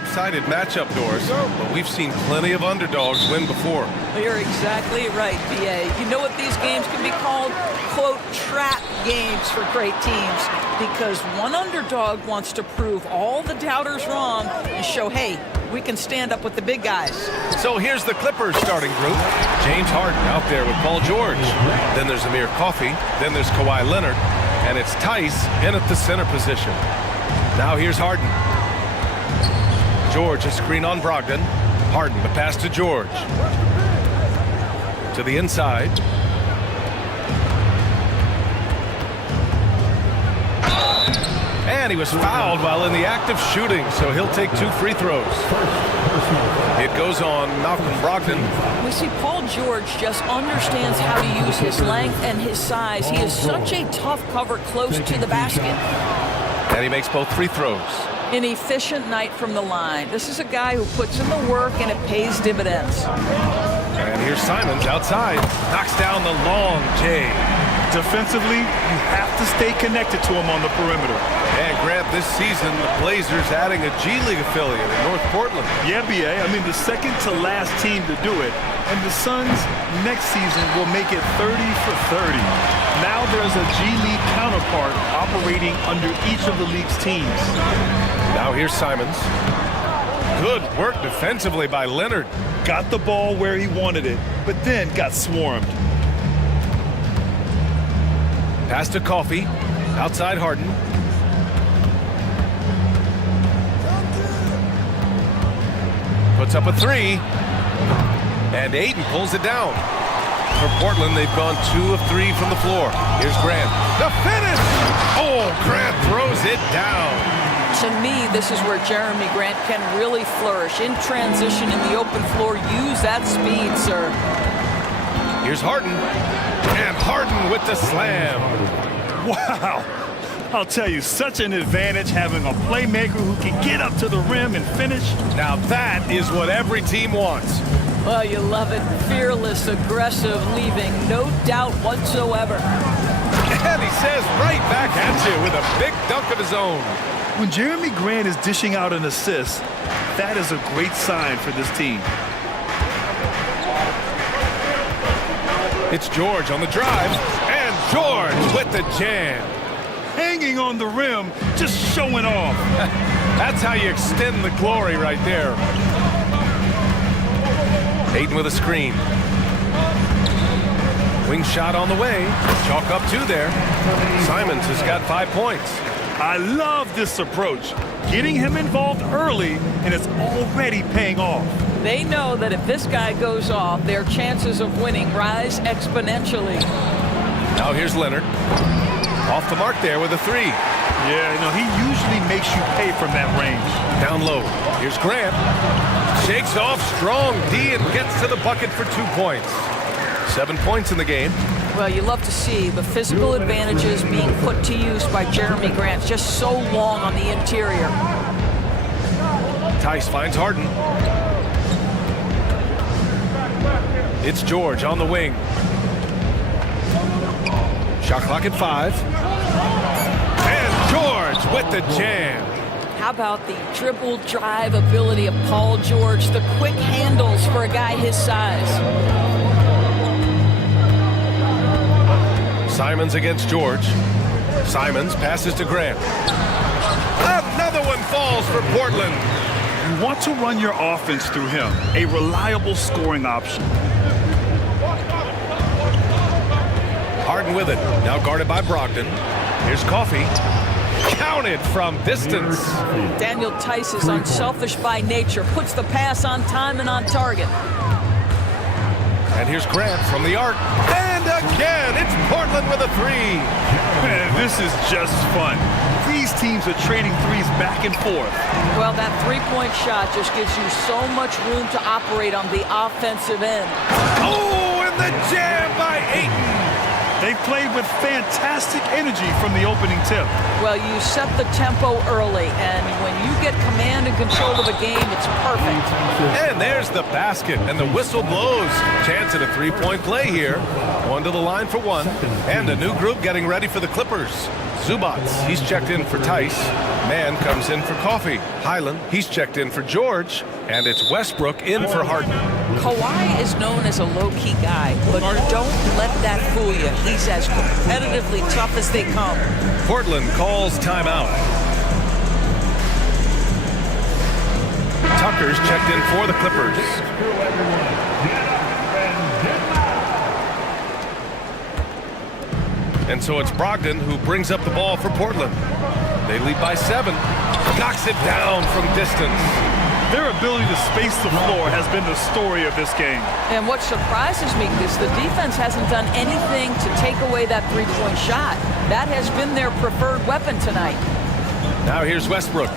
lopsided matchup, Doris, but we've seen plenty of underdogs win before. Well, you're exactly right, BA. You know what these games can be called? Quote, trap games for great teams, because one underdog wants to prove all the doubters wrong and show, hey, we can stand up with the big guys. So here's the Clippers starting group. James Harden out there with Paul George. Then there's Amir Coffey. Then there's Kawhi Leonard. And it's Tice in at the center position. Now here's Harden. George, a screen on Brogdon. Harden, the pass to George. To the inside. And he was fouled while in the act of shooting, so he'll take 2 free throws. It goes on Malcolm Brogdon. We see Paul George just understands how to use his length and his size. He is such a tough cover close to the basket. And he makes both free throws. An efficient night from the line. This is a guy who puts in the work and it pays dividends. And here's Simons outside. Knocks down the long J. Defensively, you have to stay connected to him on the perimeter. And Grant, this season, the Blazers adding a G League affiliate in North Portland. Yeah, BA. I mean, the second to last team to do it. And the Suns next season will make it 30 for 30. Now there's a G League counterpart operating under each of the league's teams. Now here's Simons. Good work defensively by Leonard. Got the ball where he wanted it, but then got swarmed. Pass to Coffey. Outside Harden. Puts up a 3. And Ayton pulls it down. For Portland, they've gone 2 of 3 from the floor. Here's Grant. The finish! Oh, Grant throws it down. To me, this is where Jeremy Grant can really flourish. In transition, in the open floor, use that speed, sir. Here's Harden. And Harden with the slam. Wow. I'll tell you, such an advantage having a playmaker who can get up to the rim and finish. Now that is what every team wants. Well, you love it. Fearless, aggressive, leaving no doubt whatsoever. And he says right back at you with a big dunk of his own. When Jeremy Grant is dishing out an assist, that is a great sign for this team. It's George on the drive, and George with the jam. Hanging on the rim, just showing off. That's how you extend the glory right there. Ayton with a screen. Wing shot on the way. Chalk up 2 there. Simons has got 5 points. I love this approach. Getting him involved early, and it's already paying off. They know that if this guy goes off, their chances of winning rise exponentially. Now here's Leonard. Off the mark there with a 3. Yeah, you know, he usually makes you pay from that range. Down low. Here's Grant. Shakes off strong D and gets to the bucket for 2 points. 7 points in the game. Well, you love to see the physical advantages being put to use by Jeremy Grant. Just so long on the interior. Tice finds Harden. It's George on the wing. Shot clock at 5. And George with the jam. How about the dribble drive ability of Paul George? The quick handles for a guy his size. Simons against George. Simons passes to Grant. Another one falls for Portland. You want to run your offense through him, a reliable scoring option. Harden with it. Now guarded by Brogdon. Here's Coffey. Counted from distance. Daniel Tice is unselfish by nature. Puts the pass on time and on target. And here's Grant from the arc. And again, it's Portland with a 3. Man, this is just fun. These teams are trading threes back and forth. Well, that three-point shot just gives you so much room to operate on the offensive end. Oh, and the jam by Ayton. They played with fantastic energy from the opening tip. Well, you set the tempo early, and when you get command and control of a game, it's perfect. And there's the basket, and the whistle blows. Chance at a three-point play here. One to the line for 1, and a new group getting ready for the Clippers. Zubats, he's checked in for Tice. Mann comes in for Coffee. Highland, he's checked in for George. And it's Westbrook in for Harden. Kawhi is known as a low-key guy, but don't let that fool you. He's as competitively tough as they come. Portland calls timeout. Tucker's checked in for the Clippers. And so it's Brogdon who brings up the ball for Portland. They lead by 7. Knocks it down from distance. Their ability to space the floor has been the story of this game. And what surprises me is the defense hasn't done anything to take away that three-point shot. That has been their preferred weapon tonight. Now here's Westbrook.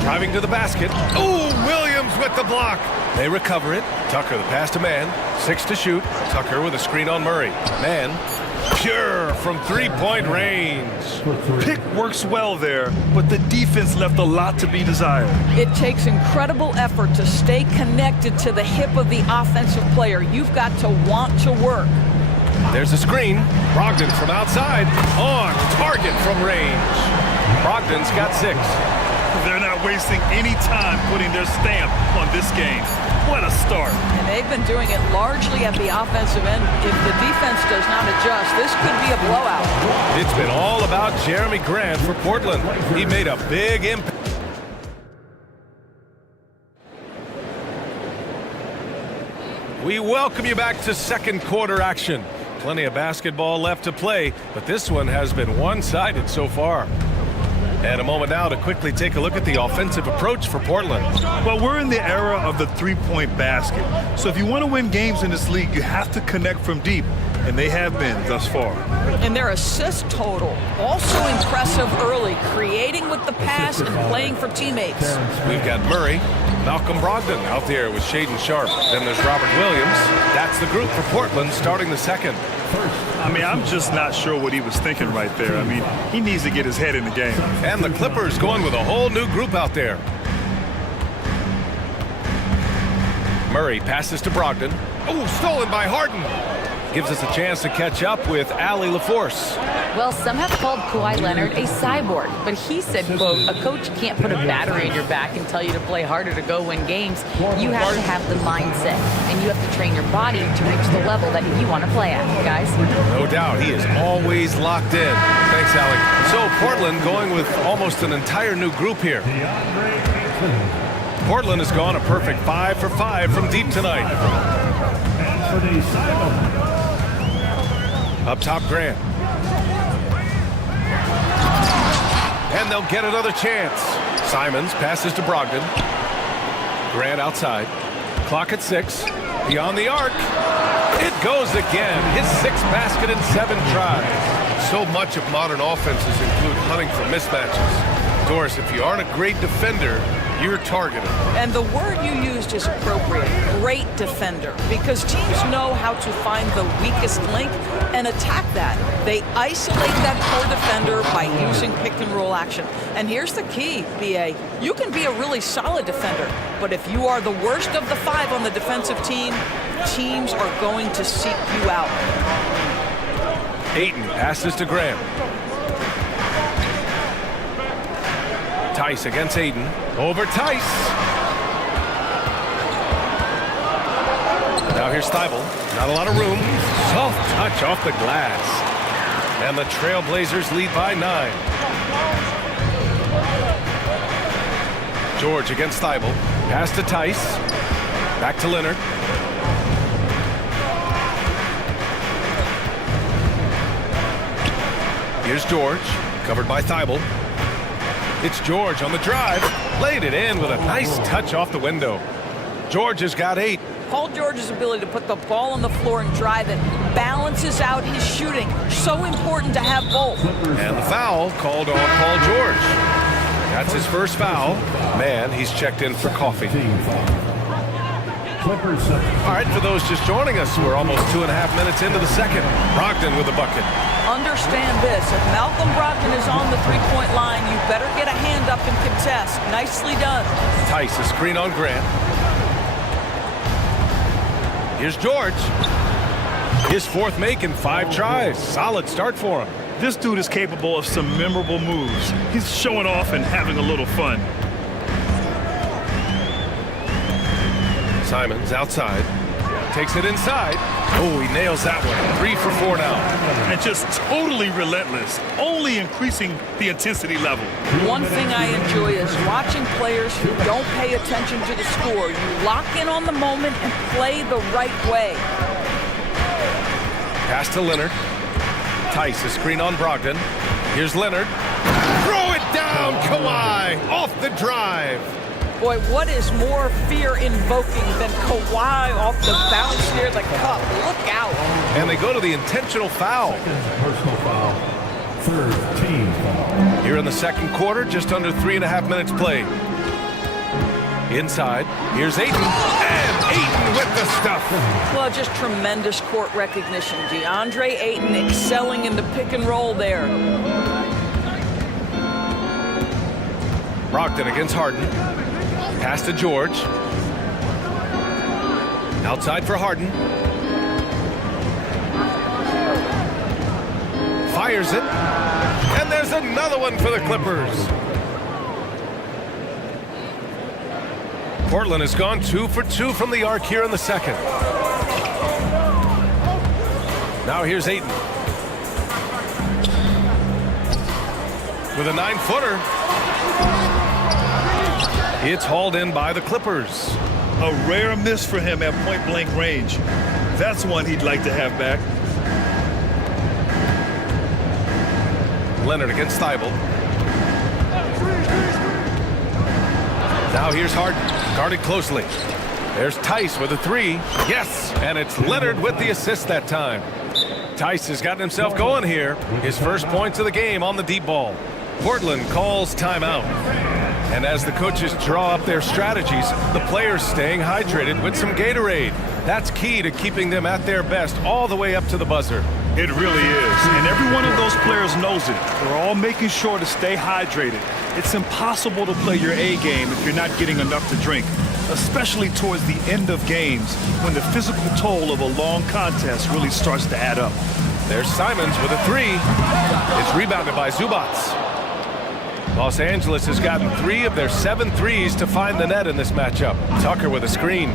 Driving to the basket. Oh, Williams with the block. They recover it. Tucker the pass to Mann. 6 to shoot. Tucker with a screen on Murray. Mann, pure from three-point range. Pick works well there, but the defense left a lot to be desired. It takes incredible effort to stay connected to the hip of the offensive player. You've got to want to work. There's a screen. Brogdon from outside. On target from range. Brogdon's got 6. They're not wasting any time putting their stamp on this game. What a start. And they've been doing it largely at the offensive end. If the defense does not adjust, this could be a blowout. It's been all about Jeremy Grant for Portland. He made a big impact. We welcome you back to second quarter action. Plenty of basketball left to play, but this one has been one-sided so far. And a moment now to quickly take a look at the offensive approach for Portland. Well, we're in the era of the three-point basket. So if you want to win games in this league, you have to connect from deep, and they have been thus far. And their assist total, also impressive early, creating with the pass and playing for teammates. We've got Murray, Malcolm Brogdon out there with Shaden Sharp. Then there's Robert Williams. That's the group for Portland starting the second. I mean, I'm just not sure what he was thinking right there. I mean, he needs to get his head in the game. And the Clippers going with a whole new group out there. Murray passes to Brogdon. Oh, stolen by Harden. Gives us a chance to catch up with Allie LaForce. Well, some have called Kawhi Leonard a cyborg, but he said, quote, a coach can't put a battery in your back and tell you to play harder to go win games. You have to have the mindset, and you have to train your body to reach the level that you want to play at, guys. No doubt, he is always locked in. Thanks, Allie. So Portland going with almost an entire new group here. Portland has gone a perfect 5 for 5 from deep tonight. Up top, Grant. And they'll get another chance. Simons passes to Brogdon. Grant outside. Clock at 6. Beyond the arc. It goes again. His 6th basket in 7 tries. So much of modern offenses include hunting for mismatches. Doris, if you aren't a great defender, you're targeted. And the word you used is appropriate, great defender, because teams know how to find the weakest link and attack that. They isolate that core defender by using pick and roll action. And here's the key, BA. You can be a really solid defender, but if you are the worst of the 5 on the defensive team, teams are going to seek you out. Ayton passes to Graham. Tice against Ayton. Over Tice. Now here's Thibault. Not a lot of room. Soft touch off the glass. And the Trailblazers lead by 9. George against Thibault. Pass to Tice. Back to Leonard. Here's George. Covered by Thibault. It's George on the drive. Laid it in with a nice touch off the window. George has got 8. Paul George's ability to put the ball on the floor and drive it balances out his shooting. So important to have both. And the foul called on Paul George. That's his first foul. Man, he's checked in for coffee. All right, for those just joining us, we're almost 2.5 minutes into the second. Brogdon with a bucket. Understand this, if Malcolm Brogdon is on the three-point line, you better get a hand up and contest. Nicely done. Tice, a screen on Grant. Here's George. His fourth make in 5 tries. Solid start for him. This dude is capable of some memorable moves. He's showing off and having a little fun. Simons outside. Takes it inside. Oh, he nails that one. 3 for 4 now. And just totally relentless, only increasing the intensity level. One thing I enjoy is watching players who don't pay attention to the score. You lock in on the moment and play the right way. Pass to Leonard. Tice, a screen on Brogdon. Here's Leonard. Throw it down, Kawhi, off the drive. Boy, what is more fear-invoking than Kawhi off the bounce near the cup? Look out. And they go to the intentional foul. Personal foul. Third team foul. Here in the second quarter, just under 3.5 minutes played. Inside, here's Ayton, and Ayton with the stuff. Well, just tremendous court recognition. DeAndre Ayton excelling in the pick and roll there. Brogdon against Harden. Pass to George. Outside for Harden. Fires it. And there's another one for the Clippers. Portland has gone 2 for 2 from the arc here in the second. Now here's Ayton. With a 9-footer. It's hauled in by the Clippers. A rare miss for him at point-blank range. That's one he'd like to have back. Leonard against Thibault. Now here's Harden, guarded closely. There's Tice with a 3. Yes, and it's Leonard with the assist that time. Tice has gotten himself going here. His first points of the game on the deep ball. Portland calls timeout. And as the coaches draw up their strategies, the players staying hydrated with some Gatorade. That's key to keeping them at their best all the way up to the buzzer. It really is, and every one of those players knows it. They're all making sure to stay hydrated. It's impossible to play your A game if you're not getting enough to drink, especially towards the end of games when the physical toll of a long contest really starts to add up. There's Simons with a 3. It's rebounded by Zubats. Los Angeles has gotten 3 of their 7 threes to find the net in this matchup. Tucker with a screen.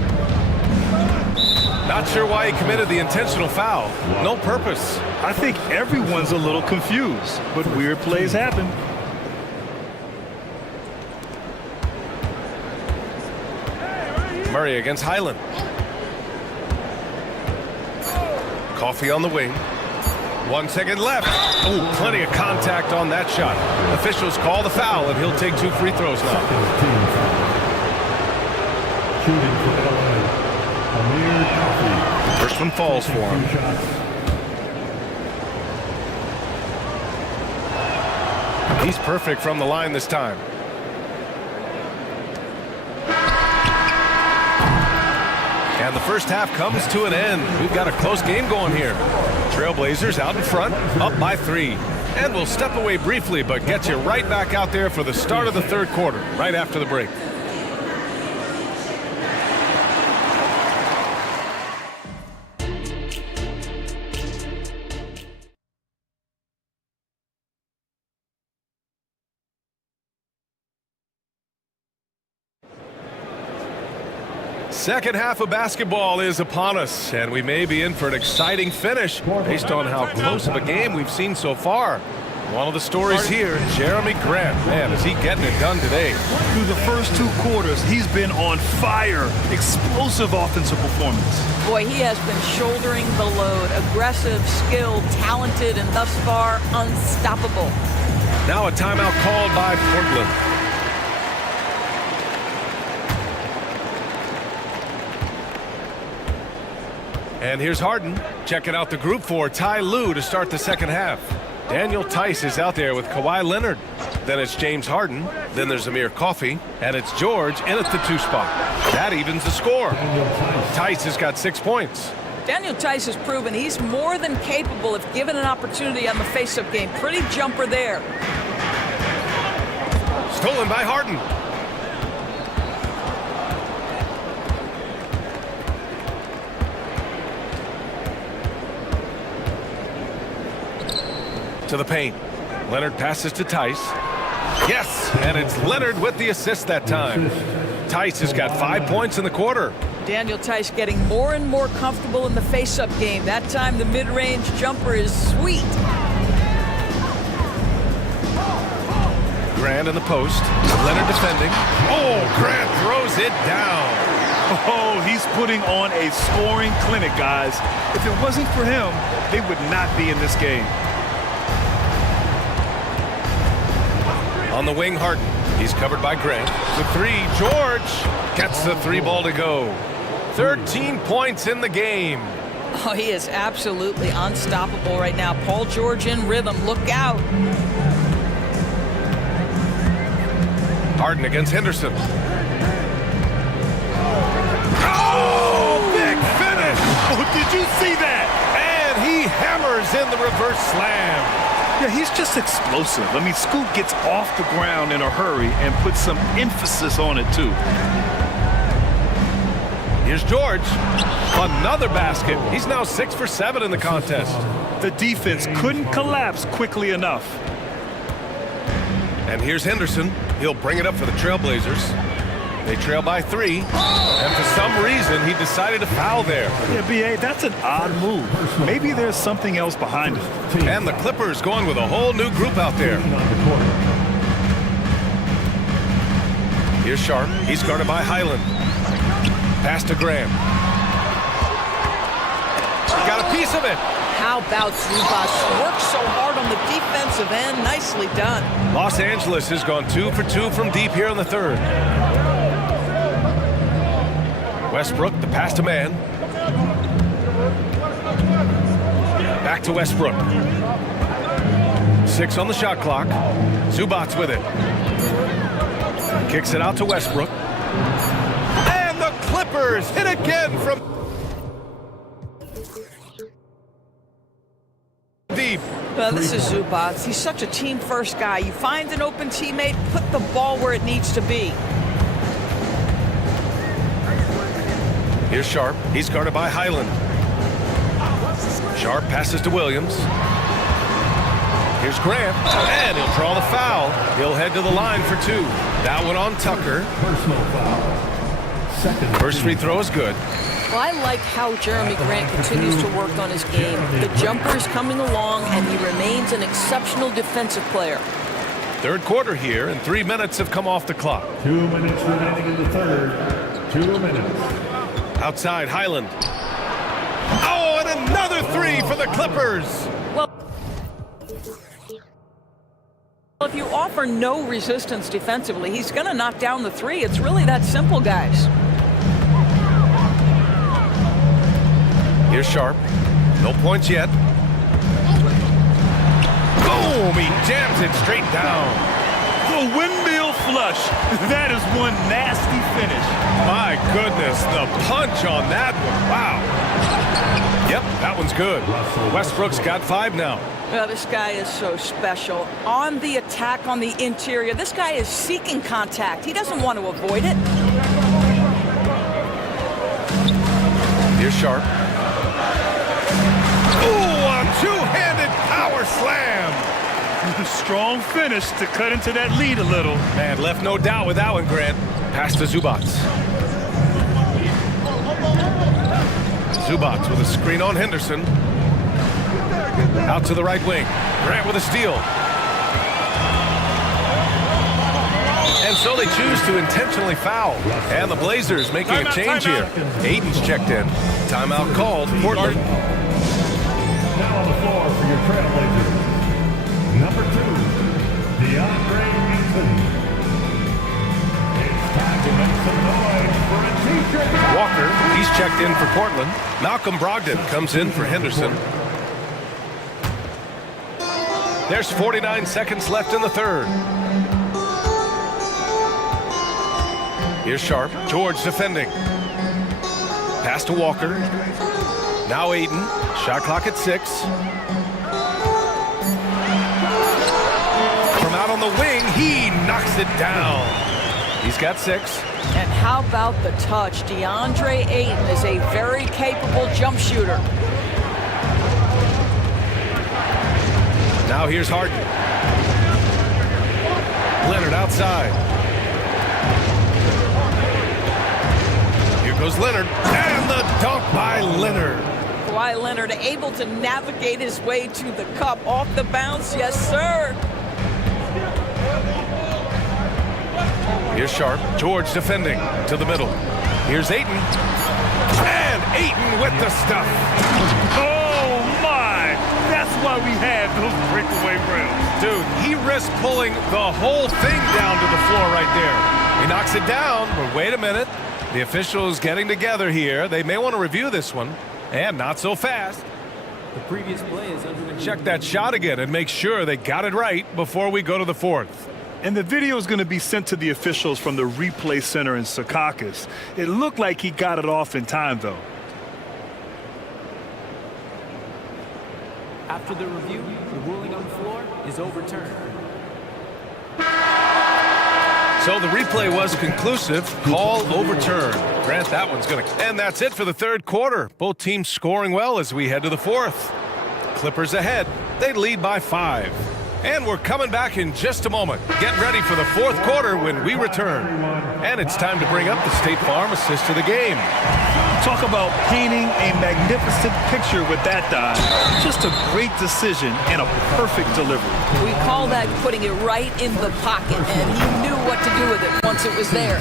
Not sure why he committed the intentional foul. No purpose. I think everyone's a little confused, but weird plays happen. Murray against Highland. Coffee on the wing. 1 second left. Oh, plenty of contact on that shot. Officials call the foul, and he'll take 2 free throws now. Shooting for LA. Amir Coffey. First one falls for him. He's perfect from the line this time. And the first half comes to an end. We've got a close game going here. Trailblazers out in front, up by 3. And we'll step away briefly, but get you right back out there for the start of the third quarter, right after the break. Second half of basketball is upon us, and we may be in for an exciting finish based on how close of a game we've seen so far. One of the stories here, Jeremy Grant. Man, is he getting it done today. Through the first 2 quarters, he's been on fire. Explosive offensive performance. Boy, he has been shouldering the load. Aggressive, skilled, talented, and thus far, unstoppable. Now a timeout called by Portland. And here's Harden checking out the group for Ty Lue to start the second half. Daniel Tice is out there with Kawhi Leonard. Then it's James Harden. Then there's Amir Coffey. And it's George in at the 2 spot. That evens the score. Tice has got 6 points. Daniel Tice has proven he's more than capable if given an opportunity on the face-up game. Pretty jumper there. Stolen by Harden. To the paint. Leonard passes to Tice. Yes, and it's Leonard with the assist that time. Tice has got 5 points in the quarter. Daniel Tice getting more and more comfortable in the face-up game. That time the mid-range jumper is sweet. Grant in the post. Leonard defending. Oh, Grant throws it down. Oh, he's putting on a scoring clinic, guys. If it wasn't for him, they would not be in this game. On the wing, Harden. He's covered by Grant. The three, George gets the three ball to go. 13 points in the game. Oh, he is absolutely unstoppable right now. Paul George in rhythm. Look out. Harden against Henderson. Oh, big finish! Oh, did you see that? And he hammers in the reverse slam. Yeah, he's just explosive. I mean, Scoot gets off the ground in a hurry and puts some emphasis on it, too. Here's George. Another basket. He's now 6 for 7 in the contest. The defense couldn't collapse quickly enough. And here's Henderson. He'll bring it up for the Trailblazers. They trail by 3. And for some reason, he decided to foul there. Yeah, B.A., that's an odd move. Maybe there's something else behind it. And the Clippers going with a whole new group out there. Here's Sharp. He's guarded by Highland. Pass to Graham. He got a piece of it. How about Zubac? Works so hard on the defensive end. Nicely done. Los Angeles has gone 2 for 2 from deep here in the third. Westbrook, the pass to man. Back to Westbrook. 6 on the shot clock. Zubac with it. Kicks it out to Westbrook. And the Clippers hit again from deep. Well, this is Zubac. He's such a team-first guy. You find an open teammate, put the ball where it needs to be. Here's Sharp. He's guarded by Highland. Sharp passes to Williams. Here's Grant. And he'll draw the foul. He'll head to the line for 2. That one on Tucker. Personal foul. First free throw is good. Well, I like how Jeremy Grant continues to work on his game. The jumper is coming along, and he remains an exceptional defensive player. Third quarter here, and 3 minutes have come off the clock. 2 minutes remaining in the third. 2 minutes. Outside, Highland. Oh, and another 3 for the Clippers. Well, if you offer no resistance defensively, he's going to knock down the 3. It's really that simple, guys. Here's Sharp. No points yet. Boom! He jams it straight down. The windmill flush. That is one nasty finish. My goodness, the punch on that one. Wow. Yep, that one's good. Westbrook's got 5 now. Well, this guy is so special. On the attack on the interior, this guy is seeking contact. He doesn't want to avoid it. Here's Sharp. Ooh, a two-handed power slam. Strong finish to cut into that lead a little. Man, left no doubt with that one, Grant. Pass to Zubac. Zubac with a screen on Henderson. Out to the right wing. Grant with a steal. And so they choose to intentionally foul. And the Blazers making a change here. Aiden's checked in. Timeout called. Portland. Now on the floor for your Trailblazers. Number 2, DeAndre Ayton. It's time to make some noise for a teacher. Walker, he's checked in for Portland. Malcolm Brogdon comes in for Henderson. There's 49 seconds left in the third. Here's Sharp. George defending. Pass to Walker. Now Aiden. Shot clock at 6. From out on the wing, he knocks it down. He's got 6. And how about the touch? DeAndre Ayton is a very capable jump shooter. Now here's Harden. Leonard outside. Here goes Leonard. And the dunk by Leonard. Kawhi Leonard able to navigate his way to the cup off the bounce. Yes, sir. Here's Sharp. George defending to the middle. Here's Ayton. And Ayton with the stuff. Oh, my. That's why we had those breakaway rims. Dude, he risked pulling the whole thing down to the floor right there. He knocks it down, but wait a minute. The officials getting together here. They may want to review this one. And not so fast. The previous play is under. Check that shot again and make sure they got it right before we go to the fourth. And the video is going to be sent to the officials from the replay center in Secaucus. It looked like he got it off in time, though. After the review, the ruling on the floor is overturned. So the replay was conclusive. Call overturned. Grant, that one's going to... And that's it for the third quarter. Both teams scoring well as we head to the fourth. Clippers ahead. They lead by 5. And we're coming back in just a moment. Get ready for the fourth quarter when we return. And it's time to bring up the State Farm assist to the game. Talk about painting a magnificent picture with that dive. Just a great decision and a perfect delivery. We call that putting it right in the pocket, and he knew what to do with it once it was there.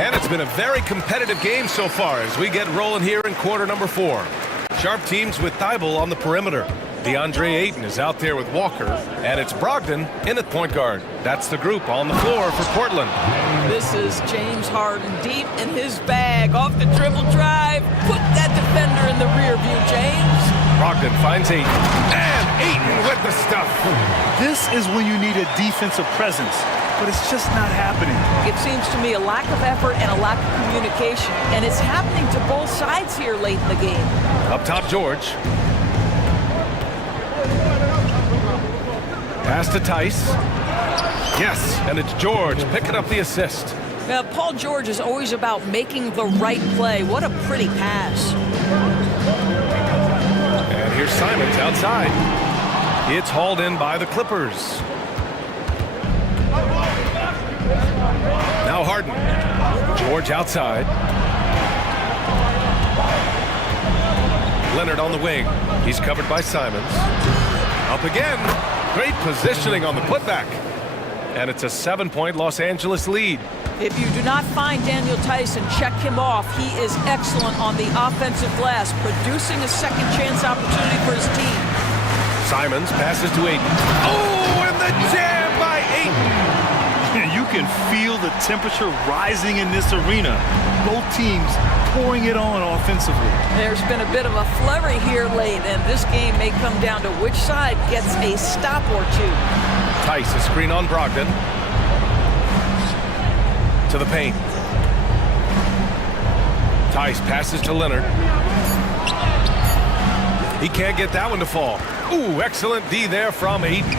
And it's been a very competitive game so far as we get rolling here in quarter number 4. Sharp teams with Thibault on the perimeter. DeAndre Ayton is out there with Walker, and it's Brogdon in at point guard. That's the group on the floor for Portland. This is James Harden deep in his bag. Off the dribble drive. Put that defender in the rear view, James. Brogdon finds Ayton. And Ayton with the stuff. This is when you need a defensive presence, but it's just not happening. It seems to me a lack of effort and a lack of communication, and it's happening to both sides here late in the game. Up top, George. Pass to Tice. Yes, and it's George picking up the assist. Now, Paul George is always about making the right play. What a pretty pass. And here's Simons outside. It's hauled in by the Clippers. Now Harden. George outside. Leonard on the wing. He's covered by Simons. Up again. Great positioning on the putback. And it's a 7-point Los Angeles lead. If you do not find Daniel Tice and check him off, he is excellent on the offensive glass, producing a second chance opportunity for his team. Simons passes to Ayton. Oh, and the jam by Ayton. You can feel the temperature rising in this arena. Both teams pouring it on offensively. There's been a bit of a flurry here late, and this game may come down to which side gets a stop or two. Tice, a screen on Brogdon. To the paint. Tice passes to Leonard. He can't get that one to fall. Ooh, excellent D there from Ayton.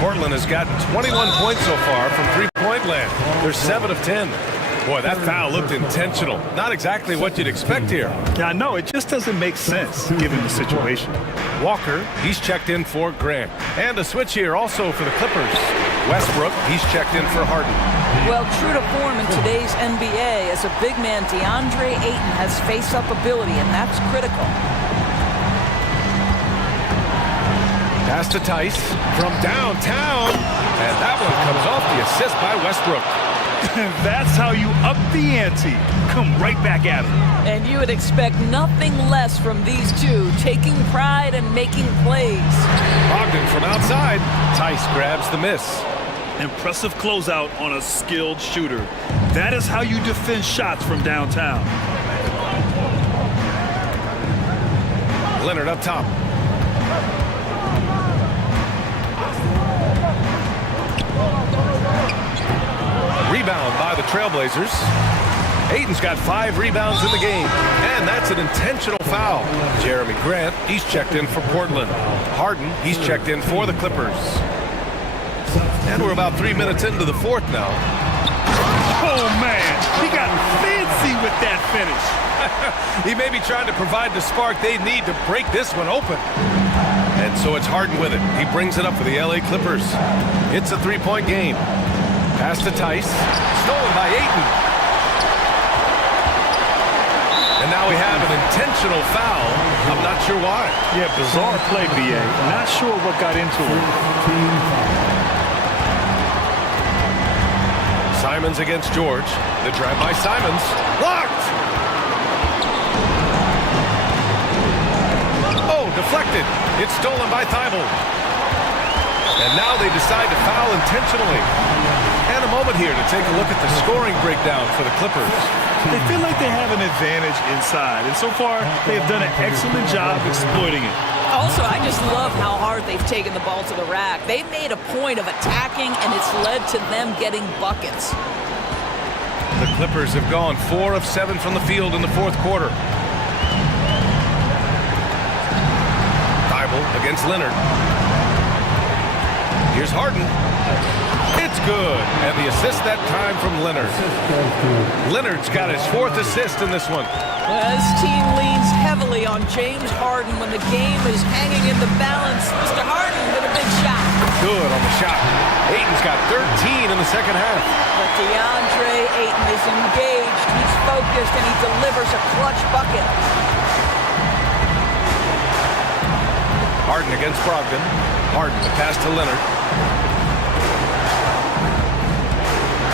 Portland has gotten 21 points so far from three-point land. They're 7 of 10. Boy, that foul looked intentional. Not exactly what you'd expect here. Yeah, I know. It just doesn't make sense given the situation. Walker, he's checked in for Grant. And a switch here also for the Clippers. Westbrook, he's checked in for Harden. Well, true to form in today's NBA, as a big man, DeAndre Ayton has face-up ability, and that's critical. Pass to Tice from downtown. And that one comes off the assist by Westbrook. That's how you up the ante. Come right back at him. And you would expect nothing less from these two, taking pride and making plays. Brogdon from outside. Tice grabs the miss. Impressive closeout on a skilled shooter. That is how you defend shots from downtown. Leonard up top. Rebound by the Trailblazers. Ayton's got 5 rebounds in the game, and that's an intentional foul. Jeremy Grant, he's checked in for Portland. Harden, he's checked in for the Clippers. And we're about 3 minutes into the fourth now. Oh, man, he got fancy with that finish. He may be trying to provide the spark they need to break this one open. And so it's Harden with it. He brings it up for the LA Clippers. It's a three-point game. Pass to Tice. Stolen by Ayton. And now we have an intentional foul. I'm not sure why. Yeah, bizarre play, BA. Not sure what got into it. Simons against George. The drive by Simons. Blocked! Oh, deflected. It's stolen by Thibault. And now they decide to foul intentionally. And a moment here to take a look at the scoring breakdown for the Clippers. They feel like they have an advantage inside, and so far they have done an excellent job exploiting it. Also, I just love how hard they've taken the ball to the rack. They've made a point of attacking, and it's led to them getting buckets. The Clippers have gone 4 of 7 from the field in the fourth quarter. Thibault against Leonard. Here's Harden. It's good. And the assist that time from Leonard. Leonard's got his 4th assist in this one. Well, this team leans heavily on James Harden when the game is hanging in the balance. Mr. Harden with a big shot. Good on the shot. Ayton's got 13 in the second half. But DeAndre Ayton is engaged. He's focused, and he delivers a clutch bucket. Harden against Brogdon. Harden, the pass to Leonard.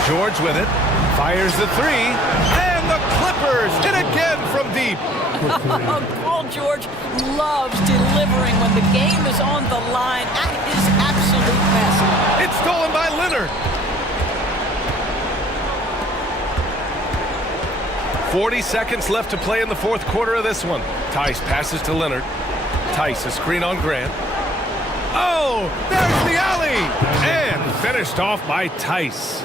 George with it. Fires the three. And the Clippers hit again from deep. Paul George loves delivering when the game is on the line at his absolute best. It's stolen by Leonard. 40 seconds left to play in the fourth quarter of this one. Tice passes to Leonard. Tice, a screen on Grant. Oh, there's the alley. And finished off by Tice.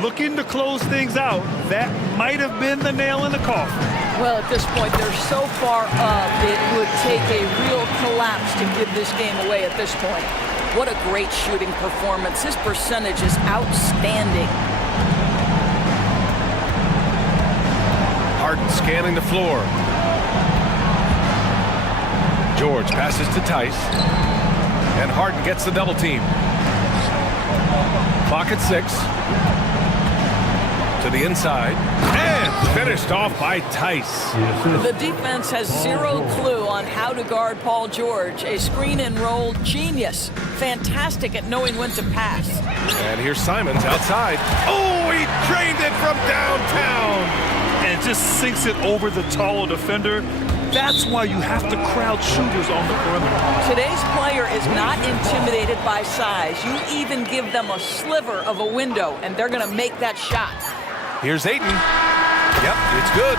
Looking to close things out. That might have been the nail in the coffin. Well, at this point, they're so far up, it would take a real collapse to give this game away at this point. What a great shooting performance. His percentage is outstanding. Harden scanning the floor. George passes to Tice. And Harden gets the double team. Clock at 6. To the inside. And finished off by Tice. The defense has zero clue on how to guard Paul George. A screen and roll genius. Fantastic at knowing when to pass. And here's Simons outside. Oh, he drained it from downtown. And just sinks it over the taller defender. That's why you have to crowd shooters on the perimeter. Today's player is not intimidated by size. You even give them a sliver of a window, and they're going to make that shot. Here's Ayton. Yep, it's good.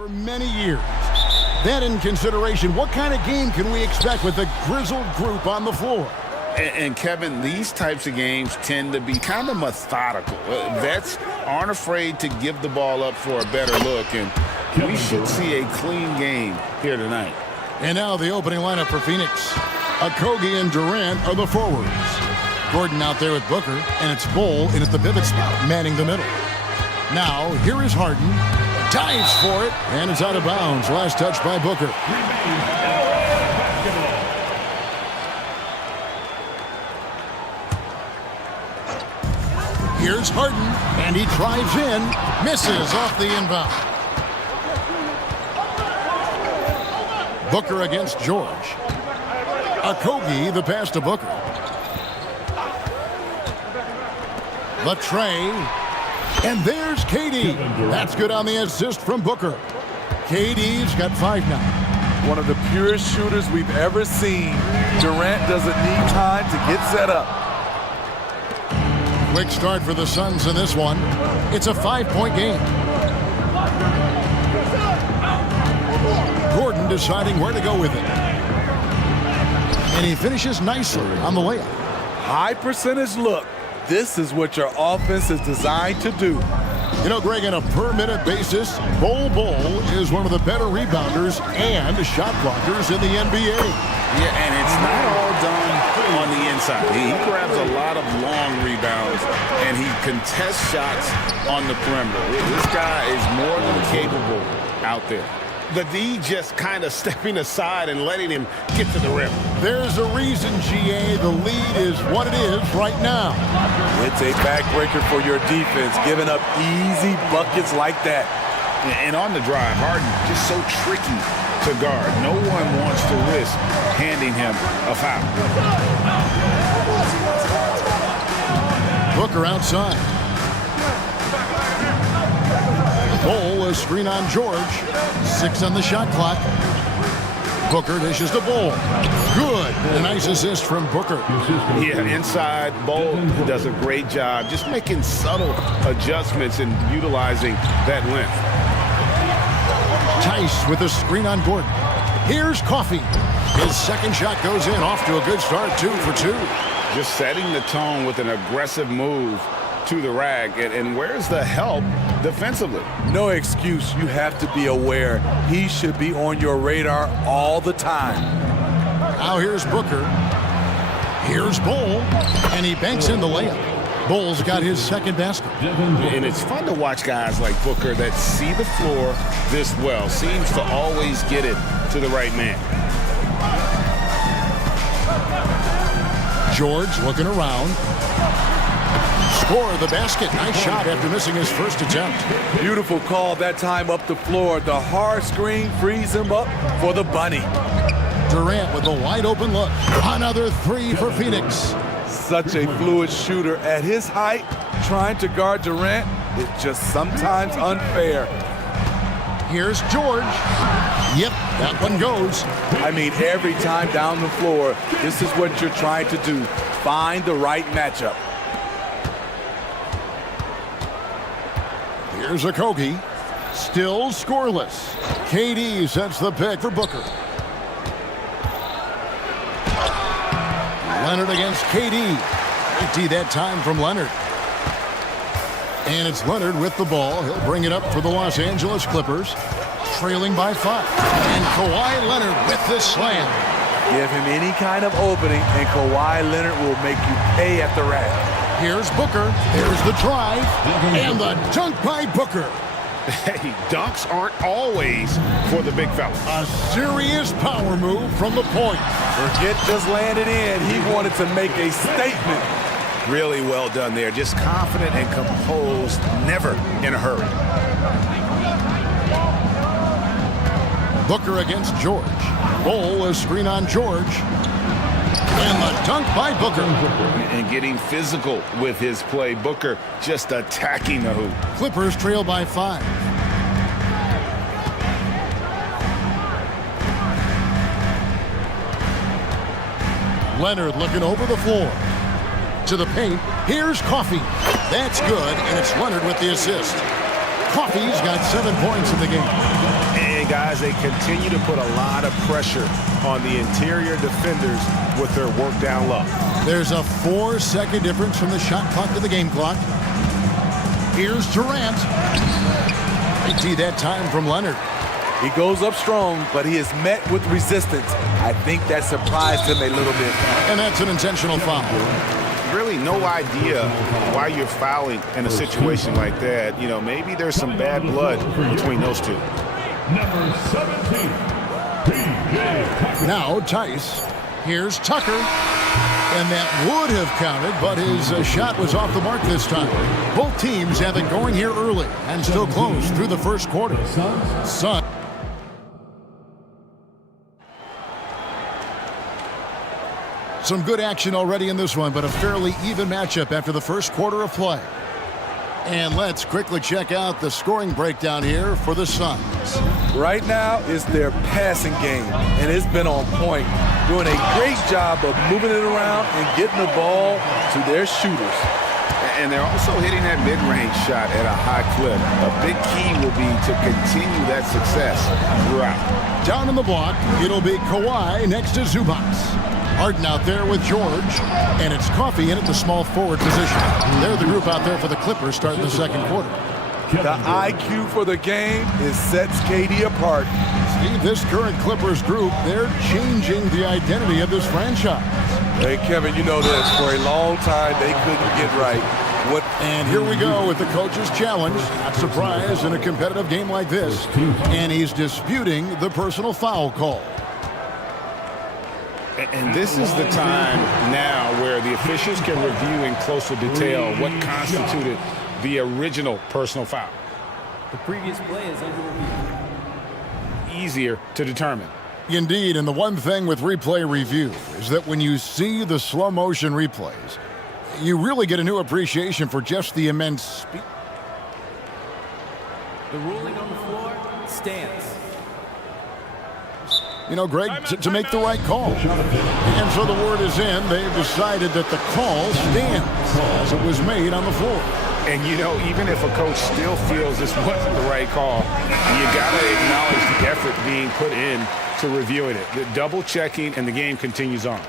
for many years. That in consideration, what kind of game can we expect with the grizzled group on the floor? And Kevin, these types of games tend to be kind of methodical. Vets aren't afraid to give the ball up for a better look, and we should see a clean game here tonight. And now the opening lineup for Phoenix. Okogie and Durant are the forwards. Gordon out there with Booker, and it's Bol in at the pivot spot, manning the middle. Now, here is Harden. Dives for it, and it's out of bounds. Last touch by Booker. Here's Harden, and he drives in, misses off the inbound. Booker against George. Okogie, the pass to Booker. Latrey, and there's KD. That's good on the assist from Booker. KD's got 5 now. One of the purest shooters we've ever seen. Durant doesn't need time to get set up. Quick start for the Suns in this one. It's a 5-point game. Gordon deciding where to go with it. And he finishes nicely on the layup. High percentage look. This is what your offense is designed to do. You know, Greg, on a per-minute basis, Bol is one of the better rebounders and shot blockers in the NBA. Yeah, and it's not all done on the inside. He grabs a lot of long rebounds, and he contests shots on the perimeter. This guy is more than capable out there. The D just kind of stepping aside and letting him get to the rim. There's a reason, GA, the lead is what it is right now. It's a backbreaker for your defense, giving up easy buckets like that. And on the drive, Harden just so tricky to guard. No one wants to risk handing him a foul. Booker outside. Bol, a screen on George. 6 on the shot clock. Booker dishes to Bol. Good. A nice assist from Booker. Yeah, inside, Bol does a great job just making subtle adjustments and utilizing that length. Tice with a screen on Gordon. Here's Coffey. His second shot goes in, off to a good start, 2 for 2. Just setting the tone with an aggressive move to the rack. And where's the help defensively? No excuse. You have to be aware. He should be on your radar all the time. Now here's Booker. Here's Bol. And he banks in the layup. Bol's got his second basket. And it's fun to watch guys like Booker that see the floor this well. Seems to always get it to the right man. George looking around. Score the basket. Nice shot after missing his first attempt. Beautiful call that time up the floor. The hard screen frees him up for the bunny. Durant with a wide open look. Another 3 for Phoenix. Such a fluid shooter at his height. Trying to guard Durant is just sometimes unfair. Here's George. Yep, that one goes. I mean, every time down the floor, this is what you're trying to do. Find the right matchup. Here's Okogie. Still scoreless. KD sets the pick for Booker. Leonard against KD. Empty that time from Leonard. And it's Leonard with the ball. He'll bring it up for the Los Angeles Clippers. Trailing by 5. And Kawhi Leonard with the slam. Give him any kind of opening, and Kawhi Leonard will make you pay at the rack. Here's Booker. Here's the drive. And the dunk by Booker. Hey, dunks aren't always for the big fella. A serious power move from the point. Forget just landed in. He wanted to make a statement. Really well done there. Just confident and composed, never in a hurry. Booker against George. Bol, a screen on George. And the dunk by Booker. And getting physical with his play. Booker just attacking the hoop. Clippers trail by 5. Leonard looking over the floor. To the paint. Here's Coffey. That's good, and it's Leonard with the assist. Coffey's got 7 points in the game. And guys, they continue to put a lot of pressure on the interior defenders with their work down low. There's a 4-second difference from the shot clock to the game clock. Here's Durant. They tee that time from Leonard. He goes up strong, but he is met with resistance. I think that surprised him a little bit. And that's an intentional foul. Really no idea why you're fouling in a situation like that. You know, maybe there's some bad blood between those two. Number 17, PJ. Now Tice. Here's Tucker. And that would have counted, but his shot was off the mark this time. Both teams have it going here early and still close through the first quarter. Sun. Some good action already in this one, but a fairly even matchup after the first quarter of play. And let's quickly check out the scoring breakdown here for the Suns. Right now is their passing game, and it's been on point. Doing a great job of moving it around and getting the ball to their shooters. And they're also hitting that mid-range shot at a high clip. A big key will be to continue that success throughout. Down in the block, it'll be Kawhi next to Zubats. Harden out there with George, and it's Coffey in at the small forward position. They're the group out there for the Clippers starting the second quarter. The IQ for the game sets KD apart. Steve, this current Clippers group, they're changing the identity of this franchise. Hey, Kevin, you know this. For a long time, they couldn't get right. And here we go with the coach's challenge. Not surprised in a competitive game like this. And he's disputing the personal foul call. And this is the time now where the officials can review in closer detail what constituted the original personal foul. The previous play is under review. Easier to determine. Indeed, and the one thing with replay review is that when you see the slow motion replays, you really get a new appreciation for just the immense speed. The ruling on the floor stands. You know, Greg, to make the right call. And so the word is in. They've decided that the call stands as it was made on the floor. And, you know, even if a coach still feels this wasn't the right call, you got to acknowledge the effort being put in to reviewing it. The double checking, and the game continues on.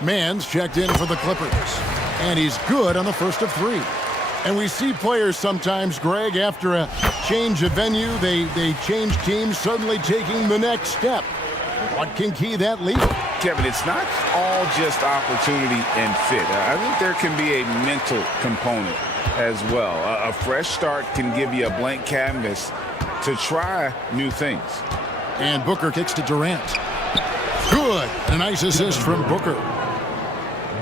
Mann's checked in for the Clippers. And he's good on the first of 3. And we see players sometimes, Greg, after a change of venue, they change teams, suddenly taking the next step. What can key that lead? Kevin, it's not all just opportunity and fit. I think there can be a mental component as well. A fresh start can give you a blank canvas to try new things. And Booker kicks to Durant. Good. And a nice assist from Booker.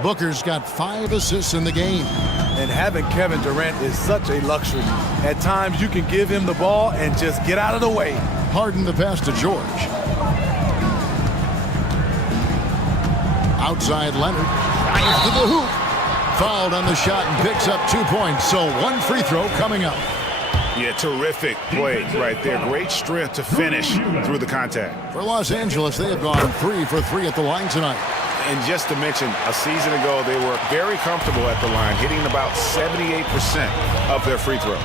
Booker's got 5 assists in the game. And having Kevin Durant is such a luxury. At times, you can give him the ball and just get out of the way. Harden the pass to George. Outside Leonard. Nice to the hoop. Fouled on the shot and picks up 2 points. So 1 free throw coming up. Yeah, terrific play right there. Great strength to finish through the contact. For Los Angeles, they have gone 3 for 3 at the line tonight. And just to mention, a season ago, they were very comfortable at the line, hitting about 78% of their free throws.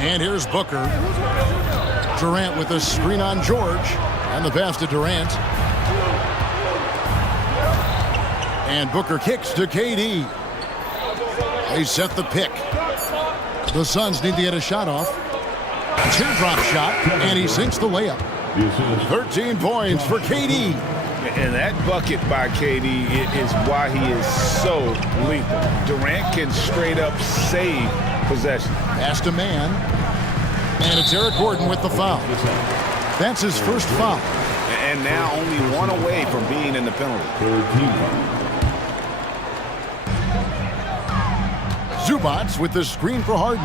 And here's Booker. Durant with a screen on George. And the pass to Durant. And Booker kicks to KD. They set the pick. The Suns need to get a shot off. Teardrop shot, and he sinks the layup. 13 points for KD. And that bucket by KD is why he is so lethal. Durant can straight up save possession. Pass to man. And it's Eric Gordon with the foul. That's his first foul. And now only 1 away from being in the penalty. Zubats with the screen for Harden.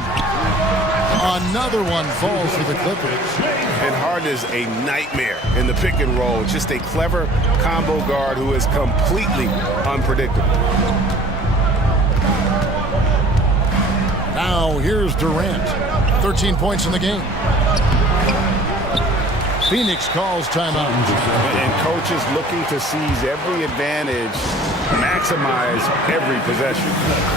Another one falls for the Clippers. And Harden is a nightmare in the pick and roll. Just a clever combo guard who is completely unpredictable. Now here's Durant. 13 points in the game. Phoenix calls timeout. And coaches looking to seize every advantage maximize every possession.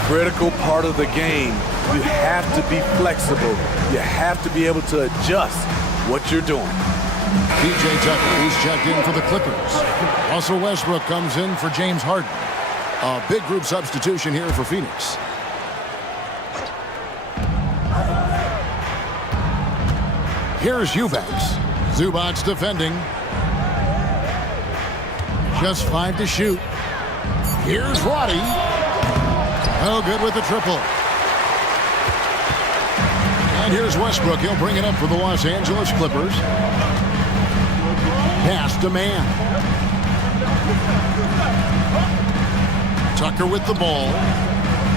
Critical part of the game. You have to be flexible. You have to be able to adjust what you're doing. PJ Tucker, he's checked in for the Clippers. Russell Westbrook comes in for James Harden. A big group substitution here for Phoenix. Here's Eubanks. Zubac's defending. Just 5 to shoot. Here's Roddy. Oh, good with the triple. And here's Westbrook. He'll bring it up for the Los Angeles Clippers. Pass to man. Tucker with the ball.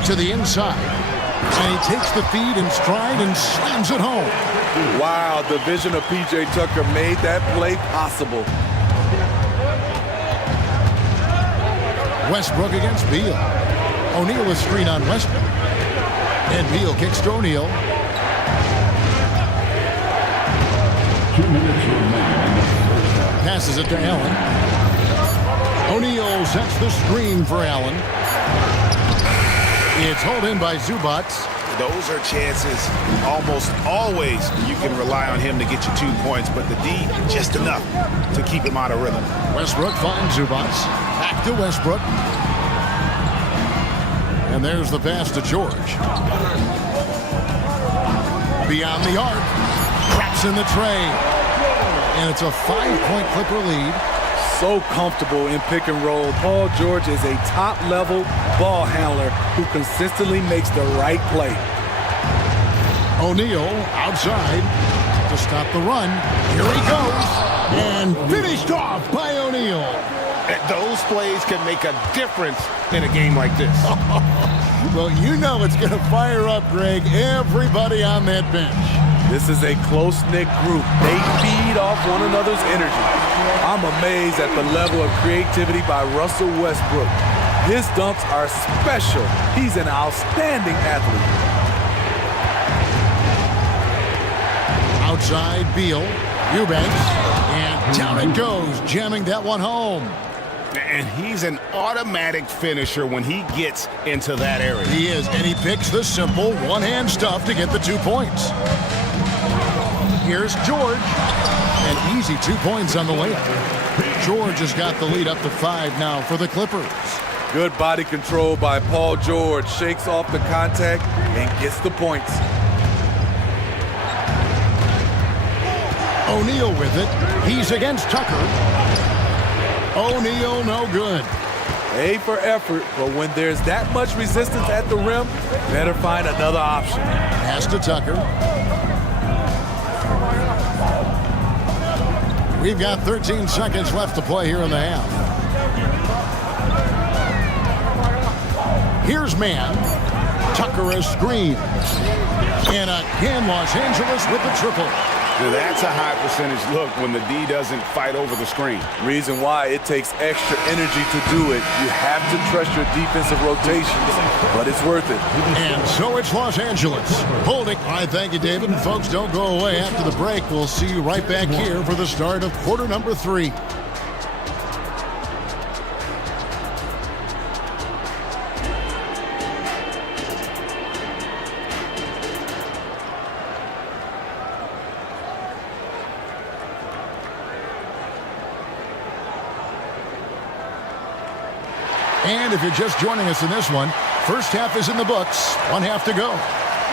To the inside. And he takes the feed in stride and slams it home. Wow, the vision of PJ Tucker made that play possible. Westbrook against Beal. O'Neal with screen on Westbrook. And Beal kicks to O'Neal. 2 minutes remaining. Passes it to Allen. O'Neal sets the screen for Allen. It's hauled in by Zubac. Those are chances almost always you can rely on him to get you 2 points, but the D, just enough to keep him out of rhythm. Westbrook finds Zubac. Back to Westbrook. And there's the pass to George. Beyond the arc. Traps in the tray. And it's a 5-point Clipper lead. So comfortable in pick and roll. Paul George is a top-level ball handler who consistently makes the right play. O'Neal outside to stop the run. Here he goes. And finished off by O'Neal. Those plays can make a difference in a game like this. Well, you know it's going to fire up, Greg, everybody on that bench. This is a close-knit group. They feed off one another's energy. I'm amazed at the level of creativity by Russell Westbrook. His dunks are special. He's an outstanding athlete. Outside, Beal, Eubanks, and down it goes, jamming that one home. And he's an automatic finisher when he gets into that area. He is, and he picks the simple one-hand stuff to get the 2 points. Here's George. An easy 2 points on the layup. George has got the lead up to 5 now for the Clippers. Good body control by Paul George. Shakes off the contact and gets the points. O'Neal with it. He's against Tucker. O'Neal no good. A for effort, but when there's that much resistance at the rim, better find another option. Pass to Tucker. We've got 13 seconds left to play here in the half. Here's man. Tucker a screen. And again, Los Angeles with the triple. That's a high percentage look when the D doesn't fight over the screen. Reason why it takes extra energy to do it. You have to trust your defensive rotations, but it's worth it. And so it's Los Angeles holding. All right, thank you, David. And folks, don't go away after the break. We'll see you right back here for the start of quarter number 3. And if you're just joining us in this one, first half is in the books. 1 half to go.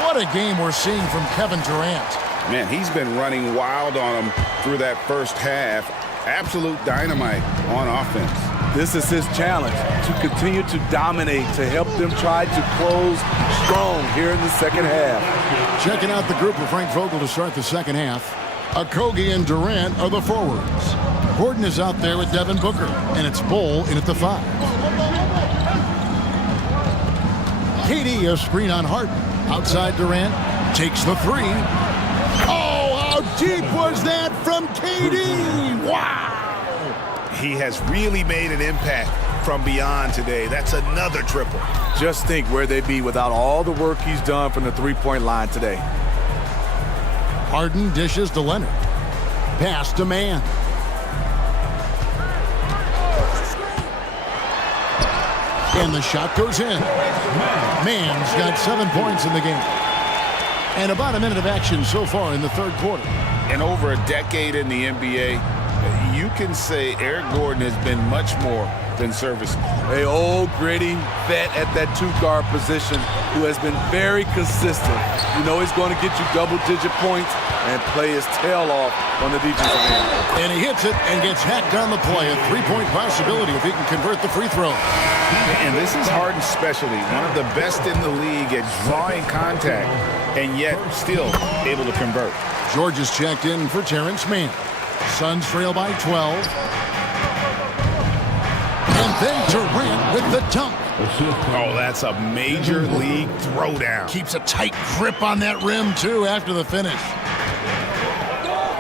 What a game we're seeing from Kevin Durant. Man, he's been running wild on him through that first half. Absolute dynamite on offense. This is his challenge, to continue to dominate, to help them try to close strong here in the second half. Checking out the group of Frank Vogel to start the second half. Okogie and Durant are the forwards. Gordon is out there with Devin Booker, and it's Bull in at the 5. KD a screen on Harden. Outside Durant takes the 3. Oh, how deep was that from KD? Wow! He has really made an impact from beyond today. That's another triple. Just think where they'd be without all the work he's done from the three-point line today. Harden dishes to Leonard. Pass to man. And the shot goes in. Mann's got 7 points in the game. And about a minute of action so far in the third quarter. In over a decade in the NBA, you can say Eric Gordon has been much more than serviceable. A old gritty vet at that two-guard position who has been very consistent. You know he's going to get you double-digit points and play his tail off on the defensive end. And he hits it and gets hacked on the play. A three-point possibility if he can convert the free throw. And this is Harden's specialty. One of the best in the league at drawing contact and yet still able to convert. George is checked in for Terrence Mann. Suns trail by 12. And then Durant with the dunk. Oh, that's a major league throwdown. Keeps a tight grip on that rim, too, after the finish.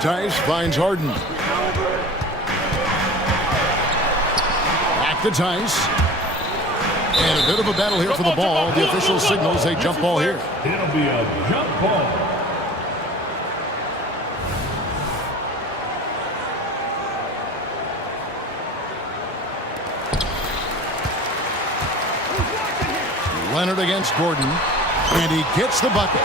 Tice finds Harden. Back to Tice. And a bit of a battle here for the ball. The official signals a jump ball here. It'll be a jump ball. Leonard against Gordon, and he gets the bucket.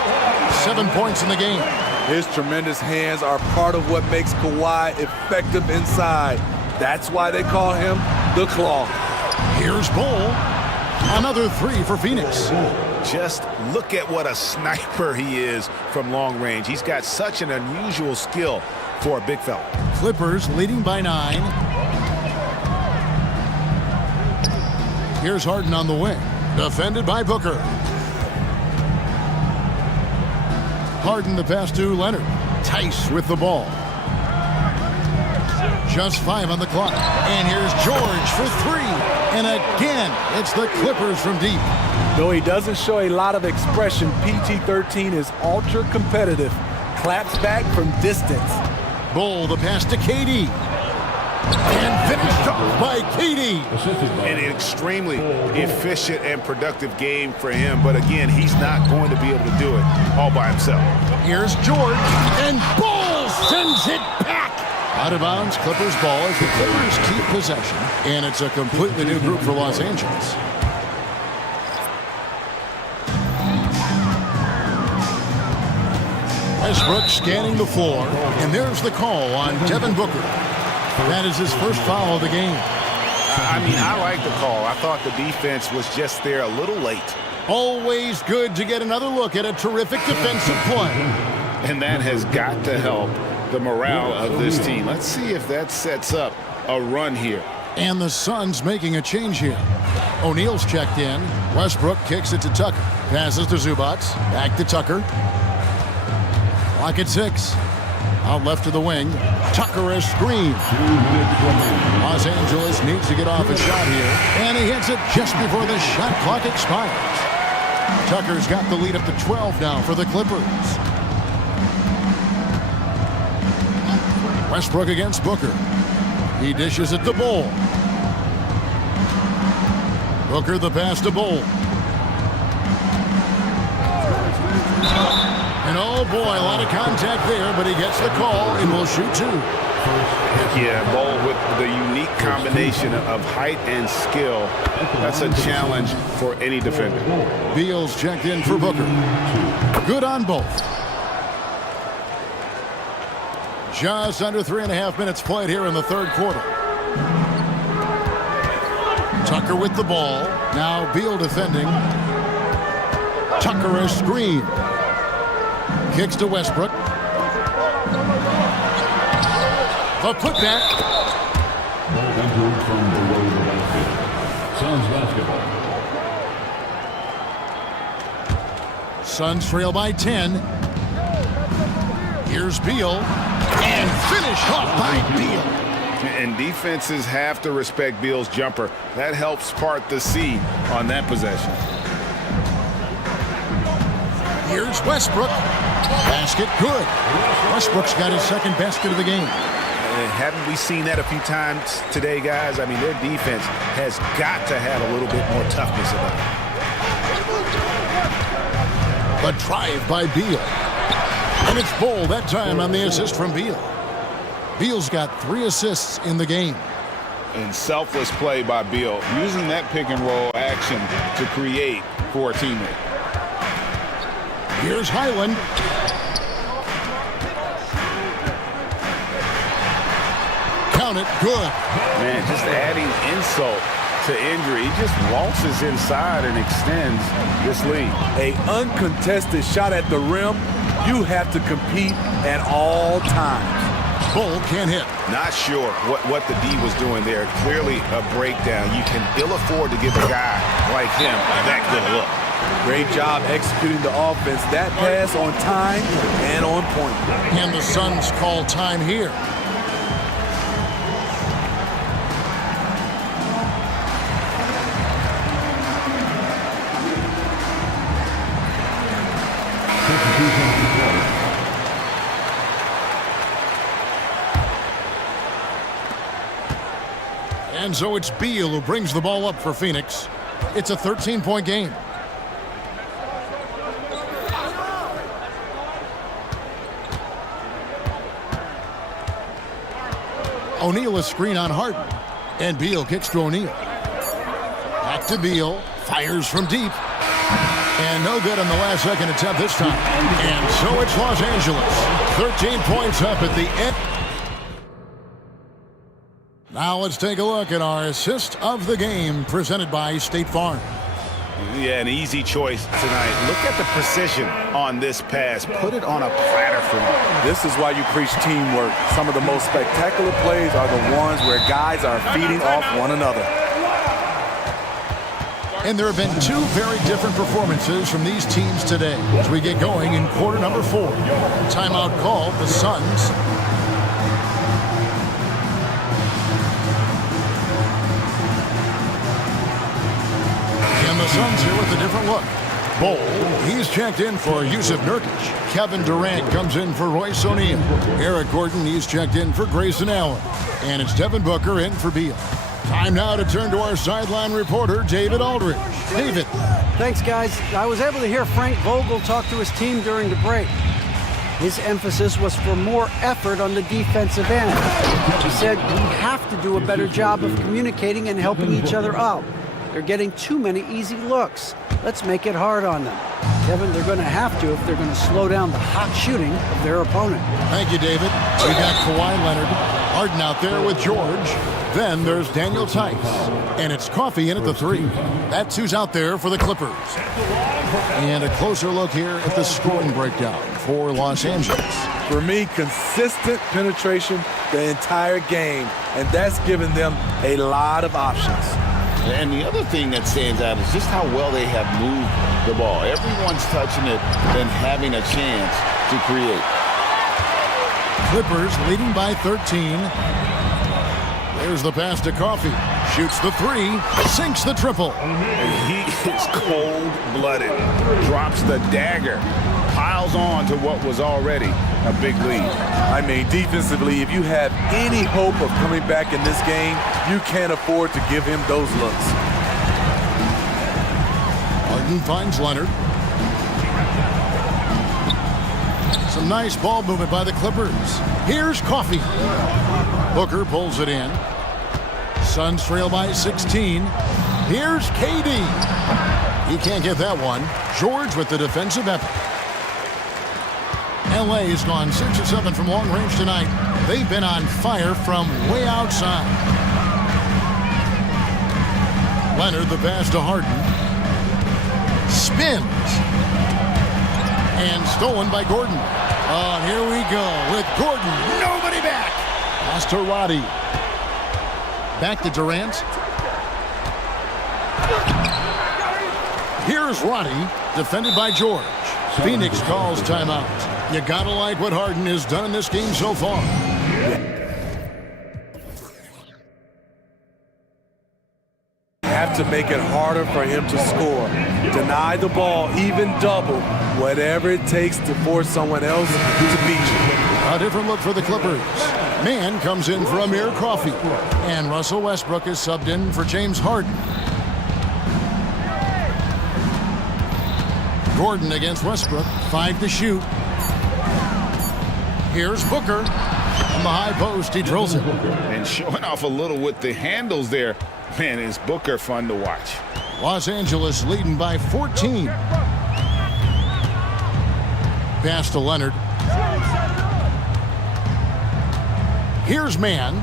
7 points in the game. His tremendous hands are part of what makes Kawhi effective inside. That's why they call him the Claw. Here's Bull. Another 3 for Phoenix. Just look at what a sniper he is from long range. He's got such an unusual skill for a big fella. Clippers leading by 9. Here's Harden on the wing. Defended by Booker. Harden the pass to Leonard. Tice with the ball. Just 5 on the clock. And here's George for 3. And again, it's the Clippers from deep. Though he doesn't show a lot of expression, PG-13 is ultra competitive. Claps back from distance. Bull the pass to KD. And finished off by KD. An extremely efficient and productive game for him. But again, he's not going to be able to do it all by himself. Here's George. And Bull sends it back. Out of bounds, Clippers ball as the Clippers keep possession. And it's a completely new group for Los Angeles. Westbrook scanning the floor. And there's the call on Devin Booker. That is his first foul of the game. I mean, I like the call. I thought the defense was just there a little late. Always good to get another look at a terrific defensive play. And that has got to help the morale of this team. Let's see if that sets up a run here. And the Suns making a change here. O'Neal's checked in. Westbrook kicks it to Tucker. Passes to Zubac. Back to Tucker. Clock at 6. Out left to the wing. Tucker a screen. Los Angeles needs to get off a shot here. And he hits it just before the shot clock expires. Tucker's got the lead up to 12 now for the Clippers. Westbrook against Booker. He dishes it to Bull. Booker the pass to Bull. And oh boy, a lot of contact there, but he gets the call and will shoot 2. Yeah, Bull with the unique combination of height and skill. That's a challenge for any defender. Beal's checked in for Booker. Good on both. Just under 3.5 minutes played here in the third quarter. Tucker with the ball. Now Beal defending. Tucker a screen. Kicks to Westbrook. The putback. Entered from below the basket. Suns basketball. Suns trail by 10. Here's Beal. And finished off by Beal. And defenses have to respect Beal's jumper. That helps part the sea on that possession. Here's Westbrook. Basket good. Westbrook's got his second basket of the game. Haven't we seen that a few times today, guys? I mean, their defense has got to have a little bit more toughness about it. The drive by Beal. And it's Bull that time on the assist from Beal. Beal's got 3 assists in the game. and selfless play by Beal, using that pick and roll action to create for a teammate. Here's Highland. Count it, good. Man, just adding insult to injury. He just waltzes inside and extends this lead. A uncontested shot at the rim, you have to compete at all times. Bull can't hit. Not sure what the D was doing there. Clearly a breakdown. You can ill afford to give a guy like him that good a look. Great job executing the offense. That pass on time and on point. And the Suns call time here. And so it's Beal who brings the ball up for Phoenix. It's a 13-point game. O'Neal is screen on Harden. And Beal kicks to O'Neal. Back to Beal. Fires from deep. And no good on the last second attempt this time. And so it's Los Angeles. 13 points up at the end. Now let's take a look at our assist of the game presented by State Farm. Yeah, an easy choice tonight. Look at the precision on this pass. Put it on a platter for him. This is why you preach teamwork. Some of the most spectacular plays are the ones where guys are feeding off one another. And there have been two very different performances from these teams today as we get going in quarter number 4. Timeout called the Suns. The Suns here with a different look. Bull, he's checked in for Yusuf Nurkic. Kevin Durant comes in for Royce O'Neal. Eric Gordon, he's checked in for Grayson Allen. And it's Devin Booker in for Beal. Time now to turn to our sideline reporter, David Aldridge. David. Thanks, guys. I was able to hear Frank Vogel talk to his team during the break. His emphasis was for more effort on the defensive end. He said we have to do a better job of communicating and helping each other out. They're getting too many easy looks. Let's make it hard on them. Kevin, they're going to have to if they're going to slow down the hot shooting of their opponent. Thank you, David. We got Kawhi Leonard, Harden out there with George. Then there's Daniel Tice. And it's Coffey in at the 3. That's who's out there for the Clippers. And a closer look here at the scoring breakdown for Los Angeles. For me, consistent penetration the entire game, and that's given them a lot of options. And the other thing that stands out is just how well they have moved the ball. Everyone's touching it and having a chance to create. Clippers leading by 13. There's the pass to Coffey. Shoots the 3. Sinks the triple. He is cold-blooded. Drops the dagger. Piles on to what was already a big lead. I mean, defensively, if you have any hope of coming back in this game, you can't afford to give him those looks. Harden finds Leonard. Some nice ball movement by the Clippers. Here's Coffey. Booker pulls it in. Suns trail by 16. Here's KD. He can't get that one. George with the defensive effort. LA's gone 6 of 7 from long range tonight. They've been on fire from way outside. Leonard, the pass to Harden. Spins. And stolen by Gordon. Oh, here we go with Gordon. Nobody back. Pass to Roddy. Back to Durant. Here's Roddy, defended by George. Phoenix calls timeout. You gotta like what Harden has done in this game so far. Have to make it harder for him to score. Deny the ball, even double, whatever it takes to force someone else to beat you. A different look for the Clippers. Mann comes in for Amir Coffey. And Russell Westbrook is subbed in for James Harden. Gordon against Westbrook. 5 to shoot. Here's Booker. From the high post, he drills it. And showing off a little with the handles there. Man, is Booker fun to watch. Los Angeles leading by 14. Pass to Leonard. Here's Mann.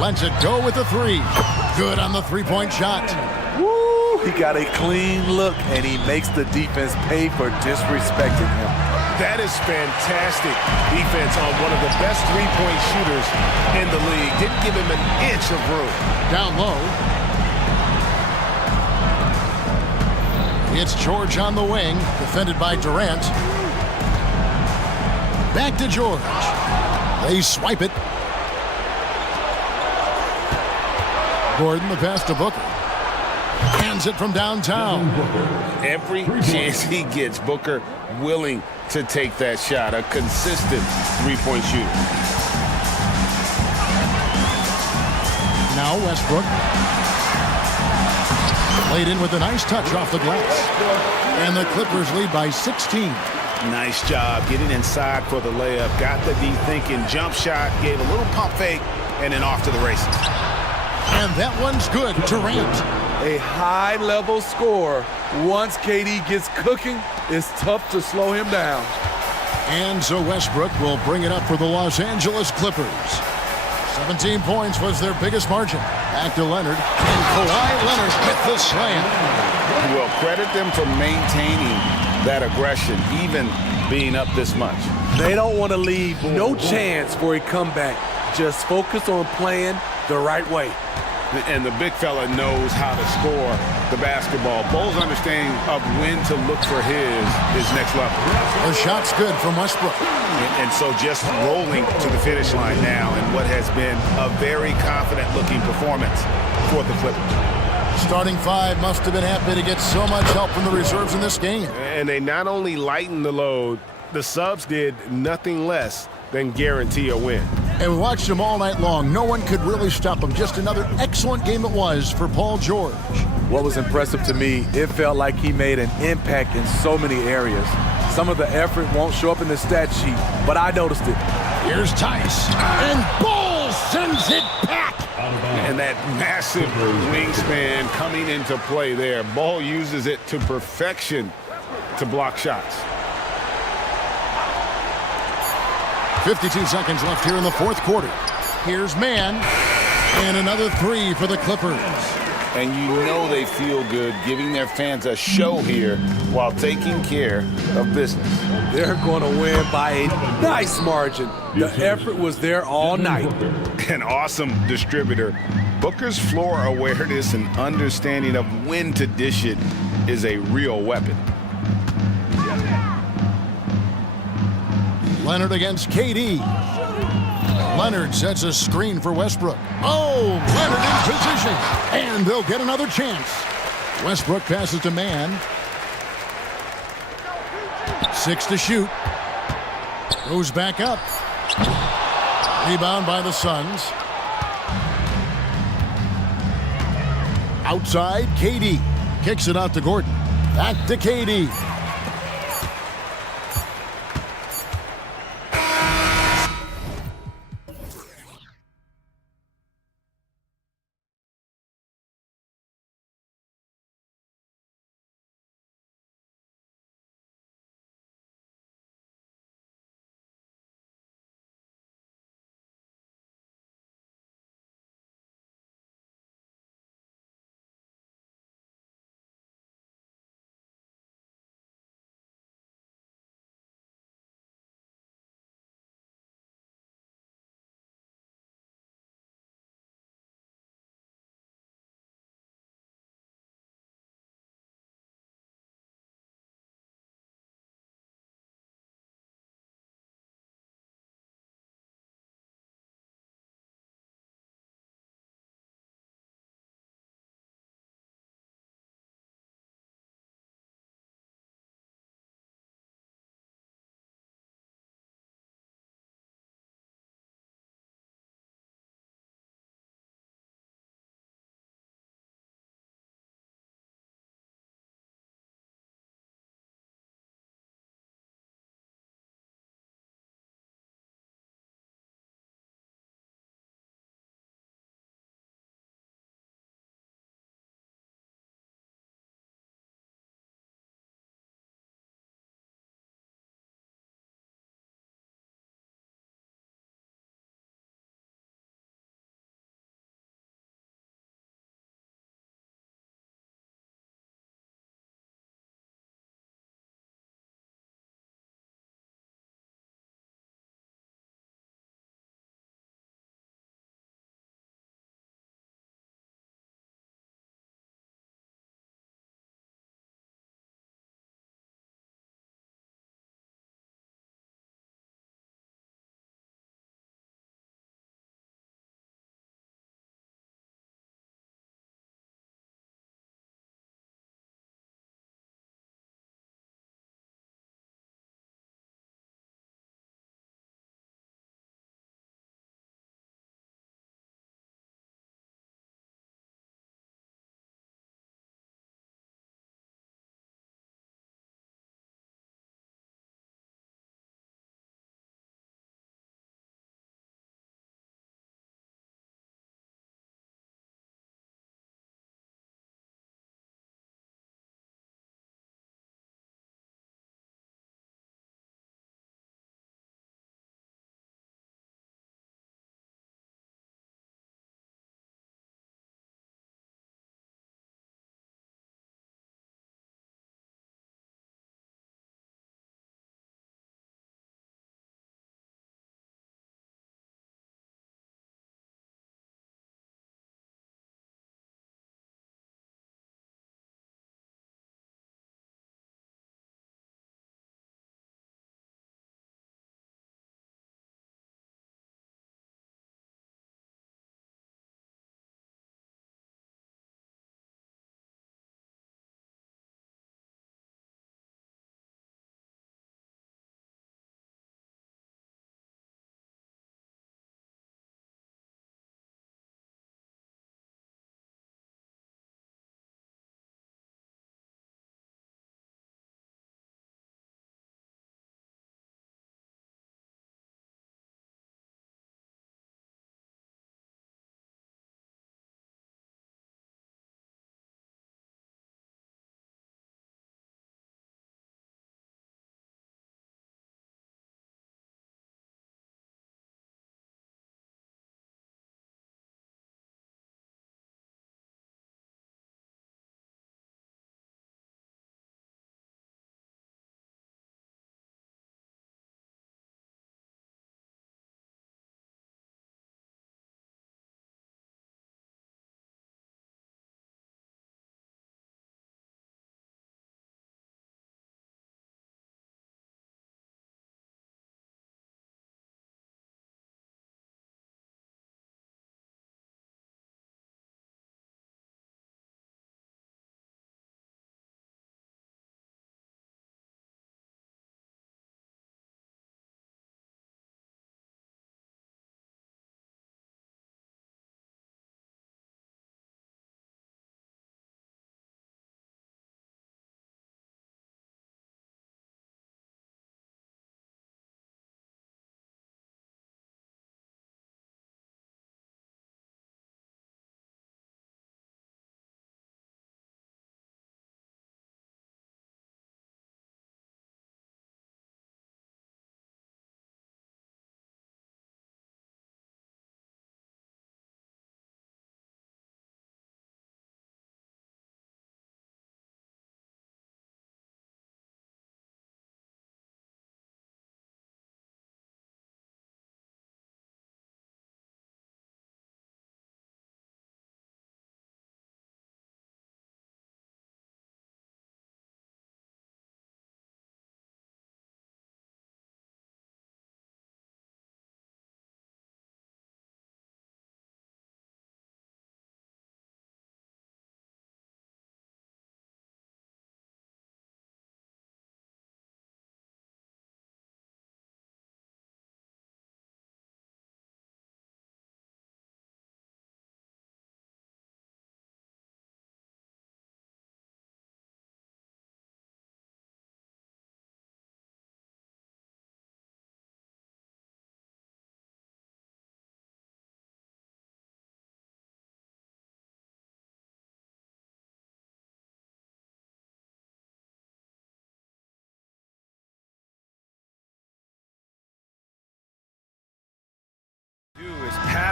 Lets it go with the three. Good on the three-point shot. Woo! He got a clean look, and he makes the defense pay for disrespecting him. That is fantastic defense on one of the best three-point shooters in the league. Didn't give him an inch of room. Down low. It's George on the wing, defended by Durant. Back to George. They swipe it. Gordon, the pass to Booker. Hands it from downtown. Every chance he gets, Booker willing to take that shot. A consistent three-point shooter. Now Westbrook. Laid in with a nice touch off the glass. And the Clippers lead by 16. Nice job getting inside for the layup. Got the D thinking jump shot, gave a little pump fake, and then off to the races. And that one's good. Durant. A high-level scorer. Once KD gets cooking, it's tough to slow him down. And so Westbrook will bring it up for the Los Angeles Clippers. 17 points was their biggest margin. Back to Leonard. And Kawhi Leonard with the slam. Well, credit them for maintaining that aggression, even being up this much. They don't want to leave no chance for a comeback. Just focus on playing the right way. And the big fella knows how to score the basketball. Bull's understanding of when to look for his next level. The shot's good from Westbrook. And so just rolling to the finish line now in what has been a very confident-looking performance for the Clippers. Starting five must have been happy to get so much help from the reserves in this game. And they not only lightened the load, the subs did nothing less than guarantee a win. And we watched him all night long. No one could really stop him. Just another excellent game it was for Paul George. What was impressive to me, it felt like he made an impact in so many areas. Some of the effort won't show up in the stat sheet, but I noticed it. Here's Tice. And Ball sends it back. And that massive wingspan coming into play there. Ball uses it to perfection to block shots. 52 seconds left here in the fourth quarter. Here's Mann. And another three for the Clippers. And you know they feel good giving their fans a show here while taking care of business. They're going to win by a nice margin. The effort was there all night. An awesome distributor. Booker's floor awareness and understanding of when to dish it is a real weapon. Leonard against KD. Leonard sets a screen for Westbrook. Oh, Leonard in position. And they'll get another chance. Westbrook passes to Mann. 6 to shoot. Goes back up. Rebound by the Suns. Outside, KD. Kicks it out to Gordon. Back to KD.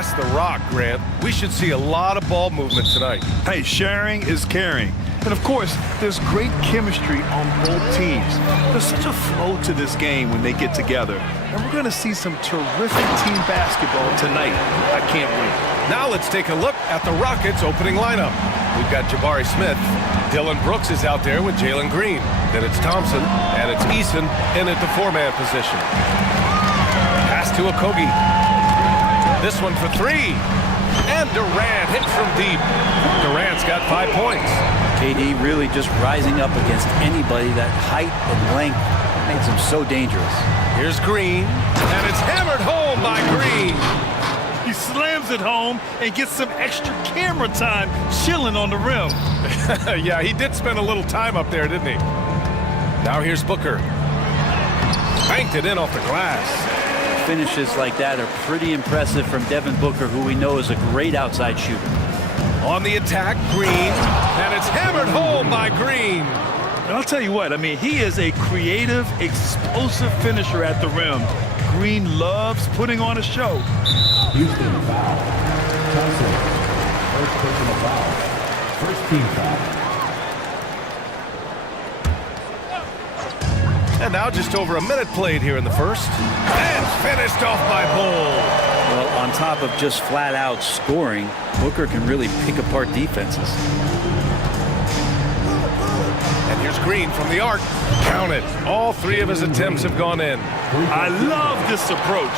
pass the rock, Grant. We should see a lot of ball movement tonight. Hey, sharing is caring. And of course, there's great chemistry on both teams. There's such a flow to this game when they get together. And we're going to see some terrific team basketball tonight. I can't wait. Now let's take a look at the Rockets' opening lineup. We've got Jabari Smith. Dylan Brooks is out there with Jalen Green. Then it's Thompson, and it's Eason in at the four-man position. Pass to Okogie. This one for three. And Durant hits from deep. Durant's got 5 points. KD really just rising up against anybody. That height and length makes him so dangerous. Here's Green, and it's hammered home by Green. He slams it home and gets some extra camera time chilling on the rim. Yeah, he did spend a little time up there, didn't he? Now here's Booker. Banked it in off the glass. Finishes like that are pretty impressive from Devin Booker, who we know is a great outside shooter. On the attack, Green, and it's hammered home by Green. And I'll tell you what, I mean, he is a creative, explosive finisher at the rim. Green loves putting on a show. Houston foul. Thompson, first personal foul. First team foul. And now just over a minute played here in the first. And finished off by Bull. Well, on top of just flat-out scoring, Booker can really pick apart defenses. And here's Green from the arc. Count it. All three of his attempts have gone in. I love this approach.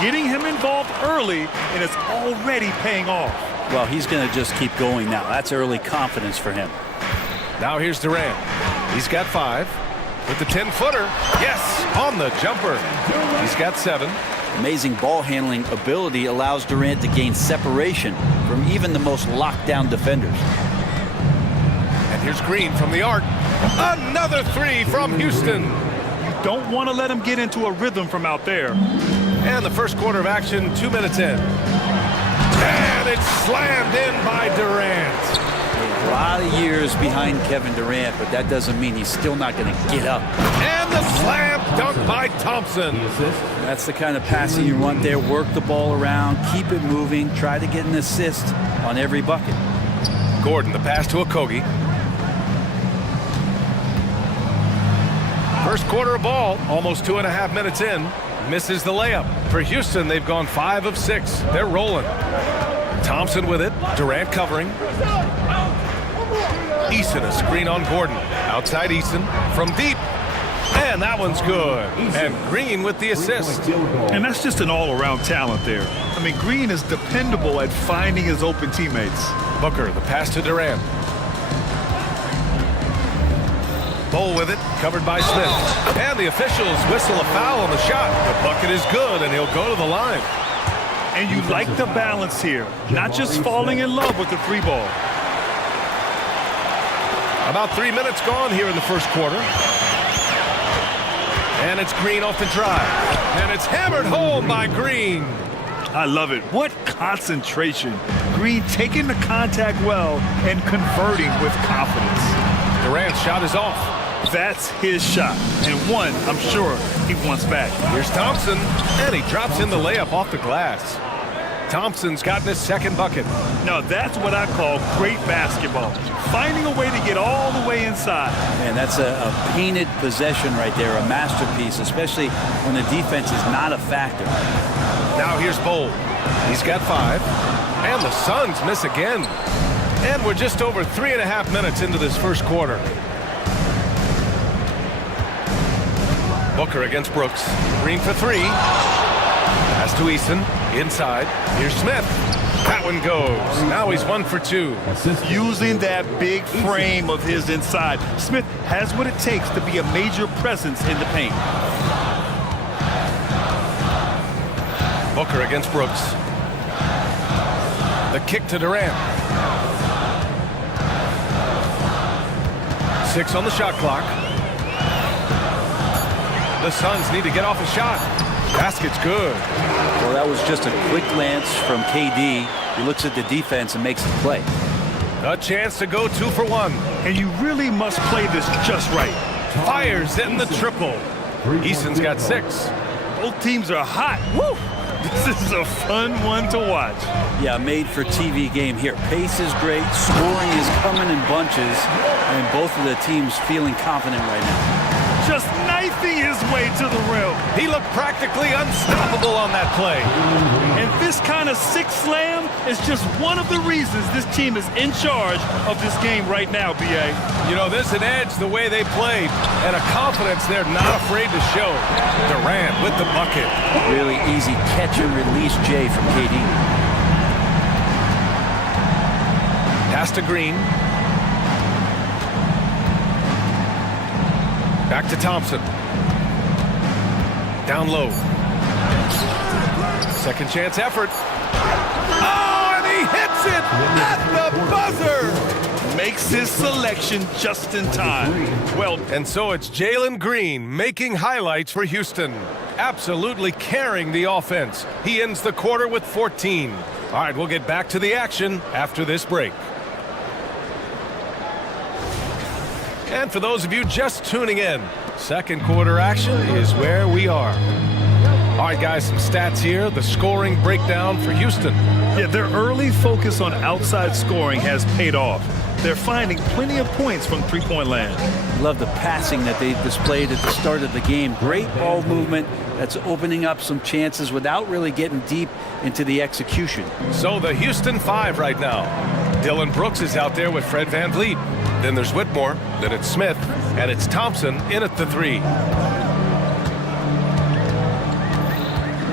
Getting him involved early, and it's already paying off. Well, he's going to just keep going now. That's early confidence for him. Now here's Durant. He's got 5. With the 10-footer. Yes, on the jumper. He's got 7. Amazing ball handling ability allows Durant to gain separation from even the most locked-down defenders. And here's Green from the arc. Another 3 from Houston. You don't want to let him get into a rhythm from out there. And the first quarter of action, 2 minutes in. And it's slammed in by Durant. A lot of years behind Kevin Durant, but that doesn't mean he's still not going to get up. And the slam dunk by Thompson. That's the kind of passing you want there. Work the ball around, keep it moving, try to get an assist on every bucket. Gordon, the pass to Okogie. First quarter of ball, almost 2.5 minutes in. Misses the layup. For Houston, they've gone 5 of 6. They're rolling. Thompson with it. Durant covering. Eason, a screen on Gordon. Outside Eason from deep. And that one's good. And Green with the assist. And that's just an all-around talent there. I mean, Green is dependable at finding his open teammates. Booker, the pass to Durant. Bull with it, covered by Smith. And the officials whistle a foul on the shot. The bucket is good, and he'll go to the line. And you like the balance here. Not just falling in love with the 3 ball. About 3 minutes gone here in the first quarter. And it's Green off the drive. And it's hammered home by Green. I love it. What concentration. Green taking the contact well and converting with confidence. Durant's shot is off. That's his shot. And one, I'm sure, he wants back. Here's Thompson. And he drops in the layup off the glass. Thompson's gotten his second bucket. Now that's what I call great basketball. Finding a way to get all the way inside. Man, that's a painted possession right there, a masterpiece, especially when the defense is not a factor. Now here's Bull. He's got 5. And the Suns miss again. And we're just over 3.5 minutes into this first quarter. Booker against Brooks. Green for 3. Pass to Eason. Inside. Here's Smith. That one goes. Now he's 1 for 2. Using that big frame of his inside. Smith has what it takes to be a major presence in the paint. Booker against Brooks. The kick to Durant. 6 on the shot clock. The Suns need to get off a shot. Basket's good. Well, that was just a quick glance from KD. He looks at the defense and makes the play. A chance to go 2 for 1. And you really must play this just right. Fires in the triple. Eason's got 6. Both teams are hot. Woo! This is a fun one to watch. Yeah, made for TV game here. Pace is great, scoring is coming in bunches, and both of the teams feeling confident right now. Just knifing his way to the rim. He looked practically unstoppable on that play. And this kind of sick slam is just one of the reasons this team is in charge of this game right now, B.A. You know, there's an edge the way they played and a confidence they're not afraid to show. Durant with the bucket. Really easy catch and release, Jay, from KD. Pass to Green. Back to Thompson. Down low. Second chance effort. Oh, and he hits it at the buzzer. Makes his selection just in time. Well, and so it's Jalen Green making highlights for Houston. Absolutely carrying the offense. He ends the quarter with 14. All right, we'll get back to the action after this break. And for those of you just tuning in, second quarter action is where we are. All right, guys, some stats here. The scoring breakdown for Houston. Yeah, their early focus on outside scoring has paid off. They're finding plenty of points from three-point land. Love the passing that they displayed at the start of the game. Great ball movement that's opening up some chances without really getting deep into the execution. So the Houston Five right now. Dylan Brooks is out there with Fred VanVleet. Then there's Whitmore, then it's Smith, and it's Thompson in at the three.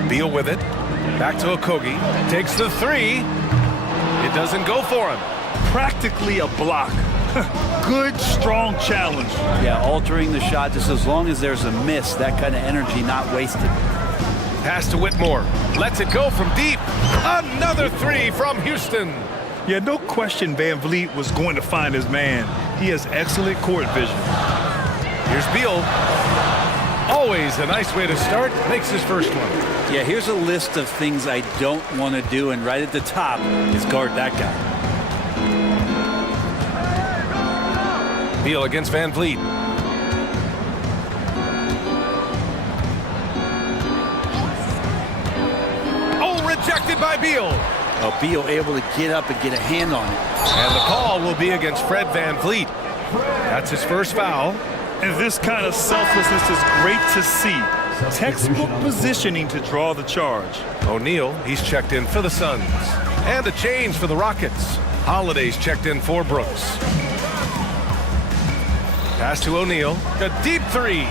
Beal with it. Back to Okogie. Takes the three. It doesn't go for him. Practically a block. Good, strong challenge. Yeah, altering the shot just as long as there's a miss, that kind of energy not wasted. Pass to Whitmore. Lets it go from deep. Another three from Houston. Yeah, no question VanVleet was going to find his man. He has excellent court vision. Here's Beal. Always a nice way to start. Makes his first one. Yeah, here's a list of things I don't want to do, and right at the top is guard that guy. Beal against VanVleet. Oh, rejected by Beal. Beal able to get up and get a hand on it. And the call will be against Fred VanVleet. That's his first foul. And this kind of selflessness is great to see. Textbook positioning to draw the charge. O'Neal, he's checked in for the Suns. And a change for the Rockets. Holiday's checked in for Brooks. Pass to O'Neal. A deep three.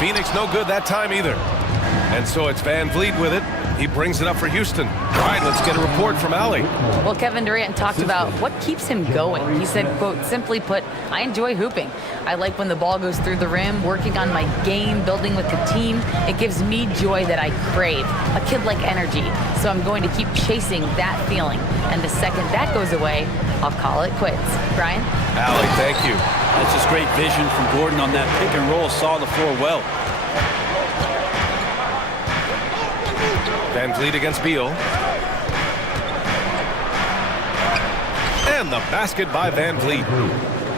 Phoenix no good that time either. And so it's VanVleet with it. He brings it up for Houston. All right, let's get a report from Allie. Well, Kevin Durant talked about what keeps him going. He said, quote, simply put, I enjoy hooping. I like when the ball goes through the rim, working on my game, building with the team. It gives me joy that I crave, a kid-like energy. So I'm going to keep chasing that feeling. And the second that goes away, I'll call it quits. Brian? Allie, thank you. That's just great vision from Gordon on that pick and roll. Saw the floor well. VanVleet against Beal. And the basket by VanVleet.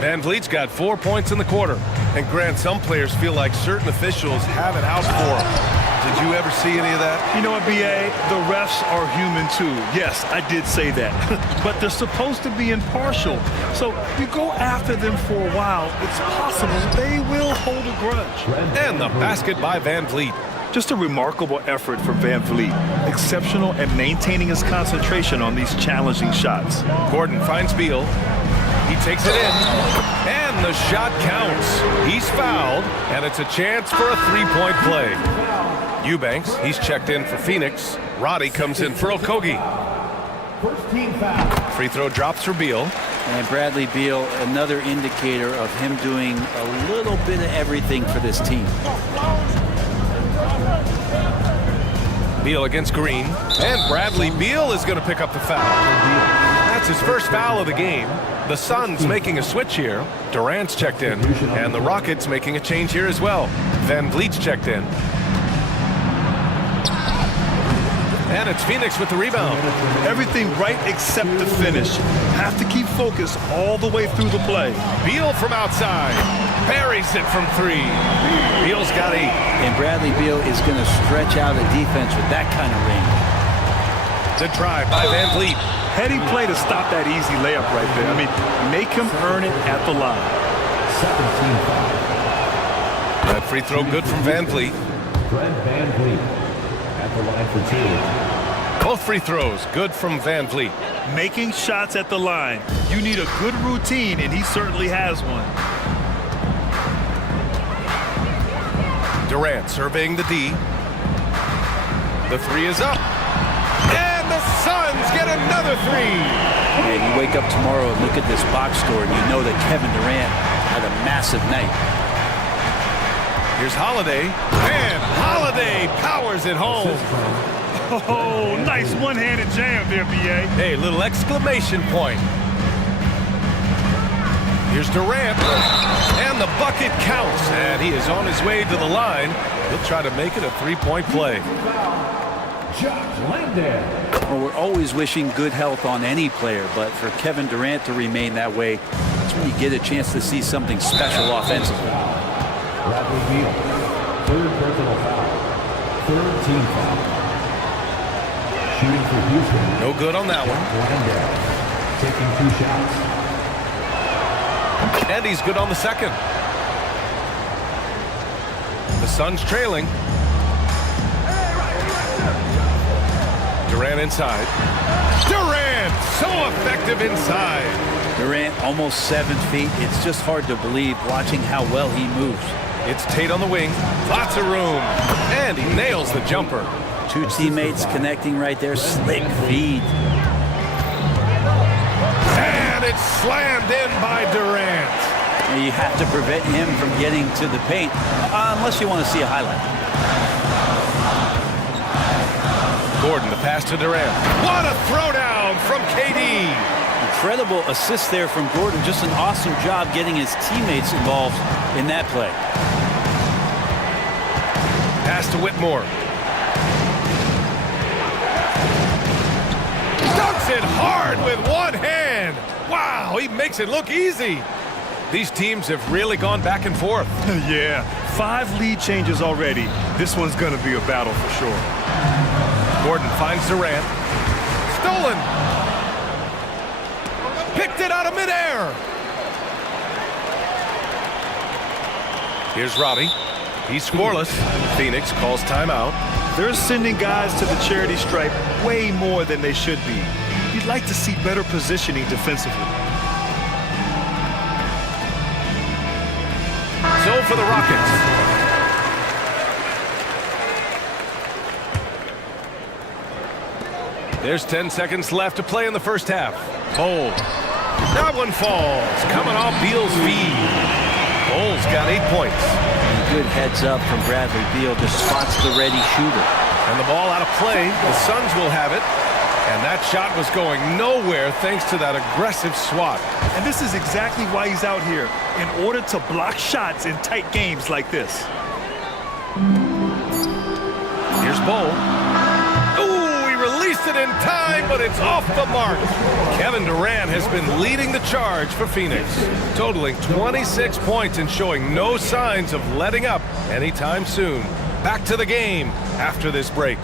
VanVleet's got 4 points in the quarter. And Grant, some players feel like certain officials have it out for them. Did you ever see any of that? You know what, B.A.? The refs are human too. Yes, I did say that. But they're supposed to be impartial. So you go after them for a while, it's possible they will hold a grudge. And the basket by VanVleet. Just a remarkable effort from VanVleet. Exceptional at maintaining his concentration on these challenging shots. Gordon finds Beal. He takes it in. And the shot counts. He's fouled, and it's a chance for a three-point play. Eubanks, he's checked in for Phoenix. Roddy comes in for Okogie. Free throw drops for Beal. And Bradley Beal, another indicator of him doing a little bit of everything for this team. Beal against Green. And Bradley Beal is going to pick up the foul. That's his first foul of the game. The Suns making a switch here. Durant's checked in. And the Rockets making a change here as well. VanVleet's checked in. And it's Phoenix with the rebound. Everything right except the finish. Have to keep focus all the way through the play. Beal from outside. buries it from 3. Beal's got 8. And Bradley Beal is going to stretch out a defense with that kind of range. The drive by Van Vliet. Heady play to stop that easy layup right there. I mean, make him earn it at the line. 17-5. That free throw good from Van Vliet. Fred Van Vliet at the line for 2. Both free throws good from Van Vliet. Making shots at the line. You need a good routine, and he certainly has one. Durant surveying the D. The 3 is up. And the Suns get another 3. And you wake up tomorrow and look at this box score, and you know that Kevin Durant had a massive night. Here's Holiday. And Holiday powers it home. Oh, nice one-handed jam there, B.A. Hey, little exclamation point. Here's Durant. And the bucket counts. And he is on his way to the line. He'll try to make it a 3-point play. Well, we're always wishing good health on any player, but for Kevin Durant to remain that way, that's when you get a chance to see something special offensively. Bradley Beal, 3rd personal foul, 3rd team foul. Shooting for Houston. No good on that one. Landale, taking 2 shots. And he's good on the second. The Suns trailing. Durant inside. Durant, so effective inside. Durant almost 7 feet. It's just hard to believe watching how well he moves. It's Tate on the wing. Lots of room. And he nails the jumper. 2 teammates connecting right there. Slick feed. And it's slammed in by Durant. You have to prevent him from getting to the paint, unless you want to see a highlight. Gordon, the pass to Durant. What a throwdown from KD. Incredible assist there from Gordon. Just an awesome job getting his teammates involved in that play. Pass to Whitmore. Dunks it hard with one hand. Wow, he makes it look easy. These teams have really gone back and forth. Yeah, 5 lead changes already. This one's going to be a battle for sure. Gordon finds Durant. Stolen. Picked it out of midair. Here's Robbie. He's scoreless. Phoenix calls timeout. They're sending guys to the charity stripe way more than they should be. You'd like to see better positioning defensively. So for the Rockets. There's 10 seconds left to play in the first half. Bol. That one falls. Coming off Beal's feed. Bol's got 8 points. Good heads up from Bradley Beal. Just spots the ready shooter. And the ball out of play. The Suns will have it. And that shot was going nowhere thanks to that aggressive swat. And this is exactly why he's out here, in order to block shots in tight games like this. Here's Bol. Ooh, he released it in time, but it's off the mark. Kevin Durant has been leading the charge for Phoenix, totaling 26 points and showing no signs of letting up anytime soon. Back to the game after this break.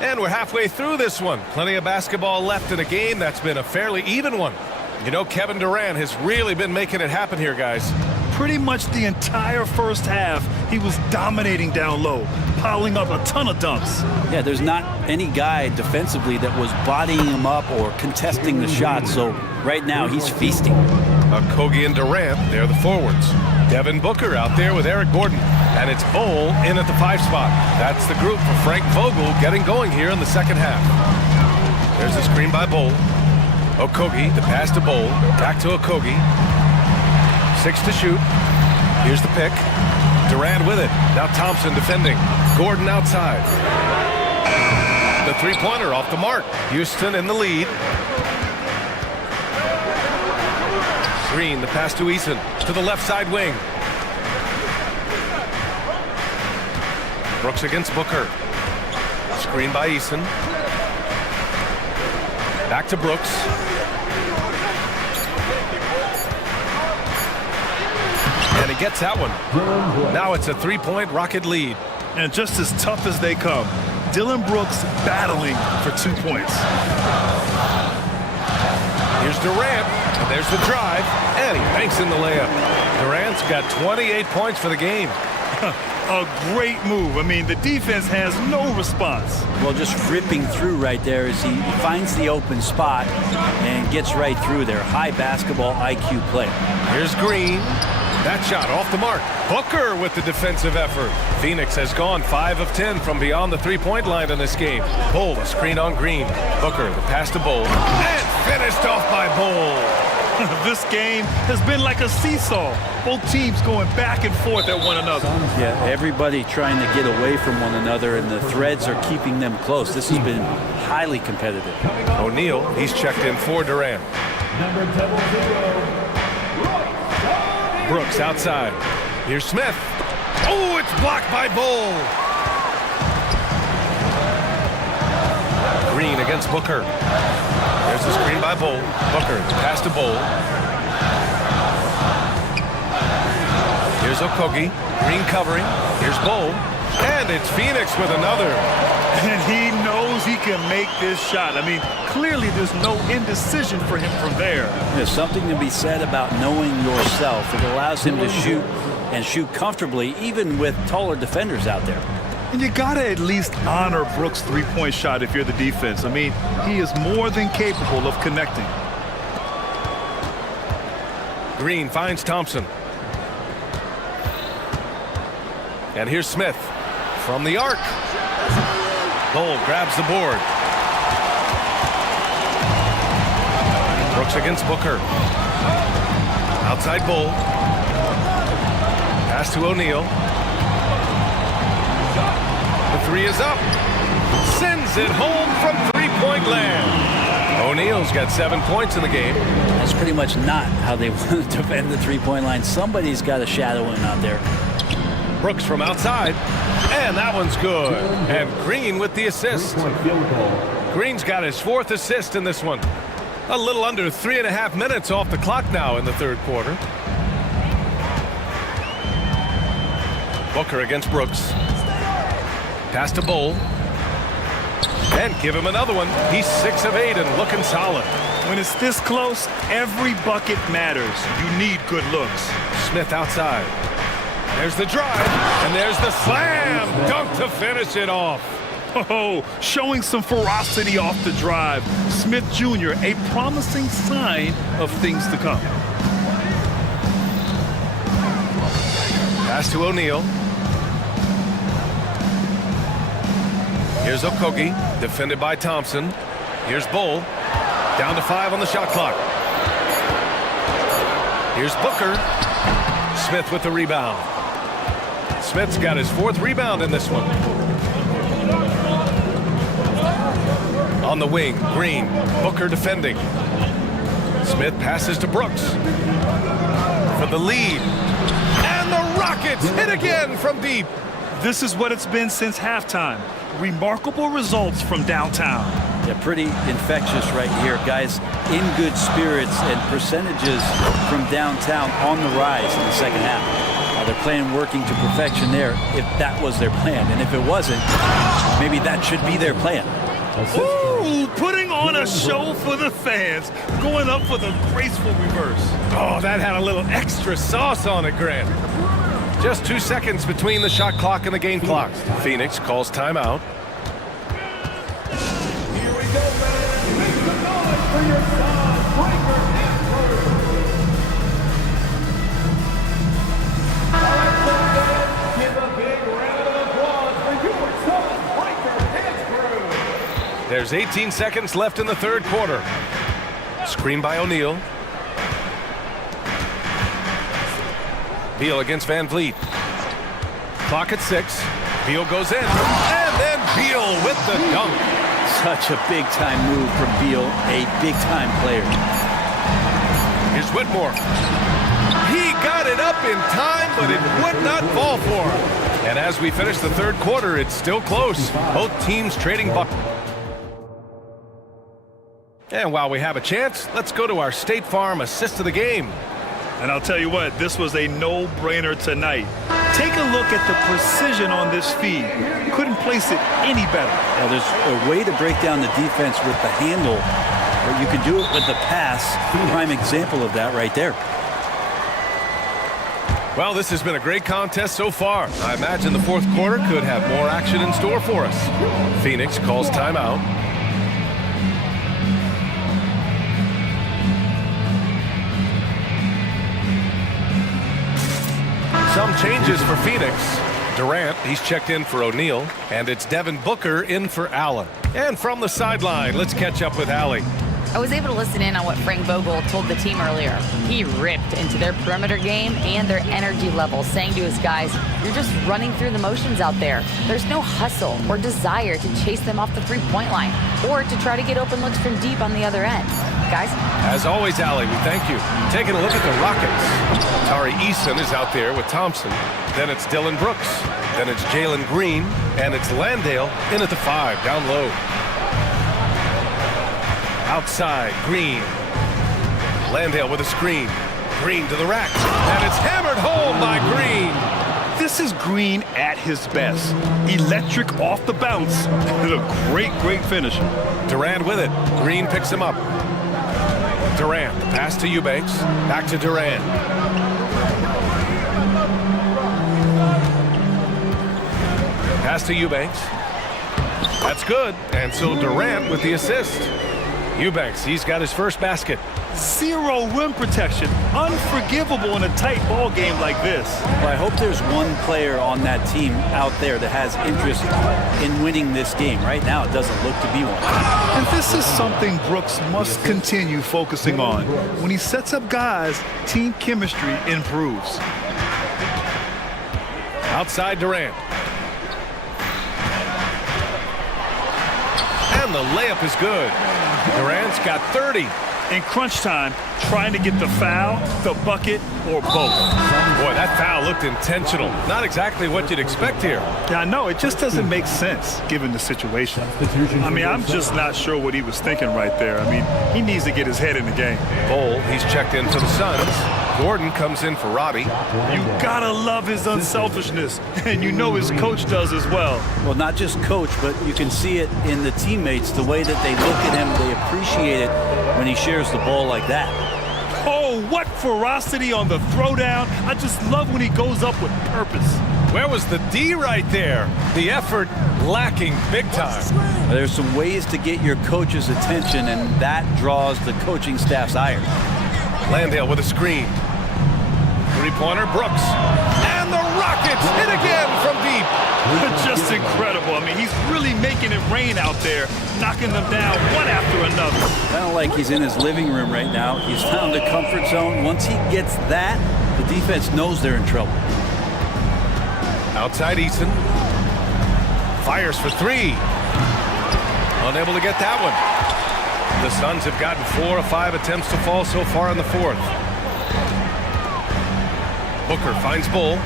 And we're halfway through this one. Plenty of basketball left in a game that's been a fairly even one. You know, Kevin Durant has really been making it happen here, guys. Pretty much the entire first half, he was dominating down low, piling up a ton of dunks. Yeah, there's not any guy defensively that was bodying him up or contesting the shot, so right now he's feasting. Kogi and Durant, they're the forwards. Devin Booker out there with Eric Gordon. And it's Bol in at the 5 spot. That's the group for Frank Vogel getting going here in the second half. There's a screen by Bol. Okogie, the pass to Bol. Back to Okogie. 6 to shoot. Here's the pick. Durant with it. Now Thompson defending. Gordon outside. The 3-pointer off the mark. Houston in the lead. Green, the pass to Eason, to the left side wing. Brooks against Booker. Screen by Eason. Back to Brooks. And he gets that one. Now it's a three-point Rocket lead. And just as tough as they come, Dillon Brooks battling for 2 points. Here's Durant, and there's the drive, and he banks in the layup. Durant's got 28 points for the game. A great move. I mean, the defense has no response. Well, just ripping through right there as he finds the open spot and gets right through there. High basketball IQ play. Here's Green. That shot off the mark. Booker with the defensive effort. Phoenix has gone 5 of 10 from beyond the three-point line in this game. Bull, a screen on Green. Booker, the pass to Bull. And finished off by Bull. This game has been like a seesaw. Both teams going back and forth at one another. Yeah, everybody trying to get away from one another, and the threads are keeping them close. This has been highly competitive. O'Neal, he's checked in for Durant. Number 00. Brooks outside. Here's Smith. Oh, it's blocked by Bull. Green against Booker. There's the screen by Bull. Booker, pass to Bull. Here's Okogie. Green covering. Here's Bull. And it's Phoenix with another. And he knows he can make this shot. I mean, clearly there's no indecision for him from there. There's something to be said about knowing yourself. It allows him to shoot and shoot comfortably, even with taller defenders out there. And you gotta at least honor Brooks' three-point shot if you're the defense. I mean, he is more than capable of connecting. Green finds Thompson. And here's Smith from the arc. Bull grabs the board. Brooks against Booker. Outside Bull. Pass to O'Neal. The three is up. Sends it home from three-point land. O'Neal's got 7 points in the game. That's pretty much not how they want to defend the three-point line. Somebody's got to shadow him out there. Brooks from outside. And that one's good. And Green with the assist. Green's got his 4th assist in this one. A little under 3.5 minutes off the clock now in the third quarter. Booker against Brooks. Pass to Bull. And give him another one. He's 6 of 8 and looking solid. When it's this close, every bucket matters. You need good looks. Smith outside. There's the drive, and there's the slam dunk to finish it off. Oh, showing some ferocity off the drive. Smith Jr., a promising sign of things to come. Pass to O'Neal. Here's Okogie, defended by Thompson. Here's Bull, down to 5 on the shot clock. Here's Booker. Smith with the rebound. Smith's got his 4th rebound in this one. On the wing, Green. Booker defending. Smith passes to Brooks for the lead. And the Rockets hit again from deep. This is what it's been since halftime. Remarkable results from downtown. Yeah, pretty infectious right here, guys. In good spirits and percentages from downtown on the rise in the second half. They're playing working to perfection there, if that was their plan. And if it wasn't, maybe that should be their plan. Ooh, putting on a show for the fans. Going up for the graceful reverse. Oh, that had a little extra sauce on it, Grant. Just 2 seconds between the shot clock and the game clock. Phoenix calls timeout. Here we go, man. Make some noise for your son, Breaker and Brewer. All right, so fans, give a big round of applause for your son, Breaker and Brewer. There's 18 seconds left in the third quarter. Screen by O'Neal. Beal against Van Vliet. Clock at 6. Beal goes in. And then Beal with the dunk. Such a big-time move from Beal, a big-time player. Here's Whitmore. He got it up in time, but it would not fall for him. And as we finish the third quarter, it's still close. Both teams trading buckets. And while we have a chance, let's go to our State Farm assist of the game. And I'll tell you what, this was a no-brainer tonight. Take a look at the precision on this feed. Couldn't place it any better. Well, there's a way to break down the defense with the handle, but you can do it with the pass. Prime example of that right there. Well, this has been a great contest so far. I imagine the fourth quarter could have more action in store for us. Phoenix calls timeout. Some changes for Phoenix. Durant, he's checked in for O'Neal, and it's Devin Booker in for Allen. And from the sideline, let's catch up with Allie. I was able to listen in on what Frank Vogel told the team earlier. He ripped into their perimeter game and their energy level, saying to his guys, you're just running through the motions out there. There's no hustle or desire to chase them off the three-point line or to try to get open looks from deep on the other end. Guys? As always, Allie, we thank you. Taking a look at the Rockets. Tari Eason is out there with Thompson. Then it's Dylan Brooks. Then it's Jalen Green. And it's Landale in at the 5, down low. Outside, Green. Landale with a screen. Green to the rack. And it's hammered home by Green. This is Green at his best. Electric off the bounce. And a great, great finisher. Durant with it. Green picks him up. Durant, pass to Eubanks. Back to Durant. Pass to Eubanks. That's good. And so Durant with the assist. Eubanks, he's got his first basket. Zero rim protection. Unforgivable in a tight ball game like this. Well, I hope there's one player on that team out there that has interest in winning this game. Right now, it doesn't look to be one. And this is something Brooks must continue focusing on. When he sets up guys, team chemistry improves. Outside Durant. And the layup is good. Durant's got 30. In crunch time, trying to get the foul, the bucket, or both. Boy, that foul looked intentional. Not exactly what you'd expect here. Yeah, I know. It just doesn't make sense given the situation. I mean, I'm just not sure what he was thinking right there. I mean, he needs to get his head in the game. Bol, he's checked in for the Suns. Gordon comes in for Roddy. You gotta love his unselfishness, and you know his coach does as well. Well, not just coach, but you can see it in the teammates, the way that they look at him, they appreciate it when he shares the ball like that. Oh, what ferocity on the throwdown. I just love when he goes up with purpose. Where was the D right there? The effort lacking big time. There's some ways to get your coach's attention, and that draws the coaching staff's ire. Landale with a screen. Three-pointer, Brooks. And the Rockets hit again from deep. Just incredible. I mean, he's really making it rain out there, knocking them down one after another. Kind of like he's in his living room right now. He's found a comfort zone. Once he gets that, the defense knows they're in trouble. Outside Eason. Fires for 3. Unable to get that one. The Suns have gotten 4 of 5 attempts to fall so far in the fourth. Booker finds Bull.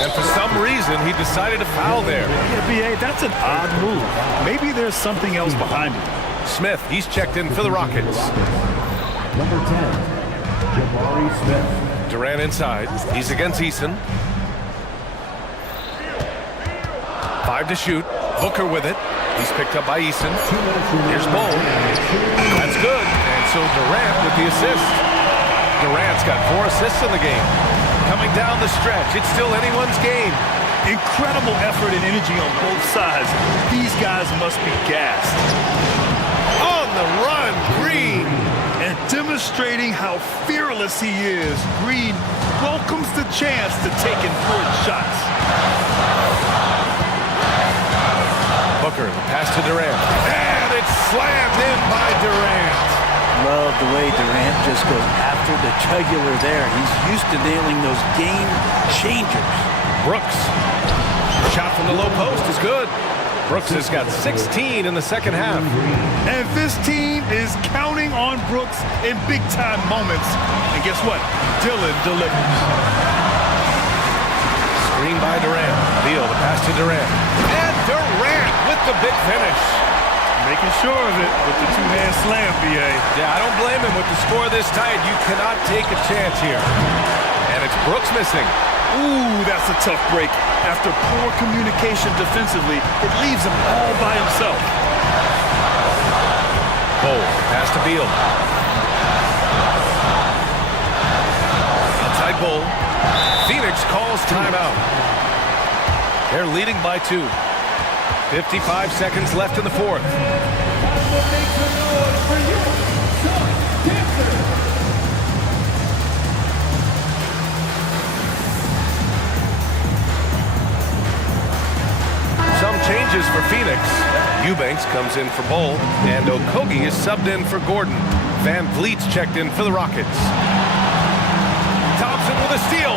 And for some reason, he decided to foul there. Yeah, B.A., that's an odd move. Maybe there's something else behind it. Smith, he's checked in for the Rockets. Number 10, Jabari Smith. Durant inside. He's against Eason. 5 to shoot. Booker with it. He's picked up by Eason. Here's Bull. That's good. And so Durant with the assist. Durant's got 4 assists in the game. Coming down the stretch, it's still anyone's game. Incredible effort and energy on both sides. These guys must be gassed. On the run, Green. And demonstrating how fearless he is, Green welcomes the chance to take important shots. Booker, the pass to Durant. And it's slammed in by Durant. Love the way Durant just goes after the jugular there. He's used to nailing those game changers. Brooks. Shot from the low post is good. Brooks has got 16 in the second half. And this team is counting on Brooks in big-time moments. And guess what? Dylan delivers. Screen by Durant. Beal, the pass to Durant. And Durant with the big finish. Making sure of it with the two-hand slam, B.A. Yeah, I don't blame him. With the score this tight, you cannot take a chance here. And it's Brooks missing. Ooh, that's a tough break. After poor communication defensively, it leaves him all by himself. Bowl, pass to Beal. Outside Bowl. Phoenix calls timeout. They're leading by 2. 55 seconds left in the fourth. Some changes for Phoenix. Eubanks comes in for Bowl, and Okogie is subbed in for Gordon. Van Vliet's checked in for the Rockets. Thompson with a steal.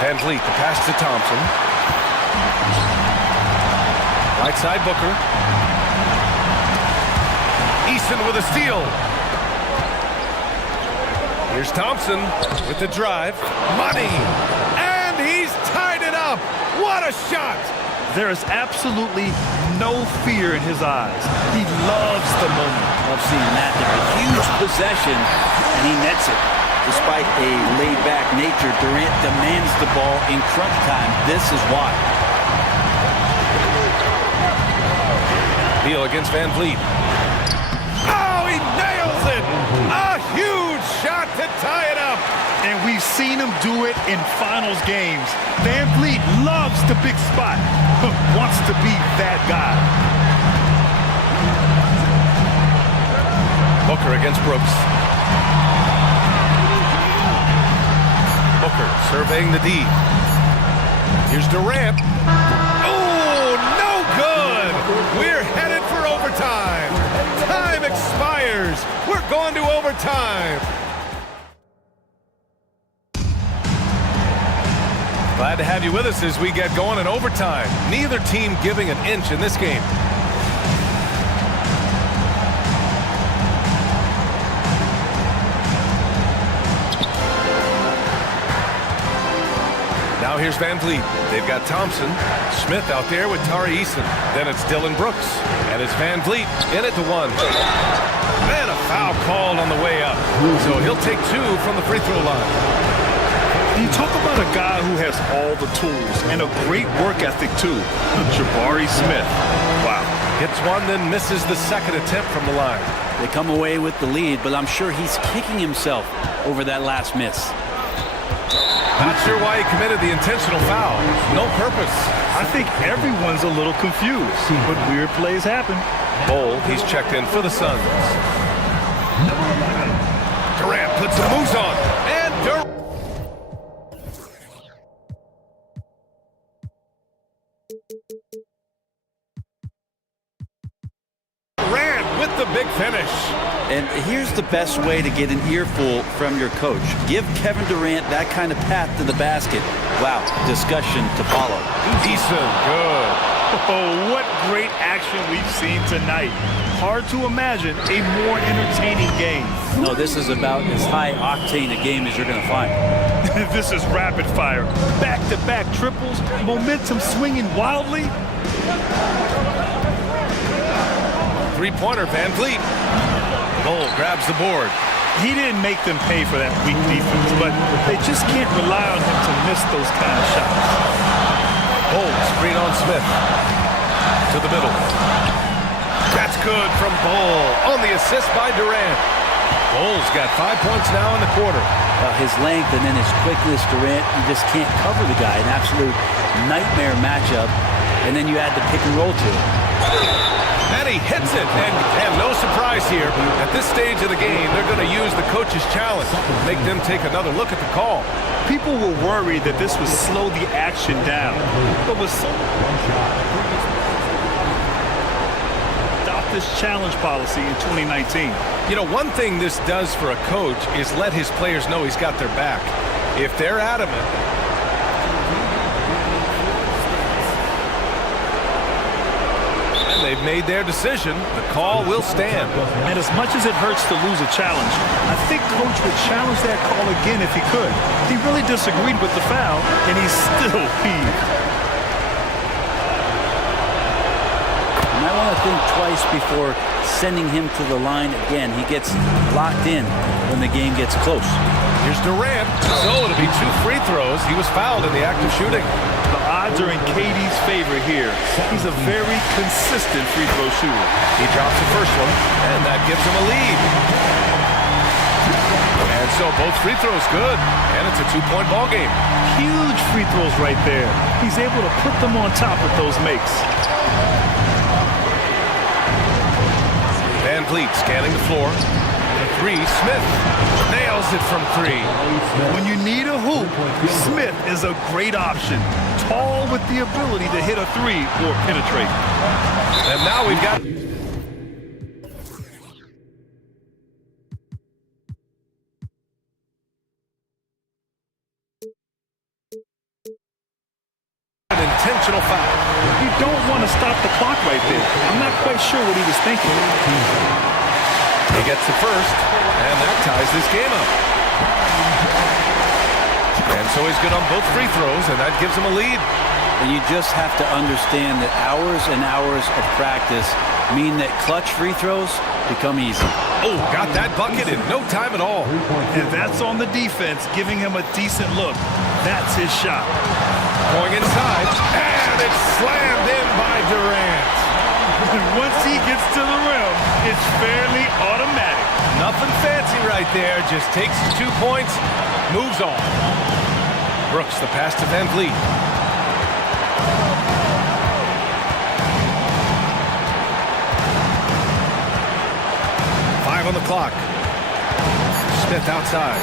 Van Vliet, the pass to Thompson. Right side Booker. Easton with a steal. Here's Thompson with the drive. Money! And he's tied it up! What a shot! There is absolutely no fear in his eyes. He loves the moment. Love seeing that there. A huge possession, and he nets it. Despite a laid-back nature, Durant demands the ball in crunch time. This is why. Beal against Van Vliet. Oh, he nails it! A huge shot to tie it up! And we've seen him do it in finals games. Van Vliet loves the big spot. Wants to be that guy. Booker against Brooks. Booker surveying the D. Here's Durant. Oh, no good! We're headed for overtime. Time expires. We're going to overtime. Glad to have you with us as we get going in overtime. Neither team giving an inch in this game. Now here's Van Vliet. They've got Thompson. Smith out there with Tari Eason. Then it's Dylan Brooks. And it's Van Vliet in at the 1. Then a foul called on the way up. So he'll take 2 from the free throw line. You talk about a guy who has all the tools and a great work ethic too. Jabari Smith. Wow. Hits one, then misses the second attempt from the line. They come away with the lead, but I'm sure he's kicking himself over that last miss. Not sure why he committed the intentional foul. No purpose. I think everyone's a little confused, but weird plays happen. Bowl, he's checked in for the Suns. Durant puts some moves on. And Durant. With the big finish. And here's the best way to get an earful from your coach. Give Kevin Durant that kind of path to the basket. Wow, discussion to follow. Decent, good. Oh, what great action we've seen tonight. Hard to imagine a more entertaining game. No, this is about as high octane a game as you're going to find. This is rapid fire. Back-to-back triples, momentum swinging wildly. Three-pointer, Van Vliet. Bowl grabs the board. He didn't make them pay for that weak defense, but they just can't rely on him to miss those kind of shots. Bowl screen on Smith. To the middle. That's good from Bowl on the assist by Durant. Bowl's got 5 points now in the quarter. His length and then his quickness, Durant, you just can't cover the guy. An absolute nightmare matchup. And then you add the pick and roll to it. And he hits it, and no surprise here. At this stage of the game, they're going to use the coach's challenge, make them take another look at the call. People were worried that this would slow the action down, but with so adopt this challenge policy in 2019. You know, one thing this does for a coach is let his players know he's got their back. If they're adamant, they've made their decision. The call will stand. And as much as it hurts to lose a challenge, I think Coach would challenge that call again if he could. He really disagreed with the foul, and he's still peeved. You might want to think twice before sending him to the line again. He gets locked in when the game gets close. Here's Durant. So it'll be 2 free throws. He was fouled in the act of shooting. The odds are in KD's favor here. He's a very consistent free throw shooter. He drops the first one, and that gives him a lead. And so both free throws good, and it's a 2-point ball game. Huge free throws right there. He's able to put them on top with those makes. Van Vliet scanning the floor. The 3, Smith nails it from 3. When you need a hoop, Smith is a great option. Tall with the ability to hit a 3 or penetrate. And now we've got... an intentional foul. You don't want to stop the clock right there. I'm not quite sure what he was thinking. He gets the first, and that ties this game up. And so he's good on both free throws, and that gives him a lead. And you just have to understand that hours and hours of practice mean that clutch free throws become easy. Oh, got that bucket in no time at all. And that's on the defense, giving him a decent look. That's his shot. Going inside, and it's slammed in by Durant. And once he gets to the rim, it's fairly automatic. Nothing fancy right there, just takes his 2 points, moves on. Brooks, the pass to Van Vliet. On the clock. Smith outside.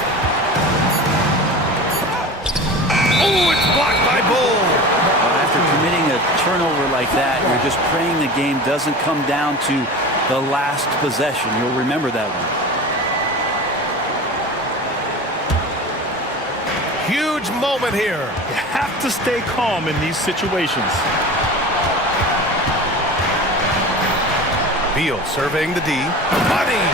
Oh, it's blocked by Bull. After committing a turnover like that, you're just praying the game doesn't come down to the last possession. You'll remember that one. Huge moment here. You have to stay calm in these situations. Beal surveying the D. Money!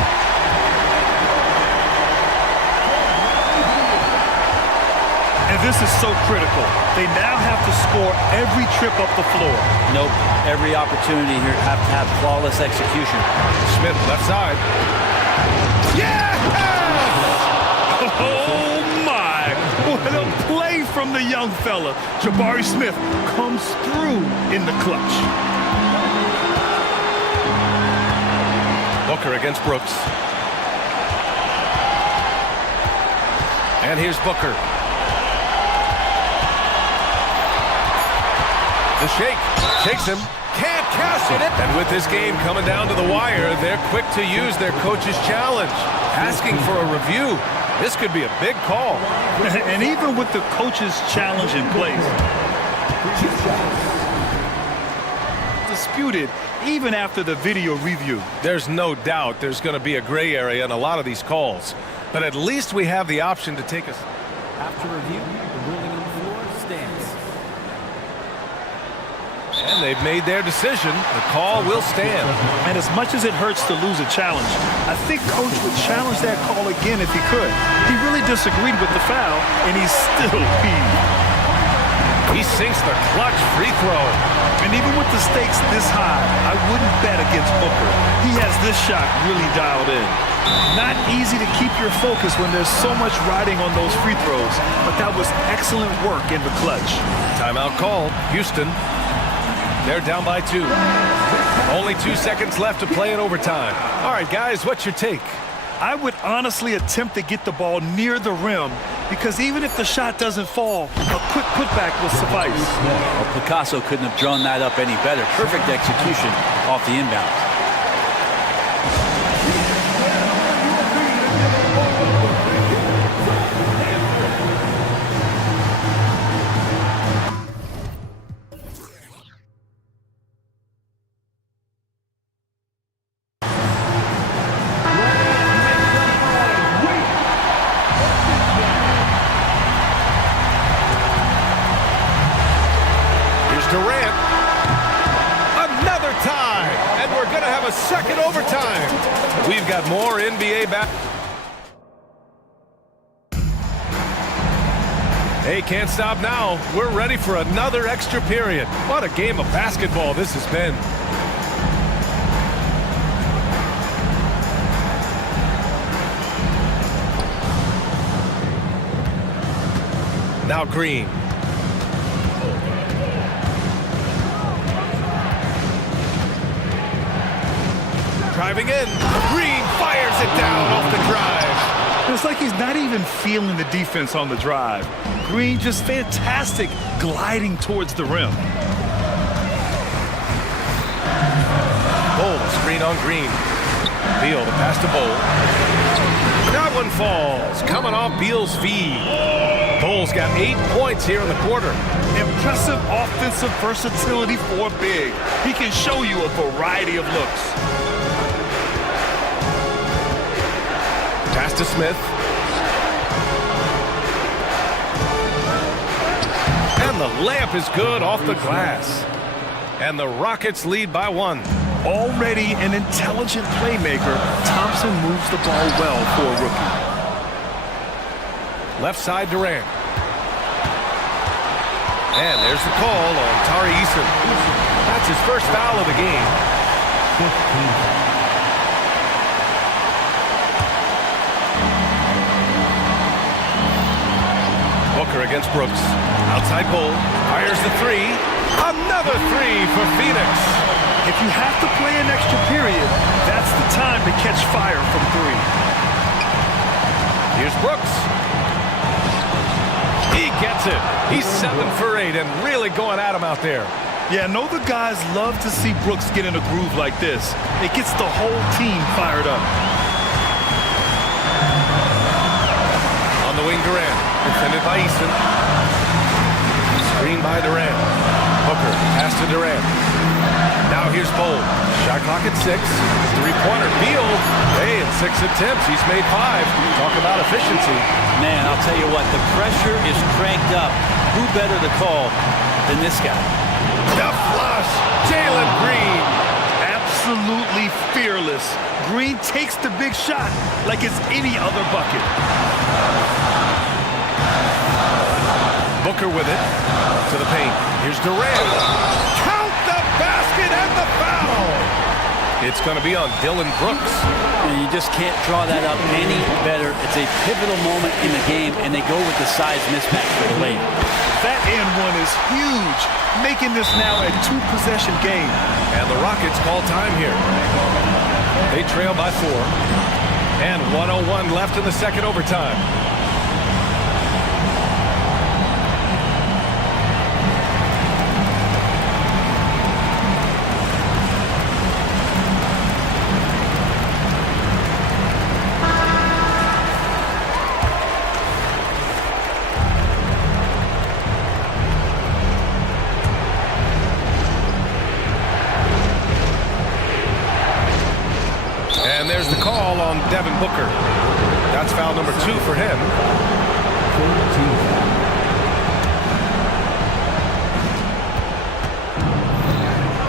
And this is so critical. They now have to score every trip up the floor. Nope. Every opportunity here have to have flawless execution. Smith left side. Yeah! Oh my! What a play from the young fella. Jabari Smith comes through in the clutch. Booker against Brooks. And here's Booker. The shake. Takes him. Can't cash it. And with this game coming down to the wire, they're quick to use their coach's challenge. Asking for a review. This could be a big call. And even with the coach's challenge in place, disputed even after the video review. There's no doubt there's going to be a gray area in a lot of these calls. But at least we have the option to take us. After review, the ruling on the floor stands. And they've made their decision. The call will stand. And as much as it hurts to lose a challenge, I think Coach would challenge that call again if he could. He really disagreed with the foul, and he's still peeved. He sinks the clutch free throw. And even with the stakes this high, I wouldn't bet against Booker. He has this shot really dialed in. Not easy to keep your focus when there's so much riding on those free throws, but that was excellent work in the clutch. Timeout called. Houston. They're down by 2. Only 2 seconds left to play in overtime. All right, guys, what's your take? I would honestly attempt to get the ball near the rim because even if the shot doesn't fall, a quick putback will suffice. Well, Picasso couldn't have drawn that up any better. Perfect execution off the inbound. Durant. Another tie. second overtime. We've got more NBA back. Hey, can't stop now. We're ready for another extra period. What a game of basketball this has been. Now Green. Driving in. Green fires it down off the drive. It's like he's not even feeling the defense on the drive. Green just fantastic gliding towards the rim. Bowl, screen on Green. Beal, the pass to Bowl. That one falls, coming off Beal's feed. Bowl's got 8 points here in the quarter. Impressive offensive versatility for big. He can show you a variety of looks. Pass to Smith. And the layup is good off the glass. And the Rockets lead by 1. Already an intelligent playmaker, Thompson moves the ball well for a rookie. Left side Durant. And there's the call on Tari Eason. That's his first foul of the game. 15. Booker against Brooks. Outside Bowl. Fires the 3. Another 3 for Phoenix. If you have to play an extra period, that's the time to catch fire from 3. Here's Brooks. He gets it. He's 7 for 8 and really going at him out there. Yeah, I know the guys love to see Brooks get in a groove like this. It gets the whole team fired up. On the wing, Durant. Defended by Easton. Screen by Durant. Booker, pass to Durant. Now here's Bowl. Shot clock at 6. Three-pointer. Beal. Hey, in 6 attempts, he's made 5. Talk about efficiency. Man, I'll tell you what, the pressure is cranked up. Who better to call than this guy? The flush. Jalen Green. Absolutely fearless. Green takes the big shot like it's any other bucket. Booker with it to the paint. Here's Durant. Count the basket and the foul. It's going to be on Dylan Brooks. And you just can't draw that up any better. It's a pivotal moment in the game, and they go with the size mismatch for the lane. That and one is huge, making this now a 2-possession game. And the Rockets call time here. They trail by 4. And 1:01 left in the second overtime. And there's the call on Devin Booker. That's foul number 2 for him.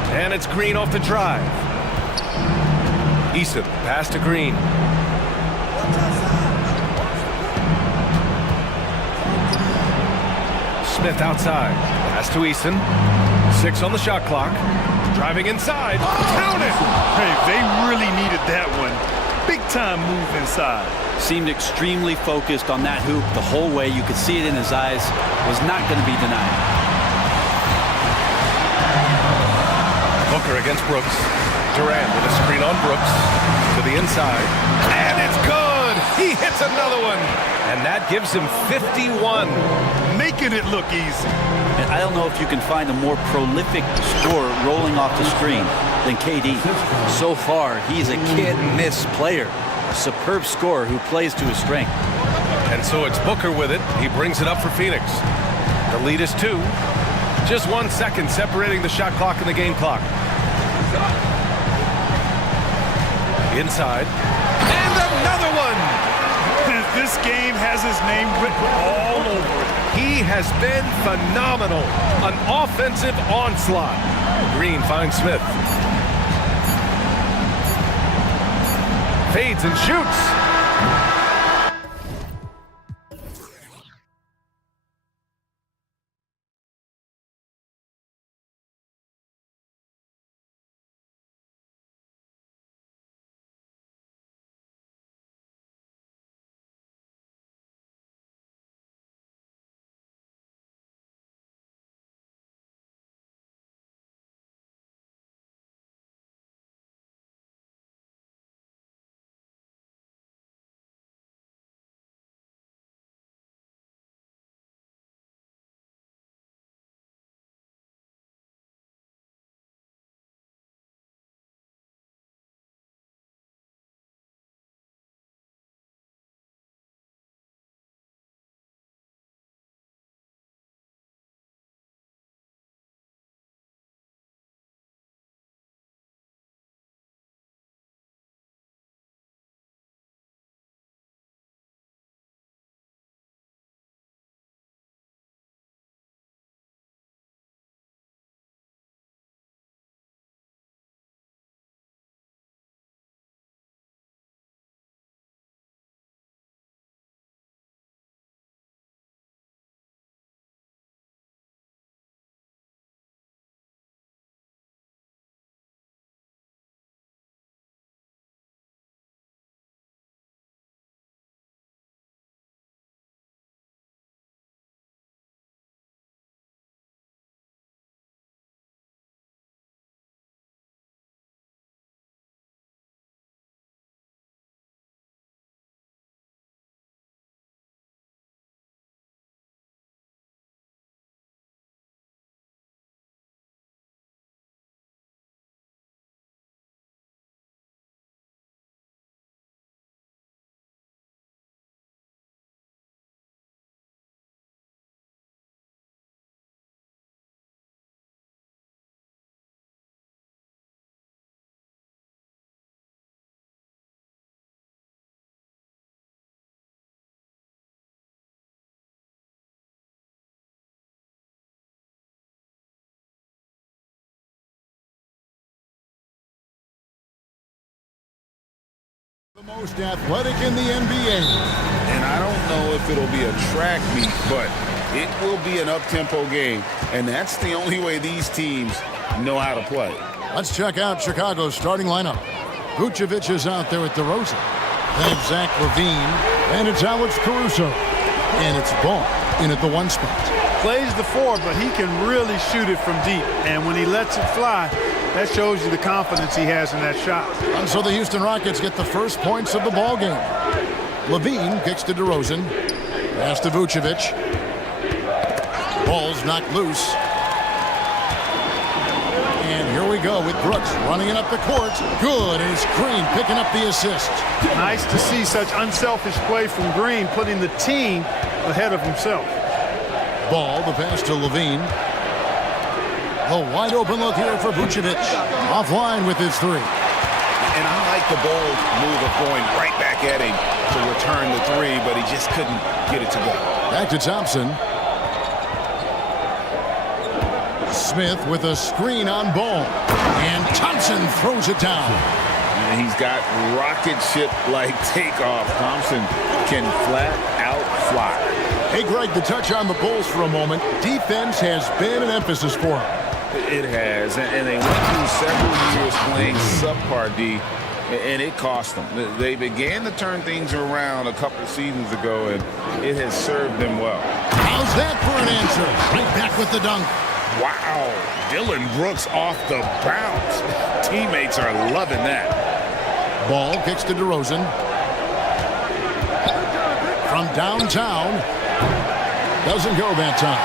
14. And it's Green off the drive. Eason, pass to Green. Smith outside. Pass to Eason. 6 on the shot clock. Driving inside. Count it! Hey, they really needed that one. Big time move inside. Seemed extremely focused on that hoop the whole way. You could see it in his eyes. Was not going to be denied. Booker against Brooks. Durant with a screen on Brooks. To the inside. And it's good! He hits another one! And that gives him 51. Making it look easy. And I don't know if you can find a more prolific scorer rolling off the screen than KD. So far, he's a can't-miss player. A superb scorer who plays to his strength. And so it's Booker with it. He brings it up for Phoenix. The lead is 2. Just 1 second separating the shot clock and the game clock. Inside. And another one! This game has his name written all over it. He has been phenomenal. An offensive onslaught. Green finds Smith. Fades and shoots. The most athletic in the NBA. And I don't know if it'll be a track meet, but it will be an up-tempo game. And that's the only way these teams know how to play. Let's check out Chicago's starting lineup. Vucevic is out there with DeRozan. Then Zach LaVine. And it's Alex Caruso. And it's Ball in at the 1 spot. Plays the 4, but he can really shoot it from deep. And when he lets it fly, that shows you the confidence he has in that shot. And so the Houston Rockets get the first points of the ball game. LaVine kicks to DeRozan. Pass to Vucevic. Ball's knocked loose. And here we go with Brooks running it up the court. Good, and it's Green picking up the assist. Nice to see such unselfish play from Green, putting the team ahead of himself. Ball, the pass to LaVine. The wide open look here for Vucevic. Offline with his 3. And I like the bold move of going right back at him to return the 3, but he just couldn't get it to go. Back to Thompson. Smith with a screen on Ball. And Thompson throws it down. And he's got rocket ship-like takeoff. Thompson can flat out fly. Hey, Greg, to touch on the Bulls for a moment, defense has been an emphasis for them. It has, and they went through several years playing subpar D, and it cost them. They began to turn things around a couple seasons ago, and it has served them well. How's that for an answer? Right back with the dunk. Wow, Dylan Brooks off the bounce. Teammates are loving that. Ball kicks to DeRozan. From downtown. Doesn't go that time.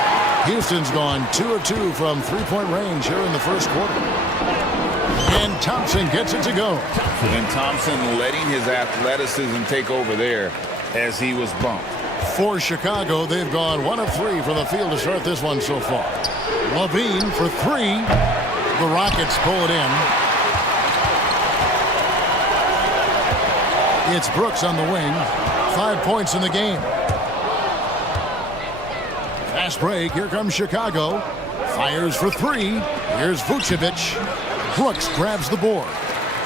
Houston's gone 2 of 2 from three-point range here in the first quarter. And Thompson gets it to go. And Thompson letting his athleticism take over there as he was bumped. For Chicago, they've gone 1 of 3 from the field to start this one so far. LaVine for 3. The Rockets pull it in. It's Brooks on the wing. 5 points in the game. Fast break. Here comes Chicago. Fires for 3. Here's Vucevic. Brooks grabs the board.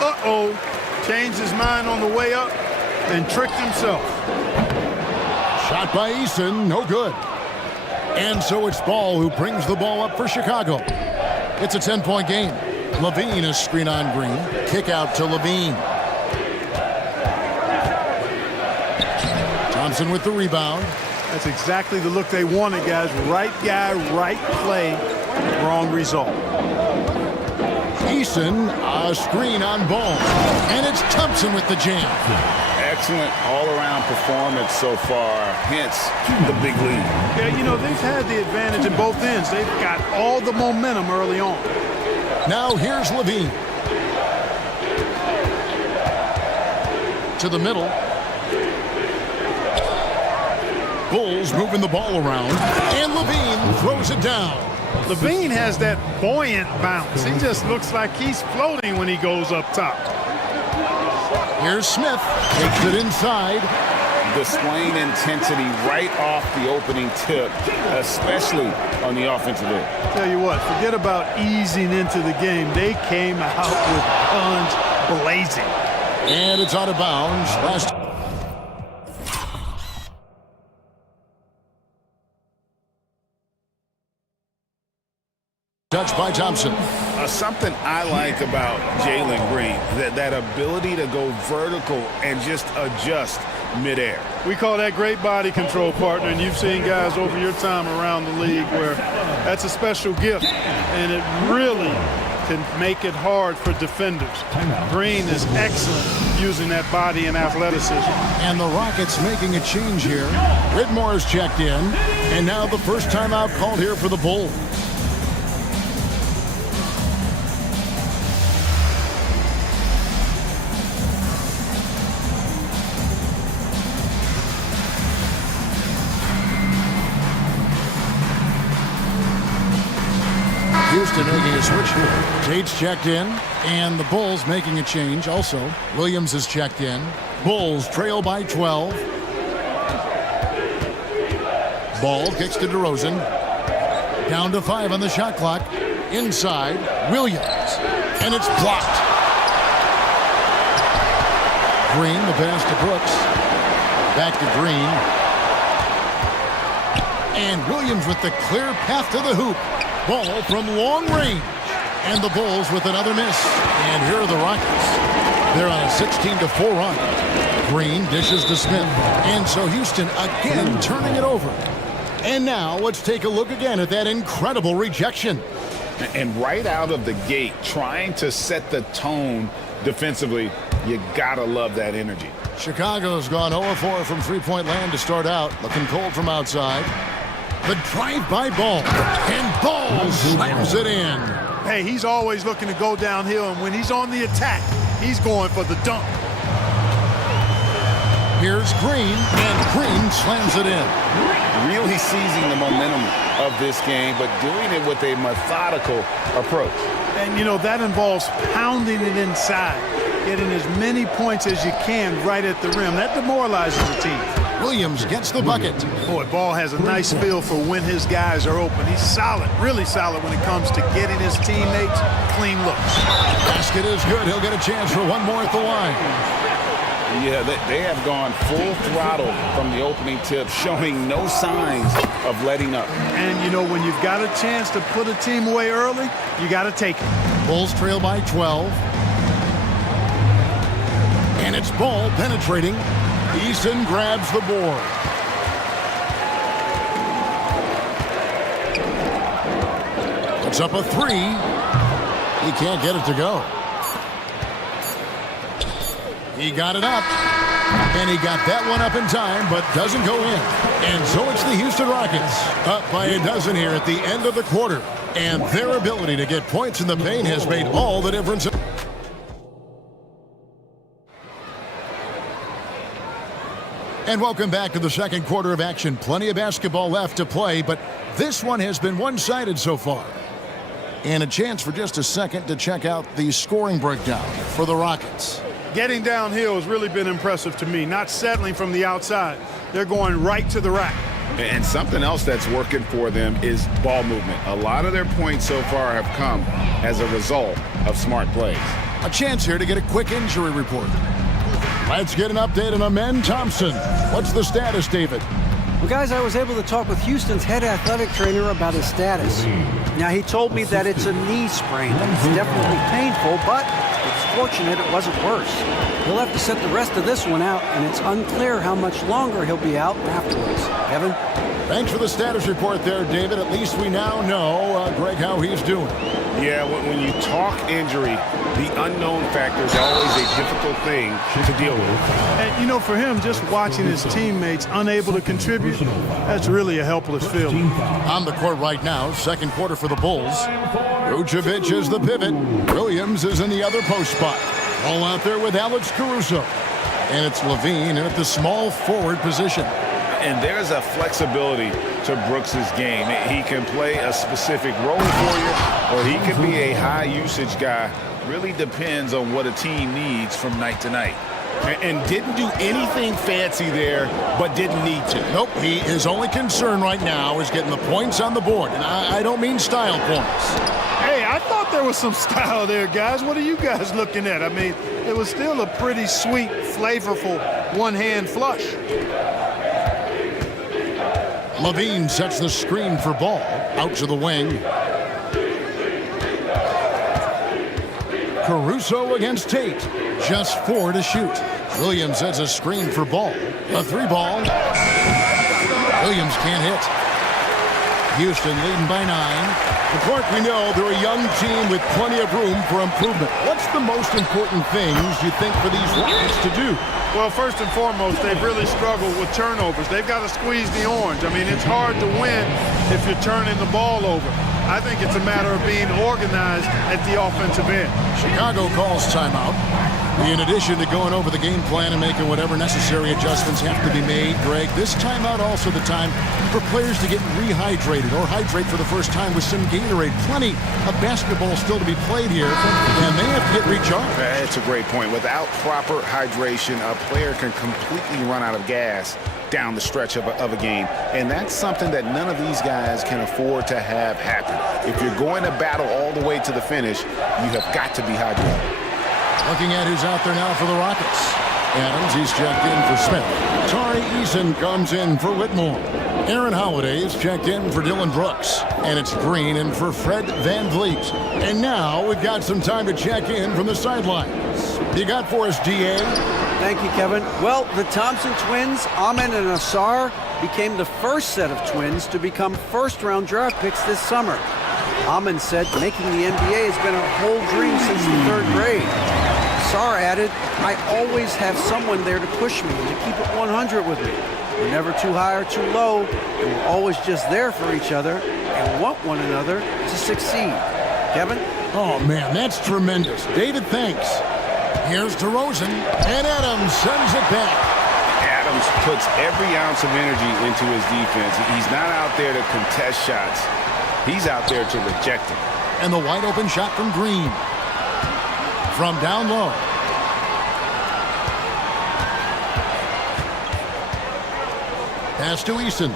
Uh-oh. changed his mind on the way up and tricked himself. Shot by Eason, no good. And so it's Ball who brings the ball up for Chicago. It's a 10-point game. Levine is screen on Green. Kick out to Levine. Thompson with the rebound. That's exactly the look they wanted, guys. Right guy, right play, wrong result. Eason, a screen on Ball. And it's Thompson with the jam. Excellent all-around performance so far, hence the big lead. Yeah, you know, they've had the advantage in both ends. They've got all the momentum early on. Now here's Levine. To the middle. Bulls moving the ball around. And Levine throws it down. Levine has that buoyant bounce. He just looks like he's floating when he goes up top. Here's Smith. Takes it inside. Displaying intensity right off the opening tip, especially on the offensive end. Tell you what, forget about easing into the game. They came out with guns blazing. And it's out of bounds. Last. Touch by Thompson. Something I like about Jalen Green, that ability to go vertical and just adjust midair. We call that great body control, partner, and you've seen guys over your time around the league where that's a special gift, and it really can make it hard for defenders. Green is excellent using that body and athleticism. And the Rockets making a change here. Whitmore's checked in, and now the first timeout called here for the Bulls. Houston making a switch here. Tate's checked in, and the Bulls making a change also. Williams is checked in. Bulls trail by 12. Ball kicks to DeRozan. Down to 5 on the shot clock. Inside, Williams. And it's blocked. Green, the pass to Brooks. Back to Green. And Williams with the clear path to the hoop. Ball from long range. And the Bulls with another miss. And here are the Rockets. They're on a 16-4 run. Green dishes to Smith. And so Houston again turning it over. And now let's take a look again at that incredible rejection. And right out of the gate, trying to set the tone defensively, you gotta love that energy. Chicago's gone 0-4 from three-point land to start out. Looking cold from outside. The drive-by Ball. And Ball slams it in. Hey, he's always looking to go downhill, and when he's on the attack, he's going for the dunk. Here's Green, and Green slams it in. Really seizing the momentum of this game, but doing it with a methodical approach. And, you know, that involves pounding it inside, getting as many points as you can right at the rim. That demoralizes the team. Williams gets the bucket. Boy, Ball has a nice feel for when his guys are open. He's solid, really solid when it comes to getting his teammates clean looks. Basket is good. He'll get a chance for one more at the line. Yeah, they have gone full throttle from the opening tip, showing no signs of letting up. And, you know, when you've got a chance to put a team away early, you got to take it. Bulls trail by 12. And it's Ball penetrating. Eason grabs the board. Puts up a three. He can't get it to go. He got it up. And he got that one up in time, but doesn't go in. And so it's the Houston Rockets up by a dozen here at the end of the quarter. And their ability to get points in the paint has made all the difference. And welcome back to the second quarter of action. Plenty of basketball left to play, but this one has been one-sided so far. And a chance for just a second to check out the scoring breakdown for the Rockets. Getting downhill has really been impressive to me, not settling from the outside. They're going right to the rack. And something else that's working for them is ball movement. A lot of their points so far have come as a result of smart plays. A chance here to get a quick injury report. Let's get an update on Amen Thompson. What's the status, David? Well, guys, I was able to talk with Houston's head athletic trainer about his status. Now, he told me that it's a knee sprain. It's definitely painful, but it's fortunate it wasn't worse. He'll have to set the rest of this one out, and it's unclear how much longer he'll be out afterwards. Kevin? Thanks for the status report there, David. At least we now know, Greg, how he's doing. Yeah, when you talk injury, the unknown factor is always a difficult thing to deal with. And, you know, for him, just watching his teammates unable to contribute, that's really a helpless feeling. On the court right now, second quarter for the Bulls. Vucevic is the pivot. Williams is in the other post spot. All out there with Alex Caruso. And it's Levine at the small forward position. And there's a flexibility to Brooks's game. He can play a specific role for you, or he can be a high-usage guy. Really depends on what a team needs from night to night. And didn't do anything fancy there, but didn't need to. Nope, his only concern right now is getting the points on the board. And I don't mean style points. Hey, I thought there was some style there, guys. What are you guys looking at? I mean, it was still a pretty sweet, flavorful one-hand flush. Levine sets the screen for Ball. Out to the wing. Caruso against Tate. Just 4 to shoot. Williams sets a screen for Ball. A 3-ball. Williams can't hit. Houston leading by 9. Of course, we know they're a young team with plenty of room for improvement. What's the most important things you think for these Rockets to do? Well, first and foremost, they've really struggled with turnovers. They've got to squeeze the orange. I mean, it's hard to win if you're turning the ball over. I think it's a matter of being organized at the offensive end. Chicago calls timeout. In addition to going over the game plan and making whatever necessary adjustments have to be made, Greg, this timeout also the time for players to get rehydrated or hydrate for the first time with some Gatorade. Plenty of basketball still to be played here, and they have to get recharged. That's a great point. Without proper hydration, a player can completely run out of gas down the stretch of a game. And that's something that none of these guys can afford to have happen. If you're going to battle all the way to the finish, you have got to be hydrated. Looking at who's out there now for the Rockets. Adams, he's checked in for Smith. Tari Eason comes in for Whitmore. Aaron Holiday is checked in for Dylan Brooks. And it's Green in for Fred Van Vliet. And now we've got some time to check in from the sidelines. You got for us, DA? Thank you, Kevin. Well, the Thompson twins, Amen and Asar, became the first set of twins to become first-round draft picks this summer. Amen said making the NBA has been a whole dream since the 3rd grade. Asar added, I always have someone there to push me and to keep it 100 with me. We're never too high or too low, and we're always just there for each other and want one another to succeed. Kevin? Oh, man, that's tremendous. David, thanks. Here's DeRozan, and Adams sends it back. Adams puts every ounce of energy into his defense. He's not out there to contest shots. He's out there to reject them. And the wide open shot from Green. From down low. Pass to Easton.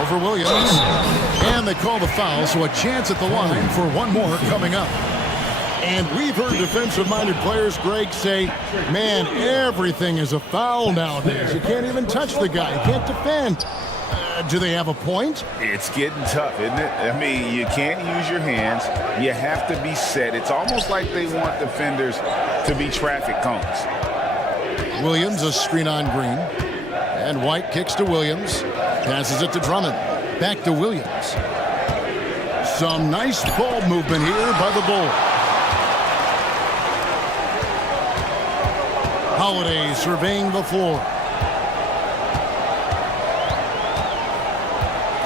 Over Williams. And they call the foul, so a chance at the line for one more coming up. And we've heard defensive-minded players, Greg, say, man, everything is a foul nowadays. You can't even touch the guy. You can't defend. Do they have a point? It's getting tough, isn't it? I mean, you can't use your hands. You have to be set. It's almost like they want defenders to be traffic cones. Williams, a screen on Green. And White kicks to Williams. Passes it to Drummond. Back to Williams. Some nice ball movement here by the Bulls. Holiday surveying the floor.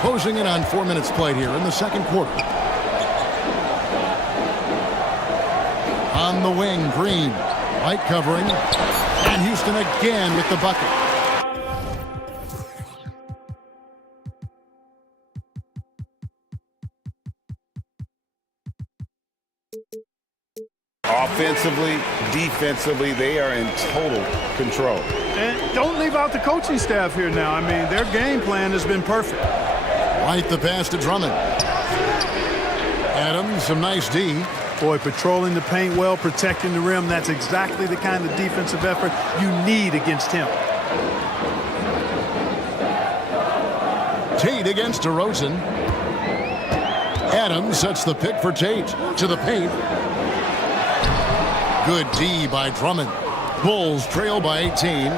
Closing in on 4 minutes played here in the second quarter. On the wing, Green. White covering. And Houston again with the bucket. Offensively, defensively, they are in total control. And don't leave out the coaching staff here now. I mean, their game plan has been perfect. White the pass to Drummond. Adams, some nice D. Boy, patrolling the paint well, protecting the rim. That's exactly the kind of defensive effort you need against him. Tate against DeRozan. Adams sets the pick for Tate to the paint. Good D by Drummond. Bulls trail by 18.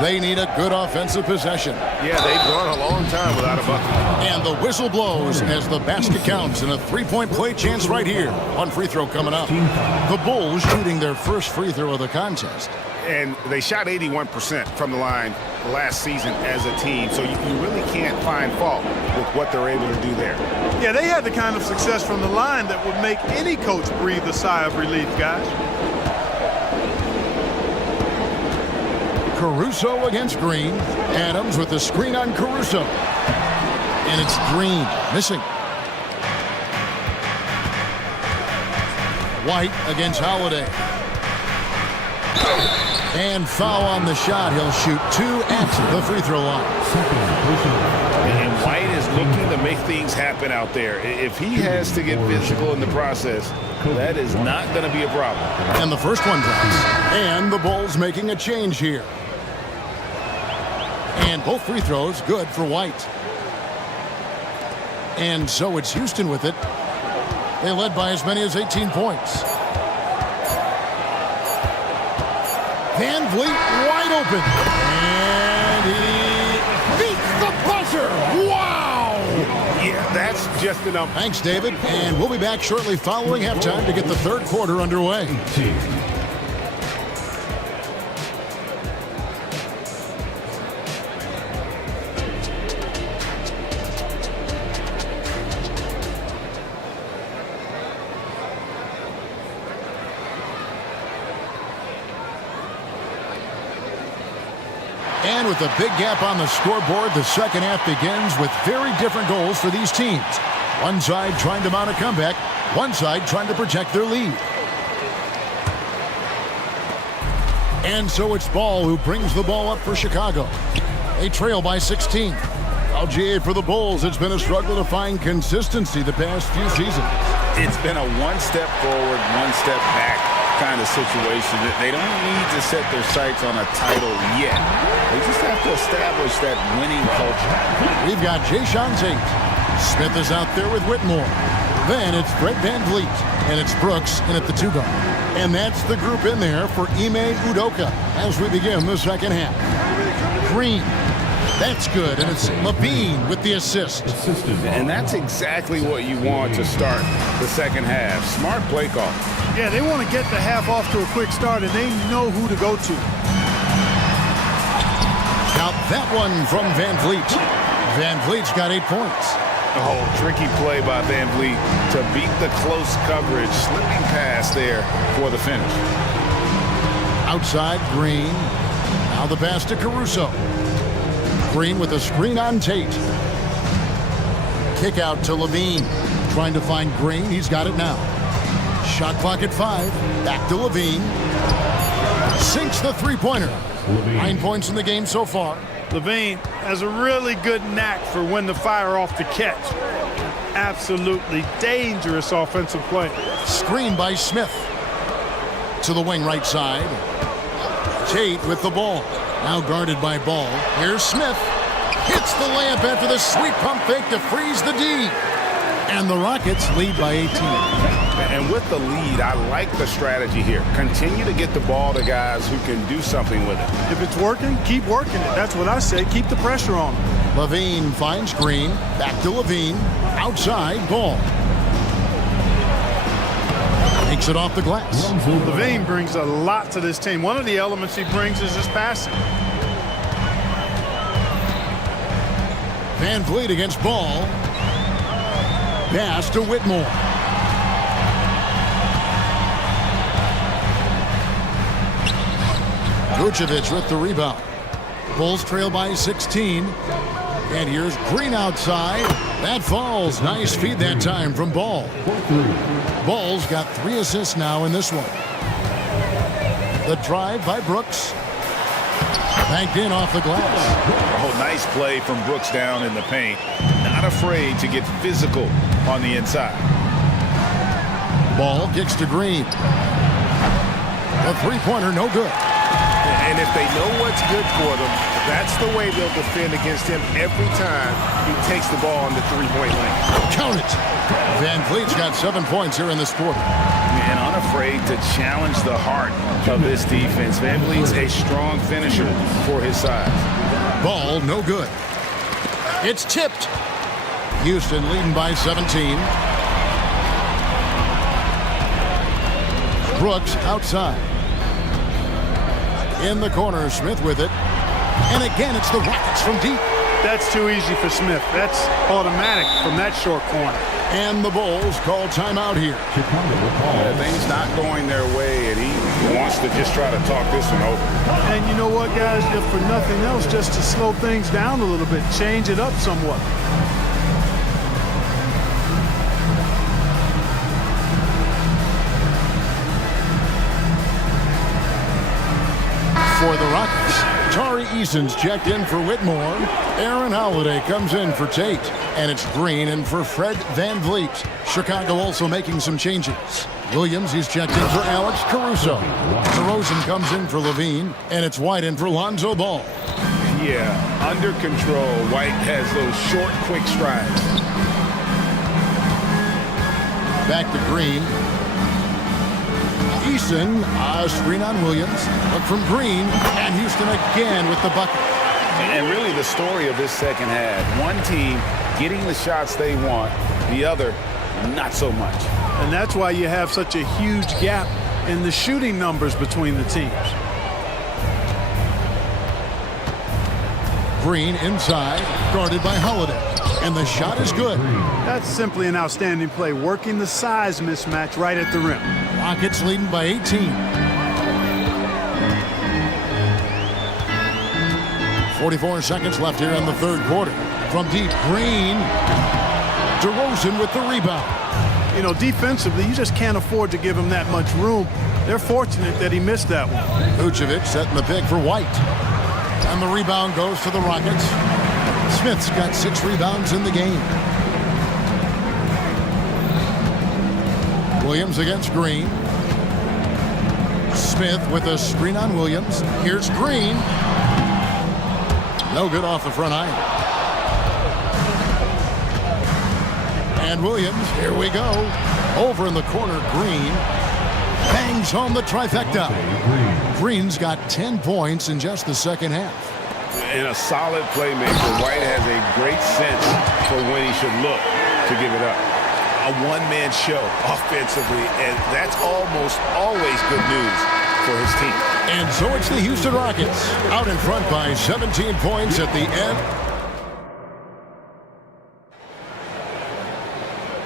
They need a good offensive possession. Yeah, they've gone a long time without a bucket. And the whistle blows as the basket counts, and a three-point play chance right here. One free throw coming up. The Bulls shooting their first free throw of the contest. And they shot 81% from the line last season as a team, so you really can't find fault with what they're able to do there. Yeah, they had the kind of success from the line that would make any coach breathe a sigh of relief, guys. Caruso against Green. Adams with the screen on Caruso. And it's Green missing. White against Holiday. And foul on the shot. He'll shoot 2 at the free throw line. And White is looking to make things happen out there. If he has to get physical in the process, that is not going to be a problem. And the first one drops. And the Bulls making a change here. And both free throws good for White. And so it's Houston with it. They led by as many as 18 points. Van Vliet wide open. And he beats the buzzer. Wow! Yeah, that's just enough. Thanks, David. And we'll be back shortly following halftime to get the third quarter underway. And with a big gap on the scoreboard, the second half begins with very different goals for these teams. One side trying to mount a comeback, one side trying to protect their lead. And so it's Ball who brings the ball up for Chicago. They trail by 16. LGA for the Bulls. It's been a struggle to find consistency the past few seasons. It's been a one step forward, one step back kind of situation. They don't need to set their sights on a title yet. They just have to establish that winning culture. We've got Jayshawn Tate. Smith is out there with Whitmore. Then it's Fred Van Vliet. And it's Brooks in at the 2 guard. And that's the group in there for Ime Udoka as we begin the second half. Green. That's good. And it's Levine with the assist. And that's exactly what you want to start the second half. Smart play call. Yeah, they want to get the half off to a quick start, and they know who to go to. Now that one from Van Vliet. Van Vliet's got 8 points. Oh, tricky play by Van Vliet to beat the close coverage. Slipping pass there for the finish. Outside, Green. Now the pass to Caruso. Green with a screen on Tate. Kick out to Levine. Trying to find Green. He's got it now. Shot clock at 5. Back to Levine. Sinks the three-pointer. 9 points in the game so far. Levine has a really good knack for when to fire off the catch. Absolutely dangerous offensive play. Screen by Smith. To the wing right side. Tate with the ball. Now guarded by Ball. Here's Smith. Hits the layup after the sweet pump fake to freeze the D. And the Rockets lead by 18. And with the lead, I like the strategy here. Continue to get the ball to guys who can do something with it. If it's working, keep working it. That's what I say. Keep the pressure on him. Levine finds Green. Back to Levine. Outside, Ball. Takes it off the glass. Levine brings a lot to this team. One of the elements he brings is his passing. Van Vliet against Ball. Pass to Whitmore. Vucevic with the rebound. Bulls trail by 16. And here's Green outside. That falls. Nice feed that time from Ball. Ball's got 3 assists now in this one. The drive by Brooks. Banked in off the glass. Oh, nice play from Brooks down in the paint. Not afraid to get physical on the inside. Ball kicks to Green. A three-pointer, no good. And if they know what's good for them, that's the way they'll defend against him every time he takes the ball on the three-point line. Count it. Van Vliet's got 7 points here in this quarter. And unafraid to challenge the heart of this defense. Van Vliet's a strong finisher for his size. Ball, no good. It's tipped. Houston leading by 17. Brooks outside. In the corner, Smith with it. And again, it's the Rockets from deep. That's too easy for Smith. That's automatic from that short corner. And the Bulls call timeout here. Things not going their way, and he wants to just try to talk this one over. And you know what, guys? If for nothing else, just to slow things down a little bit, change it up somewhat. For the Rockets, Tari Eason's checked in for Whitmore. Aaron Holiday comes in for Tate. And it's Green in for Fred Van Vliet. Chicago also making some changes. Williams, he's checked in for Alex Caruso. DeRozan comes in for Levine. And it's White in for Lonzo Ball. Yeah, under control. White has those short, quick strides. Back to Green. Eason, screen on Williams. Look from Green. And Houston again with the bucket. And really the story of this second half. One team getting the shots they want, the other not so much. And that's why you have such a huge gap in the shooting numbers between the teams. Green inside, guarded by Holiday. And the shot is good. That's simply an outstanding play, working the size mismatch right at the rim. Rockets leading by 18. 44 seconds left here in the third quarter. From deep, Green. DeRozan with the rebound. You know, defensively, you just can't afford to give him that much room. They're fortunate that he missed that one. Vucevic setting the pick for White. And the rebound goes to the Rockets. Smith's got 6 rebounds in the game. Williams against Green. Smith with a screen on Williams. Here's Green. No good off the front iron. And Williams, here we go. Over in the corner, Green. Bangs home the trifecta. Green's got 10 points in just the second half. And a solid playmaker. White has a great sense for when he should look to give it up. A one-man show offensively, and that's almost always good news for his team. And so it's the Houston Rockets out in front by 17 points at the end.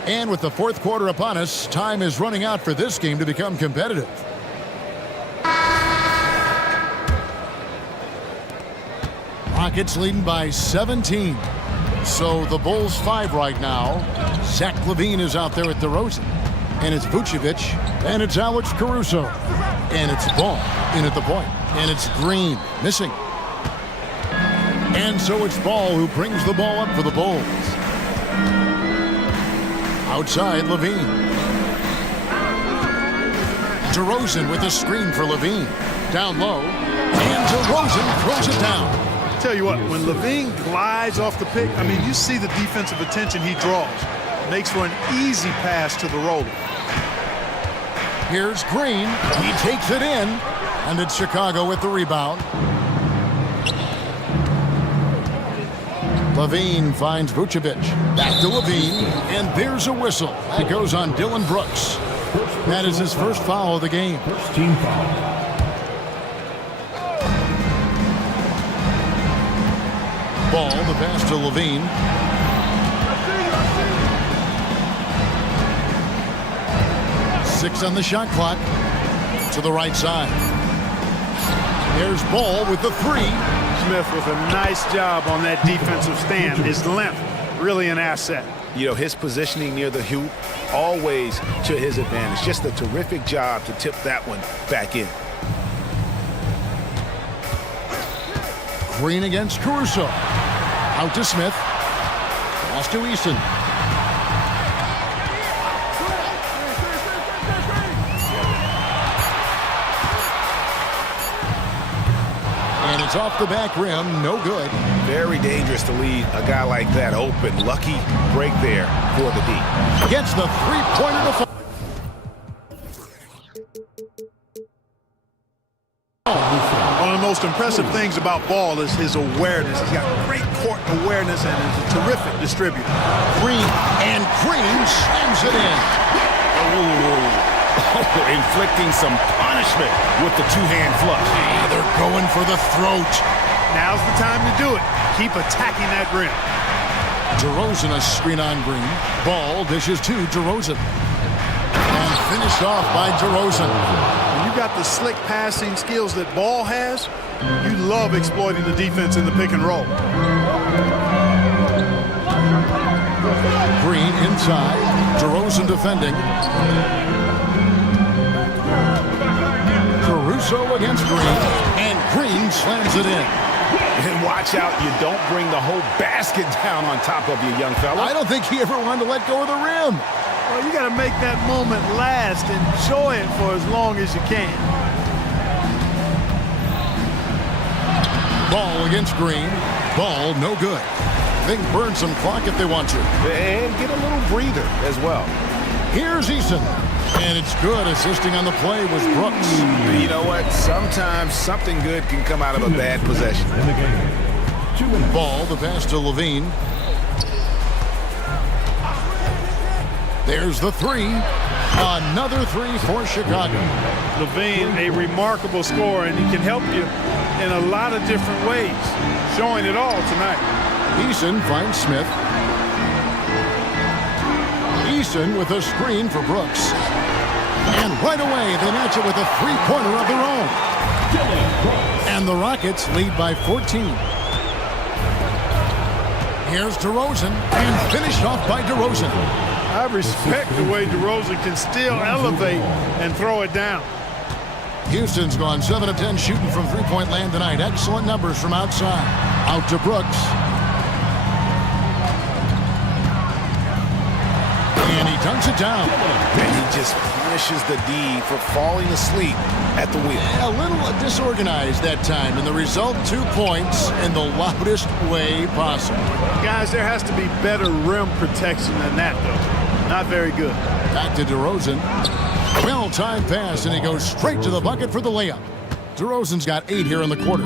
And with the fourth quarter upon us, time is running out for this game to become competitive. Rockets leading by 17. So the Bulls 5 right now. Zach LaVine is out there at DeRozan. And it's Vucevic. And it's Alex Caruso. And it's Ball in at the point. And it's Green missing. And so it's Ball who brings the ball up for the Bulls. Outside, LaVine. DeRozan with a screen for LaVine. Down low. And DeRozan throws it down. Tell you what, when LaVine glides off the pick, I mean, you see the defensive attention he draws. Makes for an easy pass to the roller. Here's Green. He takes it in. And it's Chicago with the rebound. LaVine finds Vucevic. Back to LaVine. And there's a whistle. That goes on Dylan Brooks. That is his first foul of the game. First team foul. Ball, the pass to LaVine. Six on the shot clock. To the right side. There's Ball with the three. Smith with a nice job on that defensive stand. His length, really an asset. You know, his positioning near the hoop, always to his advantage. Just a terrific job to tip that one back in. Green against Caruso. Out to Smith. Pass to Eason. It's off the back rim, no good. Very dangerous to leave a guy like that open. Lucky break there for the D. Gets the three-pointer to fall. One of the most impressive things about Ball is his awareness. He's got great court awareness and is a terrific distributor. Green slams it in. Inflicting some punishment with the two-hand flush. Yeah, they're going for the throat. Now's the time to do it. Keep attacking that rim. DeRozan a screen on Green. Ball dishes to DeRozan. And finished off by DeRozan. When you got the slick passing skills that Ball has, you love exploiting the defense in the pick and roll. Green inside. DeRozan defending. Caruso against Green. And Green slams it in. And watch out, you don't bring the whole basket down on top of you, young fella. I don't think he ever wanted to let go of the rim. Well, you got to make that moment last. Enjoy it for as long as you can. Ball against Green. Ball no good. They can burn some clock if they want to. And get a little breather as well. Here's Eason. And it's good. Assisting on the play was Brooks. You know what? Sometimes something good can come out of a bad possession. Ball, the pass to Levine. There's the three. Another three for Chicago. Levine, a remarkable scorer, and he can help you in a lot of different ways. Showing it all tonight. Eason finds Smith. Eason with a screen for Brooks. And right away, they match it with a three-pointer of their own. And the Rockets lead by 14. Here's DeRozan, and finished off by DeRozan. I respect the way DeRozan can still elevate and throw it down. Houston's gone 7 of 10 shooting from three-point land tonight. Excellent numbers from outside. Out to Brooks. And he dunks it down. And he just punishes the D for falling asleep at the wheel. A little disorganized that time, and the result 2 points in the loudest way possible. Guys, there has to be better rim protection than that, though. Not very good. Back to DeRozan. Well-timed pass, and he goes straight to the bucket for the layup. DeRozan's got 8 here in the quarter.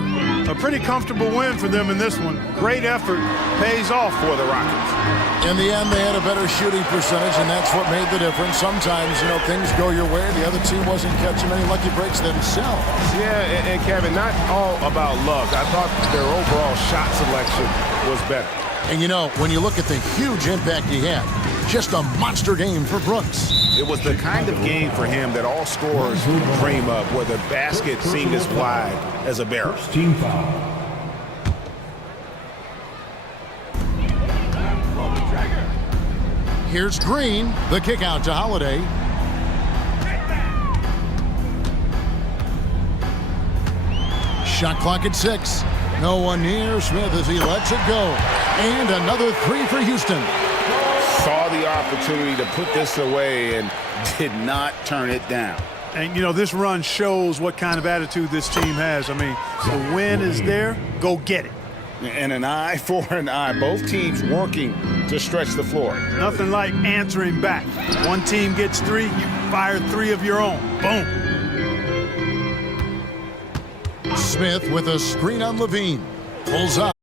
A pretty comfortable win for them in this one. Great effort pays off for the Rockets. In the end, they had a better shooting percentage, and that's what made the difference. Sometimes, things go your way. The other team wasn't catching many lucky breaks themselves. Yeah, and Kevin, not all about luck. I thought their overall shot selection was better. And when you look at the huge impact he had, just a monster game for Brooks. It was the kind of game for him that all scorers dream of, where the basket seemed as wide as a barrel. Team foul. Here's Green, the kick out to Holiday. Shot clock at 6. No one near Smith as he lets it go. And another three for Houston. Saw the opportunity to put this away and did not turn it down. And, this run shows what kind of attitude this team has. I mean, the win is there. Go get it. And an eye for an eye. Both teams working to stretch the floor. Nothing like answering back. One team gets 3, you fire 3 of your own. Boom. Smith with a screen on Levine. Pulls up.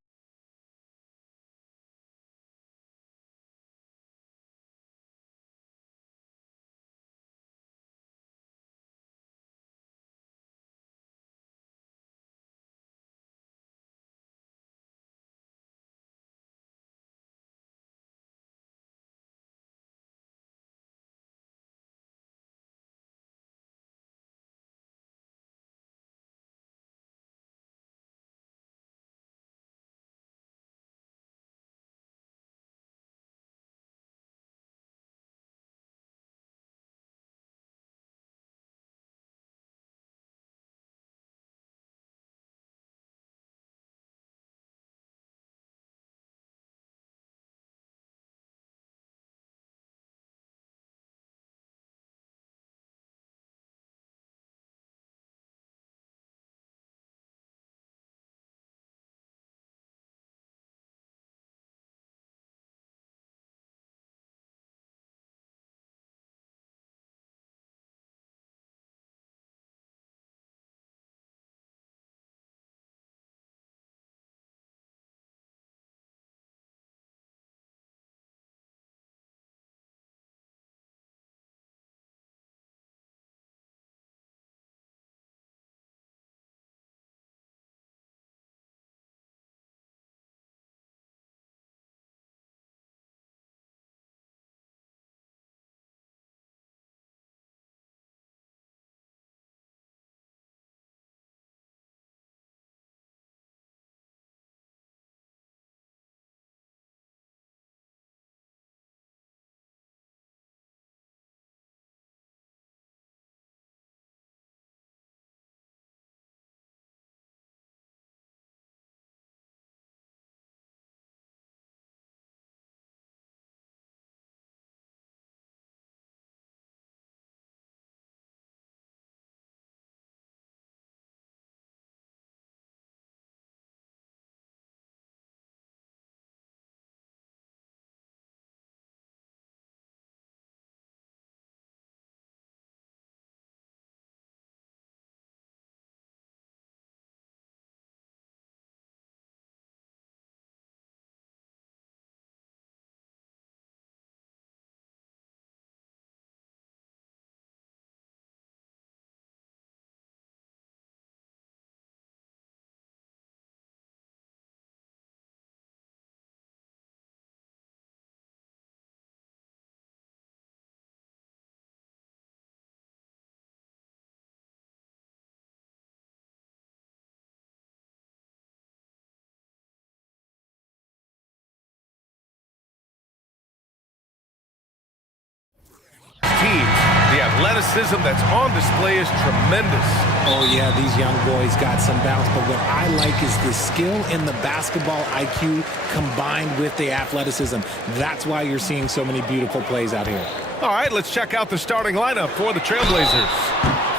teams, the athleticism that's on display is tremendous. Oh, yeah, these young boys got some bounce, but what I like is the skill and the basketball IQ combined with the athleticism. That's why you're seeing so many beautiful plays out here. All right, let's check out the starting lineup for the Trailblazers.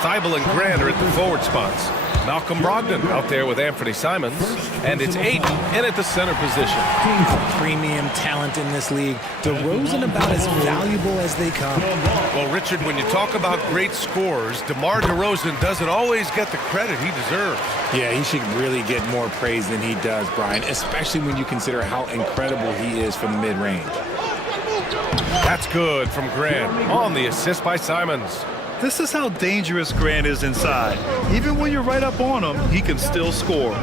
Thibault and Grant are at the forward spots. Malcolm Brogdon out there with Anthony Simons, and it's Ayton in at the center position. Premium talent in this league. DeRozan about as valuable as they come. Well, Richard, when you talk about great scorers, DeMar DeRozan doesn't always get the credit he deserves. Yeah, he should really get more praise than he does, Brian, especially when you consider how incredible he is from mid-range. That's good from Grant on the assist by Simons. This is how dangerous Grant is inside. Even when you're right up on him, he can still score.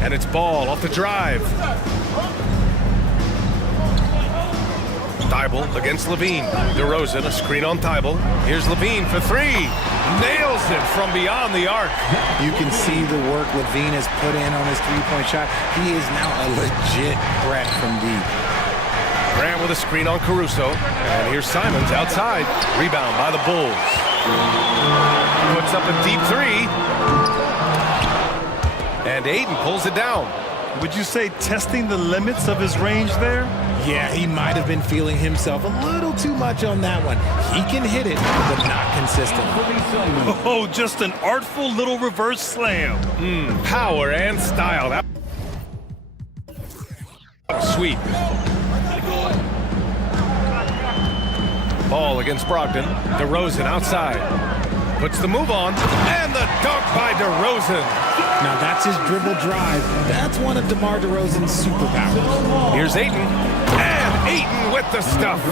And it's Ball off the drive. Thibault against Levine. DeRozan, a screen on Thibault. Here's Levine for three. Nails it from beyond the arc. You can see the work Levine has put in on his three-point shot. He is now a legit threat from deep. Grant with a screen on Caruso. And here's Simons outside. Rebound by the Bulls. Puts up a deep three. And Ayton pulls it down. Would you say testing the limits of his range there? Yeah, he might have been feeling himself a little too much on that one. He can hit it, but not consistent. Oh, just an artful little reverse slam. Power and style. That sweep. Ball against Brogdon. DeRozan outside. Puts the move on. And the dunk by DeRozan. Now that's his dribble drive. That's one of DeMar DeRozan's superpowers. Here's Ayton. And Ayton with the stuff.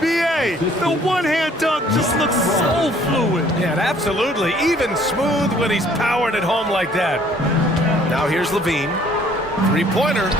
B.A., the one-hand dunk just looks so fluid. Yeah, absolutely. Even smooth when he's powering it home like that. Now here's Levine. Three-pointer.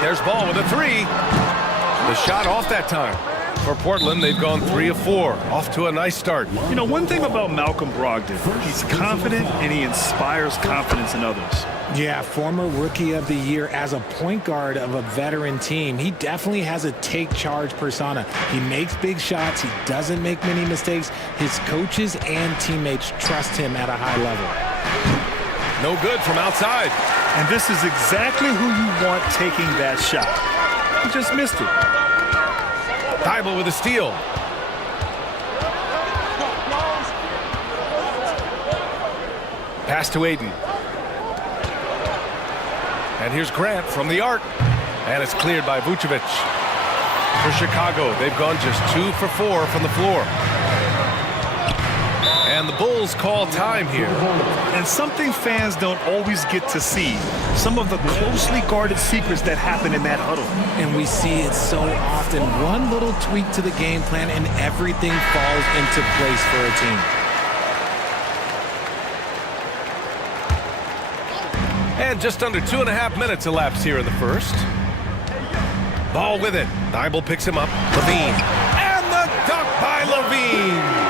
There's Ball with a three. The shot off that time. For Portland, they've gone 3 of 4. Off to a nice start. You know, one thing about Malcolm Brogdon, he's confident and he inspires confidence in others. Yeah, former Rookie of the Year as a point guard of a veteran team. He definitely has a take-charge persona. He makes big shots. He doesn't make many mistakes. His coaches and teammates trust him at a high level. No good from outside. And this is exactly who you want taking that shot. He just missed it. Thibault with a steal. Pass to Ayton. And here's Grant from the arc. And it's cleared by Vucevic. For Chicago, they've gone just 2 for 4 from the floor. And the Bulls call time here. And something fans don't always get to see. Some of the closely guarded secrets that happen in that huddle. And we see it so often. One little tweak to the game plan and everything falls into place for a team. And just under 2.5 minutes elapsed here in the first. Ball with it. Thibault picks him up. Levine. And the dunk by Levine.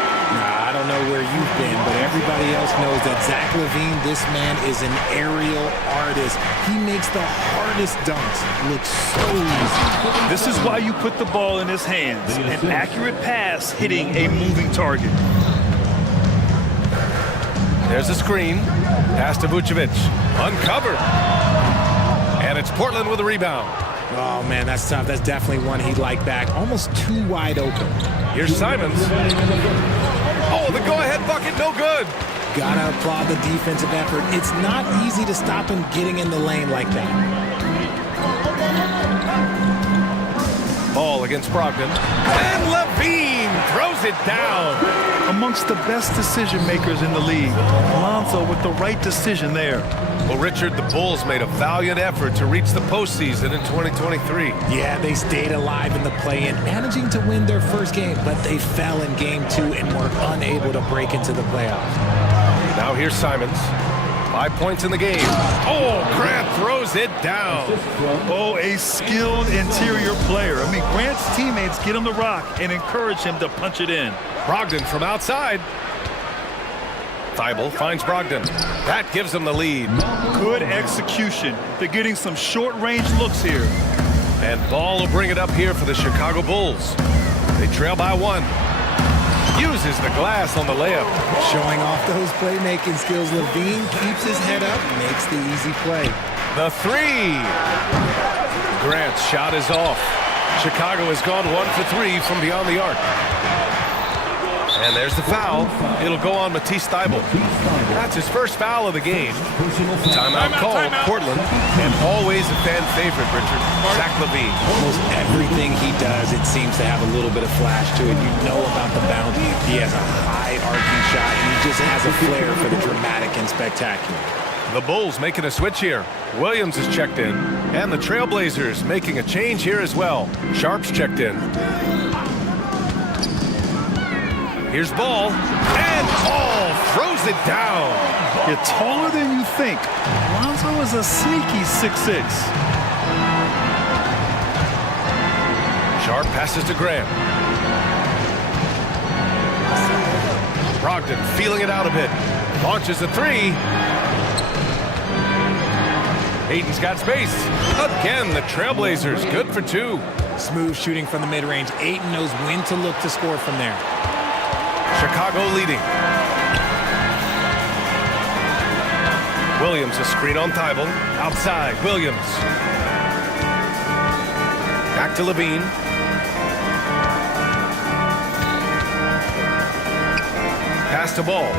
I don't know where you've been, but everybody else knows that Zach LaVine, this man is an aerial artist. He makes the hardest dunks look so easy. This is why you put the ball in his hands. An accurate pass hitting a moving target. There's a screen. Pass to Vucevic. Uncovered. And it's Portland with a rebound. Oh, man, that's tough. That's definitely one he'd like back. Almost too wide open. Here's Simons. Oh, the go-ahead bucket, no good. Gotta applaud the defensive effort. It's not easy to stop him getting in the lane like that. Ball against Brogdon. And Levine throws it down. Amongst the best decision makers in the league. Lonzo with the right decision there. Well, Richard, the Bulls made a valiant effort to reach the postseason in 2023. Yeah, they stayed alive in the play-in, managing to win their first game, but they fell in game 2 and were unable to break into the playoffs. Now here's Simons. 5 points in the game. Oh, Grant throws it down. Oh, a skilled interior player. I mean, Grant's teammates get him the rock and encourage him to punch it in. Brogdon from outside. Thibault finds Brogdon. That gives them the lead. Good execution. They're getting some short-range looks here. And Ball will bring it up here for the Chicago Bulls. They trail by 1. Uses the glass on the layup. Showing off those playmaking skills, Levine keeps his head up, makes the easy play. The 3. Grant's shot is off. Chicago has gone 1 for 3 from beyond the arc. And there's the foul. It'll go on Matisse Thybulle. That's his first foul of the game. Timeout call, Portland. And always a fan favorite, Richard, Zach LaVine. Almost everything he does, it seems to have a little bit of flash to it. You know about the bounce. He has a high arcing shot, and he just has a flair for the dramatic and spectacular. The Bulls making a switch here. Williams is checked in. And the Trailblazers making a change here as well. Sharp's checked in. Here's Ball, and Ball throws it down. You're taller than you think. Lonzo is a sneaky 6'6". Sharp passes to Grant. Brogdon feeling it out a bit. Launches a 3. Ayton's got space. Again, the Trailblazers good for 2. Smooth shooting from the mid-range. Ayton knows when to look to score from there. Chicago leading. Williams a screen on Thybulle. Outside, Williams. Back to Levine. Pass to Ball.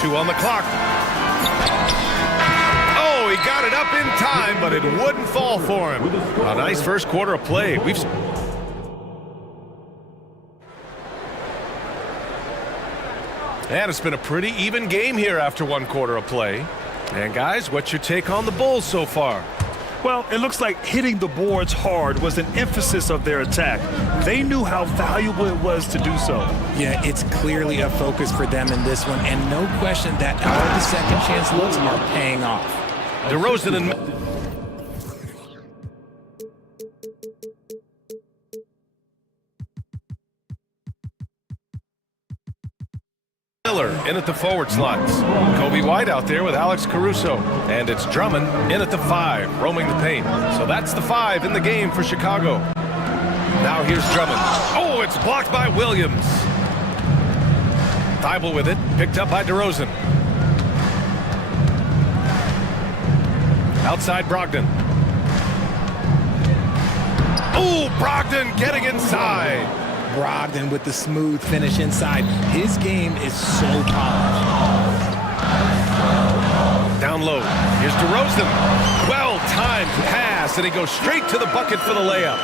2 on the clock. Oh, he got it up in time, but it wouldn't fall for him. A nice first quarter of play. And it's been a pretty even game here after 1 quarter of play. And guys, what's your take on the Bulls so far? Well, it looks like hitting the boards hard was an emphasis of their attack. They knew how valuable it was to do so. Yeah, it's clearly a focus for them in this one, and no question that all the second chance looks are paying off. DeRozan and Miller in at the forward slots. Kobe White out there with Alex Caruso. And it's Drummond in at the 5, roaming the paint. So that's the 5 in the game for Chicago. Now here's Drummond. Oh, it's blocked by Williams. Thybulle with it, picked up by DeRozan. Outside Brogdon. Oh, Brogdon getting inside. Brogdon with the smooth finish inside. His game is so polished. Down low. Here's DeRozan. Well-timed pass, and he goes straight to the bucket for the layup.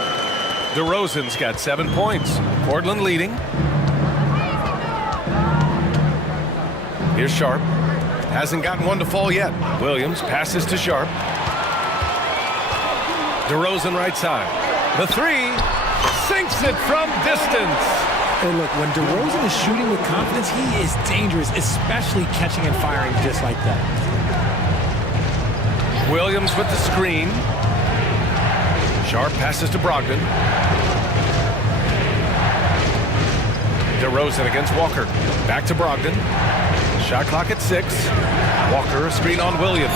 DeRozan's got 7 points. Portland leading. Here's Sharp. Hasn't gotten one to fall yet. Williams passes to Sharp. DeRozan right side. The 3. Sinks it from distance. And look, when DeRozan is shooting with confidence, he is dangerous, especially catching and firing just like that. Williams with the screen. Sharp passes to Brogdon. DeRozan against Walker. Back to Brogdon. Shot clock at 6. Walker, a screen on Williams.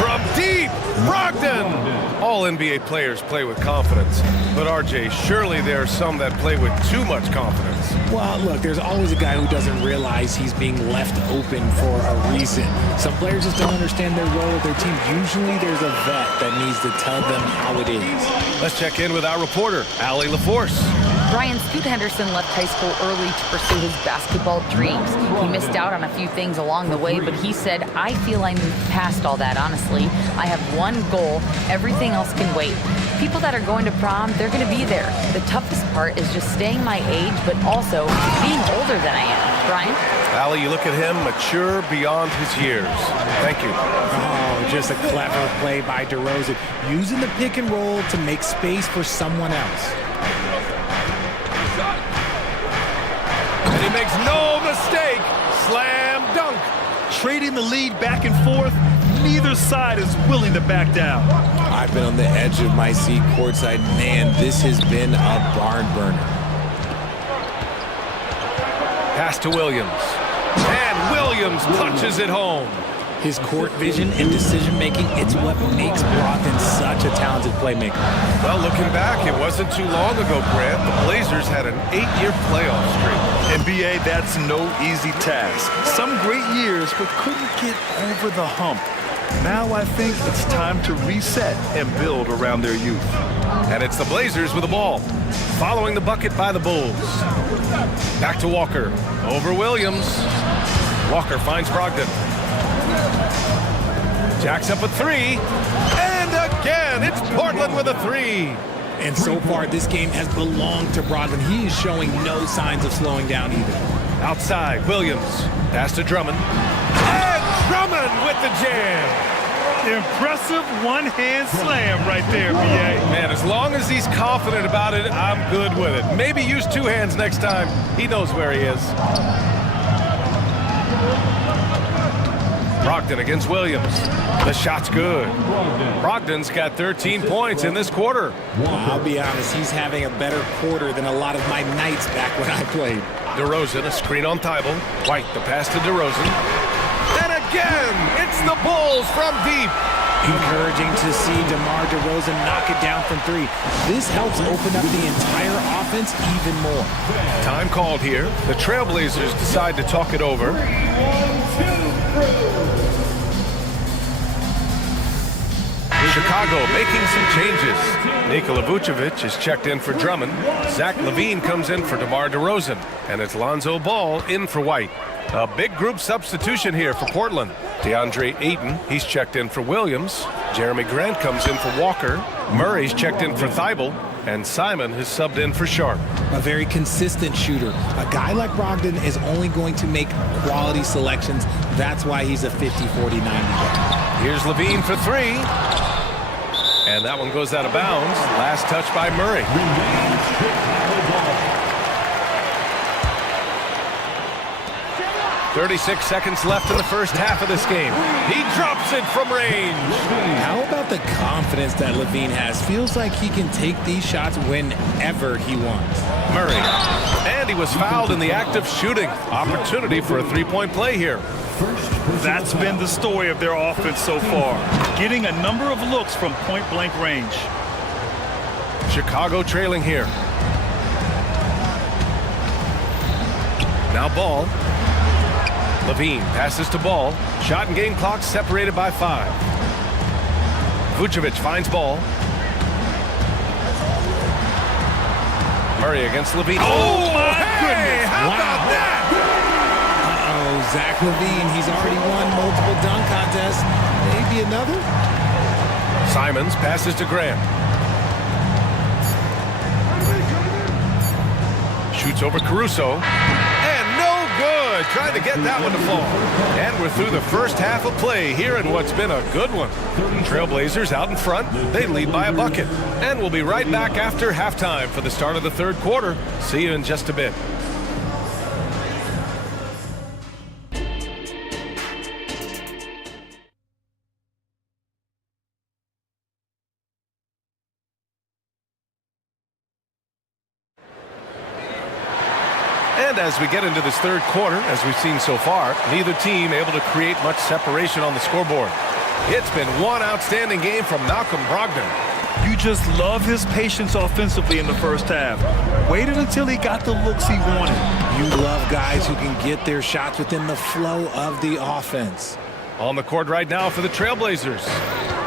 From deep, Brogdon! All NBA players play with confidence. But RJ, surely there are some that play with too much confidence. Well, look, there's always a guy who doesn't realize he's being left open for a reason. Some players just don't understand their role with their team. Usually there's a vet that needs to tell them how it is. Let's check in with our reporter, Allie LaForce. Brian, Scoot Henderson left high school early to pursue his basketball dreams. He missed out on a few things along the way, but he said, I feel I moved past all that, honestly. I have one goal. Everything else can wait. People that are going to prom, they're going to be there. The toughest part is just staying my age, but also being older than I am. Brian? Allie, you look at him, mature beyond his years. Thank you. Oh, just a clever play by DeRozan, using the pick and roll to make space for someone else. And he makes no mistake. Slam dunk. Trading the lead back and forth, neither side is willing to back down. I've been on the edge of my seat courtside. Man, this has been a barn burner. Pass to Williams. And Williams punches it home. His court vision and decision-making, it's what makes Brogdon such a talented playmaker. Well, looking back, it wasn't too long ago, Grant. The Blazers had an 8-year playoff streak. NBA, that's no easy task. Some great years, but couldn't get over the hump. Now I think it's time to reset and build around their youth. And it's the Blazers with the ball. Following the bucket by the Bulls. Back to Walker. Over Williams. Walker finds Brogdon. Jacks up a three. And again, it's Portland with a three. And so far, this game has belonged to Brogdon. He is showing no signs of slowing down either. Outside, Williams. Pass to Drummond. And Drummond with the jam. Impressive one-hand slam right there, B.A. Man, as long as he's confident about it, I'm good with it. Maybe use two hands next time. He knows where he is. Brogdon against Williams. The shot's good. Brogdon's got 13 points in this quarter. I'll be honest, he's having a better quarter than a lot of my nights back when I played. DeRozan, a screen on Thibault. White, the pass to DeRozan. And again, it's the Bulls from deep. Encouraging to see DeMar DeRozan knock it down from three. This helps open up the entire offense even more. Time called here. The Trailblazers decide to talk it over. Chicago making some changes. Nikola Vucevic is checked in for Drummond. Zach LaVine comes in for DeMar DeRozan. And it's Lonzo Ball in for White. A big group substitution here for Portland. DeAndre Ayton, he's checked in for Williams. Jeremy Grant comes in for Walker. Murray's checked in for Thibault. And Simon has subbed in for Sharp. A very consistent shooter. A guy like Brogdon is only going to make quality selections. That's why he's a 50-40-90 guy. Here's LaVine for three. And that one goes out of bounds. Last touch by Murray. 36 seconds left in the first half of this game. He drops it from range. How about the confidence that LaVine has? Feels like he can take these shots whenever he wants. Murray. And he was fouled in the act of shooting. Opportunity for a three-point play here. That's been the story of their offense so far. Getting a number of looks from point-blank range. Chicago trailing here. Now Ball. LaVine passes to Ball. Shot and game clock separated by 5. Vucevic finds Ball. Murray against LaVine. Oh my goodness! How about that? Uh-oh, Zach LaVine, he's already won multiple dunk contests. Maybe another? Simons passes to Grant. Shoots over Caruso. Trying to get that one to fall. And we're through the first half of play here in what's been a good one. Trailblazers out in front. They lead by a bucket. And we'll be right back after halftime for the start of the third quarter. See you in just a bit. And as we get into this third quarter, as we've seen so far, neither team able to create much separation on the scoreboard. It's been one outstanding game from Malcolm Brogdon. You just love his patience offensively in the first half. Waited until he got the looks he wanted. You love guys who can get their shots within the flow of the offense. On the court right now for the Trailblazers.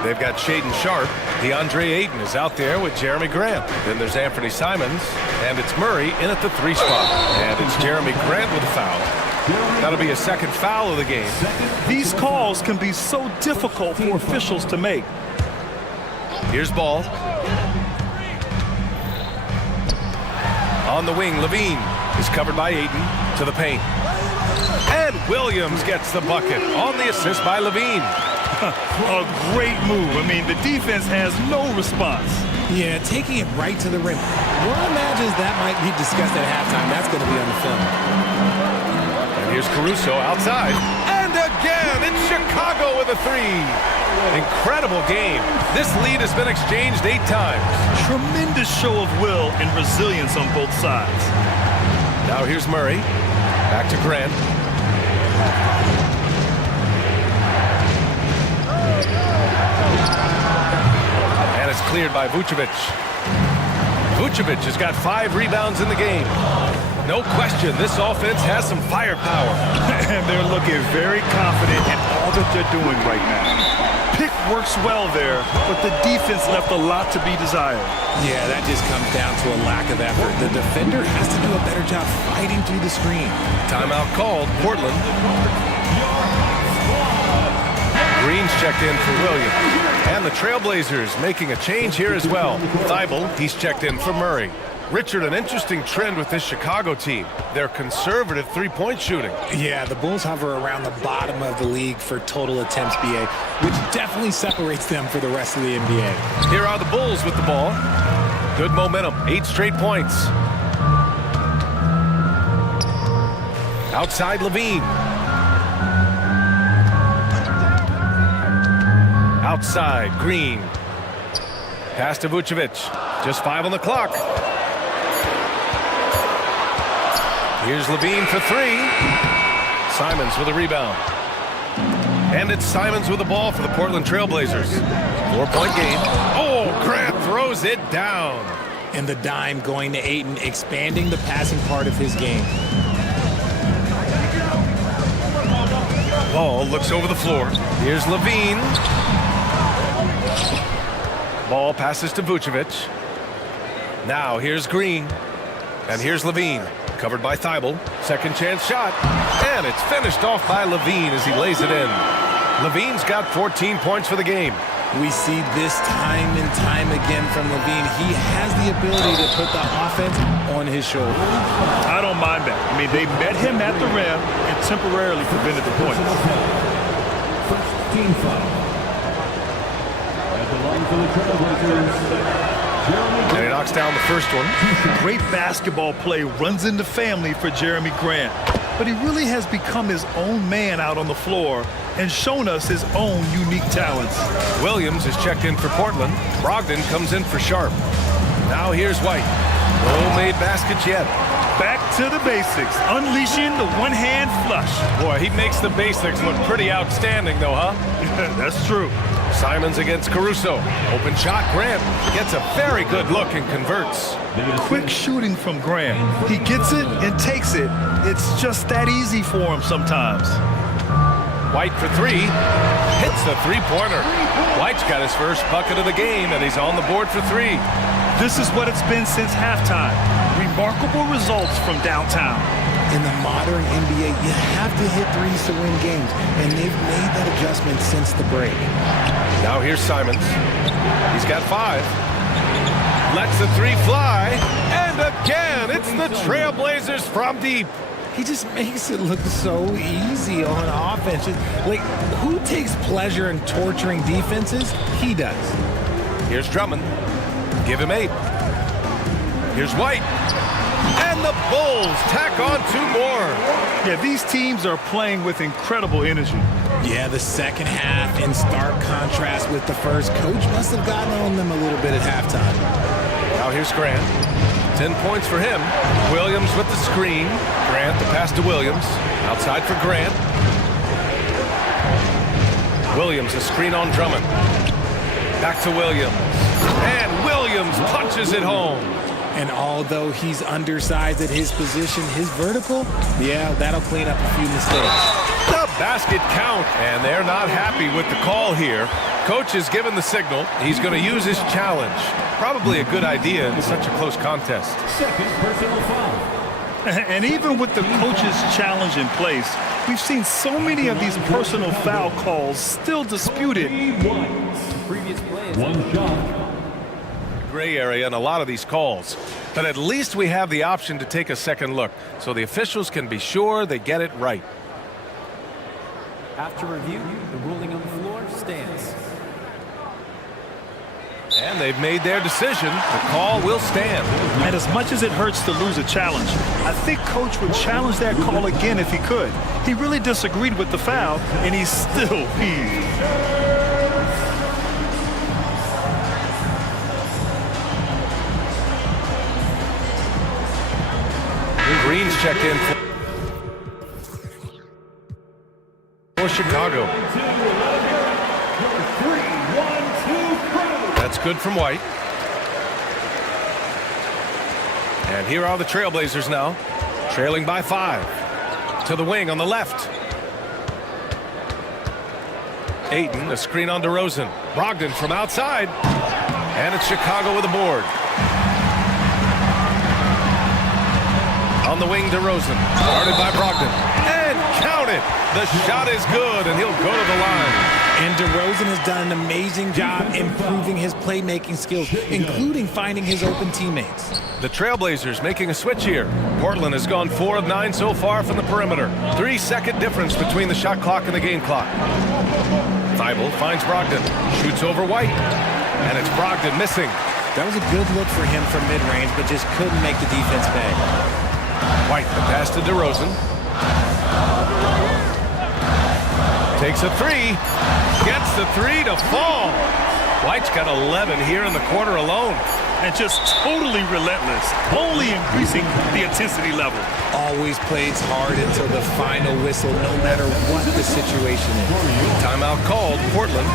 They've got Shaedon Sharp. DeAndre Ayton is out there with Jeremy Grant. Then there's Anthony Simons. And it's Murray in at the 3 spot. And it's Jeremy Grant with a foul. That'll be a second foul of the game. These calls can be so difficult for officials to make. Here's Ball. On the wing, LaVine is covered by Ayton to the paint. And Williams gets the bucket on the assist by LaVine. A great move. I mean, the defense has no response. Yeah, taking it right to the rim. One imagines that might be discussed at halftime. That's going to be on the film. And here's Caruso outside. And again, it's Chicago with a 3. Incredible game. This lead has been exchanged 8 times. Tremendous show of will and resilience on both sides. Now here's Murray. Back to Grant. cleared by Vucevic. Vucevic has got 5 rebounds in the game. No question, this offense has some firepower. And they're looking very confident in all that they're doing right now. Pick works well there, but the defense left a lot to be desired. Yeah, that just comes down to a lack of effort. The defender has to do a better job fighting through the screen. Timeout called, Portland. Green's checked in for Williams. And the Trailblazers making a change here as well. Thibault, he's checked in for Murray. Richard, an interesting trend with this Chicago team. They're conservative three-point shooting. Yeah, the Bulls hover around the bottom of the league for total attempts, BA, which definitely separates them for the rest of the NBA. Here are the Bulls with the ball. Good momentum, 8 straight points. Outside Levine. Outside Green. Pass to Vucevic. Just 5 on the clock. Here's Levine for 3. Simons with a rebound. And it's Simons with the ball for the Portland Trailblazers. 4-point game. Oh, Grant throws it down. And the dime going to Ayton, expanding the passing part of his game. Ball looks over the floor. Here's Levine. Ball passes to Vucevic. Now here's Green. And here's Levine. Covered by Thibault. Second chance shot. And it's finished off by Levine as he lays it in. Levine's got 14 points for the game. We see this time and time again from Levine. He has the ability to put the offense on his shoulder. I don't mind that. I mean, they met him at the rim and temporarily prevented the points. First team foul. At the line for the Trailblazers. And he knocks down the first one. Great basketball play runs in the family for Jeremy Grant. But he really has become his own man out on the floor and shown us his own unique talents. Williams is checked in for Portland. Brogdon comes in for Sharp. Now here's White. No made baskets yet. Back to the basics, unleashing the one-hand flush. Boy, he makes the basics look pretty outstanding though, huh? That's true. Simons against Caruso. Open shot, Grant gets a very good look and converts. Quick shooting from Grant. He gets it and takes it. It's just that easy for him sometimes. White for 3. Hits the three-pointer. White's got his first bucket of the game, and he's on the board for 3. This is what it's been since halftime. Remarkable results from downtown. In the modern NBA, you have to hit threes to win games, and they've made that adjustment since the break. Now here's Simons. He's got 5. Lets the 3 fly, and again, it's the Trailblazers from deep. He just makes it look so easy on offense. Like, who takes pleasure in torturing defenses? He does. Here's Drummond. Give him 8. Here's White. And the Bulls tack on 2 more. Yeah, these teams are playing with incredible energy. Yeah, the second half in stark contrast with the first. Coach must have gotten on them a little bit at halftime. Now here's Grant. 10 points for him. Williams with the screen. Grant the pass to Williams. Outside for Grant. Williams a screen on Drummond. Back to Williams. And Williams punches it home. And although he's undersized at his position, his vertical, yeah, that'll clean up a few mistakes. The basket count, and they're not happy with the call here. Coach has given the signal. He's going to use his challenge. Probably a good idea in such a close contest. Second personal foul. And even with the coach's challenge in place, we've seen so many of these personal foul calls still disputed. Previous play is 1 shot. Gray area in a lot of these calls, but at least we have the option to take a second look so the officials can be sure they get it right. After review, the ruling on the floor stands. And they've made their decision. The call will stand. And as much as it hurts to lose a challenge, I think Coach would challenge that call again if he could. He really disagreed with the foul, and he's still peeved. Green's checked in for Chicago. That's good from White. And here are the Trailblazers now, trailing by 5. To the wing on the left. Ayton, a screen on DeRozan. Brogdon from outside. And it's Chicago with a board. On the wing, DeRozan. Guarded by Brogdon. And count it! The shot is good, and he'll go to the line. And DeRozan has done an amazing job improving his playmaking skills, including finding his open teammates. The Trailblazers making a switch here. Portland has gone 4 of 9 so far from the perimeter. 3-second difference between the shot clock and the game clock. Thibault finds Brogdon. Shoots over White. And it's Brogdon missing. That was a good look for him from mid-range, but just couldn't make the defense pay. White, the pass to DeRozan. Takes a 3. Gets the 3 to fall. White's got 11 here in the quarter alone. And just totally relentless, only increasing the intensity level. Always plays hard until the final whistle, no matter what the situation is. Timeout called, Portland.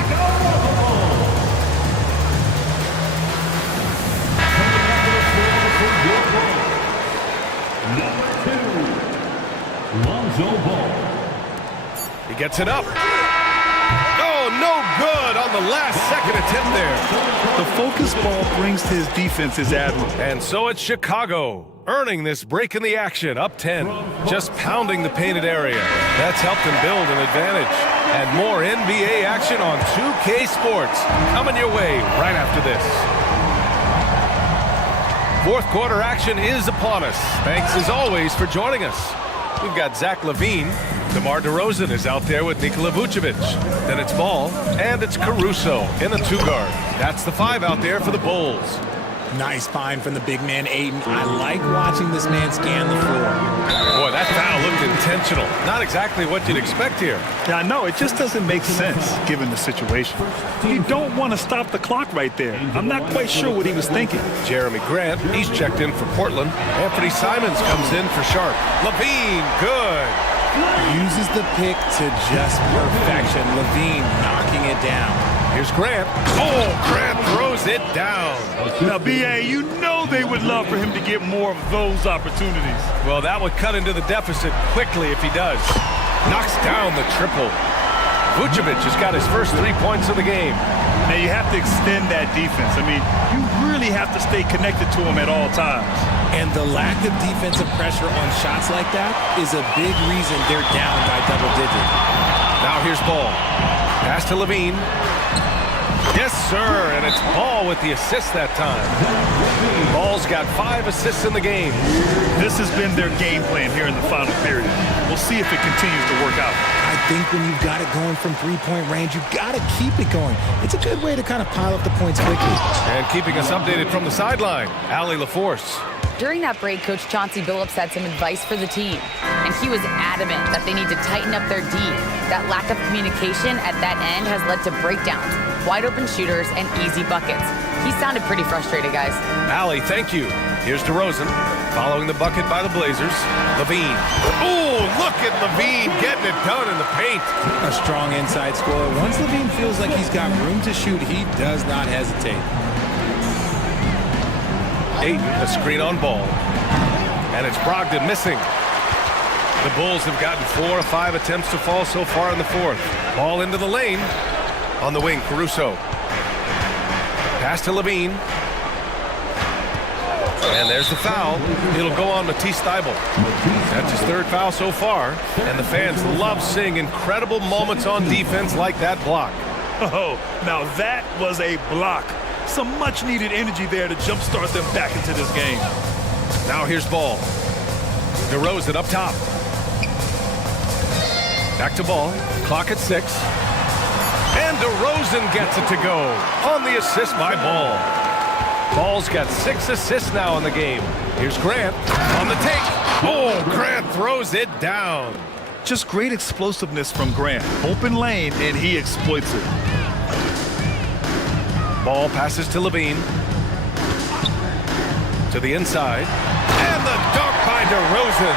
Lonzo Ball. He gets it up. Oh, no good on the last second attempt there. The focus ball brings to his defense is admirable. And so it's Chicago, earning this break in the action, up 10. Just pounding the painted area. That's helped them build an advantage. And more NBA action on 2K Sports coming your way right after this. Fourth quarter action is upon us. Thanks as always for joining us. We've got Zach LaVine. DeMar DeRozan is out there with Nikola Vucevic. Then it's Ball, and it's Caruso in the 2-guard. That's the 5 out there for the Bulls. Nice find from the big man, Ayton. I like watching this man scan the floor. Boy, that foul looked intentional. Not exactly what you'd expect here. Yeah, I know. It just doesn't make sense, given the situation. You don't want to stop the clock right there. I'm not quite sure what he was thinking. Jeremy Grant, he's checked in for Portland. Anthony Simons comes in for Sharp. LaVine, good. Uses the pick to just perfection. LaVine knocking it down. Here's Grant. Oh, Grant throws it down. Now, B.A., you know they would love for him to get more of those opportunities. Well, that would cut into the deficit quickly if he does. Knocks down the triple. Vucevic has got his first 3 points of the game. Now, you have to extend that defense. I mean, you really have to stay connected to him at all times. And the lack of defensive pressure on shots like that is a big reason they're down by double digits. Now here's Ball. Pass to LaVine. Yes, sir, and it's Ball with the assist that time. Ball's got 5 assists in the game. This has been their game plan here in the final period. We'll see if it continues to work out. I think when you've got it going from three-point range, you've got to keep it going. It's a good way to kind of pile up the points quickly. And keeping us updated from the sideline, Allie LaForce. During that break, Coach Chauncey Billups had some advice for the team, and he was adamant that they need to tighten up their D. That lack of communication at that end has led to breakdowns, wide open shooters, and easy buckets. He sounded pretty frustrated, guys. Allie, thank you. Here's DeRozan, following the bucket by the Blazers. LaVine. Oh, look at LaVine getting it done in the paint. A strong inside scorer. Once LaVine feels like he's got room to shoot, he does not hesitate. Ayton, a screen on Ball. And it's Brogdon missing. The Bulls have gotten 4 of 5 attempts to fall so far in the fourth. Ball into the lane. On the wing, Caruso. Pass to LaVine. And there's the foul. It'll go on Matisse Thybulle. That's his 3rd foul so far. And the fans love seeing incredible moments on defense like that block. Oh, now that was a block. Some much-needed energy there to jumpstart them back into this game. Now here's Ball. DeRozan up top. Back to Ball. Clock at 6. And DeRozan gets it to go on the assist by Ball. Ball's got 6 assists now in the game. Here's Grant on the take. Oh, Grant throws it down. Just great explosiveness from Grant. Open lane, and he exploits it. Ball passes to LaVine. To the inside. And the dunk by DeRozan.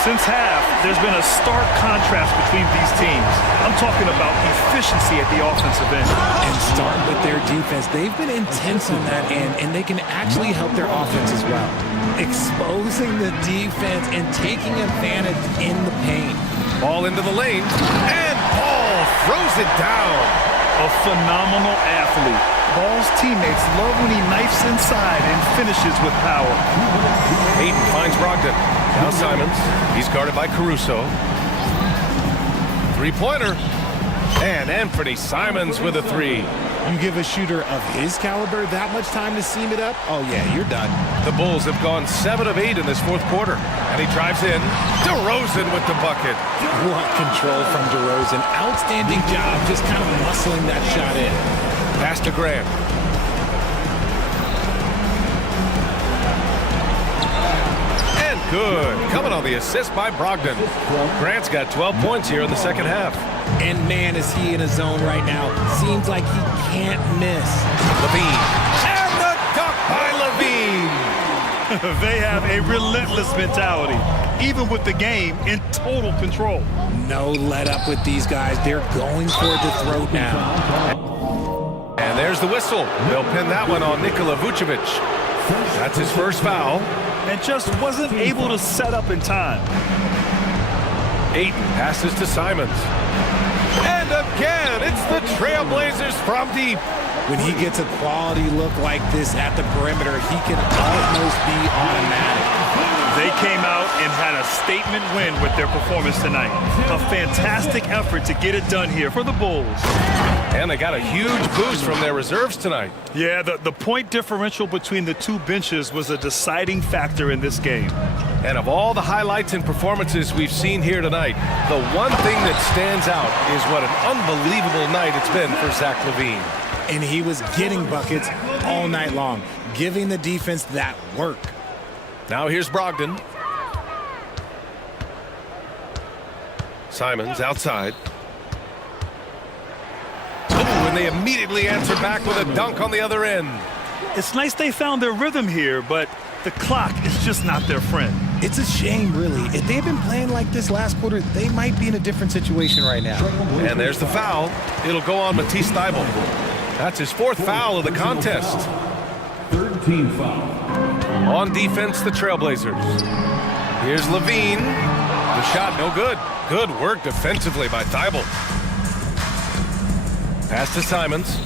Since half, there's been a stark contrast between these teams. I'm talking about efficiency at the offensive end. And start with their defense. They've been intense on that end, and they can actually help their offense as well. Exposing the defense and taking advantage in the paint. Ball into the lane, and Ball throws it down. A phenomenal athlete. Ball's teammates love when he knifes inside and finishes with power. Hayden finds Brogdon. Now Simons. He's guarded by Caruso. Three-pointer. And Anthony Simons with a three. You give a shooter of his caliber that much time to seam it up, oh yeah, you're done. The Bulls have gone 7 of 8 in this fourth quarter. And he drives in. DeRozan with the bucket. What control from DeRozan. Outstanding job just kind of muscling that shot in. Pass to Grant. And good. Coming on the assist by Brogdon. Grant's got 12 points here in the second half. And man, is he in a zone right now. Seems like he can't miss. Levine. And the dunk by Levine. They have a relentless mentality, even with the game in total control. No let up with these guys. They're going for the throat now. And there's the whistle. They'll pin that one on Nikola Vucevic. That's his first foul. And just wasn't able to set up in time. Ayton passes to Simons. And again, it's the Trailblazers from deep. When he gets a quality look like this at the perimeter, he can almost be automatic. They came out and had a statement win with their performance tonight. A fantastic effort to get it done here for the Bulls. And they got a huge boost from their reserves tonight. Yeah, the point differential between the two benches was a deciding factor in this game. And of all the highlights and performances we've seen here tonight, the one thing that stands out is what an unbelievable night it's been for Zach LaVine. And he was getting buckets all night long, giving the defense that work. Now here's Brogdon. Simons outside. Oh, and they immediately answer back with a dunk on the other end. It's nice they found their rhythm here, but the clock is just not their friend. It's a shame, really. If they'd been playing like this last quarter, they might be in a different situation right now. And there's the foul. It'll go on Matisse Thybulle. That's his fourth foul of the contest. Third team foul. On defense, the Trailblazers. Here's Levine. The shot no good. Good work defensively by Thybulle. Pass to Simons.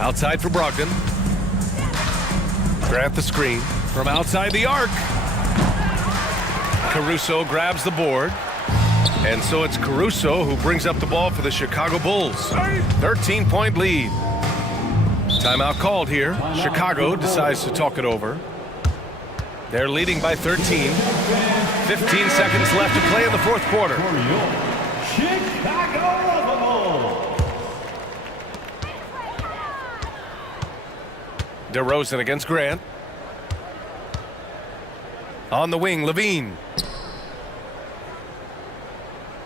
Outside for Brogdon. Grant the screen from outside the arc. Caruso grabs the board. And so it's Caruso who brings up the ball for the Chicago Bulls. 13-point lead. Timeout called here. Chicago decides to talk it over. They're leading by 13. 15 seconds left to play in the fourth quarter. Chicago Bulls. DeRozan against Grant. On the wing, Levine.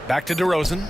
Back to DeRozan.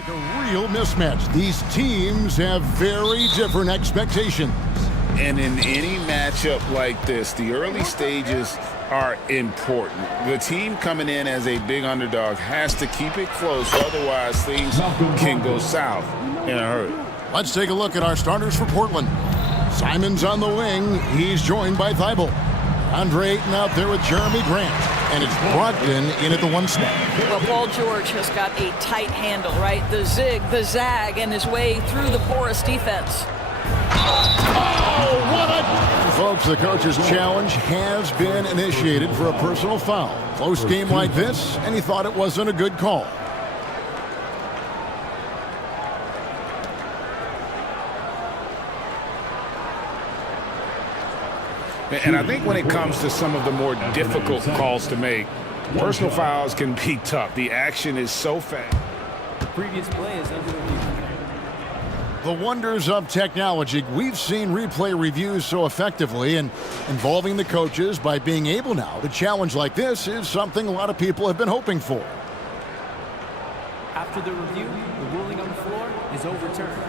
Like a real mismatch. These teams have very different expectations. And in any matchup like this, the early stages are important. The team coming in as a big underdog has to keep it close, otherwise things can go south in a hurry. Let's take a look at our starters for Portland. Simon's on the wing. He's joined by Thibault. Andre Ayton out there with Jeremy Grant. And it's Brogdon in at the 1 spot. Well, Paul George has got a tight handle, right? The zig, the zag, and his way through the porous defense. Oh, what a... Folks, the coach's challenge has been initiated for a personal foul. Close game like this, and he thought it wasn't a good call. And I think when it comes to some of the more difficult calls to make, personal fouls can be tough. The action is so fast. The previous play is under review. The wonders of technology. We've seen replay reviews so effectively, and involving the coaches by being able now to challenge like this is something a lot of people have been hoping for. After the review, the ruling on the floor is overturned.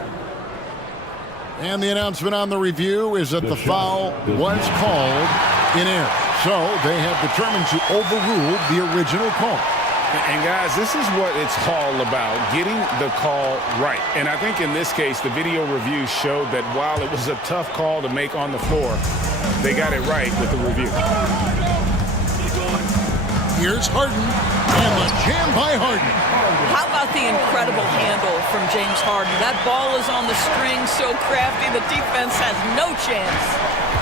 And the announcement on the review is that the foul was called in error. So they have determined to overrule the original call. And guys, this is what it's all about, getting the call right. And I think in this case, the video review showed that while it was a tough call to make on the floor, they got it right with the review. Here's Harden, and the jam by Harden. How about the incredible handle from James Harden? That ball is on the string, so crafty, the defense has no chance.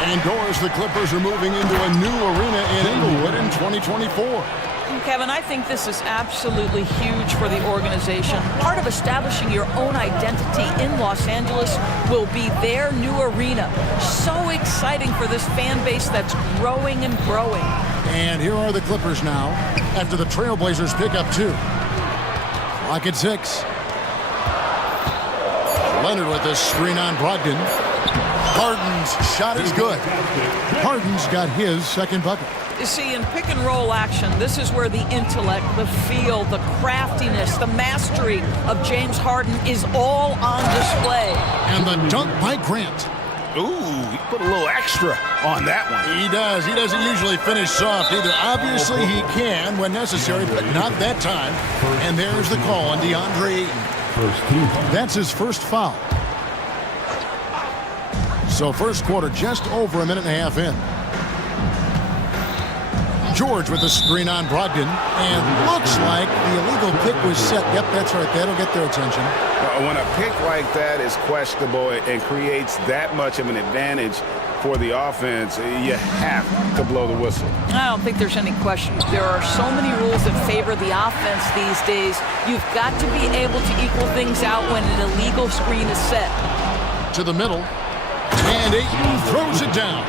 And Doris, the Clippers are moving into a new arena in Inglewood in 2024. Kevin, I think this is absolutely huge for the organization. Part of establishing your own identity in Los Angeles will be their new arena. So exciting for this fan base that's growing and growing. And here are the Clippers now after the Trailblazers pick up 2. Clock at 6. Leonard with this screen on Brogdon. Harden's shot is good. Harden's got his second bucket. You see, in pick and roll action, this is where the intellect, the feel, the craftiness, the mastery of James Harden is all on display. And the dunk by Grant. Ooh, he put a little extra on that one. He does. He doesn't usually finish soft either. Obviously, he can when necessary, but not that time. And there's the call on DeAndre Ayton. That's his first foul. So first quarter just over a minute and a half in. George with the screen on Brogdon, and looks like the illegal pick was set. Yep, that's right. That'll get their attention. When a pick like that is questionable and creates that much of an advantage for the offense, you have to blow the whistle. I don't think there's any question. There are so many rules that favor the offense these days. You've got to be able to equal things out when an illegal screen is set. To the middle, and Ayton throws it down.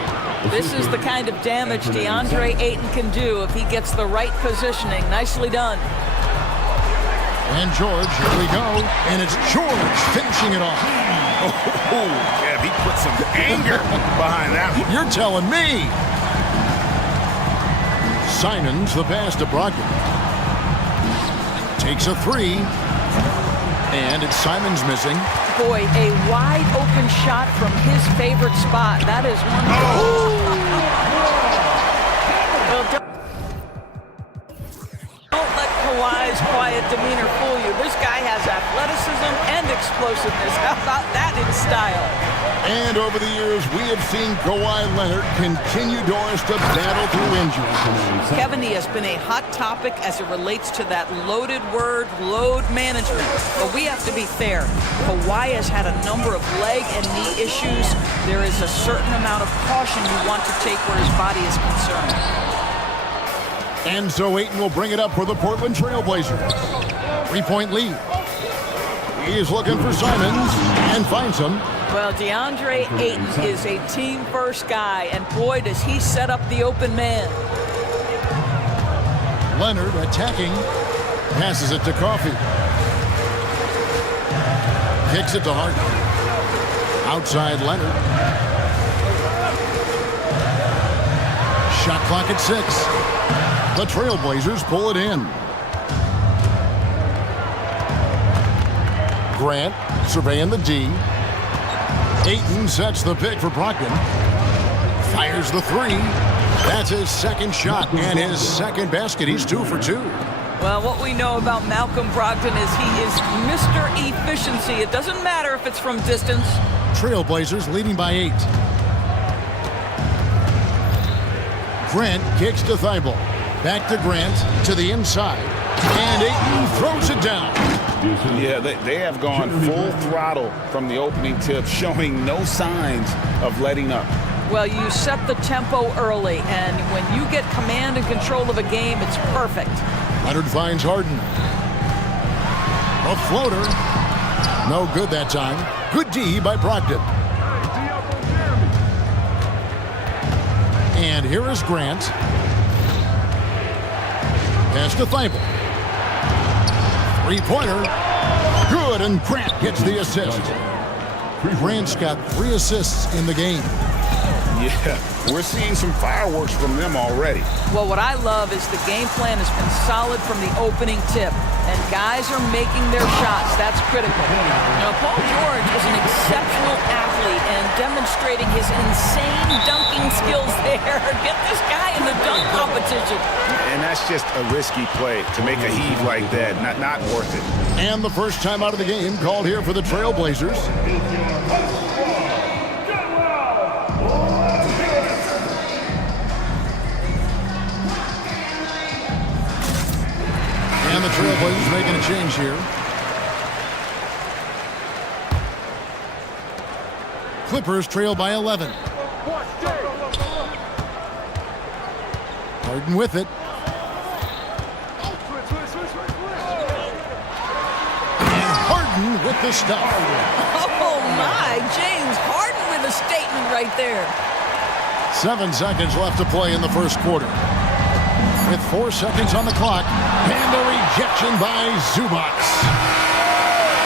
This is the kind of damage DeAndre Ayton can do if he gets the right positioning. Nicely done. And George, here we go. And it's George finishing it off. Oh, yeah, he put some anger behind that one. You're telling me. Simons the pass to Brogdon. Takes a 3. And it's Simons missing. Boy, a wide open shot from his favorite spot. That is one. Well, don't let Kawhi's quiet demeanor fool you. This guy has athleticism and explosiveness. How about that in style? And over the years, we have seen Kawhi Leonard continue, Doris, to battle through injuries. Kevin, he has been a hot topic as it relates to that loaded word, load management. But we have to be fair. Kawhi has had a number of leg and knee issues. There is a certain amount of caution you want to take where his body is concerned. And so Ayton will bring it up for the Portland Trailblazers. 3-point lead. He is looking for Simons and finds him. Well, DeAndre Ayton is a team-first guy, and boy, does he set up the open man. Leonard attacking, passes it to Coffey. Kicks it to Harden. Outside Leonard. Shot clock at 6. The Trailblazers pull it in. Grant surveying the D. Ayton sets the pick for Brogdon. Fires the three. That's his second shot and his second basket. He's 2 for 2. Well, what we know about Malcolm Brogdon is he is Mr. Efficiency. It doesn't matter if it's from distance. Trailblazers leading by 8. Grant kicks to Thibault. Back to Grant to the inside. And Ayton throws it down. Yeah, they have gone full throttle from the opening tip, showing no signs of letting up. Well, you set the tempo early, and when you get command and control of a game, it's perfect. Leonard finds Harden. A floater. No good that time. Good D by Brogdon. And here is Grant. Pass to Thibault. Three-pointer. Good, and Grant gets the assist. Grant's got 3 assists in the game. Yeah, we're seeing some fireworks from them already. Well, what I love is the game plan has been solid from the opening tip, and guys are making their shots. That's critical. Now, Paul George is an exceptional athlete and demonstrating his insane dunking skills there. Get this guy in the dunk competition. And that's just a risky play to make a heave like that. Not worth it. And the first time out of the game called here for the Trailblazers. And the Trailblazers making a change here. Clippers trail by 11. Harden with it. And Harden with the stuff. Oh, my. James Harden with a statement right there. 7 seconds left to play in the first quarter. With 4 seconds on the clock, and a rejection by Zubac.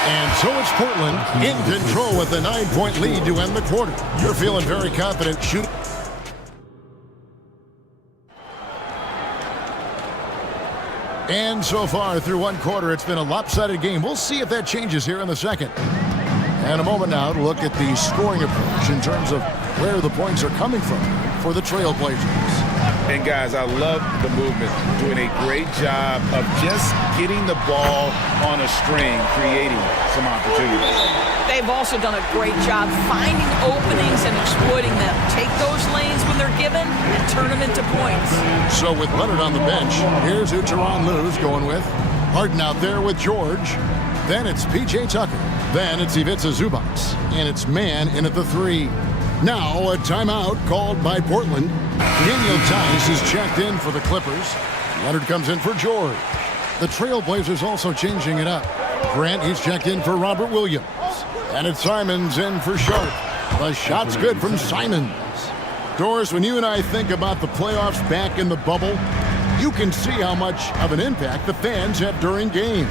And so it's Portland in control with a 9-point lead to end the quarter. You're feeling very confident shooting. And so far through one quarter, it's been a lopsided game. We'll see if that changes here in the second. And a moment now to look at the scoring approach in terms of where the points are coming from for the Trailblazers. And guys, I love the movement, doing a great job of just getting the ball on a string, creating some opportunities. They've also done a great job finding openings and exploiting them. Take those lanes when they're given and turn them into points. So with Leonard on the bench, here's who Tyronn Lue's going with. Harden out there with George. Then it's P.J. Tucker. Then it's Ivica Zubac. And it's Mann in at the 3. Now a timeout called by Portland. Daniel Tice is checked in for the Clippers. Leonard comes in for George. The Trailblazers also changing it up. Grant, he's checked in for Robert Williams. And it's Simons in for Sharp. The shot's good from Simons. Doris, when you and I think about the playoffs back in the bubble, you can see how much of an impact the fans have during games.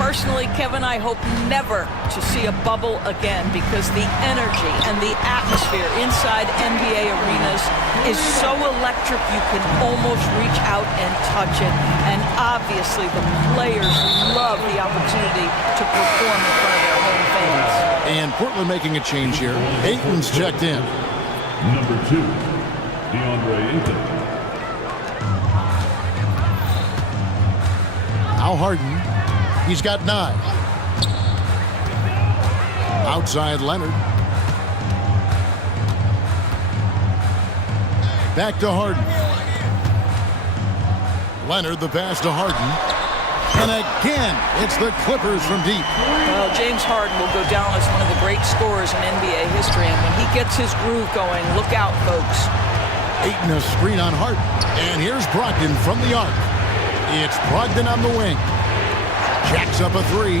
Personally, Kevin, I hope never to see a bubble again because the energy and the atmosphere inside NBA arenas is so electric you can almost reach out and touch it. And obviously the players love the opportunity to perform in front of their home fans. And Portland making a change here. Ayton's checked in. Number 2, DeAndre Ayton. Now Harden. He's got 9. Outside Leonard. Back to Harden. Leonard, the pass to Harden. And again, it's the Clippers from deep. Well, James Harden will go down as one of the great scorers in NBA history, and when he gets his groove going, look out, folks. Ayton a screen on Harden. And here's Brogdon from the arc. It's Brogdon on the wing. Jacks up a 3.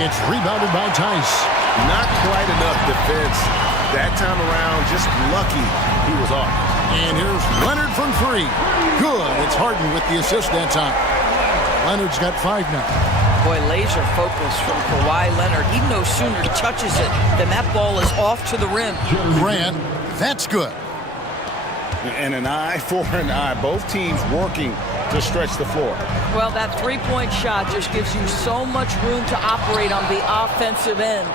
It's rebounded by Tice. Not quite enough defense that time around. Just lucky he was off. And here's Leonard from 3. Good. It's Harden with the assist that time. Leonard's got 5 now. Boy, laser focus from Kawhi Leonard. He no sooner touches it than that ball is off to the rim. Grant, that's good. And an eye for an eye. Both teams working to stretch the floor. Well, that three-point shot just gives you so much room to operate on the offensive end.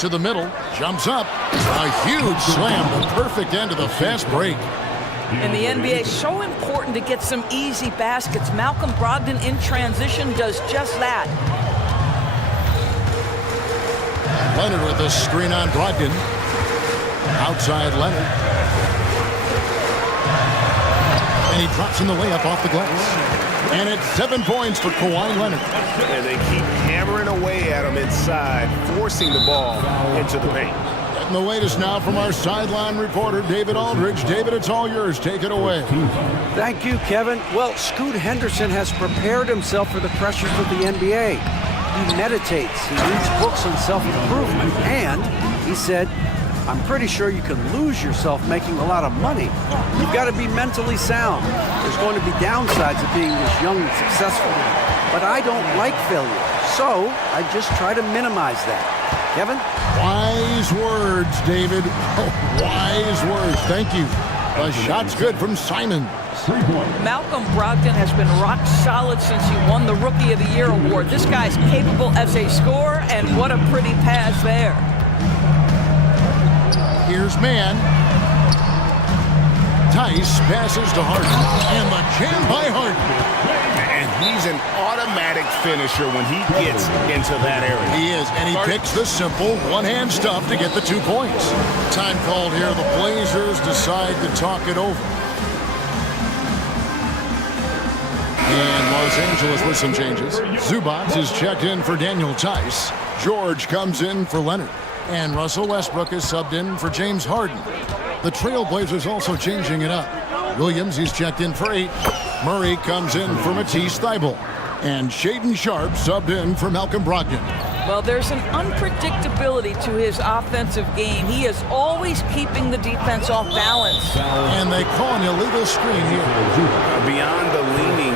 To the middle, jumps up. A huge slam, the perfect end of the fast break. In the NBA, so important to get some easy baskets. Malcolm Brogdon in transition does just that. Leonard with the screen on Brogdon. Outside Leonard. And he drops in the layup off the glass. And it's 7 points for Kawhi Leonard. And they keep hammering away at him inside, forcing the ball into the paint. And the latest now from our sideline reporter, David Aldridge. David, it's all yours. Take it away. Thank you, Kevin. Well, Scoot Henderson has prepared himself for the pressures of the NBA. He meditates, he reads books on self-improvement, and he said, I'm pretty sure you can lose yourself making a lot of money. You've got to be mentally sound. There's going to be downsides of being this young and successful. But I don't like failure, so I just try to minimize that. Kevin? Wise words, David. Oh, wise words. Thank you. The shot's good from Simon. Malcolm Brogdon has been rock solid since he won the Rookie of the Year award. This guy's capable as a scorer, and what a pretty pass there. Here's man. Tice passes to Harden, and the jam by Harden. And he's an automatic finisher when he gets into that area. He is, and he picks the simple one-hand stuff to get the 2 points. Time called here. The Blazers decide to talk it over. And Los Angeles with some changes. Zubac is checked in for Daniel Tice. George comes in for Leonard. And Russell Westbrook is subbed in for James Harden. The Trailblazers also changing it up. Williams, he's checked in for 8. Murray comes in for Matisse Thybulle. And Shaedon Sharpe subbed in for Malcolm Brogdon. Well, there's an unpredictability to his offensive game. He is always keeping the defense off balance. And they call an illegal screen here. Beyond the leaning,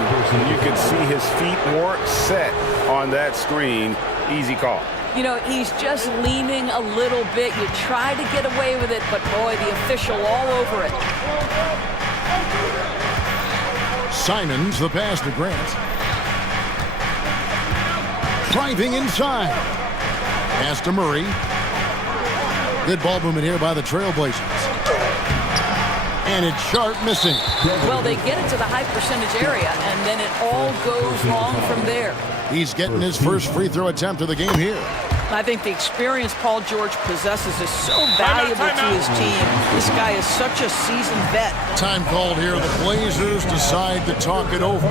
you can see his feet more set on that screen. Easy call. You know, he's just leaning a little bit. You try to get away with it, but boy, the official all over it. Simons, the pass to Grant. Driving inside. Pass to Murray. Good ball movement here by the Trailblazers. And it's Sharpe missing. Well, they get it to the high percentage area, and then it all goes wrong from there. He's getting his first free throw attempt of the game here. I think the experience Paul George possesses is so valuable to his team. This guy is such a seasoned vet. Time called here. The Blazers decide to talk it over.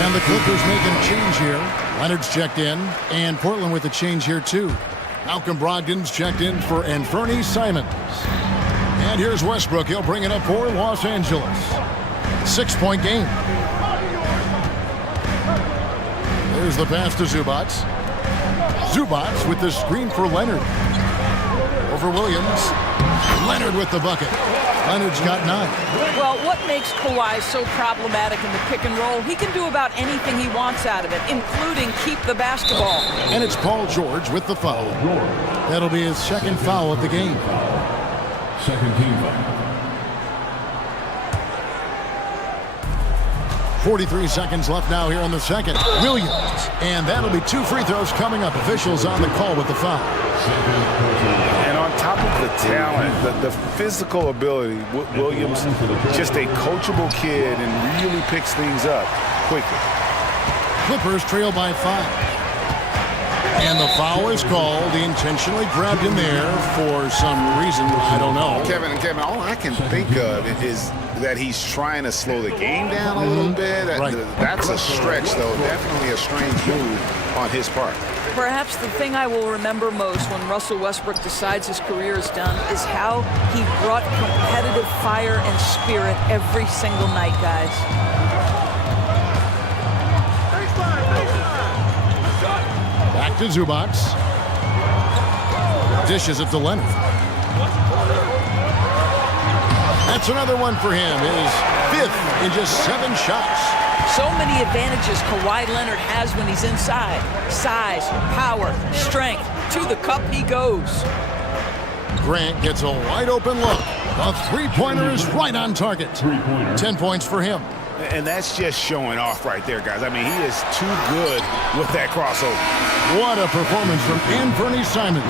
And the Clippers making a change here. Leonard's checked in, and Portland with a change here too. Malcolm Brogdon's checked in for Anthony Simons. And here's Westbrook. He'll bring it up for Los Angeles. 6-point game. There's the pass to Zubac. Zubac with the screen for Leonard. Over Williams. Leonard with the bucket. Leonard's got 9. Well, what makes Kawhi so problematic in the pick and roll? He can do about anything he wants out of it, including keep the basketball. And it's Paul George with the foul. That'll be his second foul of the game. Second team foul. 43 seconds left now here in the second. Williams. And that'll be 2 free throws coming up. Officials on the call with the foul. And on top of the talent, the physical ability, Williams, just a coachable kid and really picks things up quickly. Clippers trail by 5. And the foul is called. He intentionally grabbed him there for some reason. I don't know. Kevin, all I can think of is that he's trying to slow the game down a little bit. That's a stretch, though. Definitely a strange move on his part. Perhaps the thing I will remember most when Russell Westbrook decides his career is done is how he brought competitive fire and spirit every single night, guys. Back to Zubac. Dishes it to Leonard. That's another one for him. His 5th in just 7 shots. So many advantages Kawhi Leonard has when he's inside. Size, power, strength. To the cup he goes. Grant gets a wide open look. A three-pointer is right on target. 10 points for him. And that's just showing off right there, guys. I mean, he is too good with that crossover. What a performance from Anthony Simons.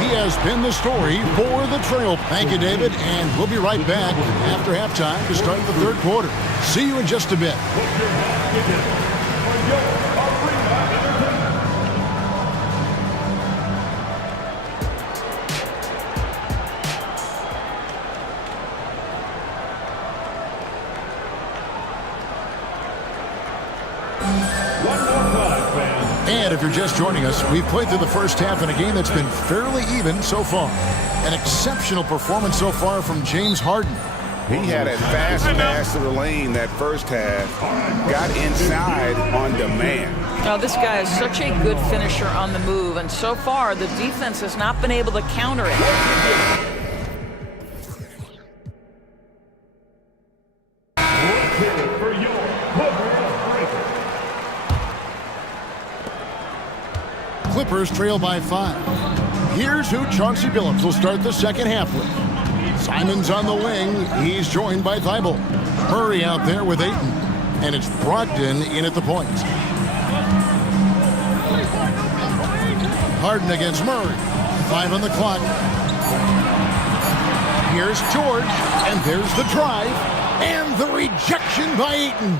He has been the story for the Trail. Thank you, David, and we'll be right back after halftime to start the third quarter. See you in just a bit. And if you're just joining us, we've played through the first half in a game that's been fairly even so far. An exceptional performance so far from James Harden. He had a fast pass to the lane that first half, got inside on demand. Now, this guy is such a good finisher on the move, and so far the defense has not been able to counter it. Clippers trail by 5. Here's who Chauncey Billups will start the second half with. Simons on the wing. He's joined by Thibault. Murray out there with Ayton. And it's Brogdon in at the point. Harden against Murray. 5 on the clock. Here's George. And there's the drive. And the rejection by Ayton.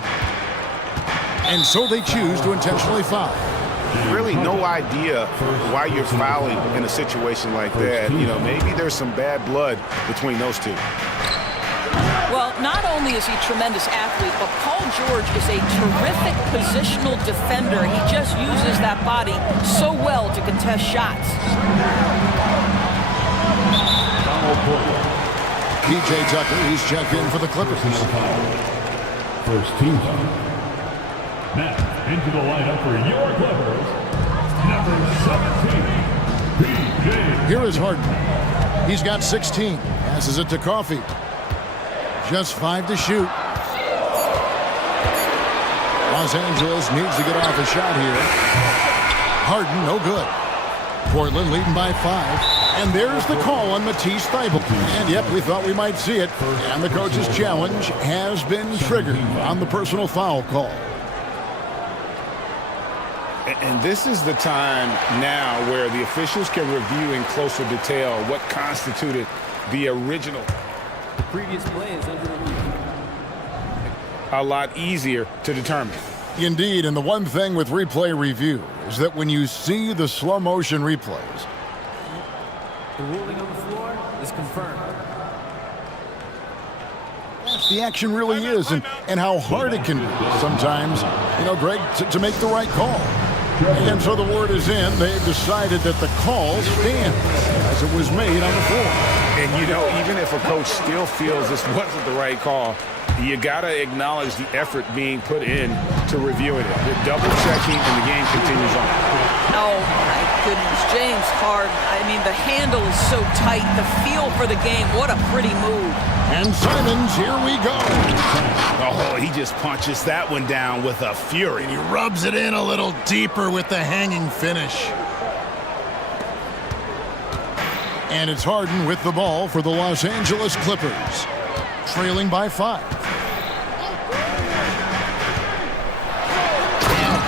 And so they choose to intentionally foul. Really no idea why you're fouling in a situation like that. You know, maybe there's some bad blood between those two. Well, not only is he a tremendous athlete, but Paul George is a terrific positional defender. He just uses that body so well to contest shots. PJ Tucker, he's checked in for the Clippers. First team foul. Now, into the lineup for your Clippers, number 17, PJ. Here is Harden. He's got 16. Passes it to Coffee. Just 5 to shoot. Los Angeles needs to get off a shot here. Harden, no good. Portland leading by 5. And there's the call on Matisse Thybulle. And yep, we thought we might see it. And the coach's challenge has been triggered on the personal foul call. And this is the time now where the officials can review in closer detail what constituted the original. The previous play is under review. A lot easier to determine. Indeed, and the one thing with replay review is that when you see the slow motion replays, The ruling on the floor is confirmed. the action really is and how hard it can be sometimes, you know, Greg, to make the right call. And so the word is in. They've decided that the call stands as it was made on the floor. And, you know, even if a coach still feels this wasn't the right call, you got to acknowledge the effort being put in to reviewing it. The double checking and the game continues on. Oh, my goodness. James Harden. I mean, the handle is so tight. The feel for the game. What a pretty move. And Simons, here we go. Oh, he just punches that one down with a fury. He rubs it in a little deeper with the hanging finish. And it's Harden with the ball for the Los Angeles Clippers, trailing by 5. And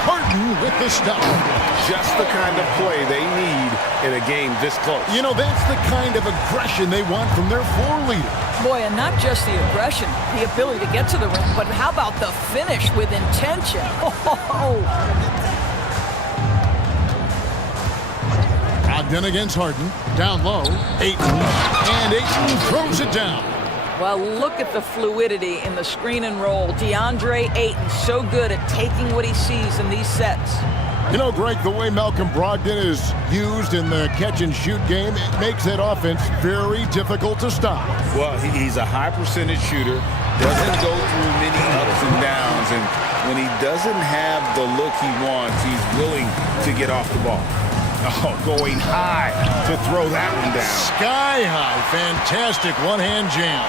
Harden with the stop. Just the kind of play they need in a game this close. You know, that's the kind of aggression they want from their floor leader. Boy, and not just the aggression, the ability to get to the rim, but how about the finish with intention? Oh. Ogden against Harden, down low, Ayton, and Ayton throws it down. Well, look at the fluidity in the screen and roll. DeAndre Ayton, so good at taking what he sees in these sets. You know, Greg, the way Malcolm Brogdon is used in the catch-and-shoot game, it makes that offense very difficult to stop. Well, he's a high-percentage shooter, doesn't go through many ups and downs, and when he doesn't have the look he wants, he's willing to get off the ball. Oh, going high to throw that one down. Sky high. Fantastic one-hand jam.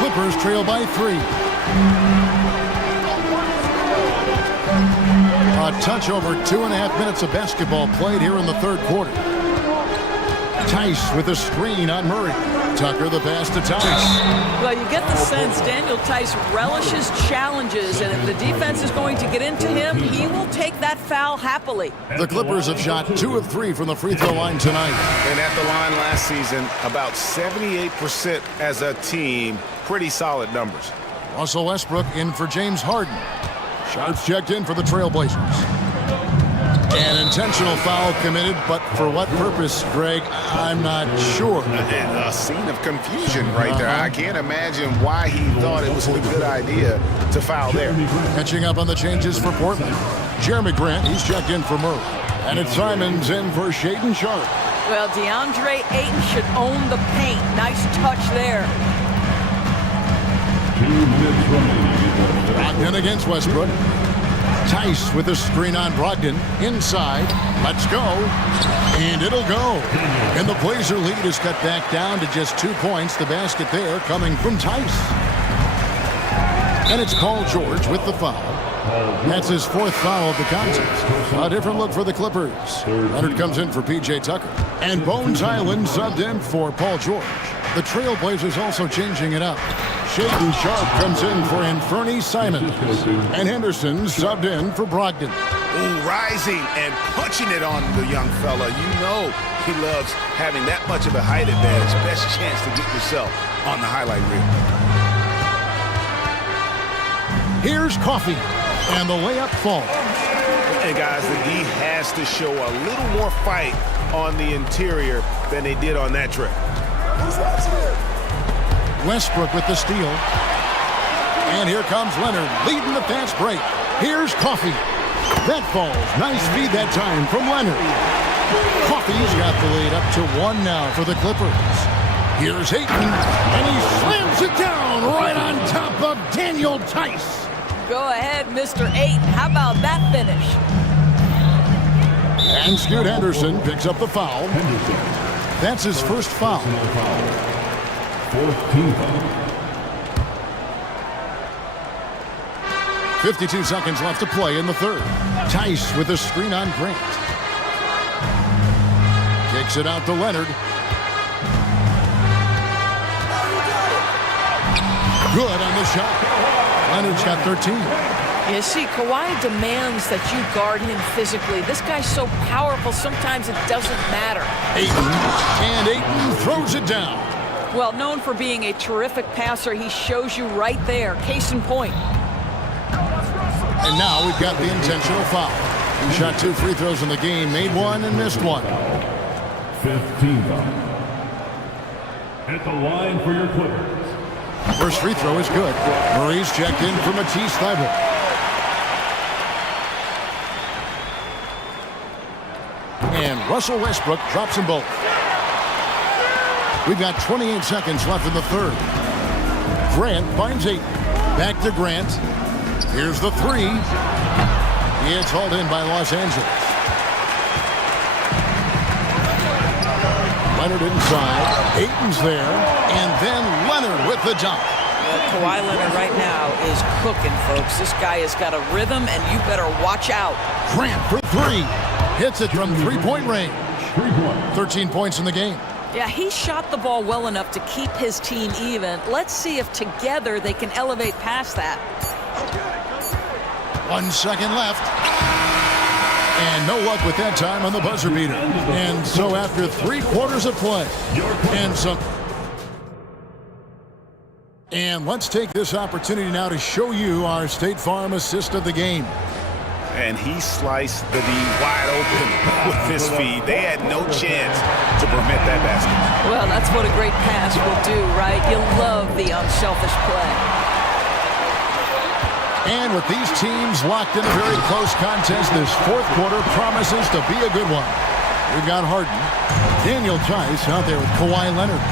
Clippers trail by 3. A touch over 2.5 minutes of basketball played here in the third quarter. Tice with a screen on Murray. Tucker the pass to Tice. Well, you get the sense Daniel Tice relishes challenges, and if the defense is going to get into him, he will take that foul happily. The Clippers have shot 2 of 3 from the free throw line tonight. And at the line last season, about 78% as a team. Pretty solid numbers. Russell Westbrook in for James Harden. Shots checked in for the Trailblazers. An intentional foul committed, but for what purpose, Greg, I'm not sure. A scene of confusion right there. I can't imagine why he thought it was a good idea to foul there. Catching up on the changes for Portland. Jeremy Grant, he's checked in for Murray. And it's Simons in for Shaedon Sharpe. Well, DeAndre Ayton should own the paint. Nice touch there. Brogdon against Westbrook. Tice with a screen on Brogdon. Inside. Let's go. And it'll go. And the Blazer lead is cut back down to just 2 points. The basket there coming from Tice. And it's Paul George with the foul. That's his 4th foul of the contest. A different look for the Clippers. Leonard comes in for P.J. Tucker. And Bones Highland subbed in for Paul George. The Trailblazers also changing it up. Shaedon Sharpe comes in for Anfernee Simons. And Henderson subbed in for Brogdon. Ooh, rising and punching it on the young fella. You know he loves having that much of a height advantage. Best chance to get yourself on the highlight reel. Here's Coffey. And the layup falls. And guys, the D has to show a little more fight on the interior than they did on that trip. Westbrook with the steal. And here comes Leonard leading the fast break. Here's Coffey. That falls. Nice feed that time from Leonard. Coffey's got the lead up to 1 now for the Clippers. Here's Ayton. And he slams it down right on top of Daniel Tice. Go ahead, Mr. Ayton. How about that finish? And Scoot Henderson picks up the foul. That's his first foul. 52 seconds left to play in the third. Tice with a screen on Grant. Kicks it out to Leonard. Good on the shot. Leonard's got 13. You see, Kawhi demands that you guard him physically. This guy's so powerful, sometimes it doesn't matter. Ayton, and Ayton throws it down. Well, known for being a terrific passer, he shows you right there. Case in point. And now we've got the intentional foul. He shot 2 free throws in the game, made 1 and missed 1. 15 foul. At the line for your Clippers. First free throw is good. Murray's checked in for Matisse Thybulle. And Russell Westbrook drops them both. We've got 28 seconds left in the third. Grant finds 8. Back to Grant. Here's the 3. It's hauled in by Los Angeles. Leonard inside. Ayton's there. And then Leonard with the dunk. Kawhi Leonard right now is cooking, folks. This guy has got a rhythm, and you better watch out. Grant for 3. Hits it from 3-point range. 13 points in the game. Yeah, he shot the ball well enough to keep his team even. Let's see if together they can elevate past that. 1 second left. And no luck with that time on the buzzer beater. And so after 3 quarters of play, and let's take this opportunity now to show you our State Farm assist of the game. And he sliced the D wide open with his feed. They had no chance to prevent that basket. Well, that's what a great pass will do, right? You love the unselfish play. And with these teams locked in a very close contest, this fourth quarter promises to be a good one. We've got Harden, Daniel Tice out there with Kawhi Leonard.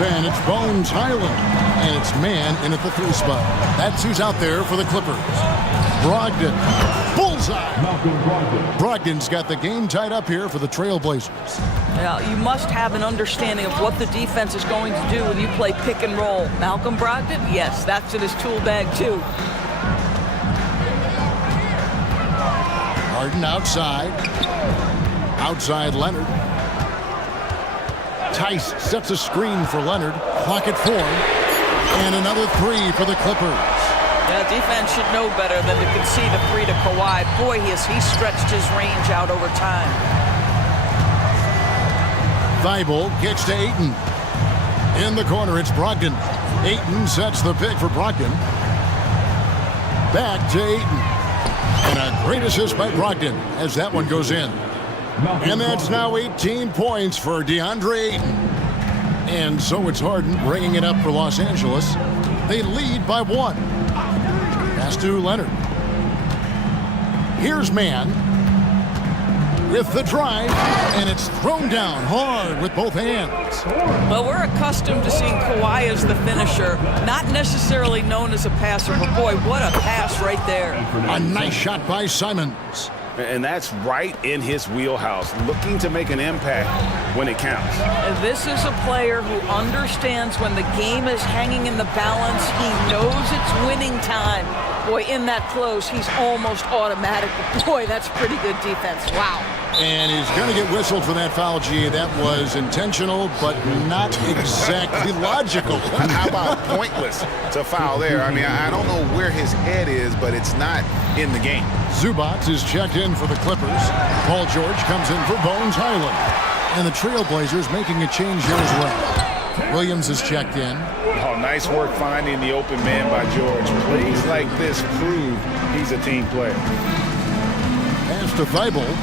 Then it's Bones Highland, and it's man in at the 3 spot. That's who's out there for the Clippers. Brogdon, bullseye. Brogdon's got the game tied up here for the Trailblazers. Now, you must have an understanding of what the defense is going to do when you play pick and roll. Malcolm Brogdon, yes, that's in his tool bag too. Harden outside. Outside Leonard. Tice sets a screen for Leonard. Clock at 4. And another three for the Clippers. Yeah, defense should know better than to concede a three to Kawhi. Boy, he stretched his range out over time. Thibault gets to Ayton. In the corner, it's Brogdon. Ayton sets the pick for Brogdon. Back to Ayton. And a great assist by Brogdon as that one goes in. And that's now 18 points for DeAndre Ayton. And so it's Harden bringing it up for Los Angeles. They lead by 1. Pass to Leonard. Here's Mann with the drive, and it's thrown down hard with both hands. Well, we're accustomed to seeing Kawhi as the finisher, not necessarily known as a passer, but boy, what a pass right there. A nice shot by Simons. And that's right in his wheelhouse, looking to make an impact when it counts. And this is a player who understands when the game is hanging in the balance. He knows it's winning time. Boy, in that close, he's almost automatic. Boy, that's pretty good defense. Wow. And he's going to get whistled for that foul, G. That was intentional, but not exactly logical. How about pointless to foul there? I mean, I don't know where his head is, but it's not in the game. Zubac is checked in for the Clippers. Paul George comes in for Bones Highland. And the Trailblazers making a change here as well. Williams is checked in. Oh, nice work finding the open man by George. Plays like this prove he's a team player. Pass to Thibault.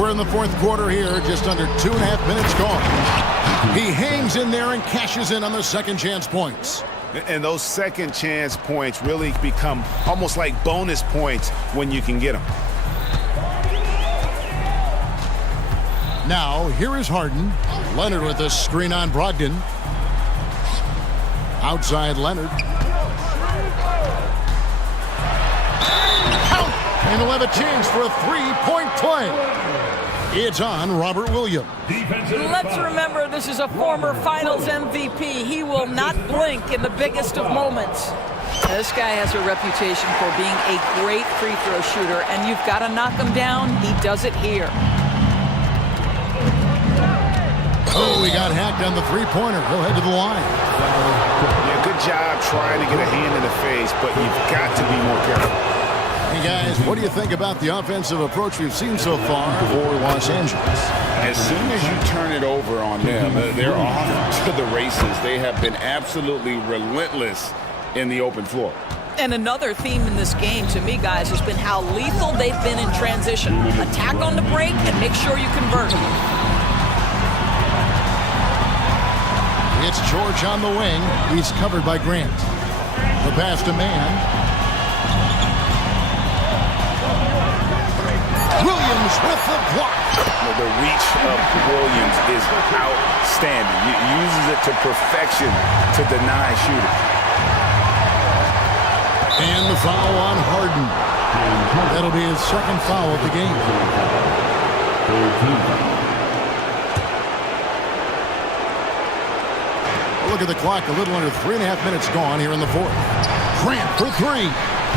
We're in the fourth quarter here, just under 2.5 minutes gone. He hangs in there and cashes in on the second chance points. And those second chance points really become almost like bonus points when you can get them. Now, here is Harden. Leonard with a screen on Brogdon. Outside Leonard. Count! And he'll have a chance for a three-point play. It's on Robert Williams. Let's remember this is a former Finals MVP. He will not blink in the biggest of moments. This guy has a reputation for being a great free throw shooter, and you've got to knock him down. He does it here. Oh, he got hacked on the three-pointer. He'll head to the line. Yeah, good job trying to get a hand in the face, but you've got to be more careful. Hey, guys, what do you think about the offensive approach we've seen so far for Los Angeles? As soon as you turn it over on them, they're off to the races. They have been absolutely relentless in the open floor. And another theme in this game, to me, guys, has been how lethal they've been in transition. Attack on the break and make sure you convert. It's George on the wing. He's covered by Grant. The pass to Mann. Williams with the block. The reach of Williams is outstanding. He uses it to perfection to deny shooters. And the foul on Harden. That'll be his second foul of the game. Look at the clock, a little under 3.5 minutes gone here in the fourth. Grant for three.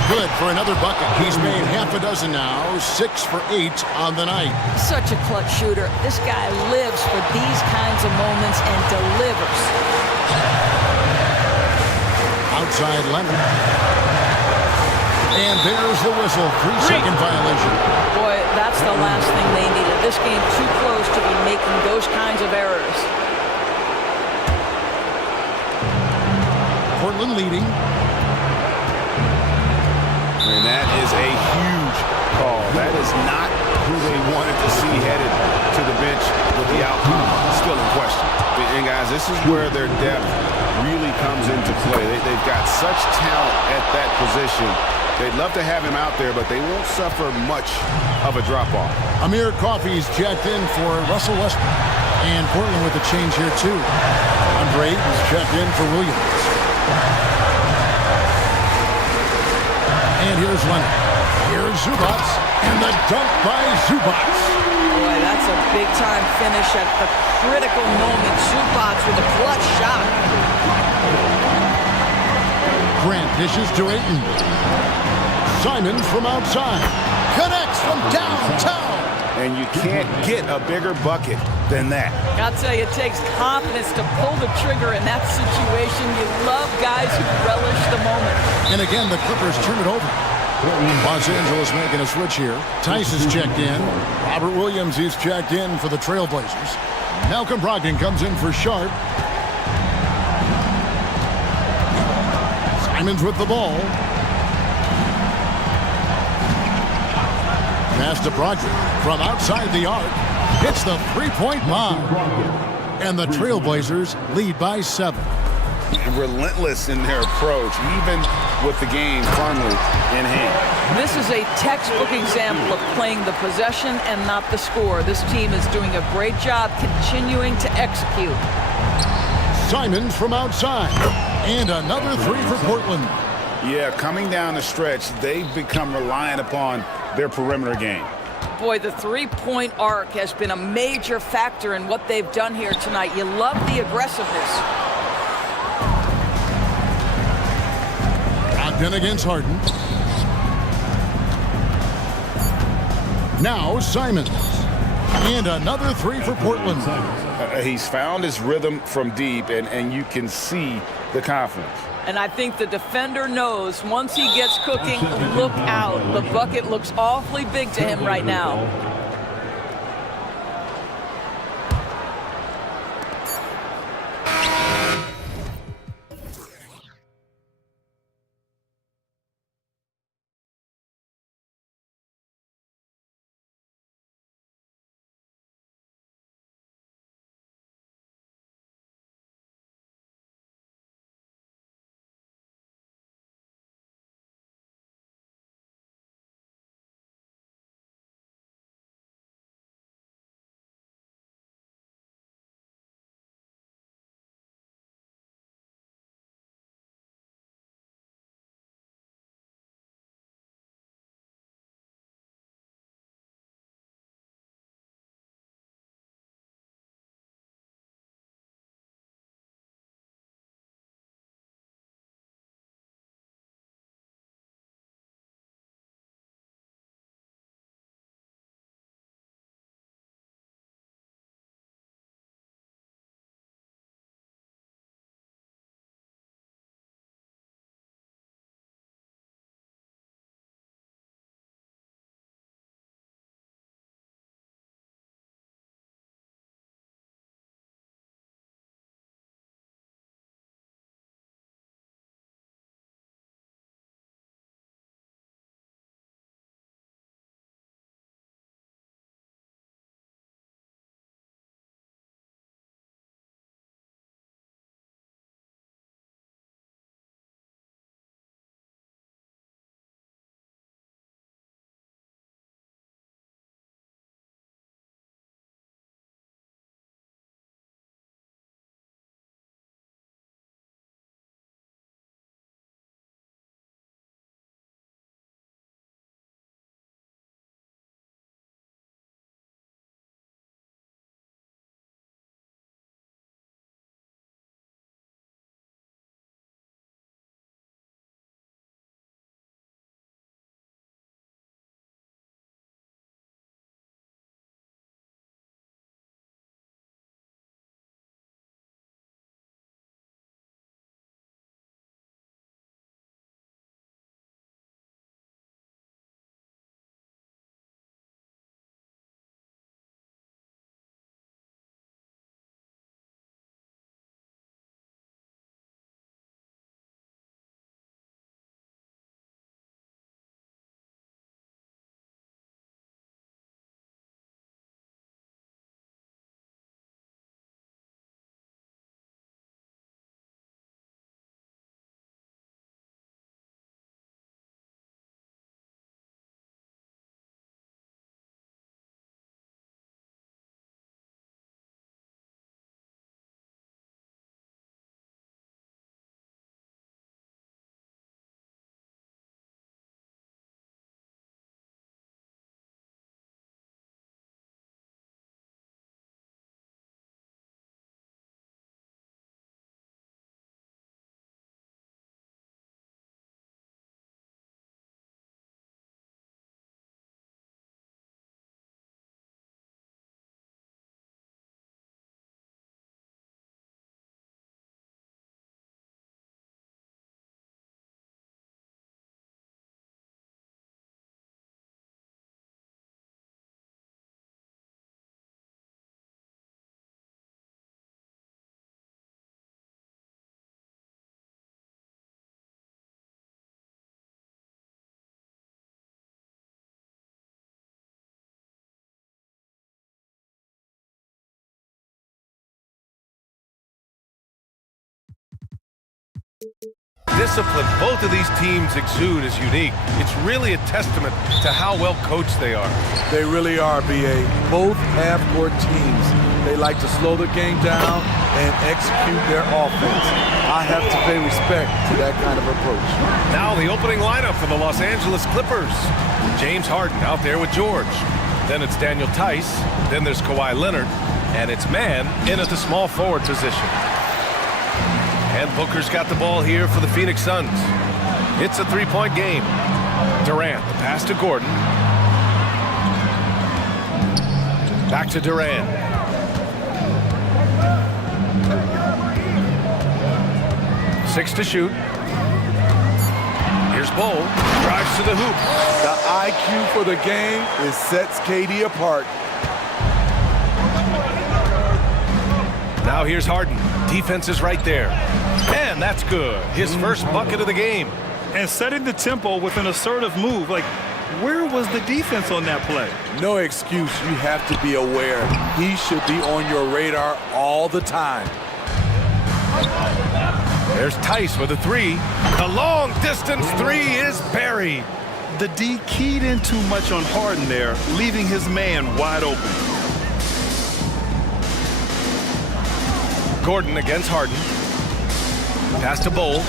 Good for another bucket. He's made half a dozen now, 6 for 8 on the night. Such a clutch shooter. This guy lives for these kinds of moments and delivers. Outside Leonard. And there's the whistle. 3-second violation. Boy, that's the last thing they needed. This game too close to be making those kinds of errors. Portland leading. And that is a huge call. That is not who they wanted to see headed to the bench with the outcome still in question. And guys, this is where their depth really comes into play. They've got such talent at that position. They'd love to have him out there, but they won't suffer much of a drop-off. Amir Coffey's checked in for Russell Westbrook. And Portland with a change here, too. Andre is checked in for Williams. And here's Leonard. Here's Zubac. And the dunk by Zubac. Boy, that's a big-time finish at the critical moment. Zubac with a clutch shot. Grant dishes to Ayton. Simons from outside. Connects from downtown. And you can't get a bigger bucket than that. I'll tell you, it takes confidence to pull the trigger in that situation. You love guys who relish the moment. And again, the Clippers turn it over. Los Angeles making a switch here. Tice is checked in. Robert Williams is checked in for the Trailblazers. Malcolm Brogdon comes in for Sharp. Simons with the ball. Pass to Brogdon from outside the arc. Hits the three-point bomb. And the Trailblazers lead by 7. Relentless in their approach, even with the game firmly in hand. This is a textbook example of playing the possession and not the score. This team is doing a great job continuing to execute. Simons from outside. And another 3 for Portland. Yeah, coming down the stretch, they've become reliant upon their perimeter game. Boy, the three-point arc has been a major factor in what they've done here tonight. You love the aggressiveness. Ogden against Harden. Now Simons. And another 3 for Portland. He's found his rhythm from deep, and you can see the confidence. And I think the defender knows once he gets cooking, look out. The bucket looks awfully big to him right now. Discipline both of these teams exude is unique. It's really a testament to how well coached they are. They really are, B.A. Both half-court teams. They like to slow the game down and execute their offense. I have to pay respect to that kind of approach. Now the opening lineup for the Los Angeles Clippers. James Harden out there with George. Then it's Daniel Tice. Then there's Kawhi Leonard. And it's man in at the small forward position. And Booker's got the ball here for the Phoenix Suns. It's a three-point game. Durant, the pass to Gordon. Back to Durant. Six to shoot. Here's Bol. Drives to the hoop. The IQ for the game is sets KD apart. Now here's Harden. Defense is right there. And that's good. His first bucket of the game. And setting the tempo with an assertive move. Like, where was the defense on that play? No excuse. You have to be aware. He should be on your radar all the time. There's Tice with a three. The long distance three is buried. The D keyed in too much on Harden there, leaving his man wide open. Gordon against Harden. Pass to Bol.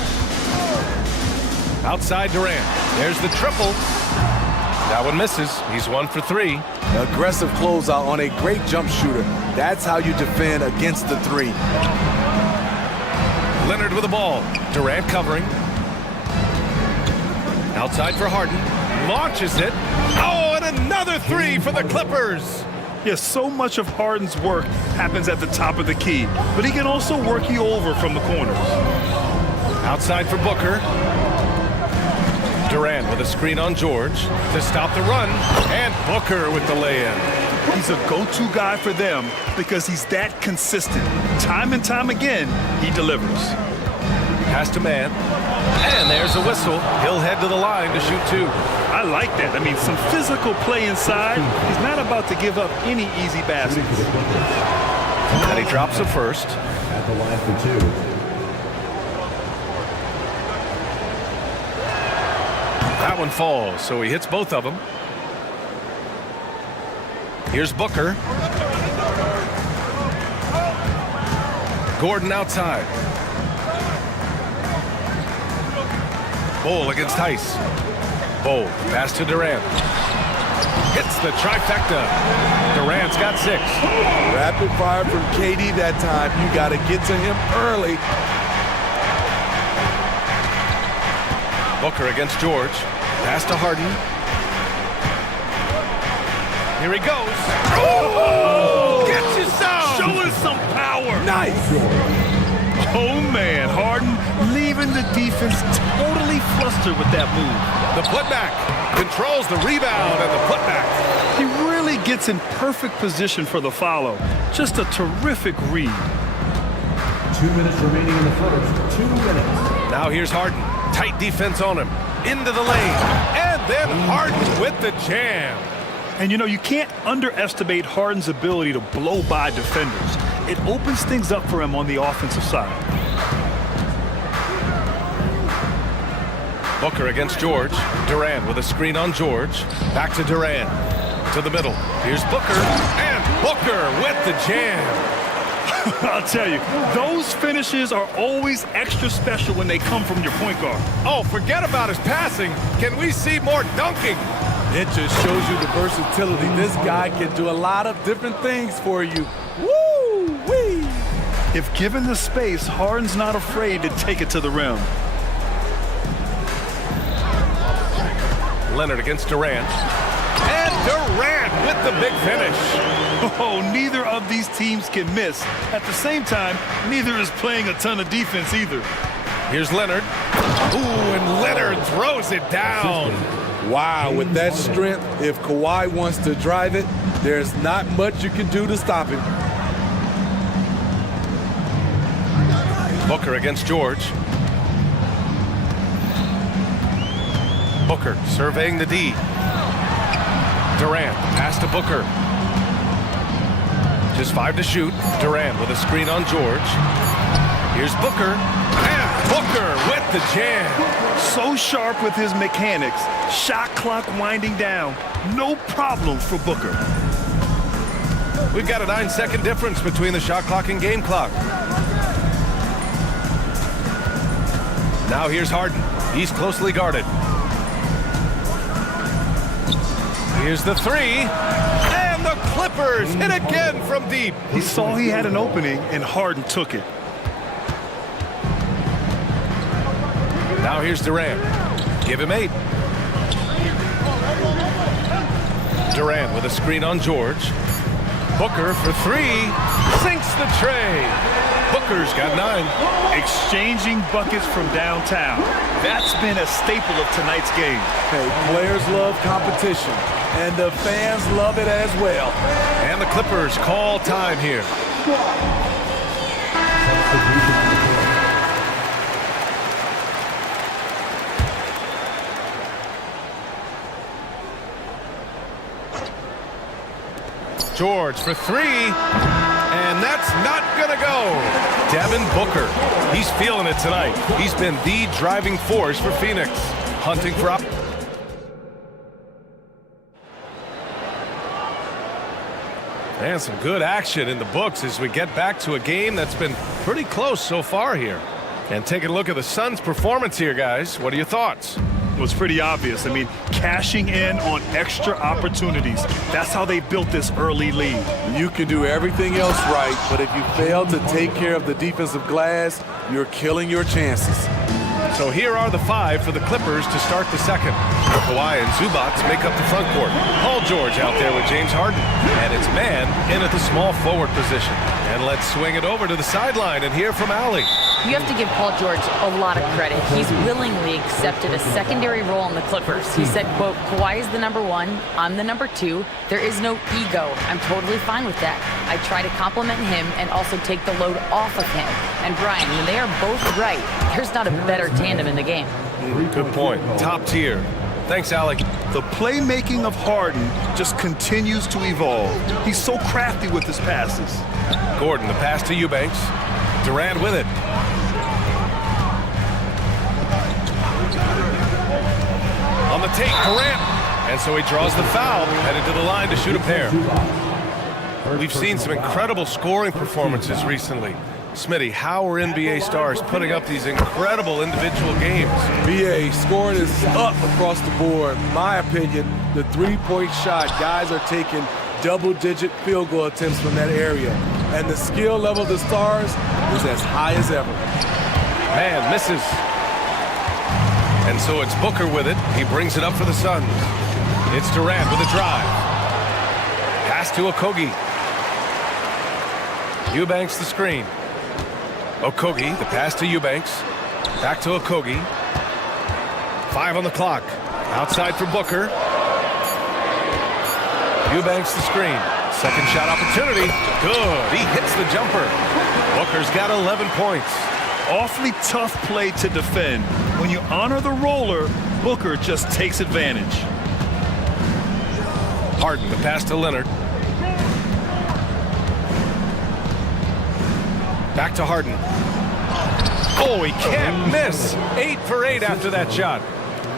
Outside Durant. There's the triple. That one misses. He's 1 for 3. Aggressive closeout on a great jump shooter. That's how you defend against the three. Leonard with the ball. Durant covering. Outside for Harden. Launches it. Oh, and another three for the Clippers. Yes, so much of Harden's work happens at the top of the key, but he can also work you over from the corners. Outside for Booker. Durant with a screen on George to stop the run, and Booker with the lay-in. He's a go-to guy for them because he's that consistent. Time and time again, he delivers. Pass to man, and there's a whistle. He'll head to the line to shoot two. I like that. I mean, some physical play inside. He's not about to give up any easy baskets. And he drops it first. At the line for two. That one falls, so he hits both of them. Here's Booker. Gordon outside. Bol against Tice. Bol, pass to Durant. Hits the trifecta. Durant's got 6. Rapid fire from KD that time. You got to get to him early. Booker against George. Pass to Harden. Here he goes. Oh! Gets you some! Showing some power. Nice. Oh, man. Harden leaving the defense totally flustered with that move. The putback. Controls the rebound and the putback. He really gets in perfect position for the follow. Just a terrific read. 2 minutes remaining in the first. 2 minutes. Now here's Harden. Tight defense on him. Into the lane. And then Harden with the jam. And you know, you can't underestimate Harden's ability to blow by defenders. It opens things up for him on the offensive side. Booker against George. Durant with a screen on George. Back to Durant. To the middle. Here's Booker. And Booker with the jam. I'll tell you, those finishes are always extra special when they come from your point guard. Oh, forget about his passing. Can we see more dunking? It just shows you the versatility. This guy can do a lot of different things for you. Woo-wee! If given the space, Harden's not afraid to take it to the rim. Leonard against Durant. And Durant with the big finish. Oh, neither of these teams can miss. At the same time, neither is playing a ton of defense either. Here's Leonard. Ooh, and Leonard throws it down. Wow, with that strength, if Kawhi wants to drive it, there's not much you can do to stop him. Booker against George. Booker surveying the D. Durant, pass to Booker. Just 5 to shoot. Durant with a screen on George. Here's Booker. And Booker with the jam. So sharp with his mechanics. Shot clock winding down. No problem for Booker. We've got a 9-second difference between the shot clock and game clock. Now here's Harden. He's closely guarded. Here's the three. And the Clippers hit again from deep. He saw he had an opening, and Harden took it. Now here's Durant. Give him 8. Durant with a screen on George. Booker for 3. Sinks the tray. Booker's got 9. Exchanging buckets from downtown. That's been a staple of tonight's game. Hey, players love competition, and the fans love it as well. And the Clippers call time here. George for 3, and that's not gonna go. Devin Booker, he's feeling it tonight. He's been the driving force for Phoenix, hunting for and some good action in the books as we get back to a game that's been pretty close so far here. And taking a look at the Suns' performance here, guys. What are your thoughts? It was pretty obvious. I mean, cashing in on extra opportunities. That's how they built this early lead. You can do everything else right, but if you fail to take care of the defensive glass, you're killing your chances. So here are the 5 for the Clippers to start the second. Kawhi and Zubac make up the front court. Paul George out there with James Harden. And it's man in at the small forward position. And let's swing it over to the sideline and hear from Allie. You have to give Paul George a lot of credit. He's willingly accepted a secondary role in the Clippers. He said, quote, Kawhi is the number 1, I'm the number 2. There is no ego. I'm totally fine with that. I try to compliment him and also take the load off of him. And Brian, when they are both right, there's not a better tandem in the game. Good point. Top tier. Thanks, Alec. The playmaking of Harden just continues to evolve. He's so crafty with his passes. Gordon, the pass to Eubanks. Durant with it. On the take, Durant. And so he draws the foul, headed to the line to shoot a pair. We've seen some incredible scoring performances recently. Smitty, how are NBA stars putting up these incredible individual games? BA, scoring is up across the board. In my opinion, the three-point shot, guys are taking double-digit field goal attempts from that area. And the skill level of the stars is as high as ever. Man, misses. And so it's Booker with it. He brings it up for the Suns. It's Durant with a drive. Pass to Okogie. Eubanks the screen. Okogie, the pass to Eubanks. Back to Okogie. 5 on the clock. Outside for Booker. Eubanks the screen. Second shot opportunity. Good. He hits the jumper. Booker's got 11 points. Awfully tough play to defend. When you honor the roller, Booker just takes advantage. Harden, the pass to Leonard. Back to Harden. Oh, he can't miss. 8 for 8 after that shot.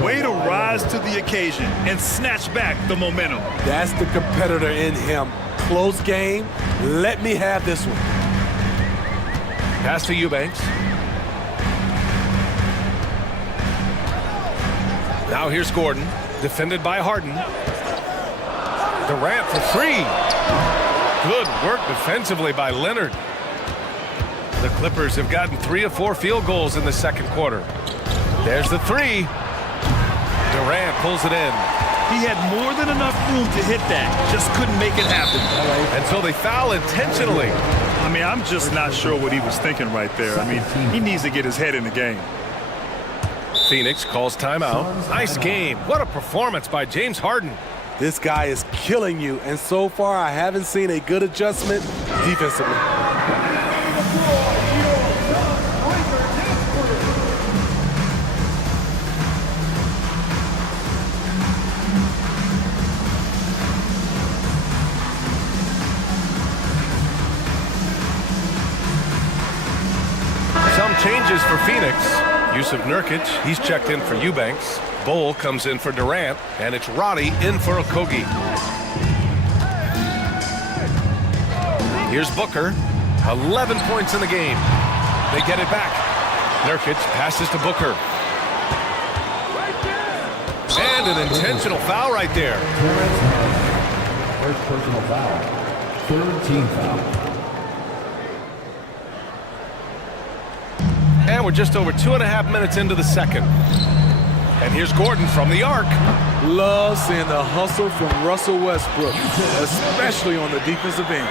Way to rise to the occasion and snatch back the momentum. That's the competitor in him. Close game. Let me have this one. Pass to Eubanks. Now here's Gordon, defended by Harden. Durant for 3. Good work defensively by Leonard. The Clippers have gotten 3 of 4 field goals in the second quarter. There's the 3. Durant pulls it in. He had more than enough room to hit that. Just couldn't make it happen. And so they foul intentionally. I mean, I'm just not sure what he was thinking right there. I mean, he needs to get his head in the game. Phoenix calls timeout. Nice game. What a performance by James Harden. This guy is killing you, and so far I haven't seen a good adjustment defensively. Some changes changes for Phoenix. Yusuf Nurkic, he's checked in for Eubanks. Bowl comes in for Durant, and it's Roddy in for Okogie. Here's Booker, 11 points in the game. They get it back. Nurkic passes to Booker. And an intentional foul right there. First personal foul. Third team foul. And we're just over 2.5 minutes into the second. And here's Gordon from the arc. Love seeing the hustle from Russell Westbrook, especially on the defensive end.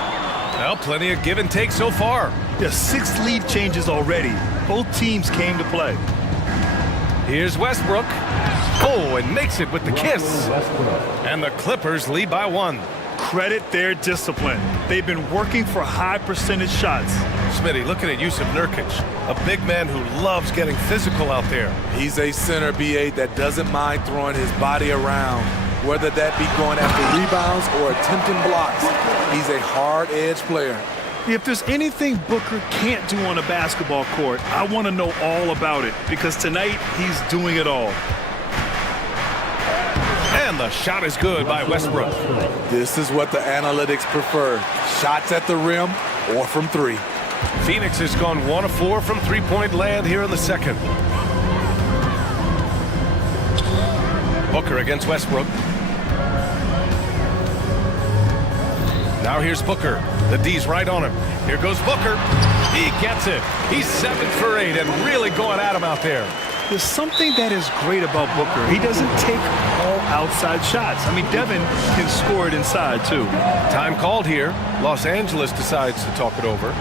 Well, plenty of give and take so far. There's 6 lead changes already. Both teams came to play. Here's Westbrook. Oh, and makes it with the kiss. And the Clippers lead by 1. Credit their discipline. They've been working for high percentage shots. Smitty, looking at Yusuf Nurkic, a big man who loves getting physical out there. He's a center, BA, that doesn't mind throwing his body around, whether that be going after rebounds or attempting blocks. He's a hard-edged player. If there's anything Booker can't do on a basketball court, I want to know all about it, because tonight he's doing it all. And the shot is good by Westbrook. This is what the analytics prefer. Shots at the rim or from 3. Phoenix has gone 1 of 4 from three-point land here in the second. Booker against Westbrook. Now here's Booker. The D's right on him. Here goes Booker. He gets it. He's 7 for 8 and really going at him out there. There's something that is great about Booker. He doesn't take all outside shots. I mean, Devin can score it inside, too. Time called here. Los Angeles decides to talk it over.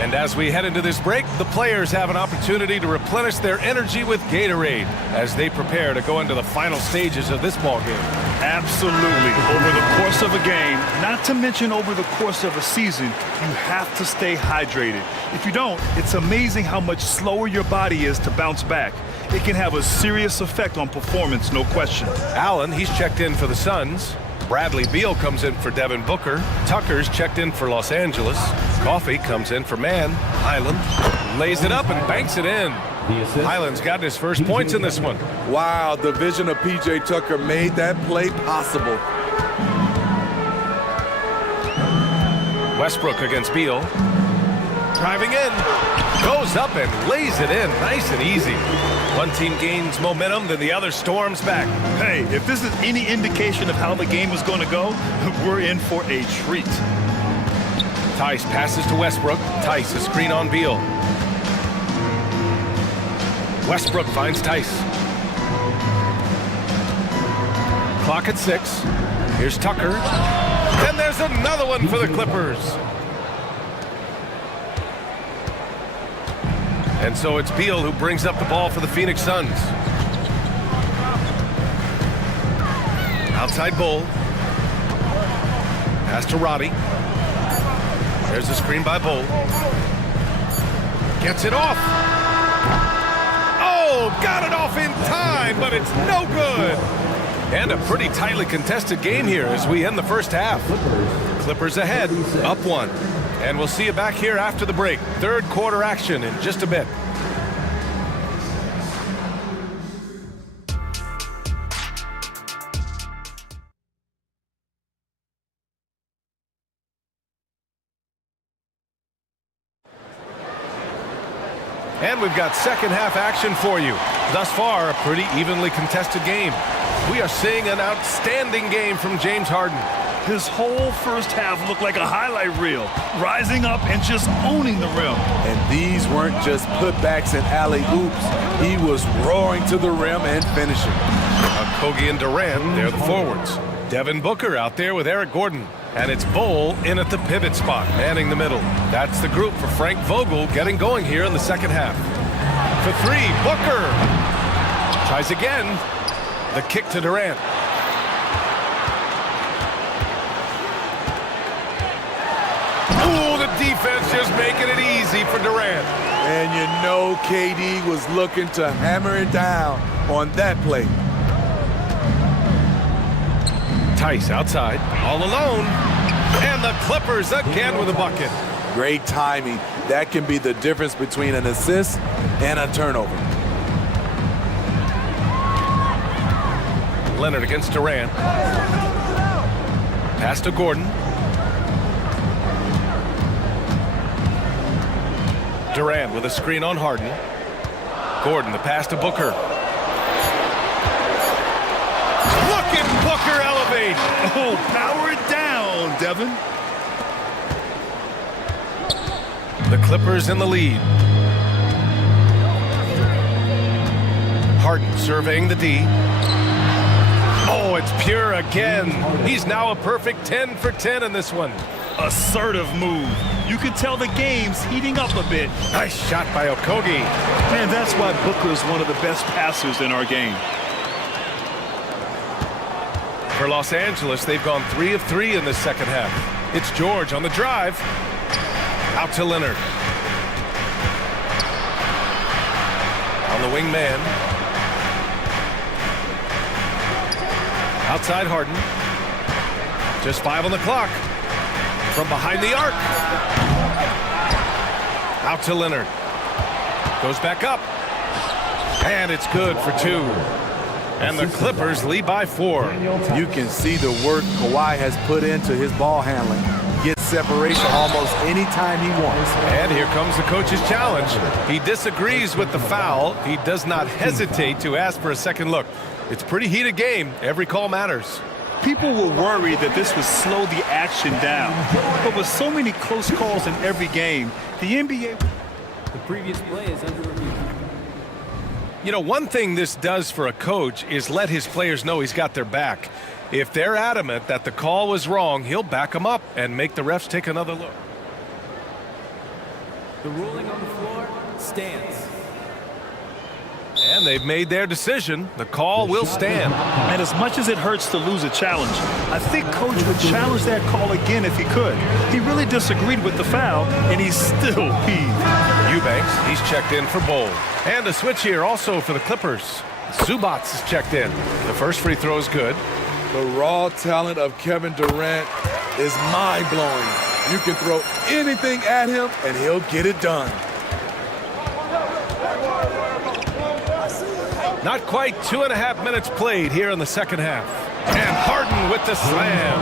And as we head into this break, the players have an opportunity to replenish their energy with Gatorade as they prepare to go into the final stages of this ball game. Absolutely. Over the course of a game, not to mention over the course of a season, you have to stay hydrated. If you don't, it's amazing how much slower your body is to bounce back. It can have a serious effect on performance, no question. Allen, he's checked in for the Suns. Bradley Beal comes in for Devin Booker. Tucker's checked in for Los Angeles. Coffey comes in for Man. Highland lays it up and banks it in. Highland's gotten his first points in this one. Wow, the vision of P.J. Tucker made that play possible. Westbrook against Beal. Driving in. Goes up and lays it in. Nice and easy. One team gains momentum, then the other storms back. Hey, if this is any indication of how the game is going to go, we're in for a treat. Tice passes to Westbrook. Tice, a screen on Beal. Westbrook finds Tice. Clock at 6. Here's Tucker. And there's another one for the Clippers. And so it's Beal who brings up the ball for the Phoenix Suns. Outside Bull. Pass to Roddy. There's a screen by Bull. Gets it off. Oh, got it off in time, but it's no good. And a pretty tightly contested game here as we end the first half. Clippers ahead, up 1. And we'll see you back here after the break. Third quarter action in just a bit. And we've got second half action for you. Thus far, a pretty evenly contested game. We are seeing an outstanding game from James Harden. His whole first half looked like a highlight reel, rising up and just owning the rim. And these weren't just putbacks and alley-oops. He was roaring to the rim and finishing. Okogie and Durant, they're the forwards. Devin Booker out there with Eric Gordon. And it's Bull in at the pivot spot, manning the middle. That's the group for Frank Vogel getting going here in the second half. For 3, Booker. Tries again. The kick to Durant. Ooh, the defense just making it easy for Durant. And you know KD was looking to hammer it down on that play. Tice outside, all alone. And the Clippers again with a bucket. Great timing. That can be the difference between an assist and a turnover. Leonard against Durant. Pass to Gordon. Durant with a screen on Harden. Gordon, the pass to Booker. Look at Booker elevate. Oh, power it down, Devin. The Clippers in the lead. Harden surveying the D. Oh, it's pure again. He's now a perfect 10 for 10 in this one. Assertive move. You can tell the game's heating up a bit. Nice shot by Okogie. And that's why Booker is one of the best passers in our game. For Los Angeles, they've gone 3 of 3 in this second half. It's George on the drive. Out to Leonard. On the wing man. Outside Harden. Just 5 on the clock. From behind the arc. Out to Leonard. Goes back up. And it's good for 2. And the Clippers lead by 4. You can see the work Kawhi has put into his ball handling. Gets separation almost any time he wants. And here comes the coach's challenge. He disagrees with the foul. He does not hesitate to ask for a second look. It's a pretty heated game. Every call matters. People were worried that this would slow the action down. But with so many close calls in every game, the NBA... The previous play is under review. You know, one thing this does for a coach is let his players know he's got their back. If they're adamant that the call was wrong, he'll back them up and make the refs take another look. The ruling on the floor stands. And they've made their decision. The call will stand. And as much as it hurts to lose a challenge, I think Coach would challenge that call again if he could. He really disagreed with the foul, and he's still peeved. Eubanks, he's checked in for Bowl. And a switch here also for the Clippers. Zubac is checked in. The first free throw is good. The raw talent of Kevin Durant is mind-blowing. You can throw anything at him, and he'll get it done. Not quite 2.5 minutes played here in the second half. And Harden with the slam.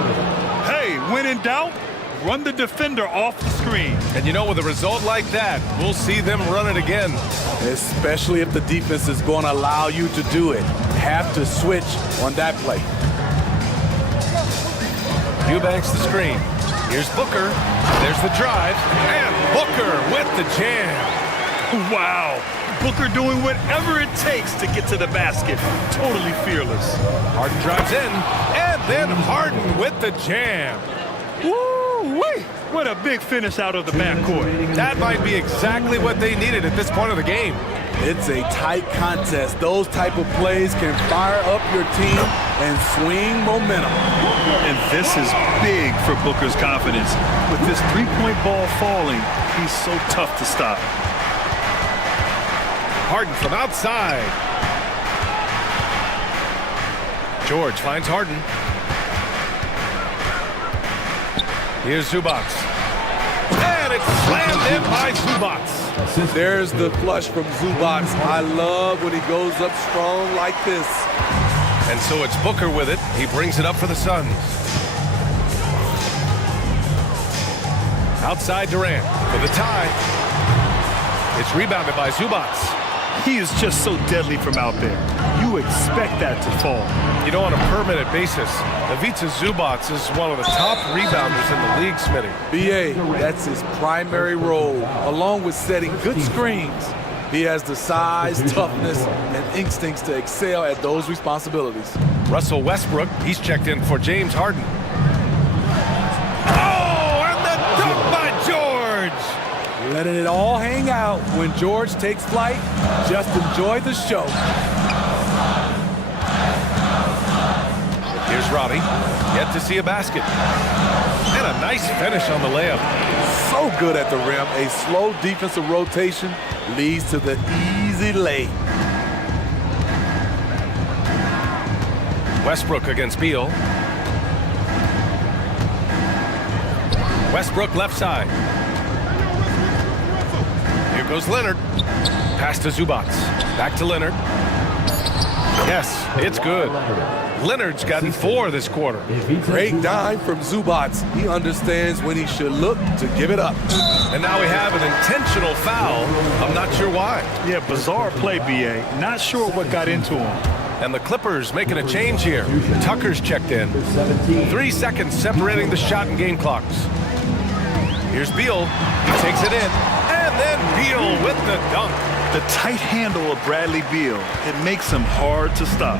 Hey, when in doubt, run the defender off the screen. And you know, with a result like that, we'll see them run it again. Especially if the defense is going to allow you to do it. Have to switch on that play. Eubanks the screen. Here's Booker. There's the drive. And Booker with the jam. Wow. Booker doing whatever it takes to get to the basket. Totally fearless. Harden drives in. And then Harden with the jam. Woo-wee! What a big finish out of the backcourt. That might be exactly what they needed at this point of the game. It's a tight contest. Those type of plays can fire up your team and swing momentum. And this is big for Booker's confidence. With this three-point ball falling, he's so tough to stop. Harden from outside. George finds Harden. Here's Zubac. And it's slammed in by Zubac. There's the flush from Zubac. I love when he goes up strong like this. And so it's Booker with it. He brings it up for the Suns. Outside Durant for the tie. It's rebounded by Zubac. He is just so deadly from out there. You expect that to fall. You know, on a permanent basis, Ivica Zubac is one of the top rebounders in the league, Smitty. BA, that's his primary role, along with setting good screens. He has the size, toughness, and instincts to excel at those responsibilities. Russell Westbrook, he's checked in for James Harden. Oh, and the dunk by George! Letting it all hang out when George takes flight. Just enjoy the show. Here's Robbie, yet to see a basket. And a nice finish on the layup. So good at the rim. A slow defensive rotation leads to the easy lay. Westbrook against Beal. Westbrook left side. goes Leonard. Pass to Zubac. Back to Leonard. Yes, it's good. Leonard's gotten 4 this quarter. Great dive from Zubac. He understands when he should look to give it up. And now we have an intentional foul. I'm not sure why. Yeah, bizarre play, B.A. Not sure what got into him. And the Clippers making a change here. Tucker's checked in. 3 seconds separating the shot and game clocks. Here's Beal. He takes it in. And then Beal with the dunk. The tight handle of Bradley Beal, it makes him hard to stop.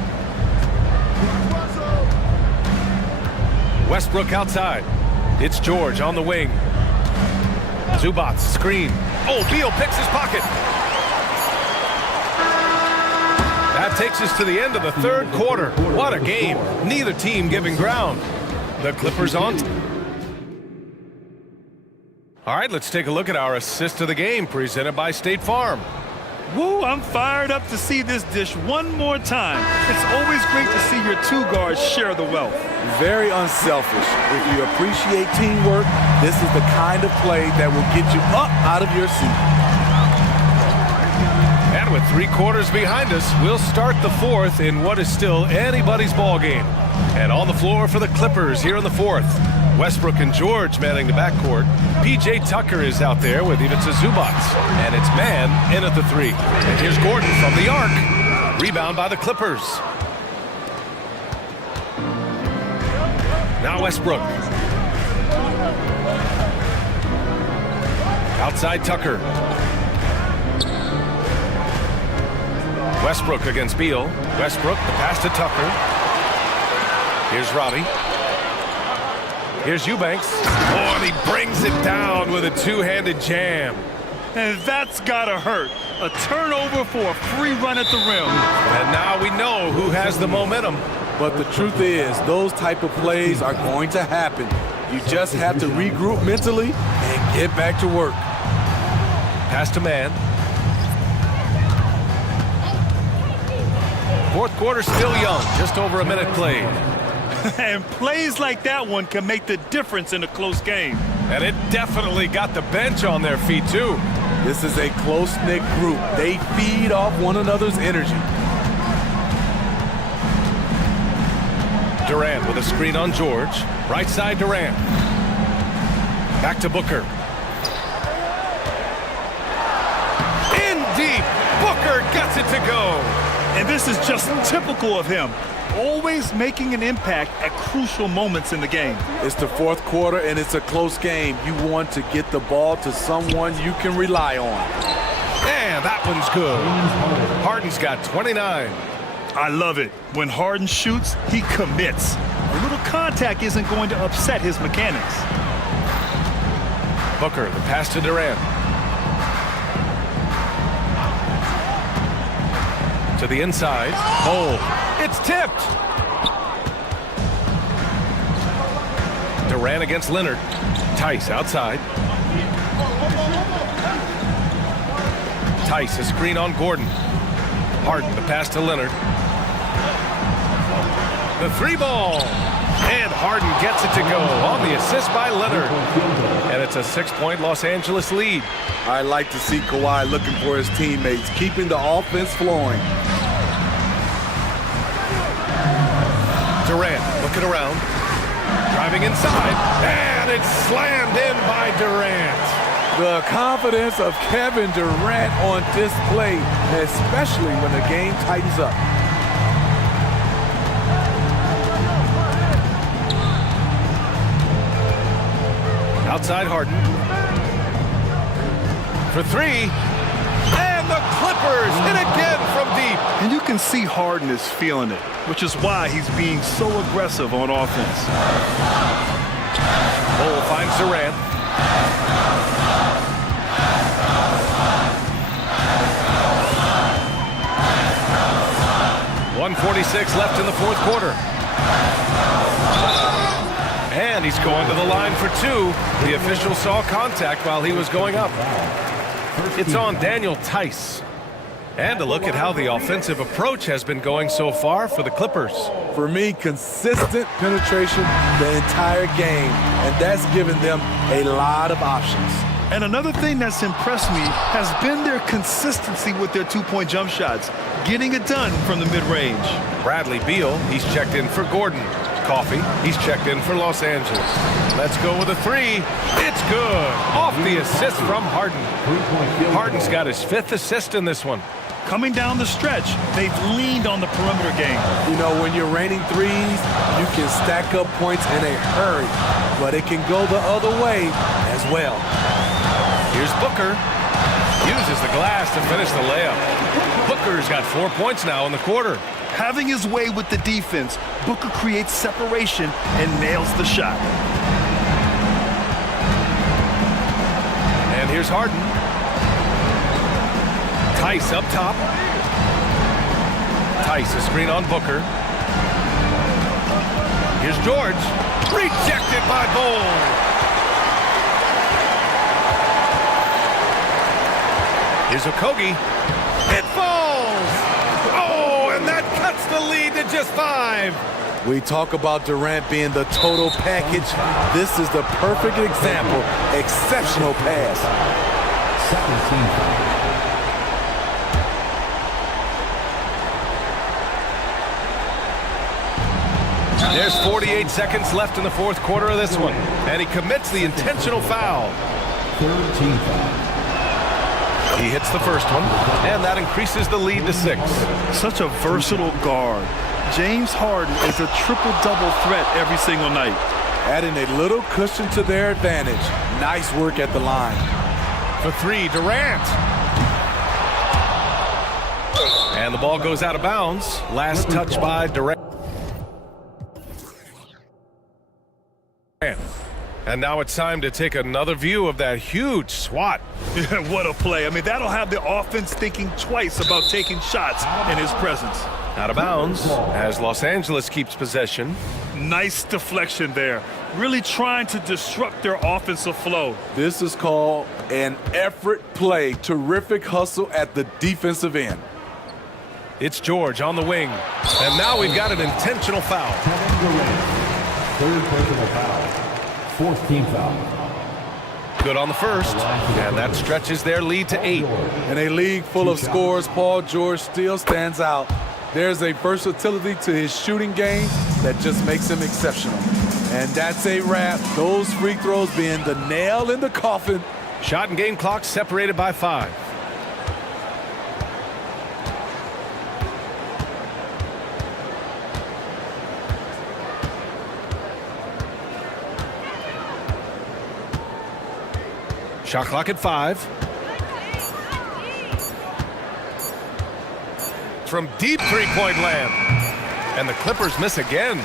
Westbrook outside. It's George on the wing. Zubac screen. Oh, Beal picks his pocket. That takes us to the end of the third quarter. What a game. Neither team giving ground. The Clippers on. All right, let's take a look at our assist of the game presented by State Farm. Woo, I'm fired up to see this dish one more time. It's always great to see your 2 guards share the wealth. Very unselfish. If you appreciate teamwork, this is the kind of play that will get you up out of your seat. And with 3 quarters behind us, we'll start the 4th in what is still anybody's ball game. And on the floor for the Clippers here in the 4th, Westbrook and George manning the backcourt. P.J. Tucker is out there with Ivica Zubac. And it's man in at the 3. And here's Gordon from the arc. Rebound by the Clippers. Now Westbrook. Outside Tucker. Westbrook against Beal. Westbrook, the pass to Tucker. Here's Robbie. Here's Eubanks. Oh, and he brings it down with a 2-handed jam. And that's gotta hurt. A turnover for a free run at the rim. And now we know who has the momentum. But the truth is, those type of plays are going to happen. You just have to regroup mentally and get back to work. Pass to man. 4th quarter still young, just over a minute played. And plays like that one can make the difference in a close game. And it definitely got the bench on their feet, too. This is a close-knit group. They feed off one another's energy. Durant with a screen on George. Right side Durant. Back to Booker. In deep. Booker gets it to go. And this is just typical of him. Always making an impact at crucial moments in the game. It's the 4th quarter and it's a close game. You want to get the ball to someone you can rely on. And that one's good. Harden's got 29. I love it. When Harden shoots, he commits. A little contact isn't going to upset his mechanics. Booker, the pass to Durant. To the inside. Oh, it's tipped. Durant against Leonard. Tice outside. Tice, a screen on Gordon. Harden, the pass to Leonard. The 3-ball. And Harden gets it to go on the assist by Leonard. And it's a 6-point Los Angeles lead. I like to see Kawhi looking for his teammates, keeping the offense flowing. Durant looking around. Driving inside. And it's slammed in by Durant. The confidence of Kevin Durant on display, especially when the game tightens up. Outside Harden. For 3. And the Clippers hit again from deep. And you can see Harden is feeling it, which is why he's being so aggressive on offense. Cole finds Durant. .146 left in the 4th quarter. And he's going to the line for 2. The official saw contact while he was going up. It's on Daniel Tice. And a look at how the offensive approach has been going so far for the Clippers. For me, consistent penetration the entire game, and that's given them a lot of options. And another thing that's impressed me has been their consistency with their two-point jump shots, getting it done from the mid-range. Bradley Beal, he's checked in for Gordon. Coffee, he's checked in for Los Angeles. Let's go with a three. It's good. Off the assist from Harden. Harden's got his 5th assist in this one. Coming down the stretch, they've leaned on the perimeter game. You know, when you're raining threes, you can stack up points in a hurry, but it can go the other way as well. Here's Booker. Uses the glass to finish the layup. Booker's got 4 points now in the quarter. Having his way with the defense, Booker creates separation and nails the shot. And here's Harden. Tice up top. Tice, a screen on Booker. Here's George. Rejected by Bull. Here's Okogie. It falls! Oh, and that cuts the lead to just 5. We talk about Durant being the total package. This is the perfect example. Exceptional pass. There's 48 seconds left in the 4th quarter of this one, and he commits the intentional foul. He hits the first one, and that increases the lead to 6. Such a versatile guard. James Harden is a triple-double threat every single night. Adding a little cushion to their advantage. Nice work at the line. For 3, Durant. And the ball goes out of bounds. Last touch by Durant. And now it's time to take another view of that huge swat. What a play. I mean, that'll have the offense thinking twice about taking shots in his presence. Out of bounds as Los Angeles keeps possession. Nice deflection there. Really trying to disrupt their offensive flow. This is called an effort play. Terrific hustle at the defensive end. It's George on the wing. And now we've got an intentional foul. Third personal foul. 4th team foul. Good on the first, and that stretches their lead to 8. In a league full of scores, Paul George still stands out. There's a versatility to his shooting game that just makes him exceptional. And that's a wrap. Those free throws being the nail in the coffin. Shot and game clock separated by 5. Shot clock at 5. From deep three-point land. And the Clippers miss again.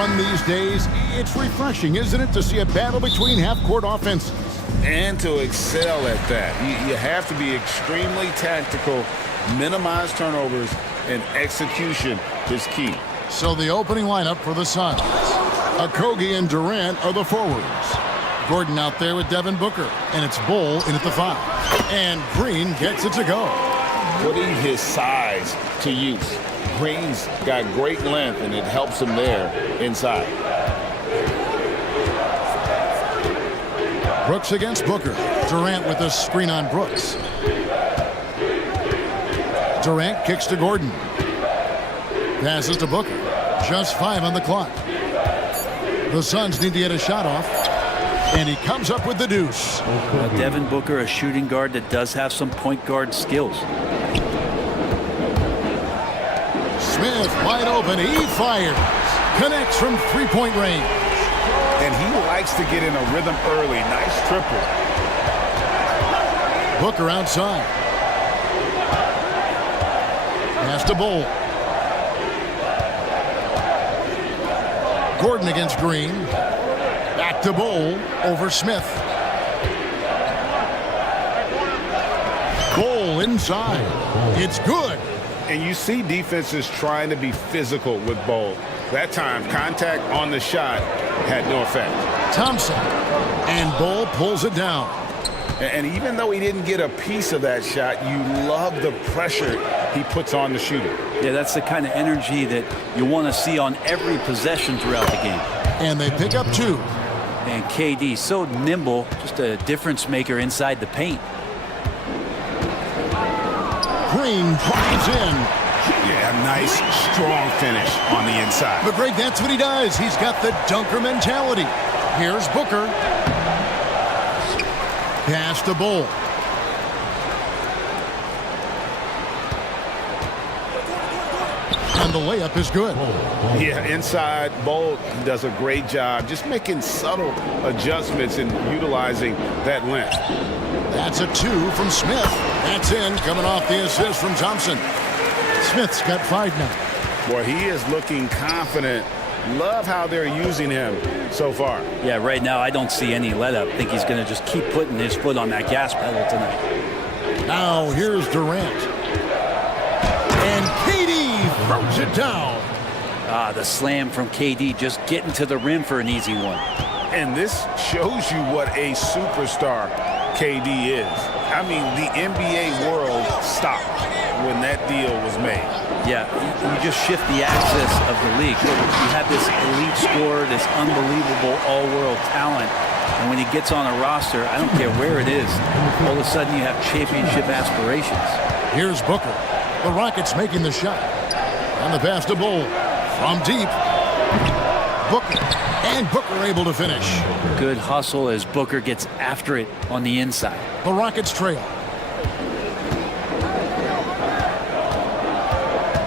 run these days, it's refreshing, isn't it, to see a battle between half-court offenses? And to excel at that. You have to be extremely tactical, minimize turnovers, and execution is key. So the opening lineup for the Suns. Okogie and Durant are the forwards. Gordon out there with Devin Booker, and it's Bull in at the 5. And Green gets it to go. Putting his size to use. Green's got great length, and it helps him there inside. Brooks against Booker. Durant with a screen on Brooks. Durant kicks to Gordon. Passes to Booker. Just 5 on the clock. The Suns need to get a shot off. And he comes up with the deuce. Devin Booker, a shooting guard that does have some point guard skills. Smith wide open. He fires. Connects from three-point range. And he likes to get in a rhythm early. Nice triple. Booker outside. Pass to Bull. Gordon against Green. Back to Bull over Smith. Bull inside. It's good. And you see defenses trying to be physical with Bull. That time, contact on the shot had no effect. Thompson. And Bull pulls it down. And even though he didn't get a piece of that shot, you love the pressure he puts on the shooter. Yeah, that's the kind of energy that you want to see on every possession throughout the game. And they pick up 2. And KD, so nimble, just a difference maker inside the paint. Green drives in. Yeah, nice, strong finish on the inside. But Greg, that's what he does. He's got the dunker mentality. Here's Booker. Pass to Bull. And the layup is good. Yeah, inside, Bull does a great job just making subtle adjustments and utilizing that length. That's a 2 from Smith. That's in, coming off the assist from Thompson. Smith's got 5 now. Boy, he is looking confident. Love how they're using him so far. Yeah, right now I don't see any let up. I think he's going to just keep putting his foot on that gas pedal tonight. Now here's Durant. And KD throws it down. The slam from KD, just getting to the rim for an easy one. And this shows you what a superstar KD is. I mean, the NBA world stopped when that deal was made. Yeah, you just shift the axis of the league. You have this elite scorer, this unbelievable all-world talent, and when he gets on a roster, I don't care where it is, all of a sudden you have championship aspirations. Here's Booker. The Rockets making the shot. And the pass to Bull. From deep. Booker. And Booker able to finish. Good hustle as Booker gets after it on the inside. The Rockets trail.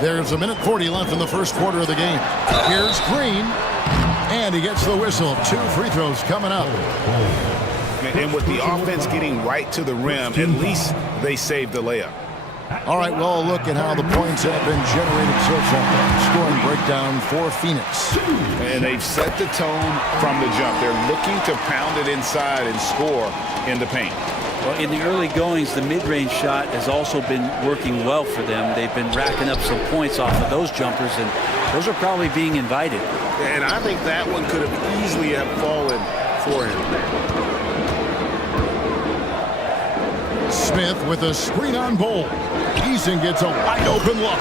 There's 1:40 left in the first quarter of the game. Here's Green. And he gets the whistle. 2 free throws coming up. And with the offense getting right to the rim, at least they saved the layup. All right, well, look at how the points have been generated so far. Scoring breakdown for Phoenix. And they've set the tone from the jump. They're looking to pound it inside and score in the paint. Well, in the early goings, the mid-range shot has also been working well for them. They've been racking up some points off of those jumpers, and those are probably being invited. And I think that one could have easily have fallen for him. Smith with a screen on Bull. Eason gets a wide open look.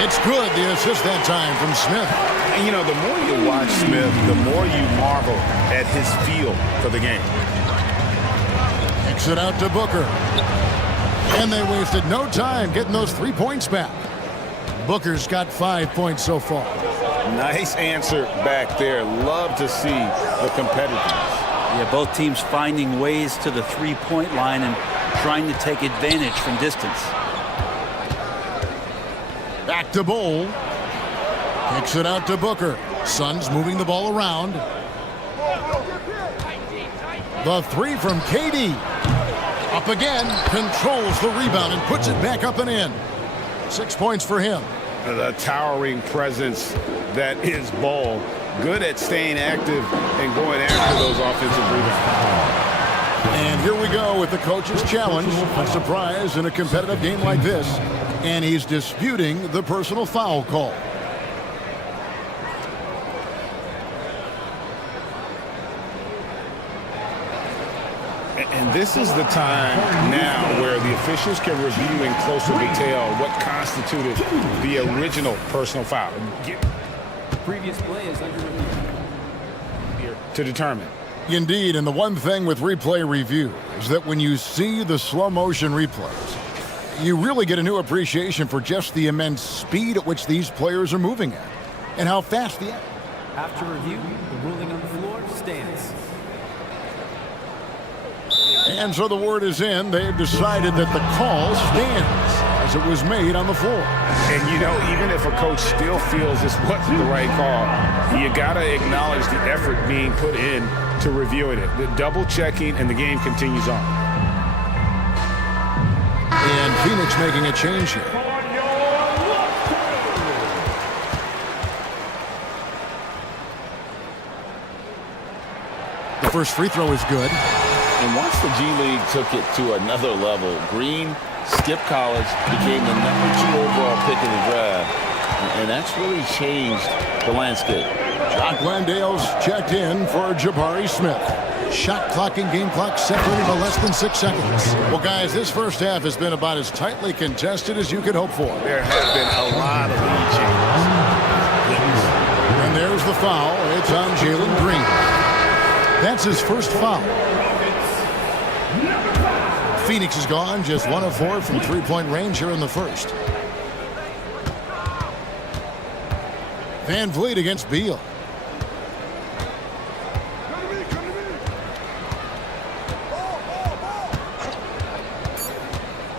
It's good, the assist that time from Smith. And you know, the more you watch Smith, the more you marvel at his feel for the game. Kicks it out to Booker. And they wasted no time getting those 3 points back. Booker's got 5 points so far. Nice answer back there. Love to see the competitiveness. Yeah, both teams finding ways to the three-point line and trying to take advantage from distance. Back to Bull. Kicks it out to Booker. Suns moving the ball around. The 3 from KD. Up again. Controls the rebound and puts it back up and in. 6 points for him. the towering presence that is Ball. Good at staying active and going after those offensive rebounds. And here we go with the coach's challenge. A surprise in a competitive game like this. And he's disputing the personal foul call. And this is the time now where the officials can review in closer detail what constituted the original personal foul. Previous play is under review. To determine. Indeed, and the one thing with replay review is that when you see the slow motion replays, you really get a new appreciation for just the immense speed at which these players are moving at and how fast the... After review, the ruling on the floor stands. And so the word is in. They've decided that the call stands as it was made on the floor. And, you know, even if a coach still feels this wasn't the right call, you got to acknowledge the effort being put in to reviewing it. The double checking, and the game continues on. And Phoenix making a change here. The first free throw is good. And once the G League took it to another level, Green skipped college, became the #2 overall pick in the draft. And that's really changed the landscape. John Glandale's checked in for Jabari Smith. Shot clock and game clock separated by less than 6 seconds. Well, guys, this first half has been about as tightly contested as you could hope for. There have been a lot of lead changes. And there's the foul. It's on Jalen Green. That's his first foul. Phoenix is gone, just 1 of 4 from three-point range here in the first. Van Vliet against Beal.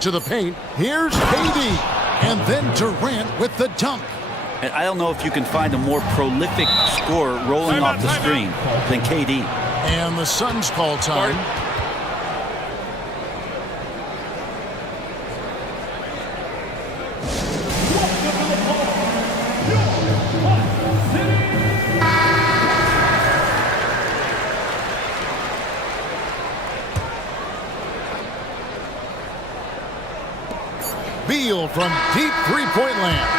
To the paint, here's KD, and then Durant with the dunk. And I don't know if you can find a more prolific scorer rolling off the screen than KD. And the Suns call time. Beal from deep three-point land.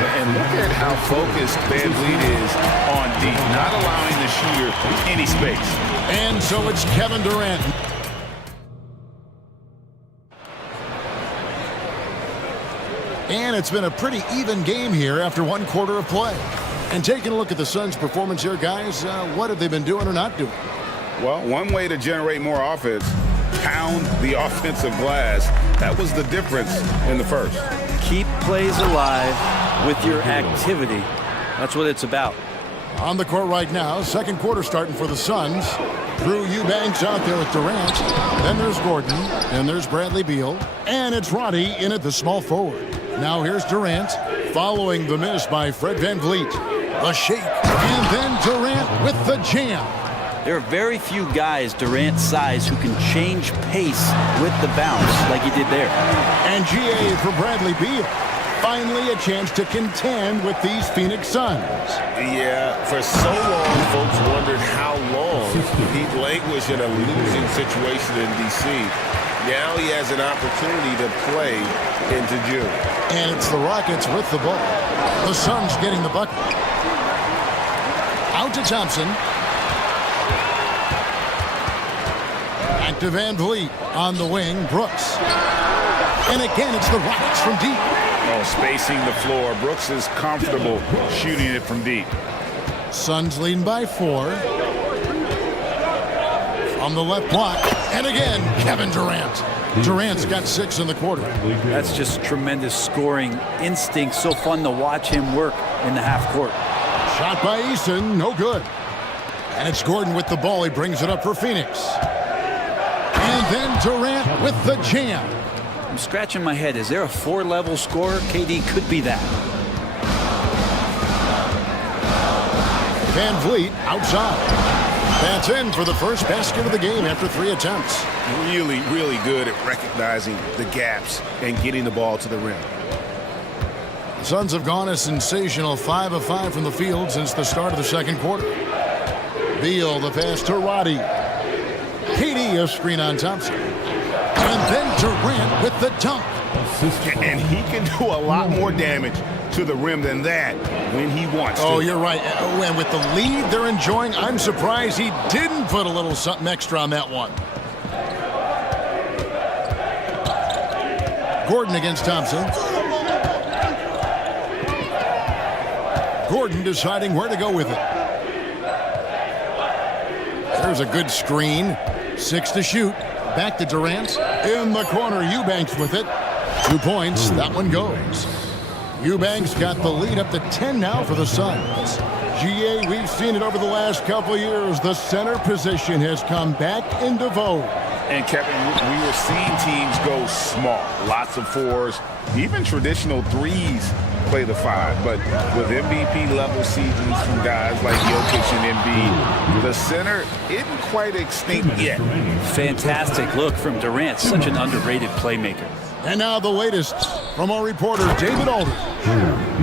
And look at how focused Van Vliet is on deep, not allowing the shooter any space. And so it's Kevin Durant. And it's been a pretty even game here after 1 quarter of play. And taking a look at the Suns' performance here, guys, what have they been doing or not doing? Well, one way to generate more offense, pound the offensive glass. That was the difference in the first. Keep plays alive with your activity. That's what it's about. On the court right now, second quarter starting for the Suns. Drew Eubanks out there with Durant. Then there's Gordon. And there's Bradley Beal. And it's Roddy in at the small forward. Now here's Durant following the miss by Fred Van Vliet. A shake. And then Durant with the jam. There are very few guys Durant's size who can change pace with the bounce like he did there. And GA for Bradley Beal. Finally a chance to contend with these Phoenix Suns. Yeah, for so long, folks wondered how long he'd languish in a losing situation in D.C. Now he has an opportunity to play into June. And it's the Rockets with the ball. The Suns getting the bucket. Out to Thompson. Back to Van Vliet on the wing, Brooks. And again, it's the Rockets from deep. Oh, spacing the floor. Brooks is comfortable shooting it from deep. Suns leading by 4. On the left block. And again, Kevin Durant. Durant's got 6 in the quarter. That's just tremendous scoring instinct. So fun to watch him work in the half court. Shot by Eason, no good. And it's Gordon with the ball. He brings it up for Phoenix. And then Durant with the jam. I'm scratching my head. Is there a 4-level scorer? KD could be that. Van Vliet outside. That's in for the first basket of the game after 3 attempts. Really, really good at recognizing the gaps and getting the ball to the rim. The Suns have gone a sensational 5 of 5 from the field since the start of the second quarter. Beal, the pass to Roddy. KD, a screen on Thompson. And then Durant with the dunk. And he can do a lot more damage to the rim than that when he wants to. Oh, you're right. And with the lead they're enjoying, I'm surprised he didn't put a little something extra on that one. Gordon against Thompson. Gordon deciding where to go with it. There's a good screen. 6 to shoot. Back to Durant. In the corner, Eubanks with it. 2 points. That one goes. Eubanks got the lead up to 10 now for the Suns. GA, we've seen it over the last couple of years. The center position has come back into vogue. And Kevin, we were seeing teams go small. Lots of 4s, even traditional 3s play the 5. But with MVP level seasons from guys like Jokic and Embiid, the center isn't quite extinct yet. Fantastic look from Durant, such an underrated playmaker. And now the latest from our reporter, David Alden.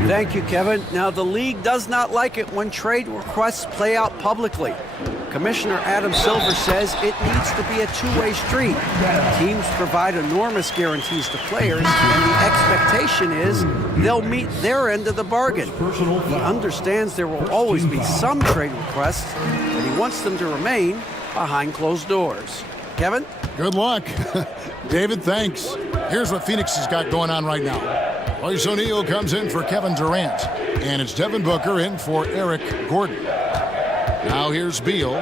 Thank you, Kevin. Now, the league does not like it when trade requests play out publicly. Commissioner Adam Silver says it needs to be a two-way street. Teams provide enormous guarantees to players, and the expectation is they'll meet their end of the bargain. He understands there will always be some trade requests, but he wants them to remain behind closed doors. Kevin? Good luck. David, thanks. Here's what Phoenix has got going on right now. Royce O'Neal comes in for Kevin Durant, and it's Devin Booker in for Eric Gordon. Now here's Beal.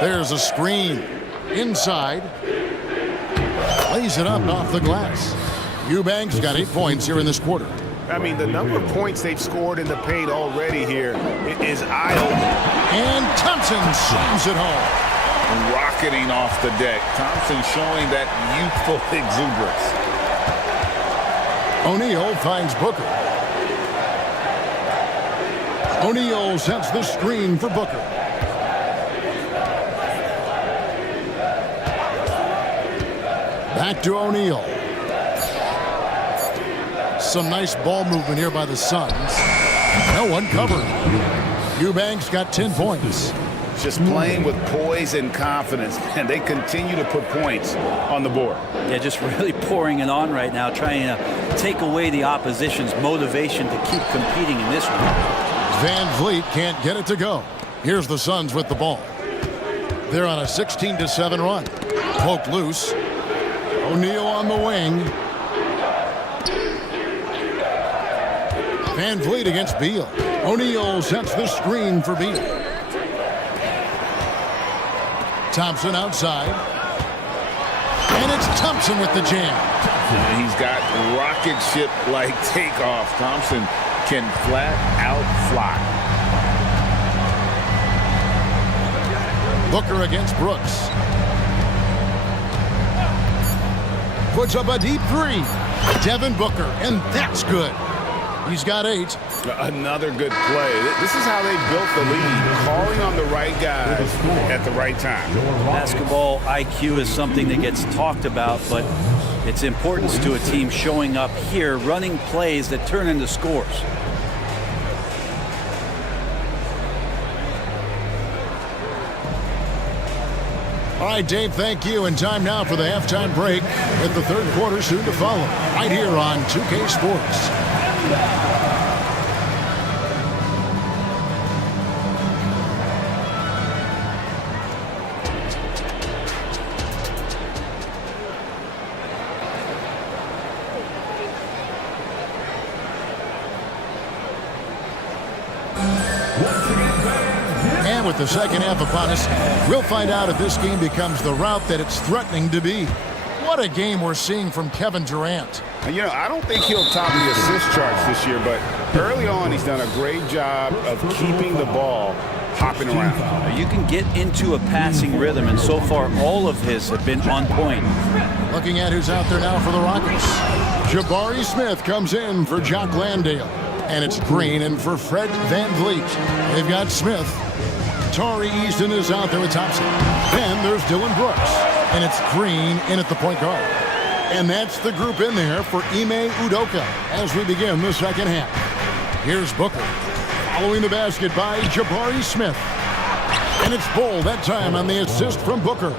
There's a screen. Inside. Lays it up off the glass. Eubanks got 8 points here in this quarter. I mean, the number of points they've scored in the paint already here is eye-opening. And Thompson slams it home. Rocketing off the deck. Thompson showing that youthful exuberance. O'Neal finds Booker. O'Neal sets the screen for Booker. Back to O'Neal. Some nice ball movement here by the Suns. No one covered. Eubanks got 10 points. Just playing with poise and confidence, and they continue to put points on the board. Yeah, just really pouring it on right now, trying to take away the opposition's motivation to keep competing in this one. Van Vliet can't get it to go. Here's the Suns with the ball. They're on a 16-7 run. Poked loose. O'Neal on the wing. Van Vliet against Beal. O'Neal sets the screen for Beal. Thompson outside. And it's Thompson with the jam. And he's got rocket ship-like takeoff. Thompson can flat out fly. Booker against Brooks. Puts up a deep 3. Devin Booker, and that's good. He's got 8. Another good play. This is how they built the lead, calling on the right guys at the right time. Basketball IQ is something that gets talked about, but its importance to a team showing up here, running plays that turn into scores. All right, Dave, thank you. And time now for the halftime break with the third quarter soon to follow. Right here on 2K Sports. And with the second half upon us, we'll find out if this game becomes the route that it's threatening to be. What a game we're seeing from Kevin Durant. You know, I don't think he'll top the assist charts this year, but early on he's done a great job of keeping the ball hopping around. You can get into a passing rhythm, and so far all of his have been on point. Looking at who's out there now for the Rockets. Jabari Smith comes in for Jock Landale. And it's Green in for Fred Van Vliet. They've got Smith. Tari Easton is out there with Thompson. Then there's Dylan Brooks. And it's Green in at the point guard. And that's the group in there for Ime Udoka as we begin the second half. Here's Booker. Following the basket by Jabari Smith. And it's Bull that time on the assist from Booker.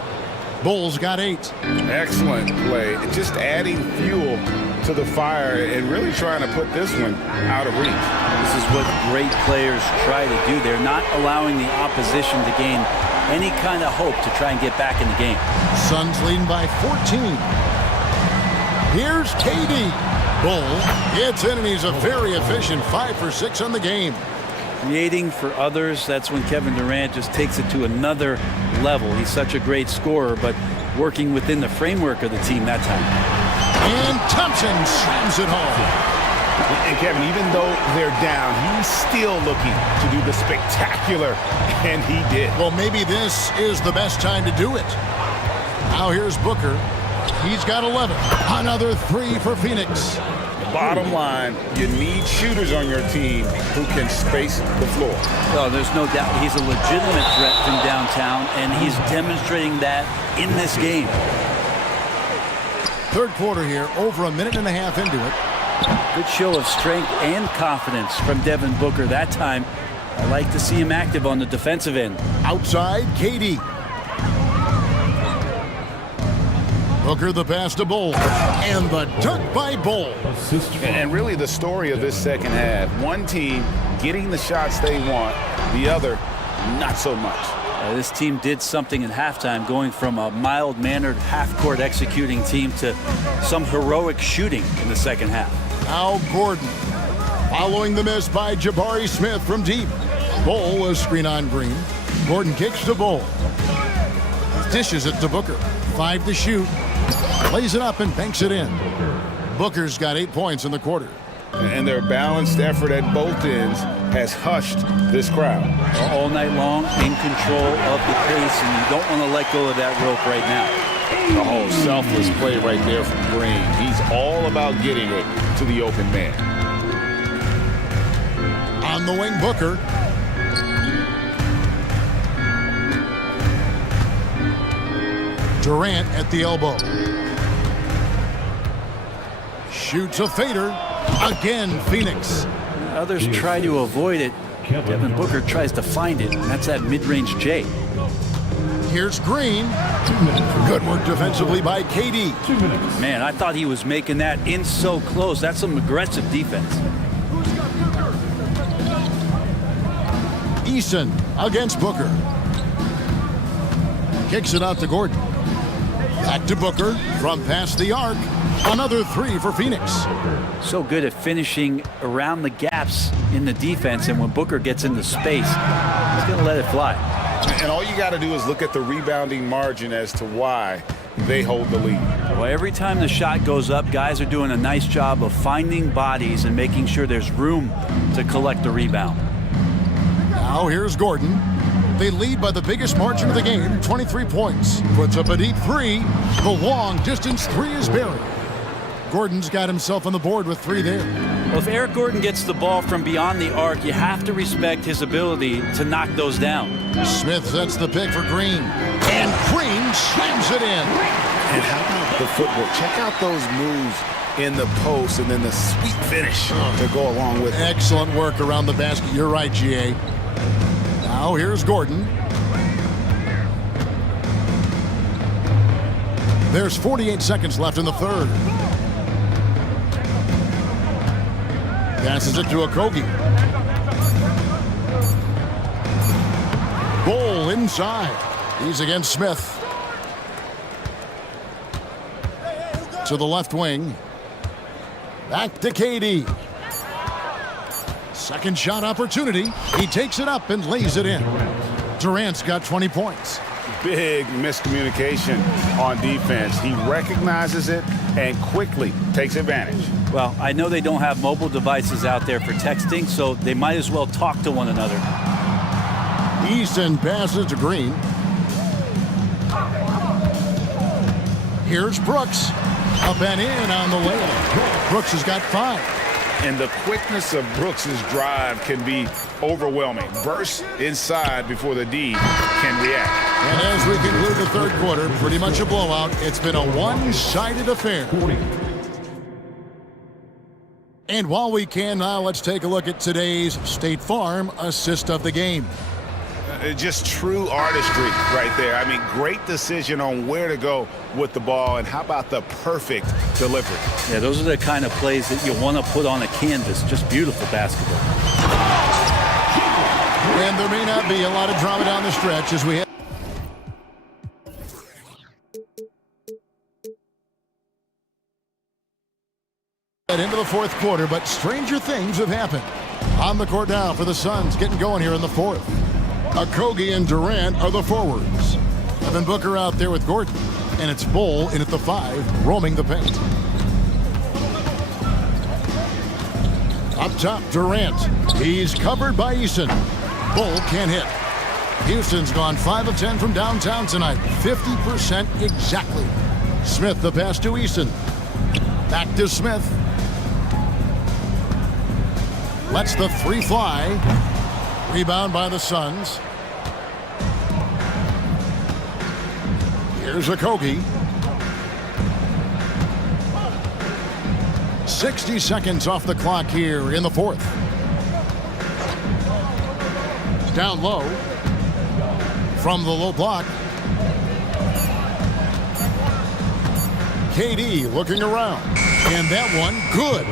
Bull's got 8. Excellent play. Just adding fuel to the fire and really trying to put this one out of reach. This is what great players try to do. They're not allowing the opposition to gain any kind of hope to try and get back in the game. Suns leading by 14. Here's KD. Bull gets in, and he's a very efficient 5 for 6 on the game. Creating for others, that's when Kevin Durant just takes it to another level. He's such a great scorer, but working within the framework of the team that time. And Thompson slams it home. And Kevin, even though they're down, he's still looking to do the spectacular, and he did. Well, maybe this is the best time to do it. Now here's Booker. He's got 11. Another 3 for Phoenix. Bottom line, you need shooters on your team who can space the floor. Oh, there's no doubt he's a legitimate threat from downtown, and he's demonstrating that in this game. Third quarter here, over a minute and a half into it. Good show of strength and confidence from Devin Booker that time. I like to see him active on the defensive end. Outside, KD. Booker the pass to Bull. And the dunk by Bull. And really the story of this second half. One team getting the shots they want, the other not so much. This team did something in halftime, going from a mild-mannered half-court executing team to some heroic shooting in the second half. Now Gordon. Following the miss by Jabari Smith from deep. Bull was screen on Green. Gordon kicks to Bull. Dishes it to Booker. 5 to shoot. Plays it up and banks it in. Booker's got 8 points in the quarter. And their balanced effort at both ends has hushed this crowd. All night long, in control of the pace, and you don't want to let go of that rope right now. Oh, selfless play right there from Green. He's all about getting it to the open man. On the wing, Booker. Durant at the elbow. Shoots a fader. Again, Phoenix. Others try to avoid it. Devin Booker tries to find it, and that's that mid-range J. Here's Green. Good work defensively by KD. Man, I thought he was making that in so close. That's some aggressive defense. Eason against Booker. Kicks it out to Gordon. Back to Booker from past the arc. Another 3 for Phoenix. So good at finishing around the gaps in the defense, and when Booker gets into space, he's going to let it fly. And all you got to do is look at the rebounding margin as to why they hold the lead. Well, every time the shot goes up, guys are doing a nice job of finding bodies and making sure there's room to collect the rebound. Now here's Gordon. They lead by the biggest margin of the game, 23 points. Puts up a deep 3. The long distance 3 is buried. Gordon's got himself on the board with 3 there. Well, if Eric Gordon gets the ball from beyond the arc, you have to respect his ability to knock those down. Smith sets the pick for Green. And Green slams it in. And how about the footwork? Check out those moves in the post and then the sweet finish to go along with it. Excellent work around the basket. You're right, GA. Now here's Gordon. There's 48 seconds left in the third. Passes it to Okogie. Bull inside. He's against Smith. To the left wing. Back to KD. Second shot opportunity. He takes it up and lays it in. Durant's got 20 points. Big miscommunication on defense. He recognizes it and quickly takes advantage. Well, I know they don't have mobile devices out there for texting, so they might as well talk to one another. Easton passes to Green. Here's Brooks. Up and in on the layup. Brooks has got 5. And the quickness of Brooks's drive can be overwhelming. Burst inside before the D can react. And as we conclude the third quarter, pretty much a blowout. It's been a one-sided affair. And while we can now, let's take a look at today's State Farm assist of the game. Just true artistry right there. I mean, great decision on where to go with the ball, and how about the perfect delivery? Yeah, those are the kind of plays that you want to put on a canvas. Just beautiful basketball. And there may not be a lot of drama down the stretch as we head into the fourth quarter, but stranger things have happened. On the court now for the Suns, getting going here in the fourth. Okogie and Durant are the forwards. Devin Booker out there with Gordon, and it's Bull in at the 5, roaming the paint. Up top, Durant. He's covered by Eason. Bull can't hit. Houston's gone 5 of 10 from downtown tonight. 50% exactly. Smith the pass to Eason. Back to Smith. Lets the 3 fly. Rebound by the Suns. Here's Okogie. 60 seconds off the clock here in the fourth. Down low. From the low block. KD looking around. And that one, good.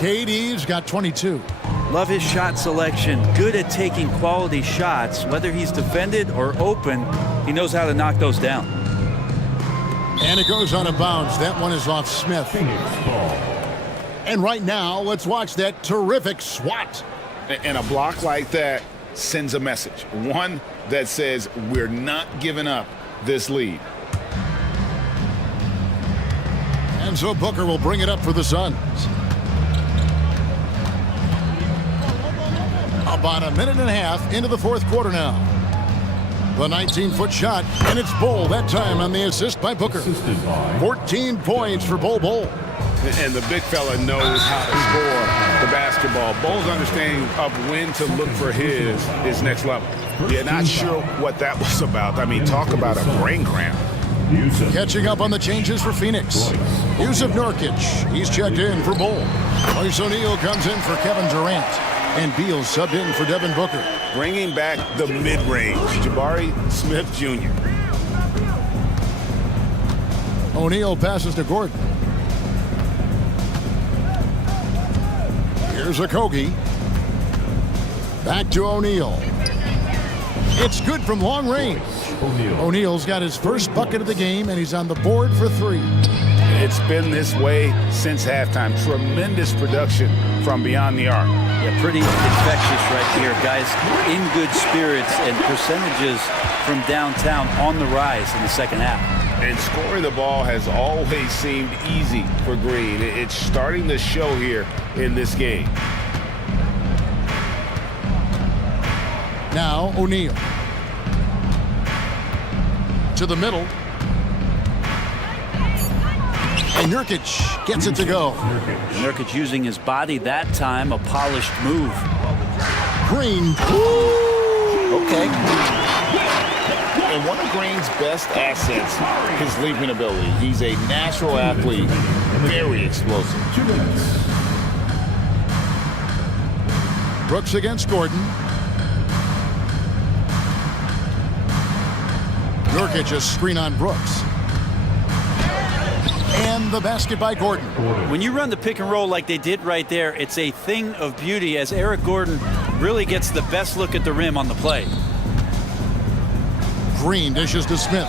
KD's got 22. Love his shot selection. Good at taking quality shots. Whether he's defended or open, he knows how to knock those down. And it goes on a bounce. That one is off Smith. And right now, let's watch that terrific swat. And a block like that sends a message. One that says we're not giving up this lead. And so Booker will bring it up for the Suns. About a minute and a half into the fourth quarter now. The 19-foot shot, and it's Bull that time on the assist by Booker. 14 points for Bull. And the big fella knows how to score the basketball. Bull's understanding of when to look for his next level. Yeah, not sure what that was about. I mean, talk about a brain cramp. Catching up on the changes for Phoenix. Yusuf Nurkic, he's checked in for Bull. Royce O'Neal comes in for Kevin Durant. And Beal subbed in for Devin Booker. Bringing back the mid-range, Jabari Smith Jr. O'Neal passes to Gordon. Here's Okogie. Back to O'Neal. It's good from long range. O'Neal's got his first bucket of the game, and he's on the board for 3. It's been this way since halftime. Tremendous production from beyond the arc. Yeah, pretty infectious right here, guys. In good spirits, and percentages from downtown on the rise in the second half. And scoring the ball has always seemed easy for Green. It's starting to show here in this game. Now O'Neal. To the middle. And Nurkic gets it to go. Nurkic using his body that time, a polished move. Green. Okay. And one of Green's best assets, his leaping ability. He's a natural athlete, very explosive. Brooks against Gordon. Nurkic a screen on Brooks. And the basket by Gordon. When you run the pick and roll like they did right there, it's a thing of beauty as Eric Gordon really gets the best look at the rim on the play. Green dishes to Smith.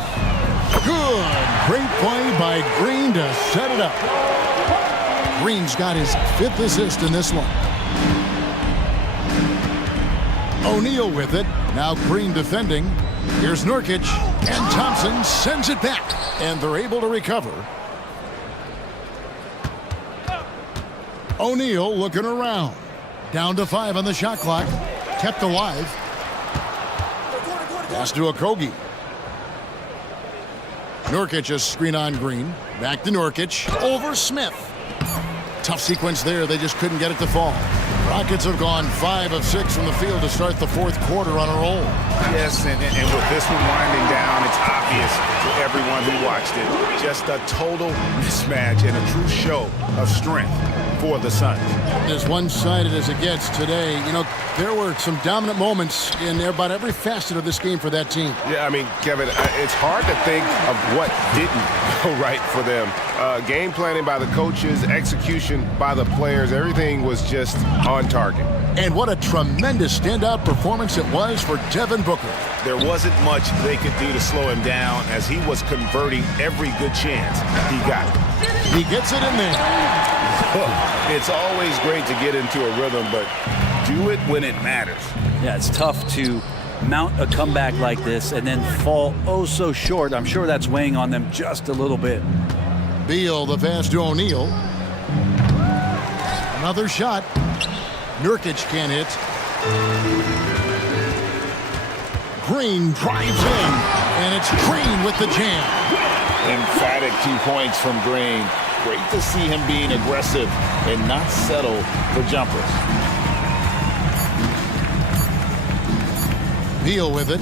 Good. Great play by Green to set it up. Green's got his 5th assist in this one. O'Neal with it. Now Green defending. Here's Nurkic. And Thompson sends it back. And they're able to recover. O'Neal looking around. Down to 5 on the shot clock. Kept alive. Pass to Okogie. Nurkic a screen on Green. Back to Nurkic. Over Smith. Tough sequence there. They just couldn't get it to fall. Rockets have gone 5 of 6 from the field to start the fourth quarter on a roll. Yes, and with this one winding down, it's obvious to everyone who watched it. Just a total mismatch and a true show of strength for the Suns. As one-sided as it gets today, you know, there were some dominant moments in about every facet of this game for that team. Yeah, I mean, Kevin, it's hard to think of what didn't go right for them. Game planning by the coaches, execution by the players, everything was just on target. And what a tremendous standout performance it was for Devin Booker. There wasn't much they could do to slow him down as he was converting every good chance he got. He gets it in there. It's always great to get into a rhythm, but do it when it matters. Yeah, it's tough to mount a comeback like this and then fall oh so short. I'm sure that's weighing on them just a little bit. Beal, the pass to O'Neal. Another shot. Nurkic can't hit. Green drives in, and it's Green with the jam. Emphatic 2 points from Green. Great to see him being aggressive and not settle for jumpers. Beal with it.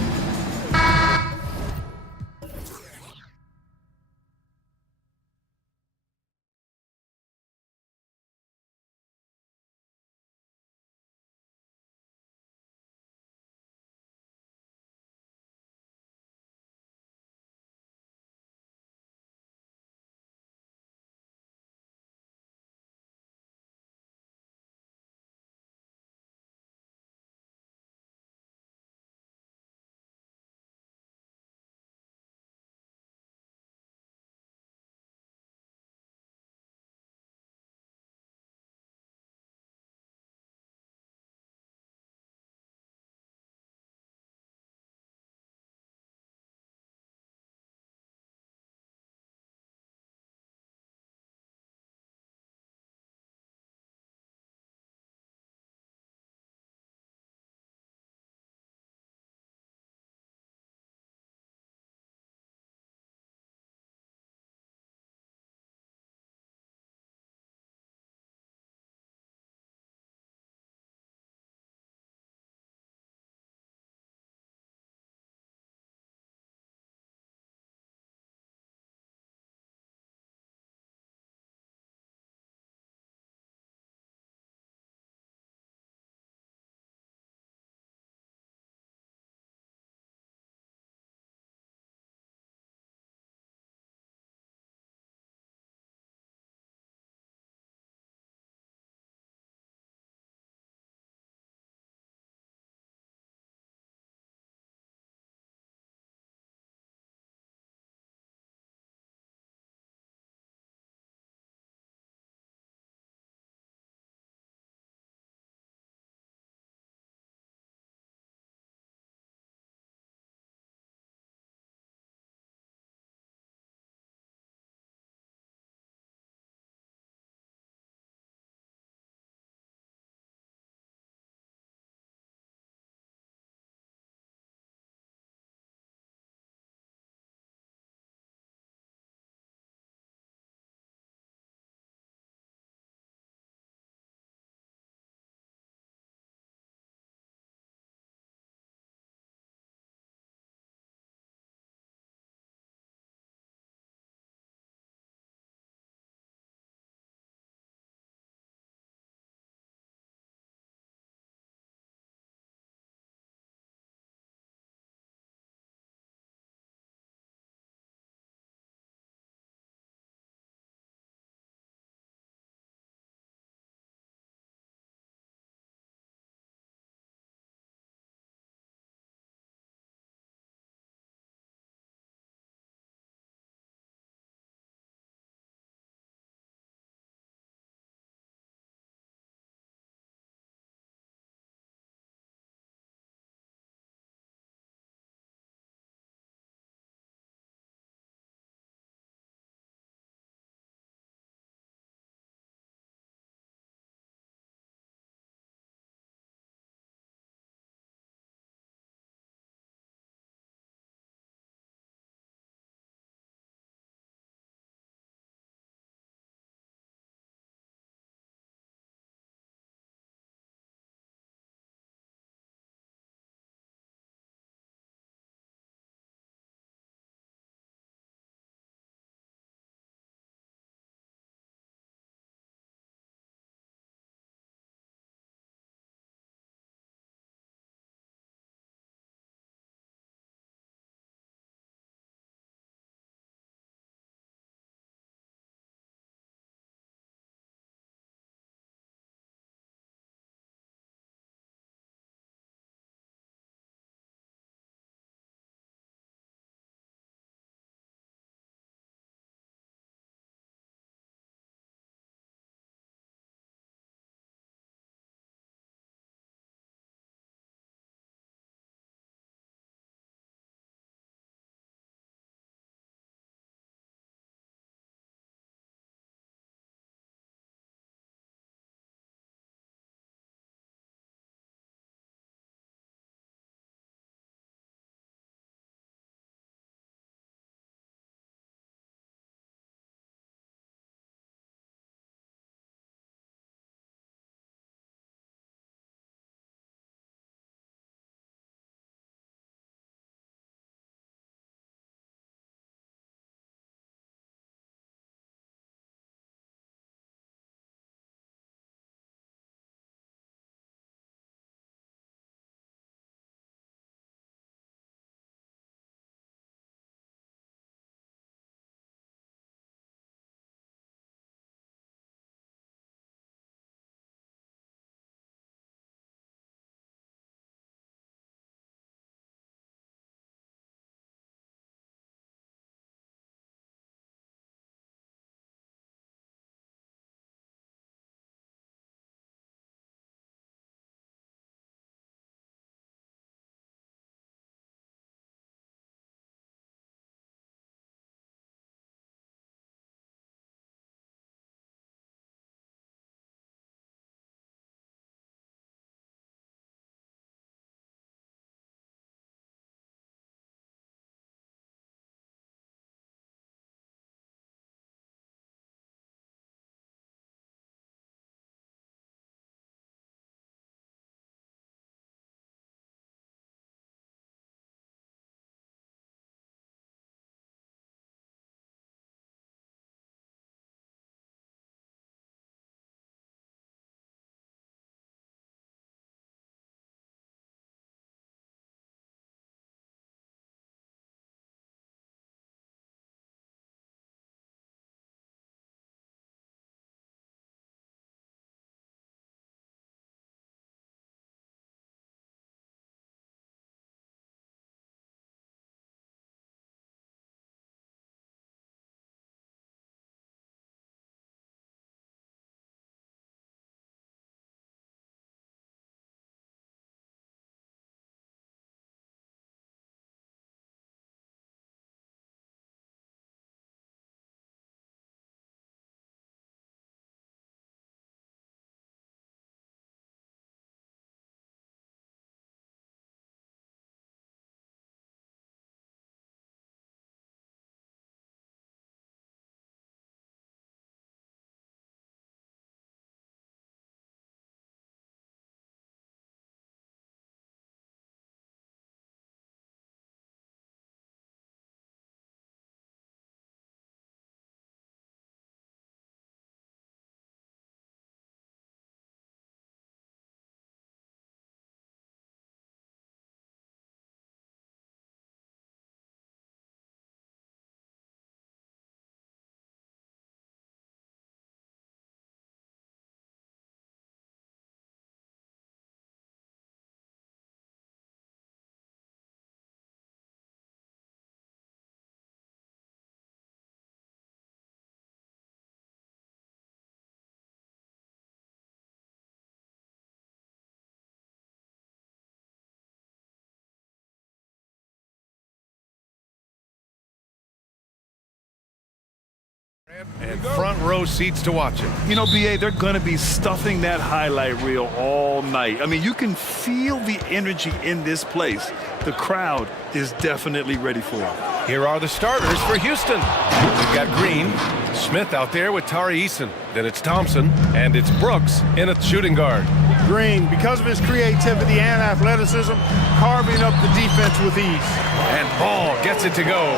And front row seats to watch it. You know, BA, they're going to be stuffing that highlight reel all night. I mean, you can feel the energy in this place. The crowd is definitely ready for it. Here are the starters for Houston. We've got Green, Smith out there with Tari Eason. Then it's Thompson, and it's Brooks in a shooting guard. Green, because of his creativity and athleticism, carving up the defense with ease. And Ball gets it to go.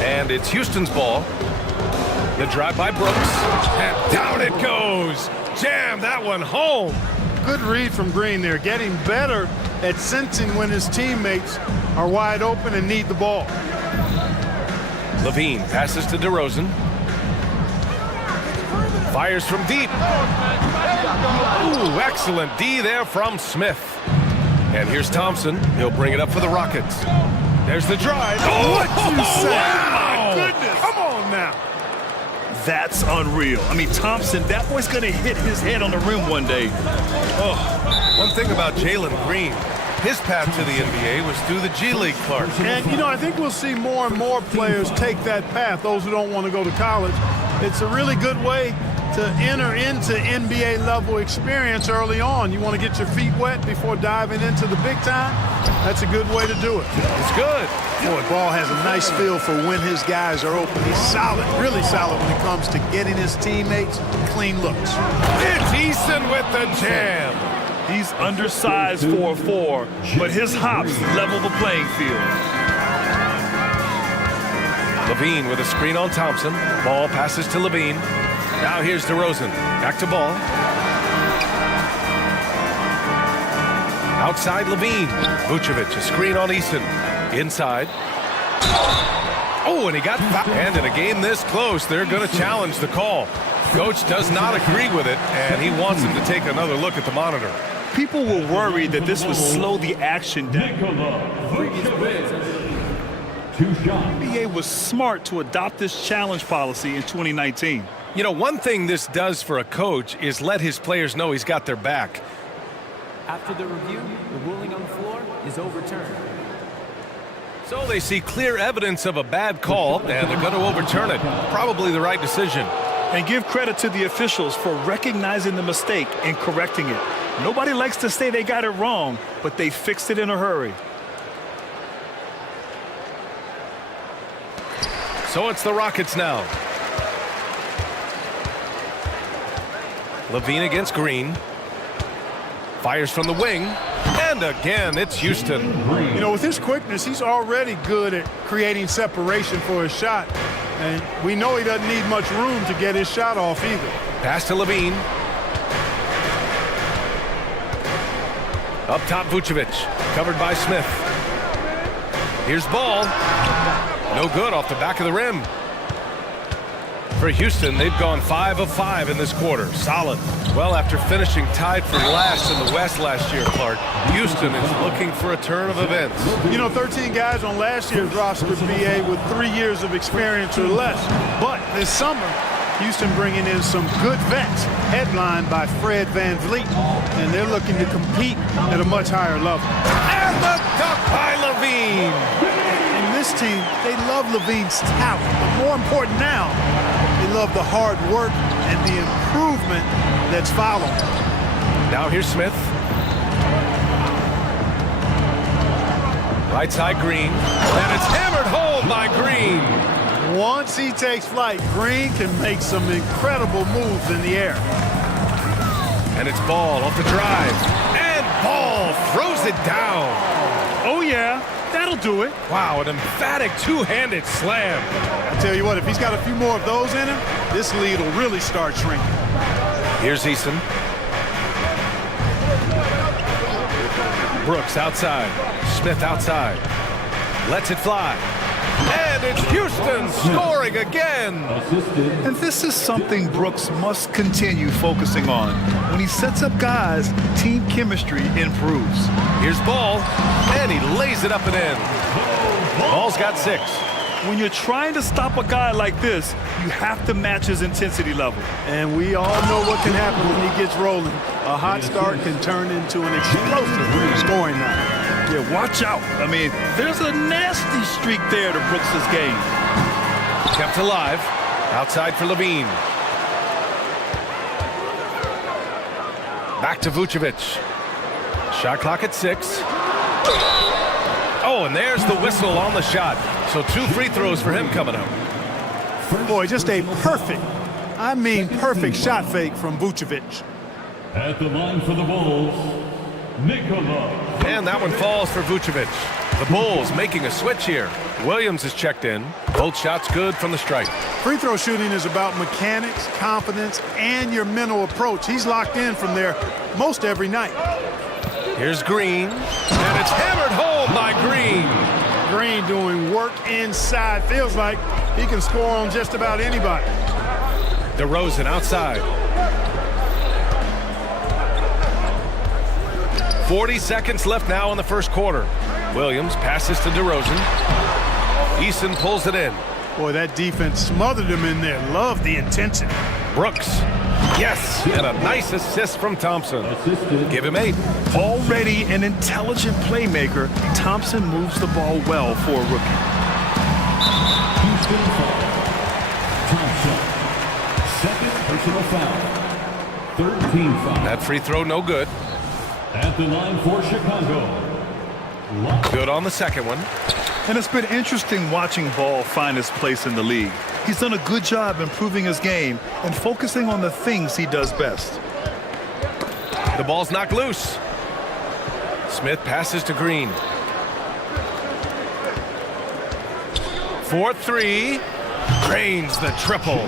And it's Houston's ball. The drive by Brooks. And down it goes. Jam that one home. Good read from Green there, getting better at sensing when his teammates are wide open and need the ball. Levine passes to DeRozan. Fires from deep. Ooh, excellent D there from Smith. And here's Thompson. He'll bring it up for the Rockets. There's the drive. Oh, what you say? Wow. My goodness. Come on now. That's unreal. I mean, Thompson, that boy's going to hit his head on the rim one day. Oh, one thing about Jalen Green, his path to the NBA was through the G League, Clark. And, you know, I think we'll see more and more players take that path, those who don't want to go to college. It's a really good way to enter into NBA level experience early on. You want to get your feet wet before diving into the big time? That's a good way to do it. It's good. Boy, Ball has a nice feel for when his guys are open. He's solid, really solid when it comes to getting his teammates clean looks. It's Eason with the jam. He's undersized 4'4", but his hops level the playing field. Levine with a screen on Thompson. Ball passes to Levine. Now here's DeRozan. Back to Ball. Outside Levine. Vucevic, a screen on Eason. Inside. Oh, and he got fouled. And in a game this close, they're going to challenge the call. Coach does not agree with it, and he wants him to take another look at the monitor. People were worried that this would slow the action down. The NBA was smart to adopt this challenge policy in 2019. You know, one thing this does for a coach is let his players know he's got their back. After the review, the ruling on the floor is overturned. So they see clear evidence of a bad call, and they're going to overturn it. Probably the right decision. And give credit to the officials for recognizing the mistake and correcting it. Nobody likes to say they got it wrong, but they fixed it in a hurry. So it's the Rockets now. Levine against Green. Fires from the wing. And again, it's Houston. You know, with his quickness, he's already good at creating separation for his shot. And we know he doesn't need much room to get his shot off either. Pass to Levine. Up top, Vucevic. Covered by Smith. Here's Ball. No good off the back of the rim. For Houston, they've gone 5 of 5 in this quarter. Solid. Well, after finishing tied for last in the West last year, Clark, Houston is looking for a turn of events. You know, 13 guys on last year's roster with BA with 3 years of experience or less. But this summer, Houston bringing in some good vets, headlined by Fred VanVleet, and they're looking to compete at a much higher level. And the dunk by Levine. And this team, they love Levine's talent, but more important now, they love the hard work and the improvement that's following. Now here's Smith. Right side, Green. And it's hammered home by Green. Once he takes flight, Green can make some incredible moves in the air. And it's Ball off the drive. And Ball throws it down. Oh, yeah. That'll do it. Wow, an emphatic two-handed slam. I tell you what, if he's got a few more of those in him, this lead will really start shrinking. Here's Eason. Brooks outside. Smith outside. Lets it fly. And it's Houston scoring again. And this is something Brooks must continue focusing on. When he sets up guys, team chemistry improves. Here's Ball, and he lays it up and in. Ball's got 6. When you're trying to stop a guy like this, you have to match his intensity level. And we all know what can happen when he gets rolling. A hot start can turn into an explosive scoring night. Yeah, watch out. I mean, there's a nasty streak there to Brooks' game. Kept alive. Outside for Levine. Back to Vucevic. Shot clock at 6. Oh, and there's the whistle on the shot. So 2 free throws for him coming up. Boy, just a perfect, I mean perfect shot fake from Vucevic. At the line for the Bulls, Nikola. And that one falls for Vucevic. The Bulls making a switch here. Williams is checked in. Both shots good from the stripe. Free throw shooting is about mechanics, confidence, and your mental approach. He's locked in from there most every night. Here's Green, and it's hammered home by Green. Green doing work inside. Feels like he can score on just about anybody. DeRozan outside. 40 seconds left now in the first quarter. Williams passes to DeRozan. Eason pulls it in. Boy, that defense smothered him in there. Love the intensity. Brooks. Yes, and a nice assist from Thompson. Give him 8. Already an intelligent playmaker, Thompson moves the ball well for a rookie. Houston foul. Thompson. Second personal foul. 13 foul. That free throw no good. At the line for Chicago. Good on the second one. And it's been interesting watching Ball find his place in the league. He's done a good job improving his game and focusing on the things he does best. The ball's knocked loose. Smith passes to Green. 4-3. Drains the triple.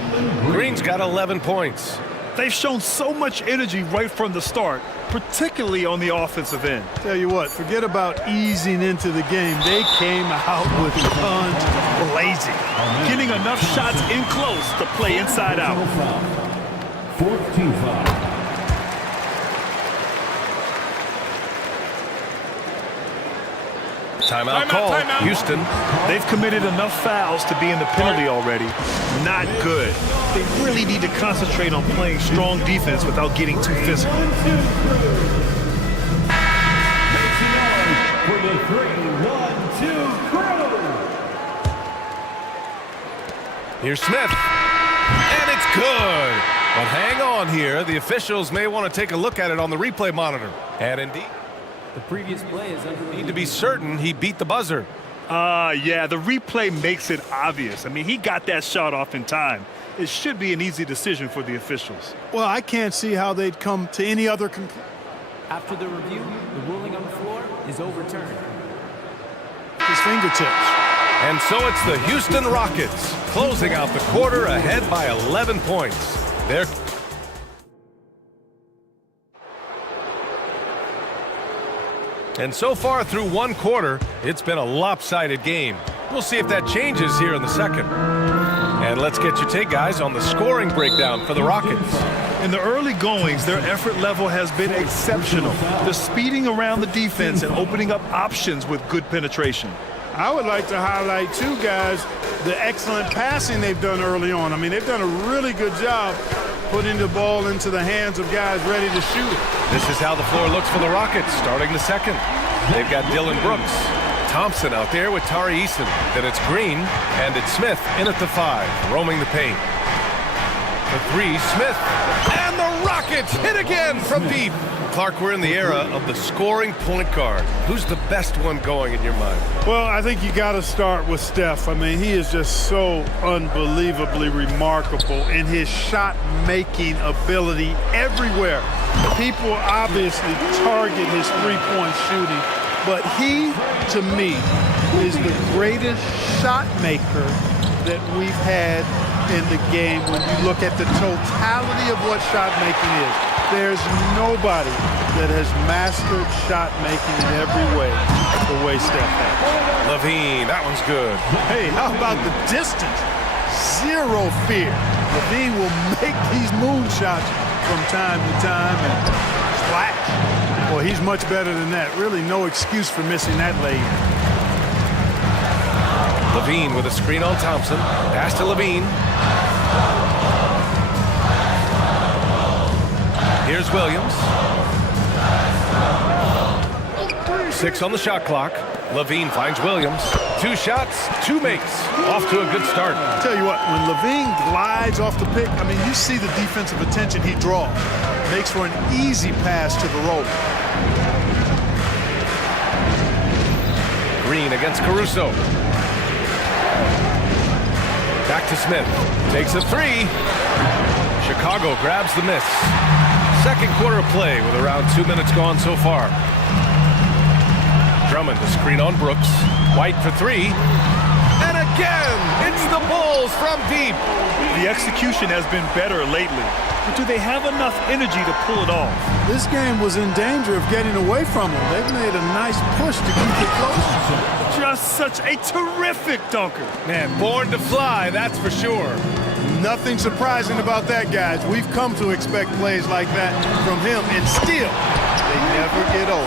Green's got 11 points. They've shown so much energy right from the start, particularly on the offensive end. Tell you what, forget about easing into the game. They came out with guns blazing. Getting enough shots in close to play inside out. 14 foul. Timeout call. Houston. They've committed enough fouls to be in the penalty already. Not good. They really need to concentrate on playing strong defense without getting too physical. For the 3-1-2 crew. Here's Smith. And it's good. But hang on here. The officials may want to take a look at it on the replay monitor. And indeed, The previous play is underway. need to be certain he beat the buzzer. Yeah, the replay makes it obvious. I mean, he got that shot off in time. It should be an easy decision for the officials. Well, I can't see how they'd come to any other conclusion. After the review, the ruling on the floor is overturned. His fingertips. And so it's the Houston Rockets closing out the quarter ahead by 11 points. They're And so far through one quarter, it's been a lopsided game. We'll see if that changes here in the second. And let's get your take, guys, on the scoring breakdown for the Rockets. In the early goings, their effort level has been exceptional. They're speeding around the defense and opening up options with good penetration. I would like to highlight, too, guys, the excellent passing they've done early on. I mean, they've done a really good job putting the ball into the hands of guys ready to shoot it. This is how the floor looks for the Rockets starting the second. They've got Dylan Brooks. Thompson out there with Tari Eason. Then it's Green, and it's Smith in at the 5, roaming the paint. The 3, Smith. And the Rockets hit again from deep. Clark, we're in the era of the scoring point guard. Who's the best one going in your mind? Well, I think you got to start with Steph. I mean, he is just so unbelievably remarkable in his shot-making ability everywhere. People obviously target his three-point shooting, but he, to me, is the greatest shot maker that we've had in the game when you look at the totality of what shot making is. There's nobody that has mastered shot making in every way the way Steph has. Levine, that one's good. Hey, how about the distance? Zero fear. Levine will make these moonshots from time to time and splash. Well, he's much better than that. Really no excuse for missing that lay. Levine with a screen on Thompson. Pass to Levine. Here's Williams. 6 on the shot clock. Levine finds Williams. 2 shots, 2 makes. Off to a good start. Tell you what, when Levine glides off the pick, I mean, you see the defensive attention he draws. Makes for an easy pass to the roller. Green against Caruso. Back to Smith. Takes a 3. Chicago grabs the miss. Second quarter of play with around 2 minutes gone so far. Drummond, the screen on Brooks. White for 3. And again, it's the Bulls from deep. The execution has been better lately. But do they have enough energy to pull it off? This game was in danger of getting away from them. They've made a nice push to keep it close. Just such a terrific dunker. Man, born to fly, that's for sure. Nothing surprising about that, guys. We've come to expect plays like that from him, and still, they never get old.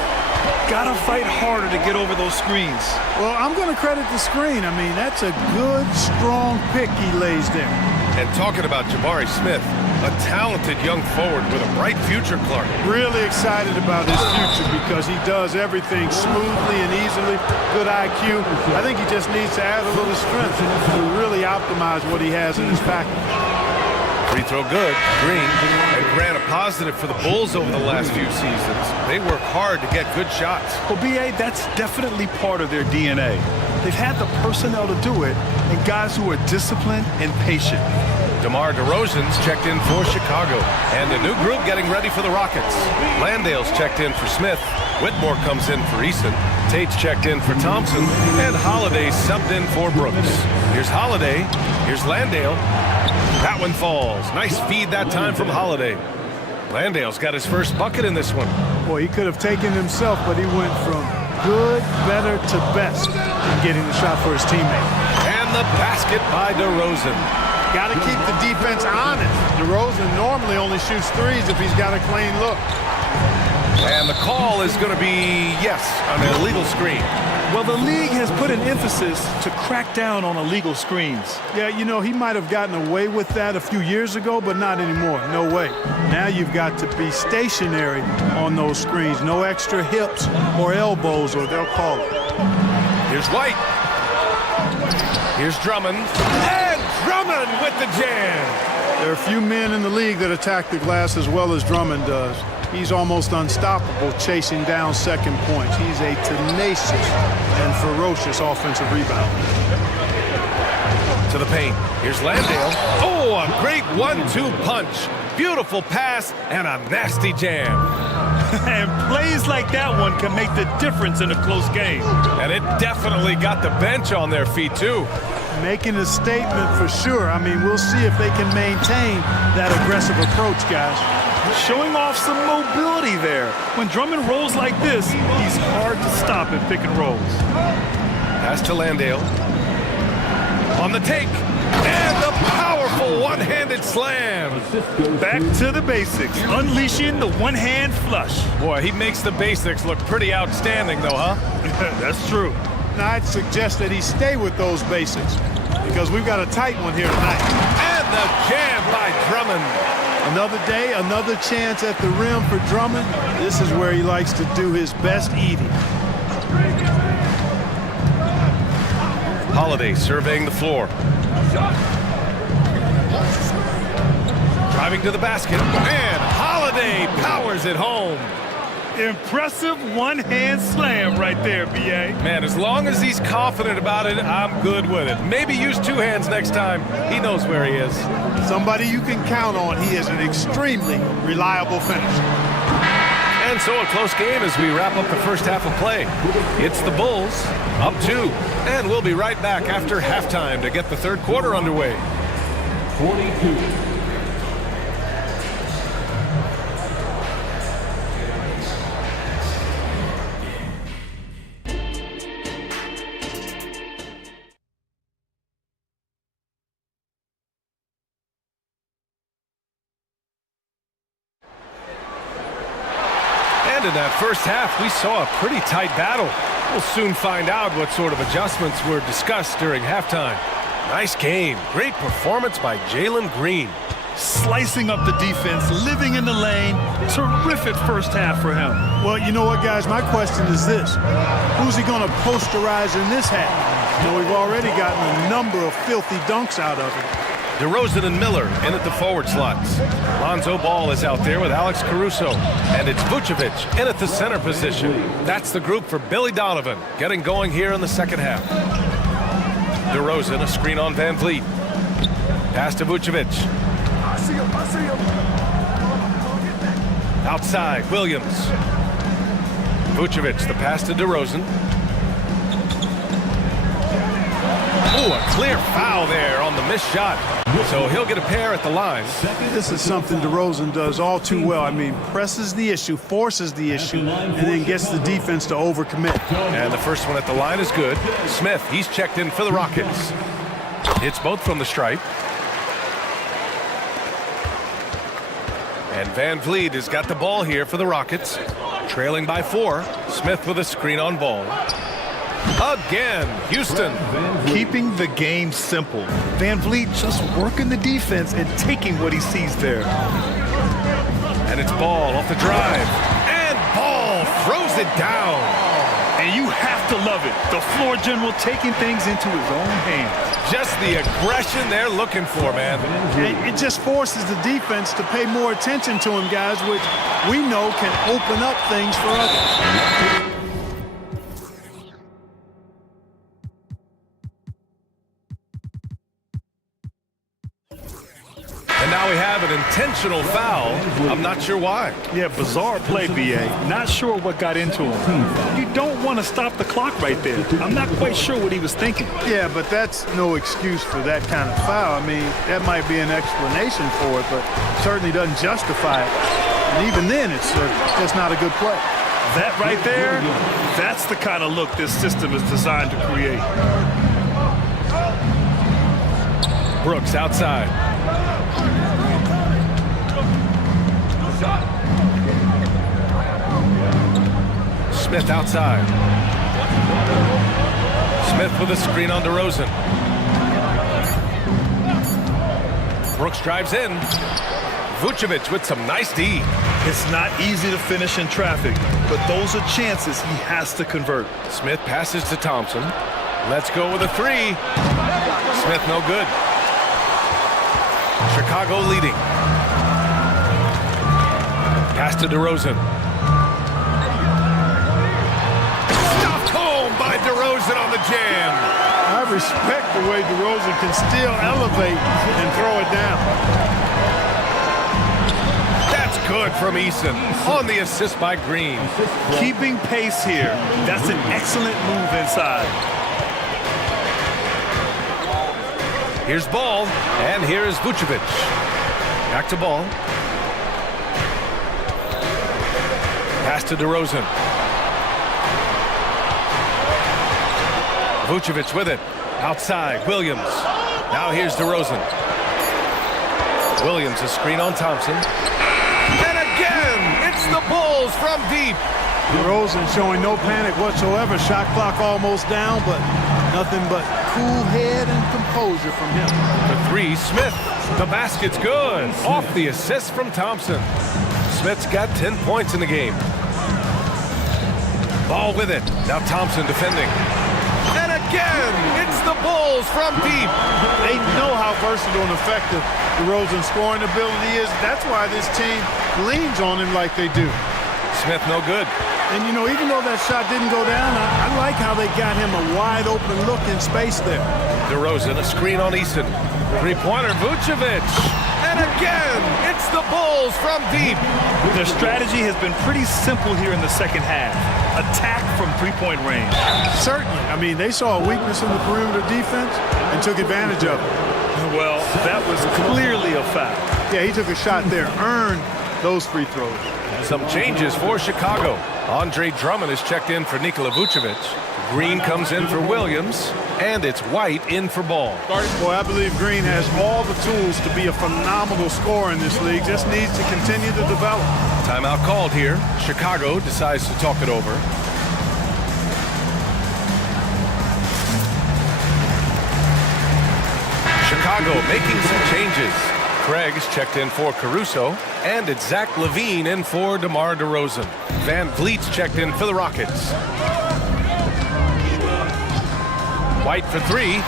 Gotta fight harder to get over those screens. Well, I'm going to credit the screen. I mean, that's a good, strong pick he lays there. And talking about Jabari Smith, a talented young forward with a bright future, Clark. Really excited about his future because he does everything smoothly and easily. Good IQ. I think he just needs to add a little strength to really optimize what he has in his package. Free throw good. Green. And Grant, a positive for the Bulls over the last few seasons. They work hard to get good shots. Well, B.A., that's definitely part of their DNA. They've had the personnel to do it and guys who are disciplined and patient. DeMar DeRozan's checked in for Chicago. And a new group getting ready for the Rockets. Landale's checked in for Smith. Whitmore comes in for Eason. Tate's checked in for Thompson. And Holiday subbed in for Brooks. Here's Holiday. Here's Landale. That one falls. Nice feed that time from Holiday. Landale's got his first bucket in this one. Boy, he could have taken himself, but he went from good, better to best in getting the shot for his teammate. And the basket by DeRozan. Got to keep the defense honest. DeRozan normally only shoots 3s if he's got a clean look. And the call is going to be, yes, an illegal screen. Well, the league has put an emphasis to crack down on illegal screens. Yeah, you know, he might have gotten away with that a few years ago, but not anymore. No way. Now you've got to be stationary on those screens. No extra hips or elbows, or they'll call it. Here's White. Here's Drummond. And Drummond with the jam. There are a few men in the league that attack the glass as well as Drummond does. He's almost unstoppable chasing down second points. He's a tenacious and ferocious offensive rebounder. To the paint. Here's Landale. Oh, a great 1-2 punch. Beautiful pass and a nasty jam. And plays like that one can make the difference in a close game. And it definitely got the bench on their feet, too. Making a statement for sure. I mean, we'll see if they can maintain that aggressive approach, guys. Showing off some mobility there. When Drummond rolls like this, he's hard to stop in pick and rolls. Pass to Landale. On the take. And the powerful one-handed slam. Back to the basics. Unleashing the one-hand flush. Boy, he makes the basics look pretty outstanding, though, huh? That's true. Now, I'd suggest that he stay with those basics because we've got a tight one here tonight. And the jam by Drummond. Another day, another chance at the rim for Drummond. This is where he likes to do his best eating. Holiday surveying the floor. Driving to the basket. And Holiday powers it home. Impressive one-hand slam right there, B.A. Man, as long as he's confident about it, I'm good with it. Maybe use 2 hands next time. He knows where he is. Somebody you can count on. He is an extremely reliable finisher. And so a close game as we wrap up the first half of play. It's the Bulls up 2. And we'll be right back after halftime to get the third quarter underway. 42. In that first half, we saw a pretty tight battle. We'll soon find out what sort of adjustments were discussed during halftime. Nice game. Great performance by Jalen Green. Slicing up the defense, living in the lane. Terrific first half for him. Well, you know what, guys? My question is this. Who's he going to posterize in this half? You know, we've already gotten a number of filthy dunks out of him. DeRozan and Miller in at the forward slots. Lonzo Ball is out there with Alex Caruso. And it's Vucevic in at the center position. That's the group for Billy Donovan, getting going here in the second half. DeRozan, a screen on Van Vliet. Pass to Vucevic. I see him. Outside, Williams. Vucevic, the pass to DeRozan. Ooh, a clear foul there on the missed shot. So he'll get a pair at the line. This is something DeRozan does all too well. I mean, presses the issue, forces the issue, and then gets the defense to overcommit. And the first one at the line is good. Smith, he's checked in for the Rockets. Hits both from the stripe. And Van Vliet has got the ball here for the Rockets. Trailing by 4. Smith with a screen on Ball. Again, Houston. Keeping the game simple. Van Vliet just working the defense and taking what he sees there. And it's Ball off the drive. And Ball throws it down. And you have to love it. The floor general taking things into his own hands. Just the aggression they're looking for, man. It just forces the defense to pay more attention to him, guys, which we know can open up things for others. And now we have an intentional foul. I'm not sure why. Yeah, bizarre play, BA. Not sure what got into him. You don't want to stop the clock right there. I'm not quite sure what he was thinking. Yeah, but that's no excuse for that kind of foul. I mean, that might be an explanation for it, but certainly doesn't justify it. And even then, it's just not a good play. That right there, that's the kind of look this system is designed to create. Brooks outside. Smith outside. Smith with a screen on DeRozan. Brooks drives in. Vucevic with some nice D. It's not easy to finish in traffic, but those are chances he has to convert. Smith passes to Thompson. Let's go with a 3. Smith no good. Chicago leading. Pass to DeRozan. Stopped home by DeRozan on the jam. I respect the way DeRozan can still elevate and throw it down. That's good from Eason on the assist by Green. Keeping pace here. That's an excellent move inside. Here's Ball, and here is Vucevic. Back to Ball. Pass to DeRozan. Vucevic with it. Outside, Williams. Now here's DeRozan. Williams, a screen on Thompson. And again, it's the Bulls from deep. DeRozan showing no panic whatsoever. Shot clock almost down, but nothing but cool head and composure from him. The 3, Smith. The basket's good. Off the assist from Thompson. Smith's got 10 points in the game. Ball with it. Now Thompson defending. And again, it's the Bulls from deep. They know how versatile and effective DeRozan's scoring ability is. That's why this team leans on him like they do. Smith no good. And, you know, even though that shot didn't go down, I like how they got him a wide open look in space there. DeRozan, a screen on Eason. 3-pointer, Vucevic. And again, it's the Bulls from deep. Their strategy has been pretty simple here in the second half. Attack from 3-point range. Certainly. I mean, they saw a weakness in the perimeter defense and took advantage of it. Well, that was clearly a foul. Yeah, he took a shot there, earned those free throws. Some changes for Chicago. Andre Drummond is checked in for Nikola Vucevic. Green comes in for Williams, and it's White in for Ball. Boy, I believe Green has all the tools to be a phenomenal scorer in this league. Just needs to continue to develop. Timeout called here. Chicago decides to talk it over. Chicago making some changes. Craig's checked in for Caruso, and it's Zach LaVine in for DeMar DeRozan. Van Vliet's checked in for the Rockets. White for three.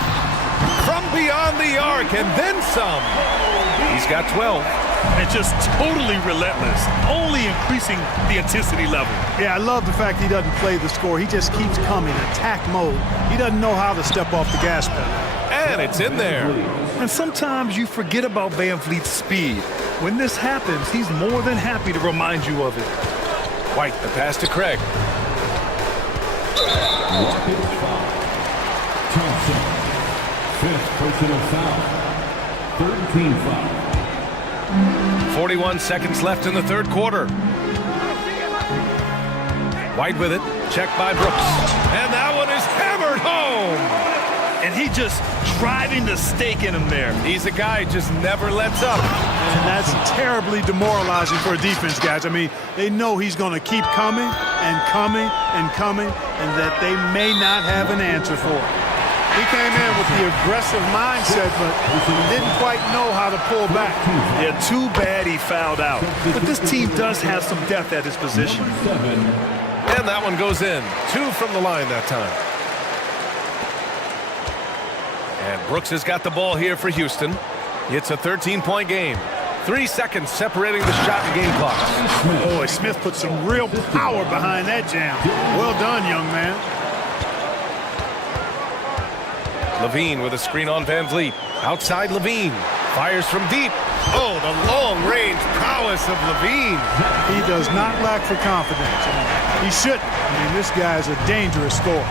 From beyond the arc, and then some. He's got 12. And just totally relentless, only increasing the intensity level. Yeah, I love the fact he doesn't play the score. He just keeps coming, attack mode. He doesn't know how to step off the gas pedal. And it's in there. And sometimes you forget about Van Vliet's speed. When this happens, he's more than happy to remind you of it. White, the pass to Craig. Thompson, 5th personal foul. 13 foul. 41 seconds left in the third quarter. White with it, checked by Brooks. And that one is hammered home. And he just driving the stake in him there. He's a guy who just never lets up. And that's terribly demoralizing for a defense, guys. I mean, they know he's going to keep coming and coming and coming, and that they may not have an answer for it. He came in with the aggressive mindset, but didn't quite know how to pull back. Yeah, too bad he fouled out. But this team does have some depth at his position. And that one goes in. 2 from the line that time. And Brooks has got the ball here for Houston. It's a 13-point game. 3 seconds separating the shot and game clock. Boy, Smith put some real power behind that jam. Well done, young man. Levine with a screen on Van Vliet. Outside Levine. Fires from deep. Oh, the long-range prowess of Levine. He does not lack for confidence. He shouldn't. I mean, this guy's a dangerous scorer.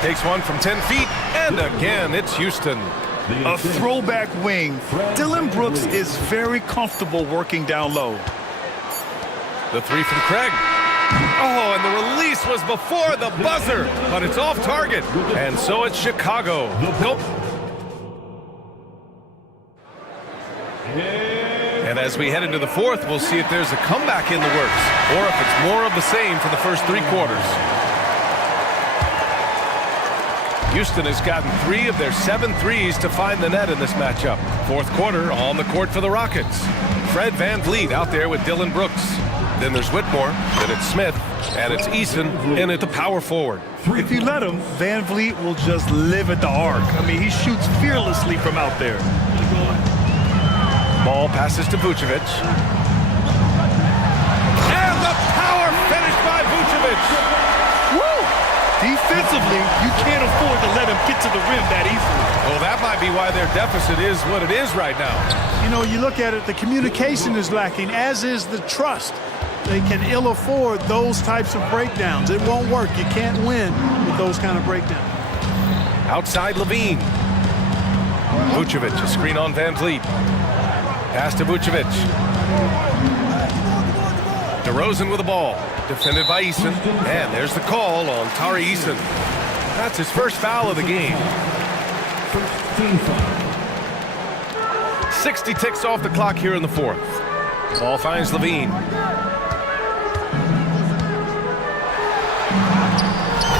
Takes one from 10 feet. And again, it's Houston. A throwback wing. Dylan Brooks is very comfortable working down low. The three from Craig. Oh, and the release was before the buzzer, but it's off target. And so it's Chicago. Go. And as we head into the fourth, we'll see if there's a comeback in the works, or if it's more of the same for the first 3 quarters. Houston has gotten 3 of their 7 threes to find the net in this matchup. Fourth quarter on the court for the Rockets. Fred Van Vliet out there with Dylan Brooks. Then there's Whitmore, then it's Smith, and it's Eason, and it's the power forward. If you let him, Van Vliet will just live at the arc. I mean, he shoots fearlessly from out there. Ball passes to Vucevic. And the power finish by Vucevic. Woo! Defensively, you can't afford to let him get to the rim that easily. Well, that might be why their deficit is what it is right now. You know, you look at it, the communication is lacking, as is the trust. They can ill afford those types of breakdowns. It won't work. You can't win with those kind of breakdowns. Outside Levine. Vucevic, a screen on Van Vliet. Pass to Vucevic. DeRozan with the ball. Defended by Eason. And there's the call on Tari Eason. That's his first foul of the game. 60 ticks off the clock here in the fourth. Ball finds Levine.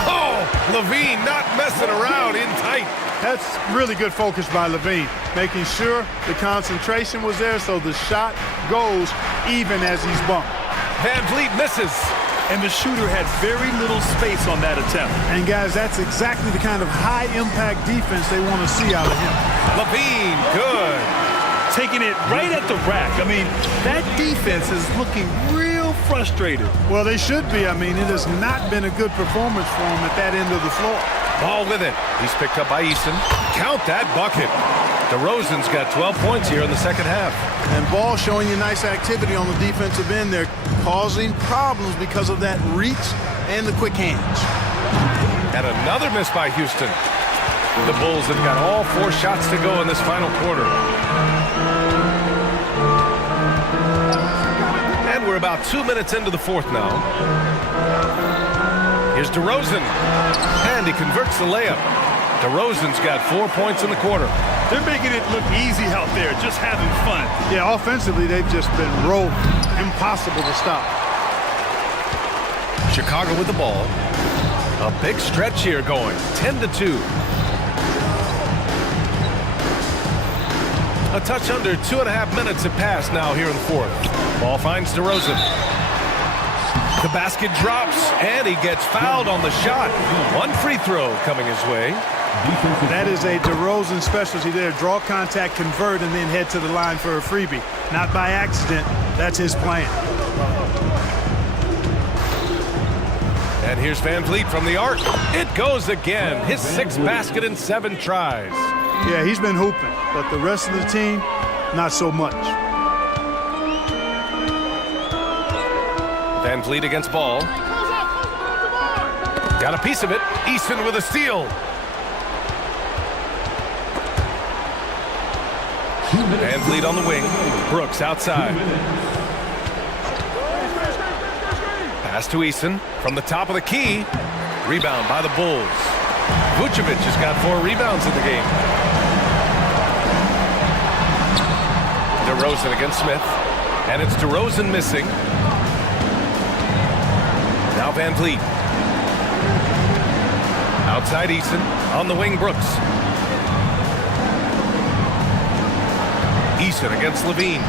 Oh, Levine not messing around in tight. That's really good focus by Levine, making sure the concentration was there so the shot goes even as he's bumped. Van Vliet misses. And the shooter had very little space on that attempt. And guys, that's exactly the kind of high-impact defense they want to see out of him. Levine, good. Taking it right at the rack. I mean, that defense is looking real frustrated. Well, they should be. I mean, it has not been a good performance for them at that end of the floor. Ball with it. He's picked up by Eason. Count that bucket. DeRozan's got 12 points here in the second half. And Ball showing you nice activity on the defensive end. They're causing problems because of that reach and the quick hands. And another miss by Houston. The Bulls have got all 4 shots to go in this final quarter. And we're about 2 minutes into the fourth now. Here's DeRozan. And he converts the layup. DeRozan's got 4 points in the quarter. They're making it look easy out there, just having fun. Yeah, offensively, they've just been rolling. Impossible to stop. Chicago with the ball. A big stretch here going, 10-2. A touch under 2.5 minutes have passed now here in the fourth. Ball finds DeRozan. The basket drops, and he gets fouled on the shot. 1 free throw coming his way. That is a DeRozan specialty there. Draw contact, convert, and then head to the line for a freebie. Not by accident. That's his plan. And here's Van Vliet from the arc. It goes again. His 6th basket in 7 tries. Yeah, he's been hooping, but the rest of the team, not so much. Van Vliet against Ball. Got a piece of it. Easton with a steal. Van Vliet on the wing. Brooks outside. Pass to Easton from the top of the key. Rebound by the Bulls. Vucevic has got 4 rebounds in the game. DeRozan against Smith. And it's DeRozan missing. Now Van Vliet. Outside Easton. On the wing, Brooks. Easton against Levine.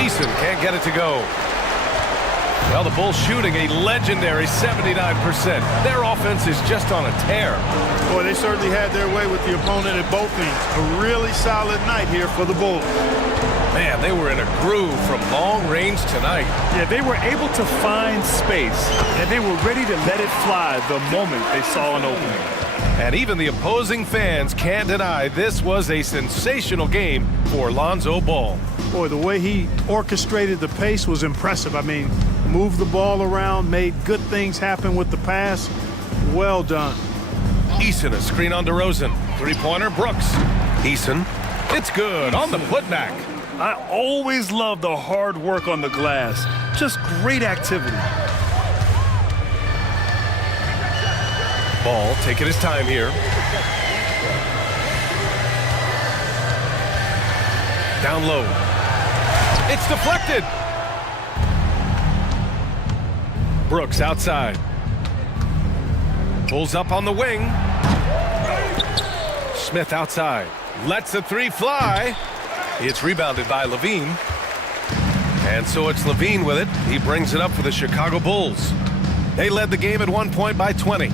Easton can't get it to go. Well, the Bulls shooting a legendary 79%. Their offense is just on a tear. Boy, they certainly had their way with the opponent at both ends. A really solid night here for the Bulls. Man, they were in a groove from long range tonight. Yeah, they were able to find space, and they were ready to let it fly the moment they saw an opening. And even the opposing fans can't deny this was a sensational game for Lonzo Ball. Boy, the way he orchestrated the pace was impressive. I mean, moved the ball around, made good things happen with the pass. Well done. Easton, a screen on DeRozan. 3-pointer, Brooks. Easton, it's good on the putback. I always love the hard work on the glass. Just great activity. Ball taking his time here. Down low. It's deflected. Brooks outside. Pulls up on the wing. Smith outside. Lets the 3 fly. It's rebounded by Levine. And so it's Levine with it. He brings it up for the Chicago Bulls. They led the game at 1 point by 20.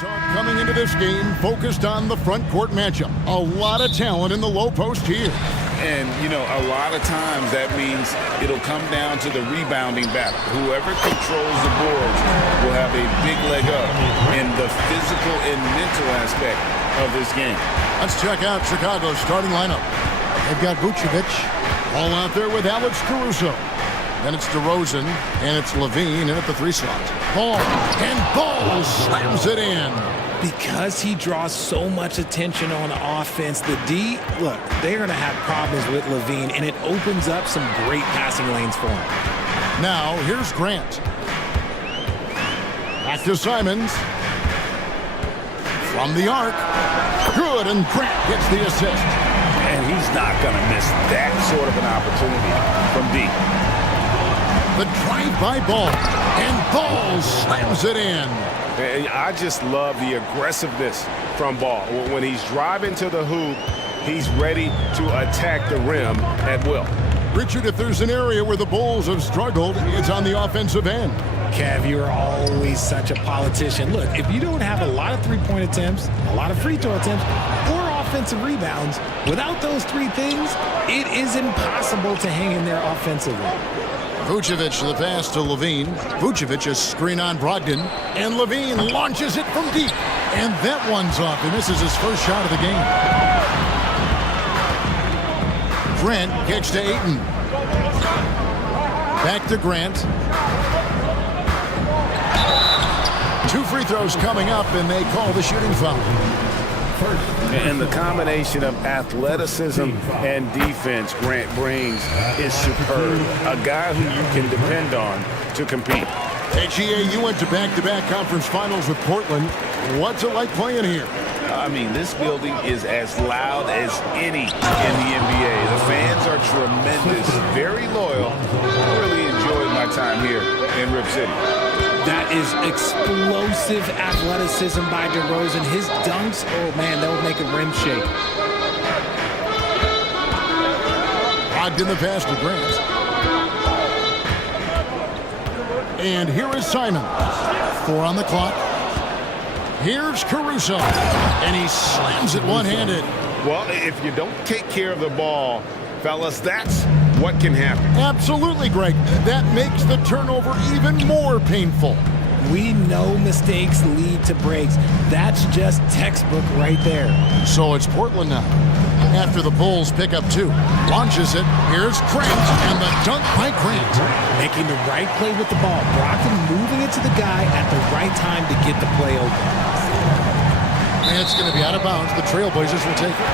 Talk coming into this game focused on the front court matchup. A lot of talent in the low post here. And, you know, a lot of times that means it'll come down to the rebounding battle. Whoever controls the boards will have a big leg up in the physical and mental aspect of this game. Let's check out Chicago's starting lineup. They've got Vucevic all out there with Alex Caruso. Then it's DeRozan, and it's Levine in at the 3 slot. Ball, and Ball slams it in. Because he draws so much attention on offense, the D, look, they're going to have problems with Levine, and it opens up some great passing lanes for him. Now, here's Grant. Back to Simons. From the arc. Good, and Grant gets the assist. And he's not going to miss that sort of an opportunity from deep. The drive-by Ball, and Ball slams it in. I just love the aggressiveness from Ball. When he's driving to the hoop, he's ready to attack the rim at will. Richard, if there's an area where the Bulls have struggled, it's on the offensive end. Kev, you're always such a politician. Look, if you don't have a lot of three-point attempts, a lot of free throw attempts, or offensive rebounds, without those 3 things, it is impossible to hang in there offensively. Vucevic the pass to Levine. Vucevic a screen on Brogdon. And Levine launches it from deep. And that one's off. And this is his first shot of the game. Grant kicks to Ayton. Back to Grant. 2 free throws coming up, and they call the shooting foul. And the combination of athleticism and defense Grant brings is superb. A guy who you can depend on to compete. Hey, GA, you went to back-to-back conference finals with Portland. What's it like playing here? I mean, this building is as loud as any in the NBA. The fans are tremendous, very loyal. I really enjoyed my time here in Rip City. That is explosive athleticism by DeRozan. His dunks, oh man, that would make a rim shake. Brogdon the pass to Grant. And here is Simon. 4 on the clock. Here's Caruso. And he slams it one-handed. Well, if you don't take care of the ball, fellas, that's what can happen. Absolutely, Greg. That makes the turnover even more painful. We know mistakes lead to breaks. That's just textbook right there. So it's Portland now. After the Bulls pick up 2. Launches it. Here's Grant. And the dunk by Grant. Making the right play with the ball. Brogdon moving it to the guy at the right time to get the play open. And it's going to be out of bounds. The Trailblazers will take it.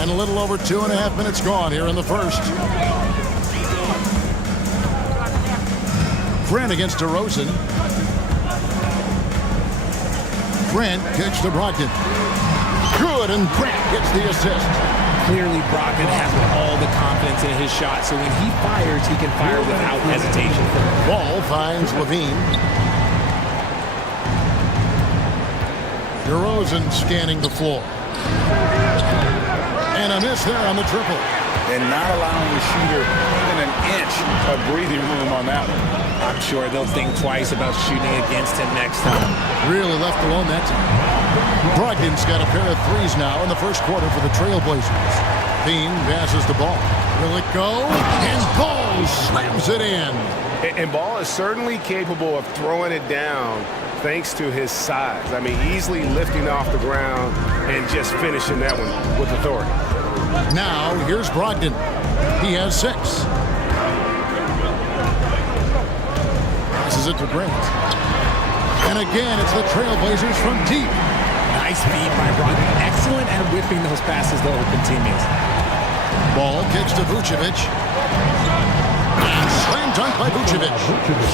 And a little over 2.5 minutes gone here in the first. Grant against DeRozan. Grant kicks to Brogdon. Good, and Grant gets the assist. Clearly, Brogdon has all the confidence in his shot, so when he fires, he can fire without hesitation. Ball finds Levine. DeRozan scanning the floor. And a miss there on the triple. And not allowing the shooter even an inch of breathing room on that one. I'm sure they'll think twice about shooting against him next time. Really left alone that time. Brogdon's got a pair of 3s now in the first quarter for the Trailblazers. Bean passes the ball. Will it go? And Ball slams it in. And Ball is certainly capable of throwing it down thanks to his size. I mean, easily lifting off the ground and just finishing that one with authority. Now, here's Brogdon. He has 6. Passes it to Grant. And again, it's the Trailblazers from deep. Nice feed by Brogdon. Excellent at whipping those passes to open teammates. Ball kicks to Vucevic. And slam dunk by Vucevic.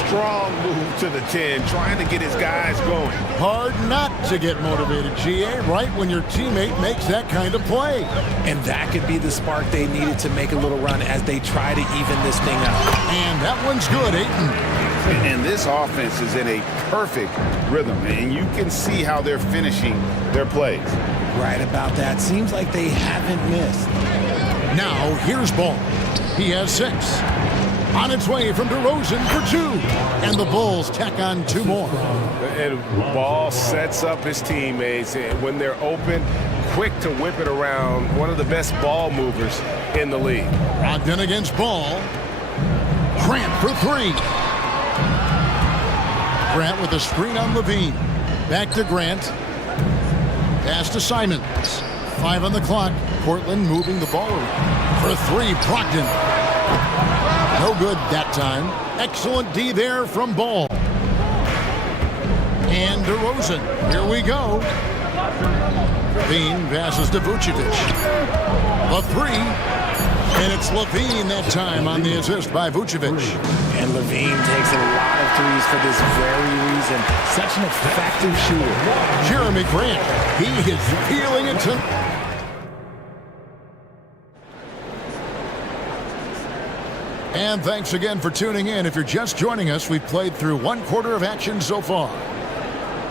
Strong move to the 10, trying to get his guys going. Hard not to get motivated, GA, right when your teammate makes that kind of play. And that could be the spark they needed to make a little run as they try to even this thing up. And that one's good, Ayton. And this offense is in a perfect rhythm, and you can see how they're finishing their plays. Right about that. Seems like they haven't missed. Now, here's Ball. He has 6. On its way from DeRozan for 2. And the Bulls tack on 2 more. And Ball sets up his teammates, and when they're open, quick to whip it around. One of the best ball movers in the league. Brogdon against Ball. Grant for 3. Grant with a screen on Levine. Back to Grant. Pass to Simons. 5 on the clock. Portland moving the ball around. For 3, Brogdon. No good that time. Excellent D there from Ball. And DeRozan. Here we go. Levine passes to Vucevic. The 3. And it's Levine that time on the assist by Vucevic. And Levine takes a lot of threes for this very reason. Such an effective shooter. Jeremy Grant. He is feeling it tonight. And thanks again for tuning in. If you're just joining us, we've played through 1 quarter of action so far.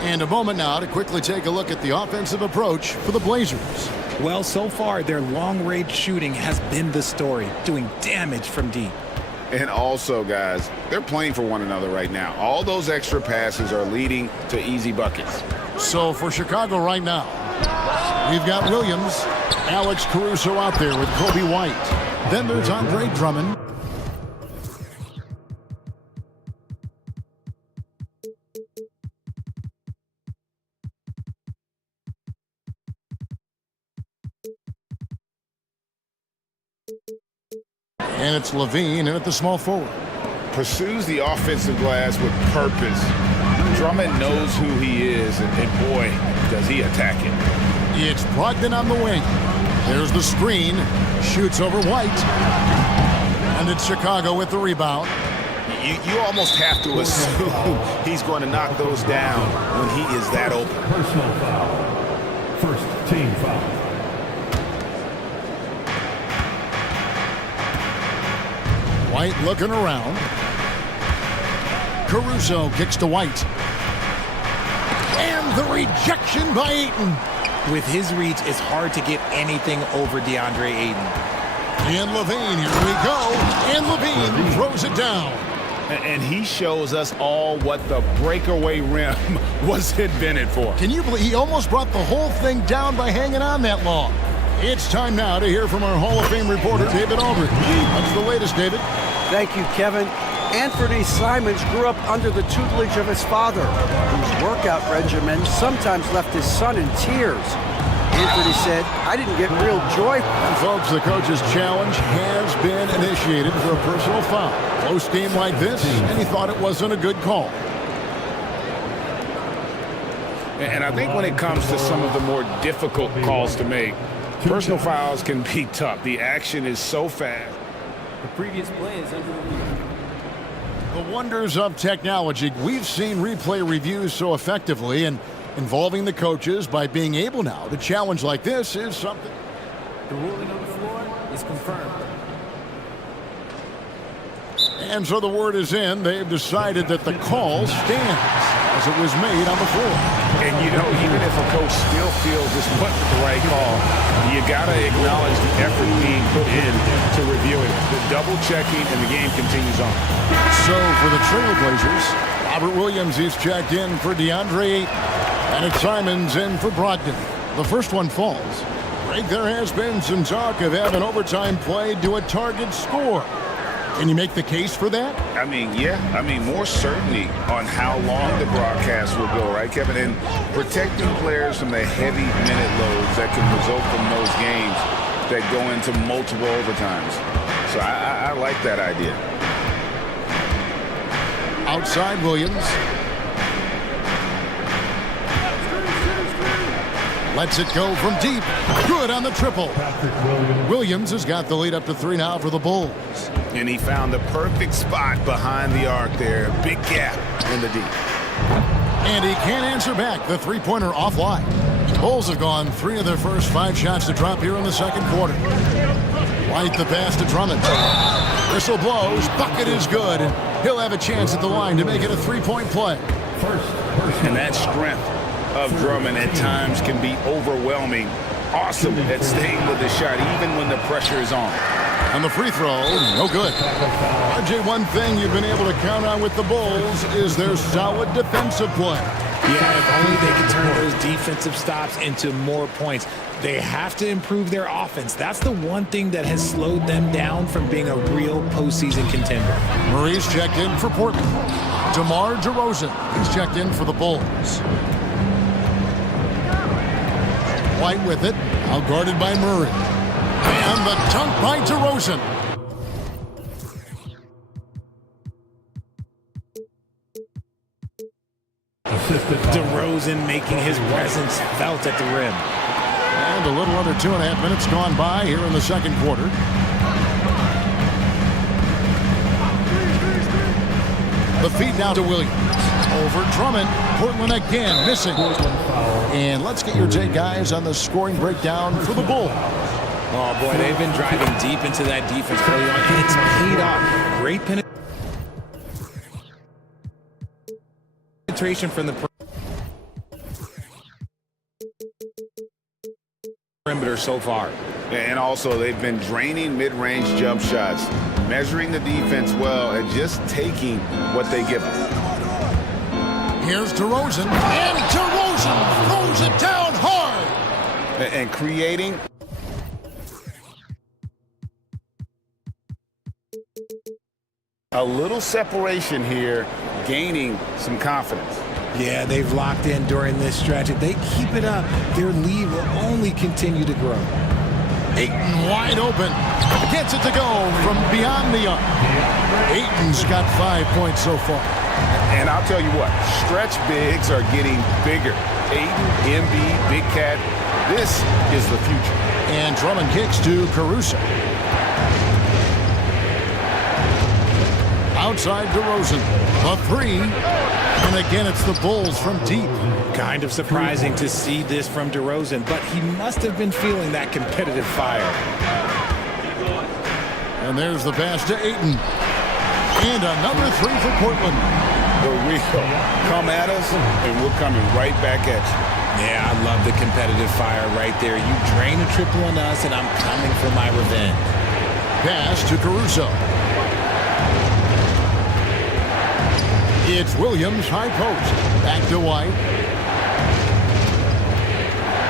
And a moment now to quickly take a look at the offensive approach for the Blazers. Well, so far, their long-range shooting has been the story, doing damage from deep. And also, guys, they're playing for one another right now. All those extra passes are leading to easy buckets. So for Chicago right now, we've got Williams, Alex Caruso out there with Kobe White. Then there's Andre Drummond. And it's Levine in at the small forward. Pursues the offensive glass with purpose. Drummond knows who he is, and boy, does he attack it. It's Brogdon on the wing. There's the screen. Shoots over White. And it's Chicago with the rebound. You almost have to assume he's going to knock those down when he is that open. Personal foul. First team foul. White looking around. Caruso kicks to White. And the rejection by Ayton. With his reach, it's hard to get anything over DeAndre Ayton. And Levine, here we go. And Levine throws it down. And he shows us all what the breakaway rim was invented for. Can you believe he almost brought the whole thing down by hanging on that long? It's time now to hear from our Hall of Fame reporter, David Aldridge. What's the latest, David? Thank you, Kevin. Anthony Simons grew up under the tutelage of his father, whose workout regimen sometimes left his son in tears. Anthony said, "I didn't get real joy." And folks, the coach's challenge has been initiated for a personal foul. Close game like this, and he thought it wasn't a good call. And I think when it comes to some of the more difficult calls to make, personal fouls can be tough. The action is so fast. The previous play is under review. The wonders of technology. We've seen replay reviews so effectively, and involving the coaches by being able now to challenge like this is something. The ruling on the floor is confirmed. And so the word is in. They've decided that the call stands as it was made on the floor. And you know, even if a coach still feels this wasn't the right call, you got to acknowledge the effort being put in to reviewing it. The double checking, and the game continues on. So for the Trailblazers, Robert Williams is checked in for DeAndre Ayton. And it's Simons in for Brogdon. The first one falls. Greg, there has been some talk of having overtime played to a target score. Can you make the case for that? I mean, yeah. I mean, more certainty on how long the broadcast will go, right, Kevin? And protecting players from the heavy minute loads that can result from those games that go into multiple overtimes. So I like that idea. Outside Williams. Lets it go from deep. Good on the triple. Williams has got the lead up to 3 now for the Bulls. And he found the perfect spot behind the arc there. Big gap in the deep. And he can't answer back. The three-pointer offline. Bulls have gone 3 of their first 5 shots to drop here in the second quarter. White the pass to Drummond. Whistle blows. Bucket is good. And he'll have a chance at the line to make it a 3-point play. And that strength of Drummond at times can be overwhelming. Awesome at staying with the shot even when the pressure is on. And the free throw, no good. RJ, one thing you've been able to count on with the Bulls is their solid defensive play. Yeah, if only they could turn those defensive stops into more points. They have to improve their offense. That's the one thing that has slowed them down from being a real postseason contender. Murray's checked in for Portland. DeMar DeRozan, he's checked in for the Bulls. White with it, out guarded by Murray. And the dunk by DeRozan. DeRozan making his presence felt at the rim. And a little under 2.5 minutes gone by here in the second quarter. The feed now to Williams. Over Drummond. Portland again missing. And let's get your take, guys, on the scoring breakdown for the Bulls. Oh, boy, they've been driving deep into that defense early on, and it's paid off. Great penetration from the perimeter so far. And also, they've been draining mid-range jump shots, measuring the defense well, and just taking what they give them. Here's DeRozan, and DeRozan throws it down hard. And creating a little separation here, gaining some confidence. Yeah, they've locked in during this stretch. If they keep it up, their lead will only continue to grow. Ayton wide open. Gets it to go from beyond the arc. Ayton's got 5 points so far. And I'll tell you what, stretch bigs are getting bigger. Ayton, MB, Big Cat, this is the future. And Drummond kicks to Caruso. Outside DeRozan, the three. And again, it's the Bulls from deep. Kind of surprising to see this from DeRozan, but he must have been feeling that competitive fire. And there's the pass to Ayton. And another three for Portland. The wheel come at us, and we're coming right back at you. Yeah, I love the competitive fire right there. You drain a triple on us, and I'm coming for my revenge. Pass to Caruso. It's Williams, high post. Back to White.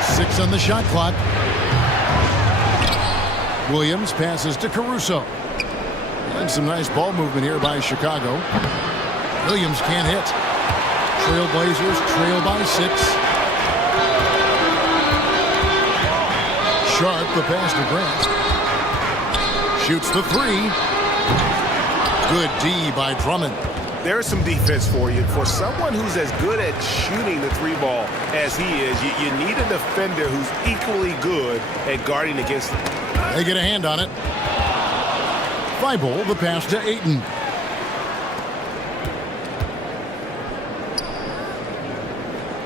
6 on the shot clock. Williams passes to Caruso. And some nice ball movement here by Chicago. Williams can't hit. Trailblazers trail by 6. Sharp, the pass to Grant. Shoots the 3. Good D by Drummond. There's some defense for you. For someone who's as good at shooting the 3 ball as he is, you need a defender who's equally good at guarding against him. They get a hand on it. Thibault, the pass to Ayton.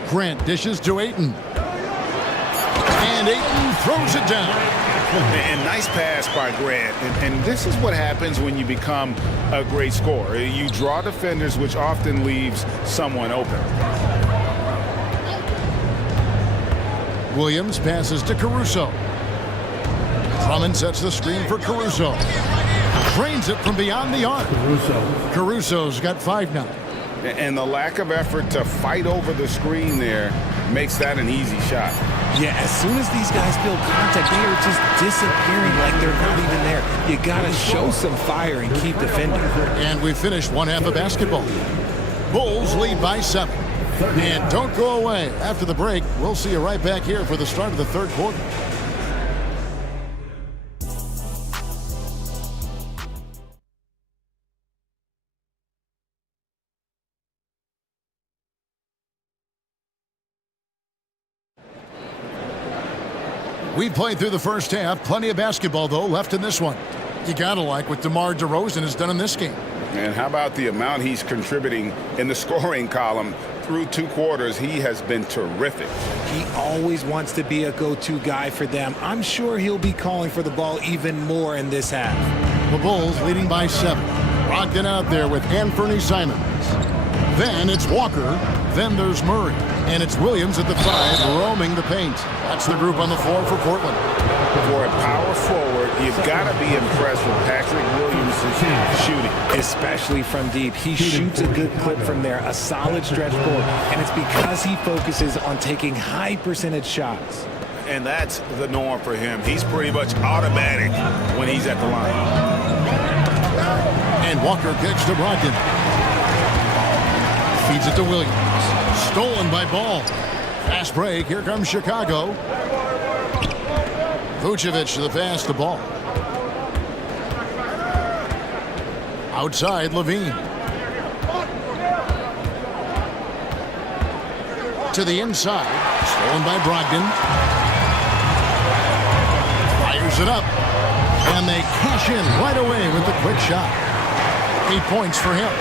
Grant dishes to Ayton. And Ayton throws it down. And nice pass by Grant. And this is what happens when you become a great scorer. You draw defenders, which often leaves someone open. Williams passes to Caruso. Drummond sets the screen for Caruso. Drains it from beyond the arc. Caruso's got 5 now. And the lack of effort to fight over the screen there makes that an easy shot. Yeah, as soon as these guys feel contact, they are just disappearing like they're not even there. You got to show some fire and keep defending. And we finished one half of basketball. Bulls lead by 7. And don't go away. After the break, we'll see you right back here for the start of the third quarter. We played through the first half. Plenty of basketball, though, left in this one. You got to like what DeMar DeRozan has done in this game. And how about the amount he's contributing in the scoring column? Through 2 quarters, he has been terrific. He always wants to be a go-to guy for them. I'm sure he'll be calling for the ball even more in this half. The Bulls leading by 7. Rocking out there with Anthony Simons. Then it's Walker. Then there's Murray. And it's Williams at the 5, roaming the paint. That's the group on the floor for Portland. For a power forward, You've got to be impressed with Patrick Williams' shooting. Especially from deep. He shoots a good clip from there, a solid stretch pull, and it's because he focuses on taking high percentage shots. And that's the norm for him. He's pretty much automatic when he's at the line. And Walker kicks to Brogdon. Feeds it to Williams. Stolen by Ball. Fast break. Here comes Chicago. Vucevic to the pass to Ball. Outside, Levine. To the inside. Stolen by Brogdon. Fires it up. And they cash in right away with the quick shot. 8 points for him.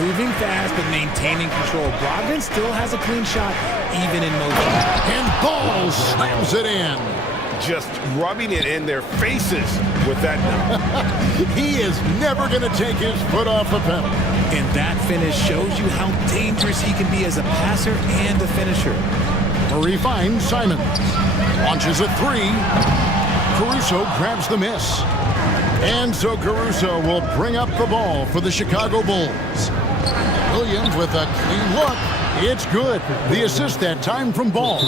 Moving fast but maintaining control. Brogdon still has a clean shot, even in motion. And Ball slams it in. Just rubbing it in their faces with that. He is never going to take his foot off the pedal. And that finish shows you how dangerous he can be as a passer and a finisher. Murray finds Simons. Launches a three. Caruso grabs the miss. And so Caruso will bring up the ball for the Chicago Bulls. Williams with a clean look. It's good. The assist that time from Ball.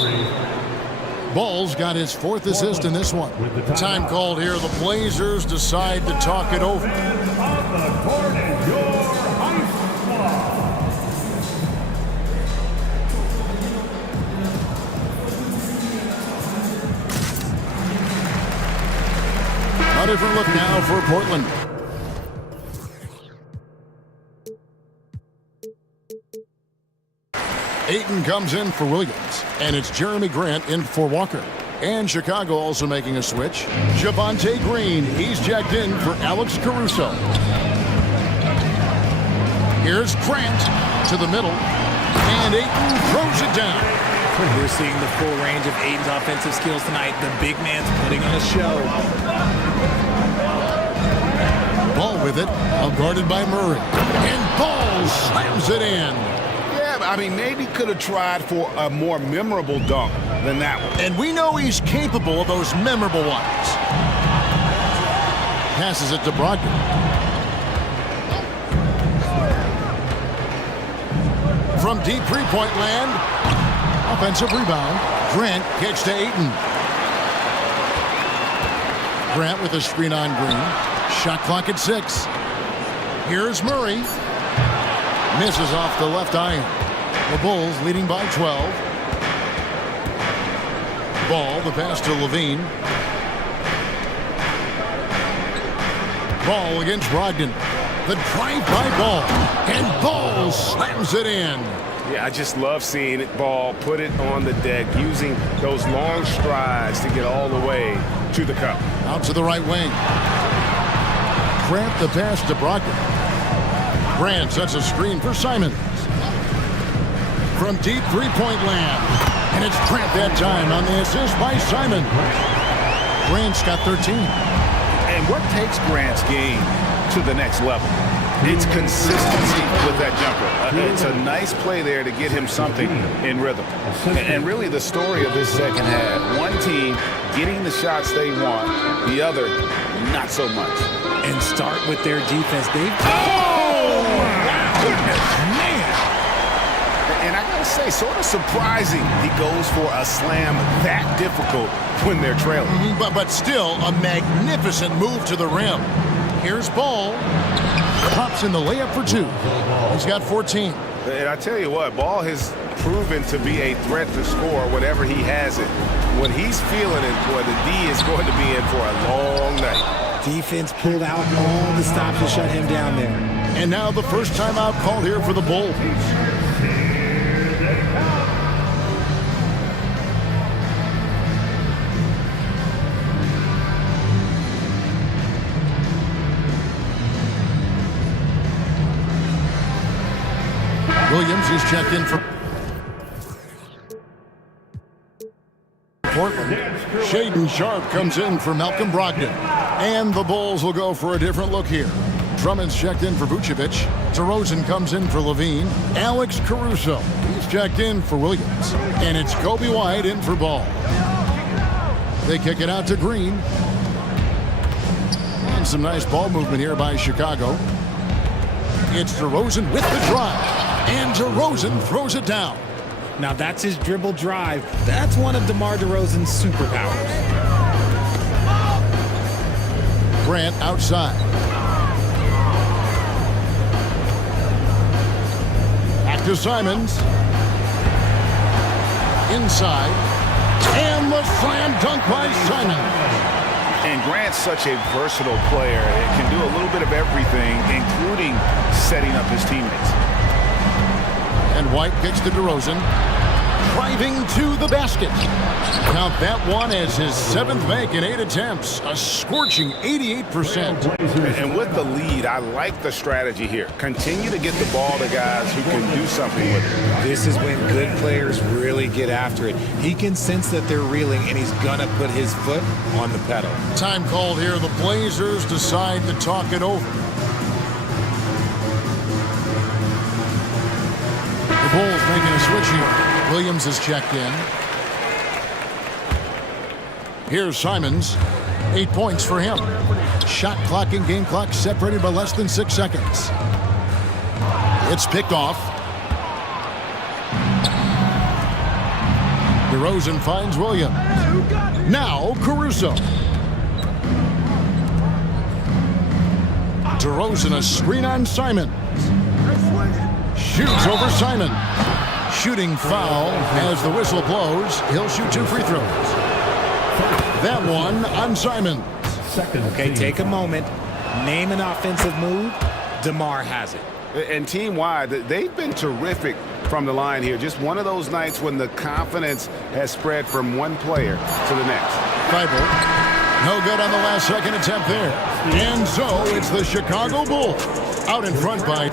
Ball's got his 4th assist in this one. Time called here. The Blazers decide to talk it over. A different look now for Portland. Ayton comes in for Williams, and it's Jeremy Grant in for Walker. And Chicago also making a switch. Javonte Green, he's jacked in for Alex Caruso. Here's Grant to the middle, and Ayton throws it down. We're seeing the full range of Ayton's offensive skills tonight. The big man's putting on a show. Ball with it, guarded by Murray. And Ball slams it in. Yeah, I mean, maybe could have tried for a more memorable dunk than that one. And we know he's capable of those memorable ones. Passes it to Brogdon. From deep three-point land. Offensive rebound. Grant gets to Ayton. Grant with a screen on Green. Shot clock at 6. Here's Murray. Misses off the left iron. The Bulls leading by 12. Ball, the pass to Levine. Ball against Brogdon. The drive by Ball. And Ball slams it in. Yeah, I just love seeing it. Ball, put it on the deck, using those long strides to get all the way to the cup. Out to the right wing. Grant the pass to Brogdon. Grant sets a screen for Simons. From deep three-point land. And it's Grant that time on the assist by Simon. Grant's got 13. And what takes Grant's game to the next level? It's consistency with that jumper. It's a nice play there to get him something in rhythm. And really the story of this second half, one team getting the shots they want, the other not so much. And start with their defense. Oh, wow. Goodness, man. And I gotta say, sort of surprising he goes for a slam that difficult when they're trailing. But still a magnificent move to the rim. Here's Ball. Pops in the layup for 2. He's got 14. And I tell you what, Ball has proven to be a threat to score whenever he has it. When he's feeling it, boy, the D is going to be in for a long night. Defense pulled out all the stops to shut him down there. And now the first timeout called here for the Bulls. Williams is checked in for Portland. Shaden Sharp comes in for Malcolm Brogdon. And the Bulls will go for a different look here. Drummond's checked in for Vucevic. DeRozan comes in for Levine. Alex Caruso, he's checked in for Williams. And it's Kobe White in for Ball. They kick it out to Green. some nice ball movement here by Chicago. It's DeRozan with the drive. And DeRozan throws it down. Now that's his dribble drive. That's one of DeMar DeRozan's superpowers. Grant outside. Back to Simons. Inside. And the slam dunk by Simons. And Grant's such a versatile player. It can do a little bit of everything, including setting up his teammates. And White kicks to DeRozan. Driving to the basket. Count that one as his 7th make in 8 attempts. A scorching 88%. And with the lead, I like the strategy here. Continue to get the ball to guys who can do something with it. This is when good players really get after it. He can sense that they're reeling, and he's going to put his foot on the pedal. Time called here. The Blazers decide to talk it over. The Bulls making a switch here. Williams is checked in. Here's Simons. 8 points for him. Shot clock and game clock separated by less than 6 seconds. It's picked off. DeRozan finds Williams. Now Caruso. DeRozan a screen on Simon. Shoots over Simon. Shooting foul as the whistle blows. He'll shoot 2 free throws. That one on Simon. Okay, take a moment. Name an offensive move. DeMar has it. And team-wide, they've been terrific from the line here. Just one of those nights when the confidence has spread from one player to the next. Bible. No good on the last second attempt there. And so it's the Chicago Bulls out in front by.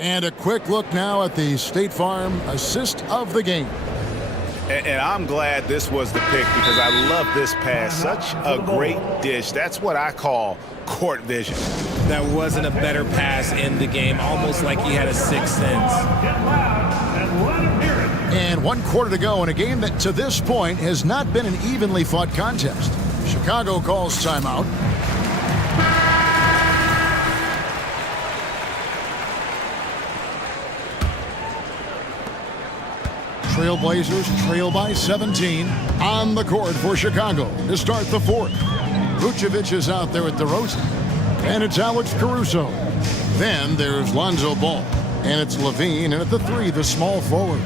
And a quick look now at the State Farm assist of the game. And I'm glad this was the pick because I love this pass. Such a great dish. That's what I call court vision. That wasn't a better pass in the game, almost like he had a sixth sense. And 1 quarter to go in a game that to this point has not been an evenly fought contest. Chicago calls timeout. Trailblazers trail by 17 on the court for Chicago to start the 4th. Vucevic is out there with DeRozan. And it's Alex Caruso. Then there's Lonzo Ball. And it's Levine. And at the 3, the small forward.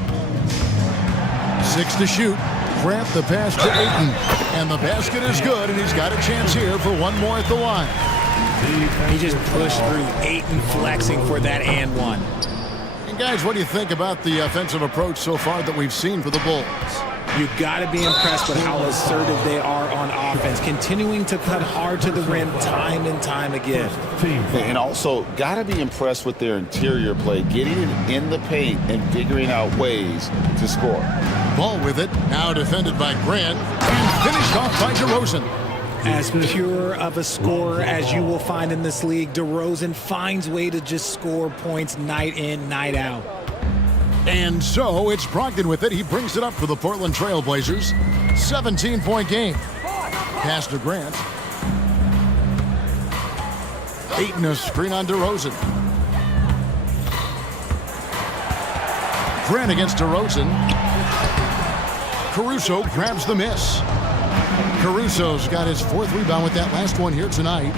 6 to shoot. Grant the pass to Ayton. And the basket is good. And he's got a chance here for one more at the line. He just pushed through. Ayton flexing for that and one. And guys, what do you think about the offensive approach so far that we've seen for the Bulls? You've got to be impressed with how assertive they are on offense, continuing to cut hard to the rim time and time again. And also, got to be impressed with their interior play, getting it in the paint and figuring out ways to score. Ball with it, now defended by Grant, and finished off by DeRozan. As pure of a scorer as you will find in this league, DeRozan finds way to just score points night in, night out. And so it's Brogdon with it. He brings it up for the Portland Trailblazers. 17-point game. Pass to Grant. Ayton a screen on DeRozan. Grant against DeRozan. Caruso grabs the miss. Caruso's got his 4th rebound with that last one here tonight.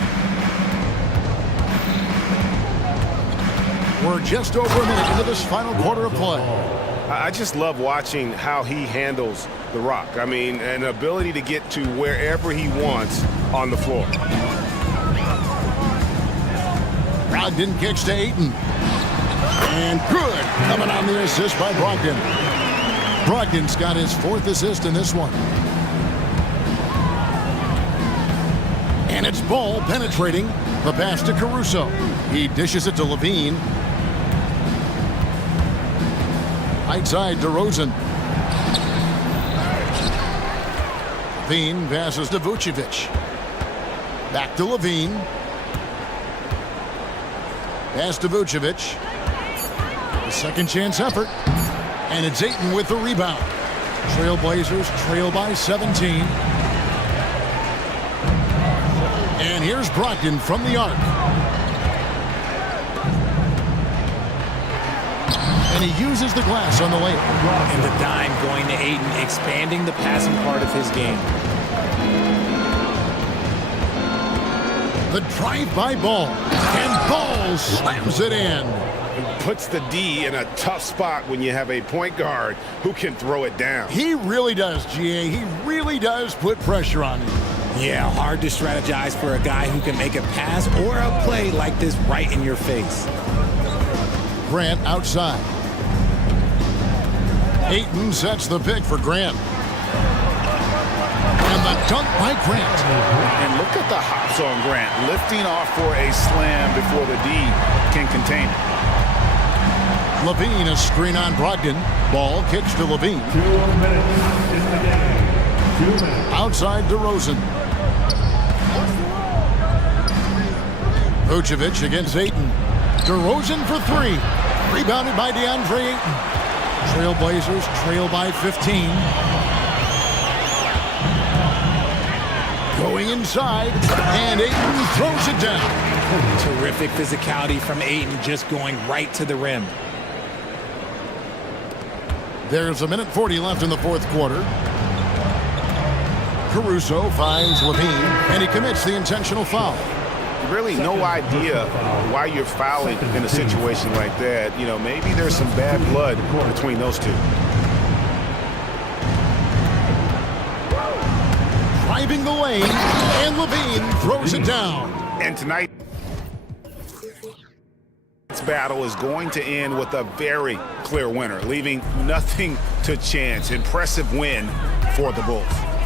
We're just over a minute into this final quarter of play. I just love watching how he handles the rock. I mean, an ability to get to wherever he wants on the floor. Brogdon kicks to Ayton. And good. Coming on the assist by Brogdon. Brogdon's got his 4th assist in this one. And it's Ball penetrating. The pass to Caruso. He dishes it to Levine. Right side, DeRozan. Levine passes to Vucevic. Back to Levine. Pass to Vucevic. A second chance effort. And it's Ayton with the rebound. Trailblazers trail by 17. And here's Brogdon from the arc. And he uses the glass on the layup. And the dime going to Ayton, expanding the passing part of his game. The drive-by ball. And Ball slams it in. Puts the D in a tough spot when you have a point guard who can throw it down. He really does, GA. He really does put pressure on him. Yeah, hard to strategize for a guy who can make a pass or a play like this right in your face. Grant outside. Ayton sets the pick for Grant. And the dunk by Grant. And look at the hops on Grant, lifting off for a slam before the D can contain it. Levine, a screen on Brogdon. Ball kicks to Levine. 2 minutes in the game. 2 minutes. Outside DeRozan. Vucevic against Ayton. DeRozan for 3. Rebounded by DeAndre Ayton. Trailblazers trail by 15. Going inside, and Ayton throws it down. Terrific physicality from Ayton, just going right to the rim. There's 1:40 left in the fourth quarter. Caruso finds Levine, and he commits the intentional foul. Really no idea why you're fouling in a situation like that. You know, maybe there's some bad blood between those two. Driving the lane, and Levine throws it down. And tonight, this battle is going to end with a very clear winner, leaving nothing to chance. Impressive win for the Bulls.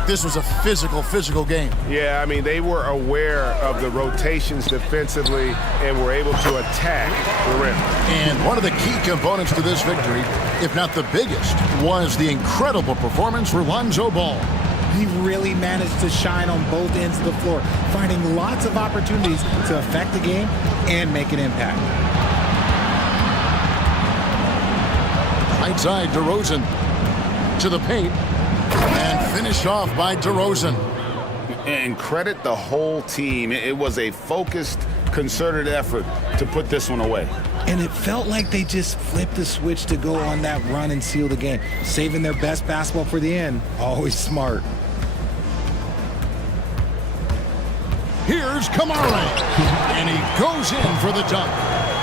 This was a physical game. Yeah, I mean, they were aware of the rotations defensively and were able to attack the rim. And one of the key components to this victory, if not the biggest, was the incredible performance for Lonzo Ball. He really managed to shine on both ends of the floor, finding lots of opportunities to affect the game and make an impact. Right side, DeRozan to the paint. And finished off by DeRozan. And credit the whole team. It was a focused, concerted effort to put this one away. And it felt like they just flipped the switch to go on that run and seal the game. Saving their best basketball for the end. Always smart. Here's Kamara. And he goes in for the dunk.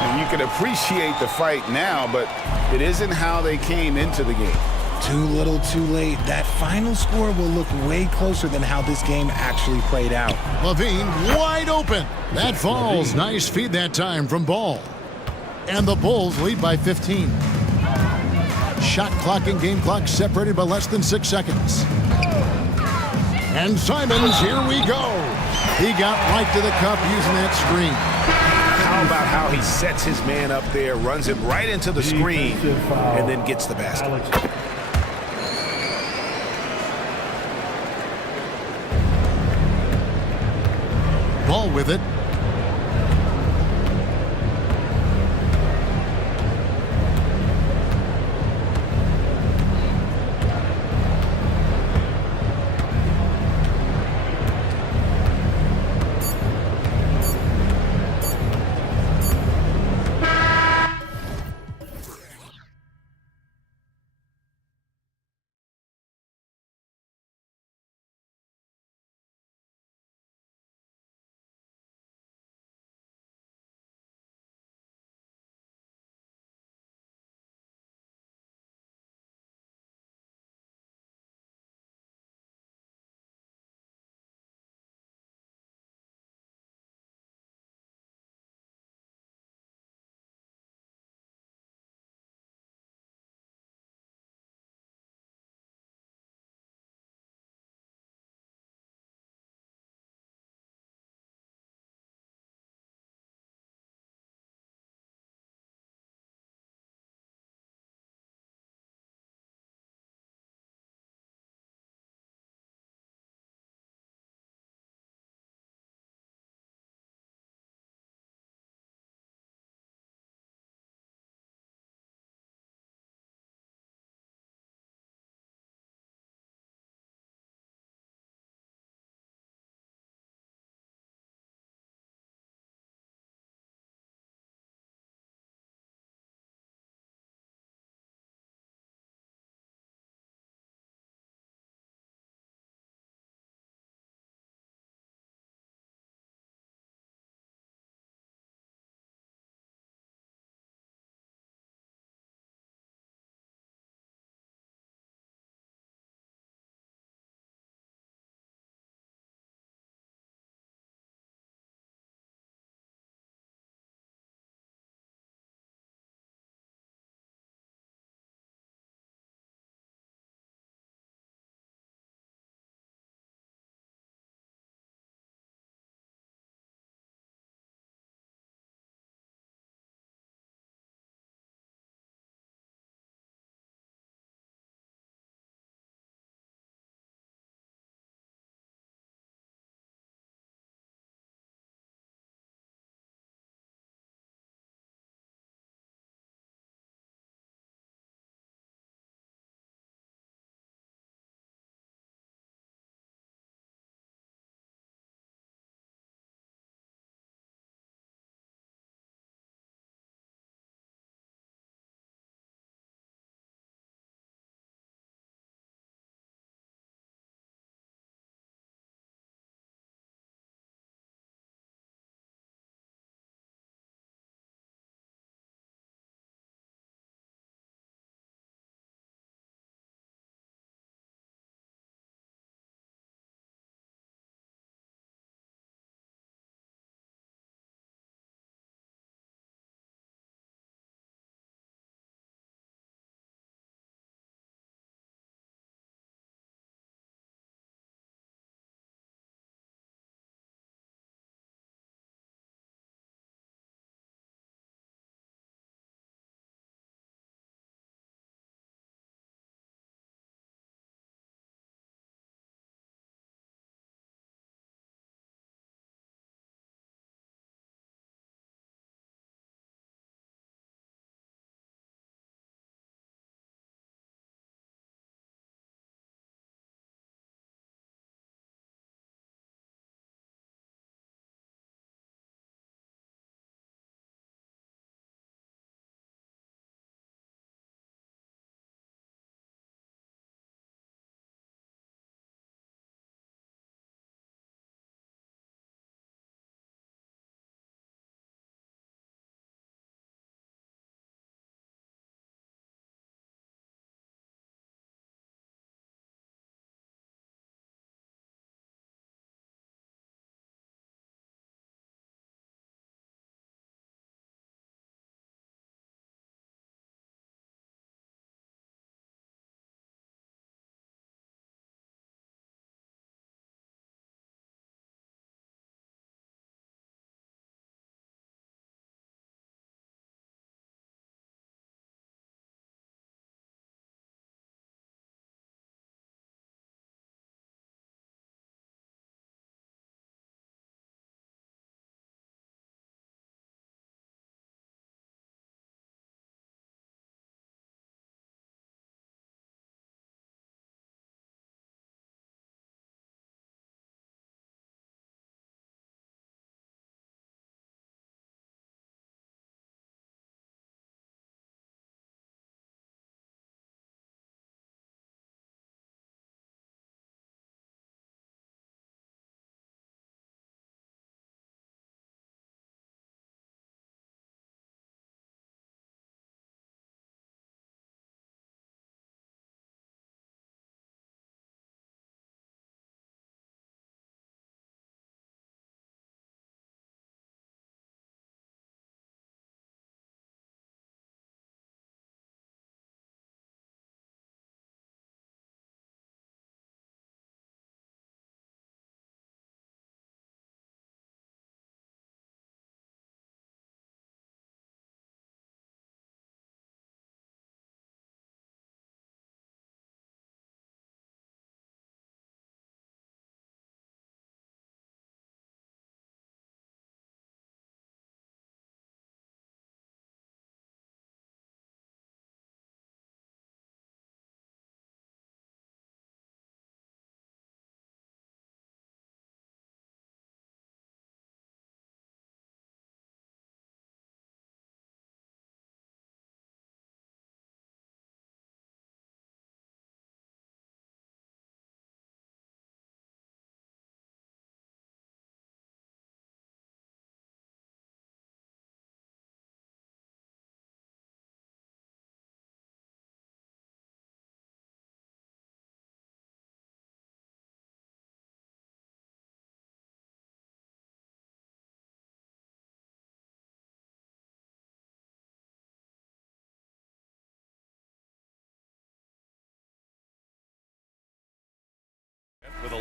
And you can appreciate the fight now, but it isn't how they came into the game. Too little, too late. That final score will look way closer than how this game actually played out. Levine wide open. That falls. Nice feed that time from Ball. And the Bulls lead by 15. Shot clock and game clock separated by less than 6 seconds. And Simons, here we go. He got right to the cup using that screen. How about how he sets his man up there, runs it right into the screen, and then gets the basket. Ball with it.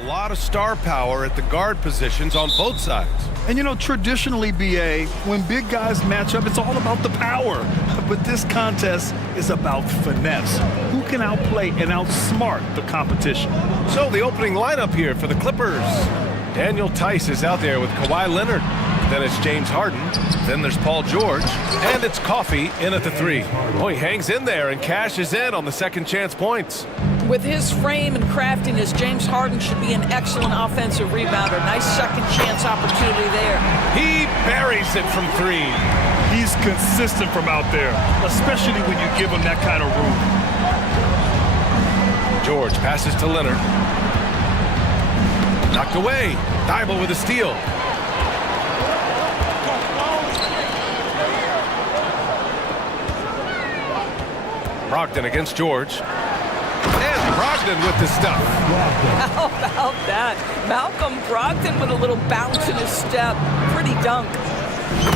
lot of star power at the guard positions on both sides. And you know, traditionally, BA, when big guys match up, it's all about the power. But this contest is about finesse. Who can outplay and outsmart the competition? So the opening lineup here for the Clippers. Daniel Tice is out there with Kawhi Leonard. Then it's James Harden. Then there's Paul George. And it's Coffey in at the 3. Oh, he hangs in there and cashes in on the second chance points. With his frame and craftiness, James Harden should be an excellent offensive rebounder. Nice second chance opportunity there. He buries it from 3. He's consistent from out there, especially when you give him that kind of room. George passes to Leonard. Knocked away. Thibault with a steal. Brogdon against George. And Brogdon with the stuff. How about that? Malcolm Brogdon with a little bounce in his step. Pretty dunk.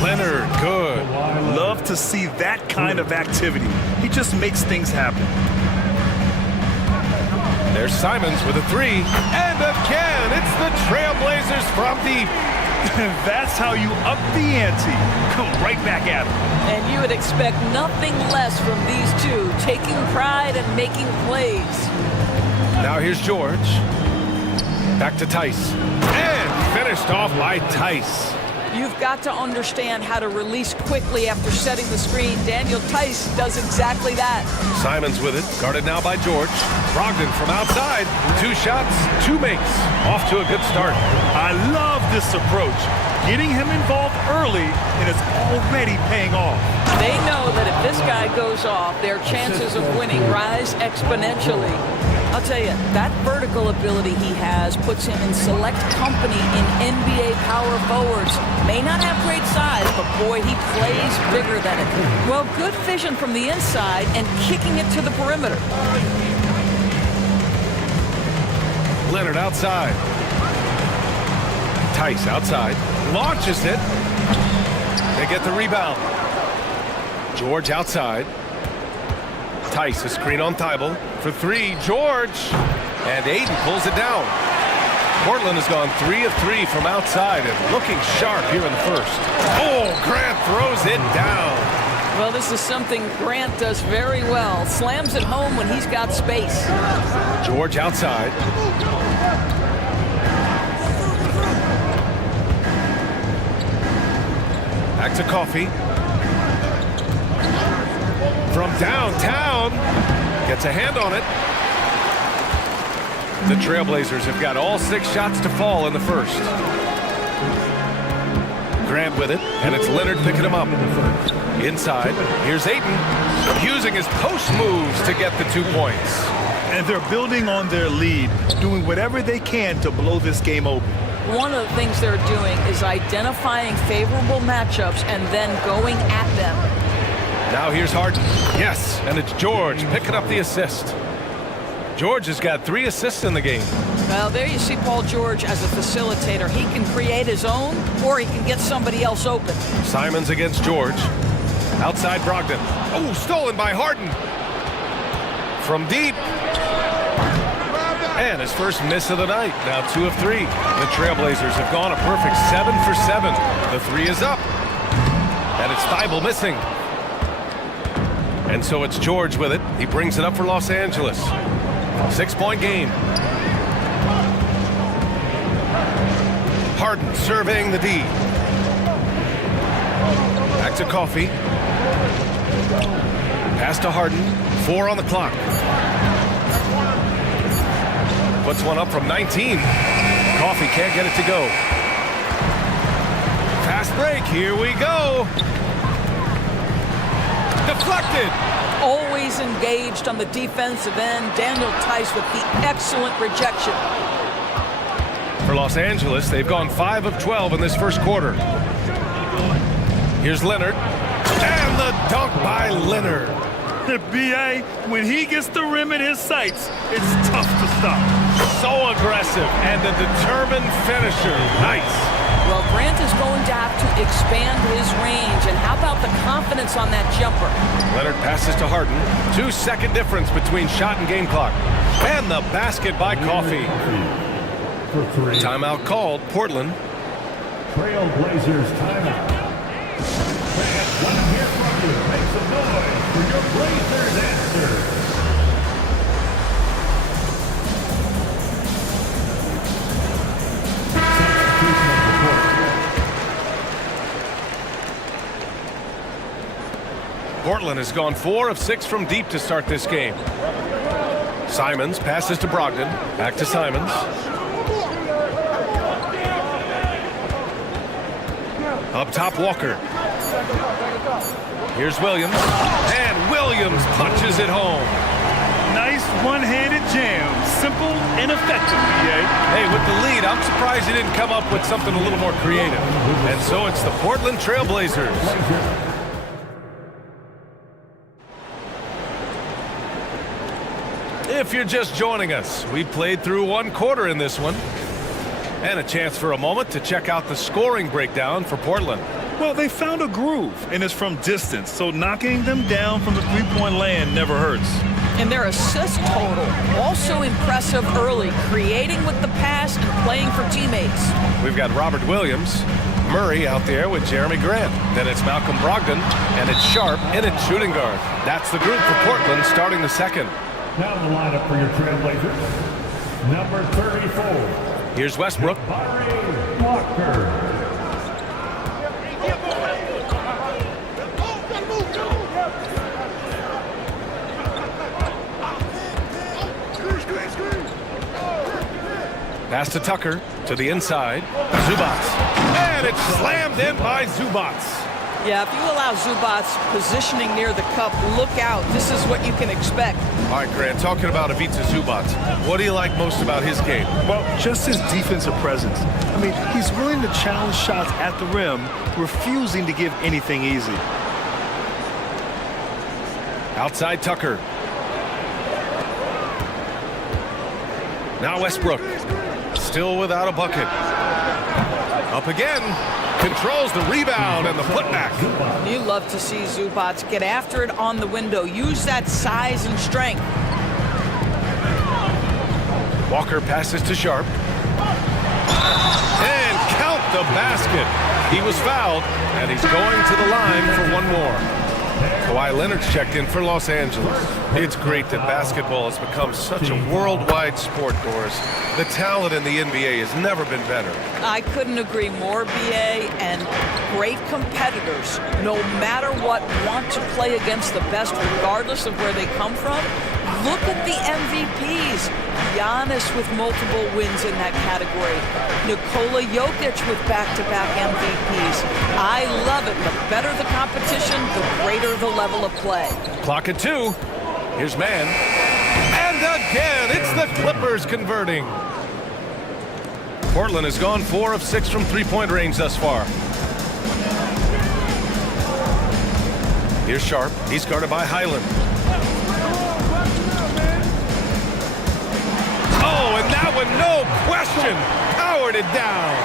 Leonard, good. Love to see that kind of activity. He just makes things happen. There's Simons with a 3. And again, it's the Trailblazers from deep. That's how you up the ante. Come right back at him. And you would expect nothing less from these two, taking pride and making plays. Now here's George. Back to Tice. And finished off by Tice. You've got to understand how to release quickly after setting the screen. Daniel Tice does exactly that. Simons with it, guarded now by George. Brogdon from outside. 2 shots, 2 makes. Off to a good start. I love this approach. Getting him involved early, and it's already paying off. They know that if this guy goes off, their chances of winning rise exponentially. I'll tell you, that vertical ability he has puts him in select company in NBA power forwards. May not have great size, but boy, he plays bigger than it. Well, good vision from the inside and kicking it to the perimeter. Leonard outside. Tice outside. Launches it. They get the rebound. George outside. Tice, a screen on Thibault for 3. George. And Aiden pulls it down. Portland has gone 3 of 3 from outside and looking sharp here in the first. Oh, Grant throws it down. Well, this is something Grant does very well. Slams it home when he's got space. George outside. Back to Coffey. From downtown. Gets a hand on it. The Trailblazers have got all 6 shots to fall in the first. Grant with it, and it's Leonard picking him up. Inside, here's Ayton, using his post moves to get the 2 points. And they're building on their lead, doing whatever they can to blow this game open. One of the things they're doing is identifying favorable matchups and then going at them. Now here's Harden. Yes, and it's George picking up the assist. George has got 3 assists in the game. Well, there you see Paul George as a facilitator. He can create his own, or he can get somebody else open. Simons against George. Outside Brogdon. Oh, stolen by Harden. From deep. And his first miss of the night. Now 2 of 3. The Trailblazers have gone a perfect 7 for 7. The 3 is up. And it's Thibault missing. And so it's George with it. He brings it up for Los Angeles. 6-point game. Harden surveying the D. Back to Coffey. Pass to Harden. 4 on the clock. Puts one up from 19. Coffey can't get it to go. Fast break. Here we go. Deflected. Always engaged on the defensive end. Daniel Tice with the excellent rejection. For Los Angeles, they've gone 5 of 12 in this first quarter. Here's Leonard. And the dunk by Leonard. B.A., when he gets the rim in his sights, it's tough to stop. So aggressive and a determined finisher. Nice. Well, Grant is going to have to expand his range. And how about the confidence on that jumper? Leonard passes to Harden. 2-second difference between shot and game clock. And the basket by Coffey. for 3. Timeout called, Portland. Trailblazers timeout. Fans, let them hear from you. Make some noise for your Blazers answer. Portland has gone 4 of 6 from deep to start this game. Simons passes to Brogdon. Back to Simons. Up top, Walker. Here's Williams. And Williams punches it home. Nice one-handed jam. Simple and effective, BA. Hey, with the lead, I'm surprised he didn't come up with something a little more creative. And so it's the Portland Trailblazers. If you're just joining us, we played through 1 quarter in this one. And a chance for a moment to check out the scoring breakdown for Portland. Well, they found a groove, and it's from distance, so knocking them down from the three-point land never hurts. And their assist total, also impressive early, creating with the pass and playing for teammates. We've got Robert Williams, Murray out there with Jeremy Grant. Then it's Malcolm Brogdon, and it's Sharp, and it's shooting guard. That's the group for Portland starting the second. Now the lineup for your Trailblazers. Number 34. Here's Westbrook. Barry Walker. Pass to Tucker, to the inside. Zubats. And it's slammed in by Zubats. Yeah, if you allow Zubats positioning near the cup, look out. This is what you can expect. All right, Grant, talking about Ivica Zubats, what do you like most about his game? Well, just his defensive presence. I mean, he's willing to challenge shots at the rim, refusing to give anything easy. Outside Tucker. Now Westbrook. Still without a bucket. Up again. Controls the rebound and the putback. You love to see Zubats get after it on the window. Use that size and strength. Walker passes to Sharp. And count the basket. He was fouled, and he's going to the line for one more. Kawhi Leonard's checked in for Los Angeles. It's great that basketball has become such a worldwide sport, Doris. The talent in the NBA has never been better. I couldn't agree more, BA, and great competitors, no matter what, want to play against the best regardless of where they come from. Look at the MVPs. Giannis with multiple wins in that category. Nikola Jokic with back-to-back MVPs. I love it. The better the competition, the greater the level of play. Clock at 2. Here's Mann. And again, it's the Clippers converting. Portland has gone 4 of 6 from three-point range thus far. Here's Sharp. He's guarded by Highland. Oh, and that one, no question, powered it down.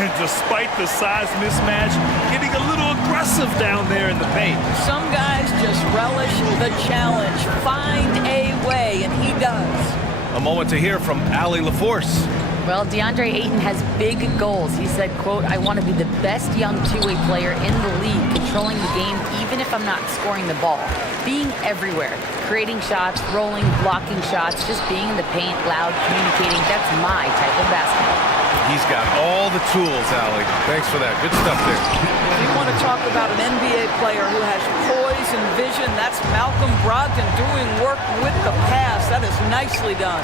And despite the size mismatch, getting a little aggressive down there in the paint. Some guys just relish the challenge. Find a way, and he does. A moment to hear from Allie LaForce. Well, DeAndre Ayton has big goals. He said, quote, I want to be the best young two-way player in the league, controlling the game even if I'm not scoring the ball. Being everywhere, creating shots, rolling, blocking shots, just being in the paint, loud, communicating, that's my type of basketball. He's got all the tools, Allie. Thanks for that. Good stuff there. If you want to talk about an NBA player who has poise and vision, that's Malcolm Brogdon doing work with the pass. That is nicely done.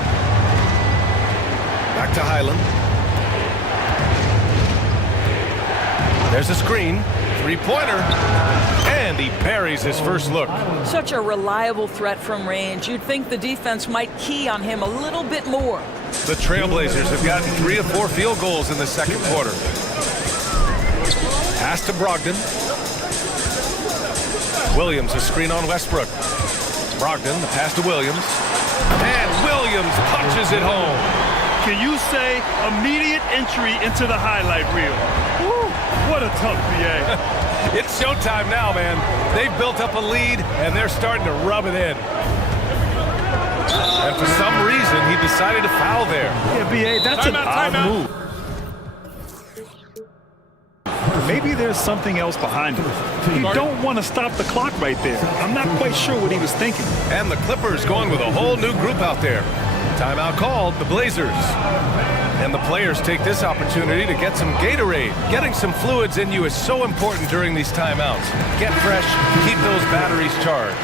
Back to Highland. There's a screen. Three-pointer. And he buries his first look. Such a reliable threat from range. You'd think the defense might key on him a little bit more. The Trailblazers have gotten 3 of 4 field goals in the second quarter. Pass to Brogdon. Williams, a screen on Westbrook. Brogdon, the pass to Williams. And Williams punches it home. Can you say immediate entry into the highlight reel? Woo, what a tough BA. It's showtime now, man. They've built up a lead, and they're starting to rub it in. And for some reason, he decided to foul there. Yeah, B.A., that's an odd move. Maybe there's something else behind it. You don't want to stop the clock right there. I'm not quite sure what he was thinking. And the Clippers going with a whole new group out there. Timeout called, the Blazers. And the players take this opportunity to get some Gatorade. Getting some fluids in you is so important during these timeouts. Get fresh, keep those batteries charged.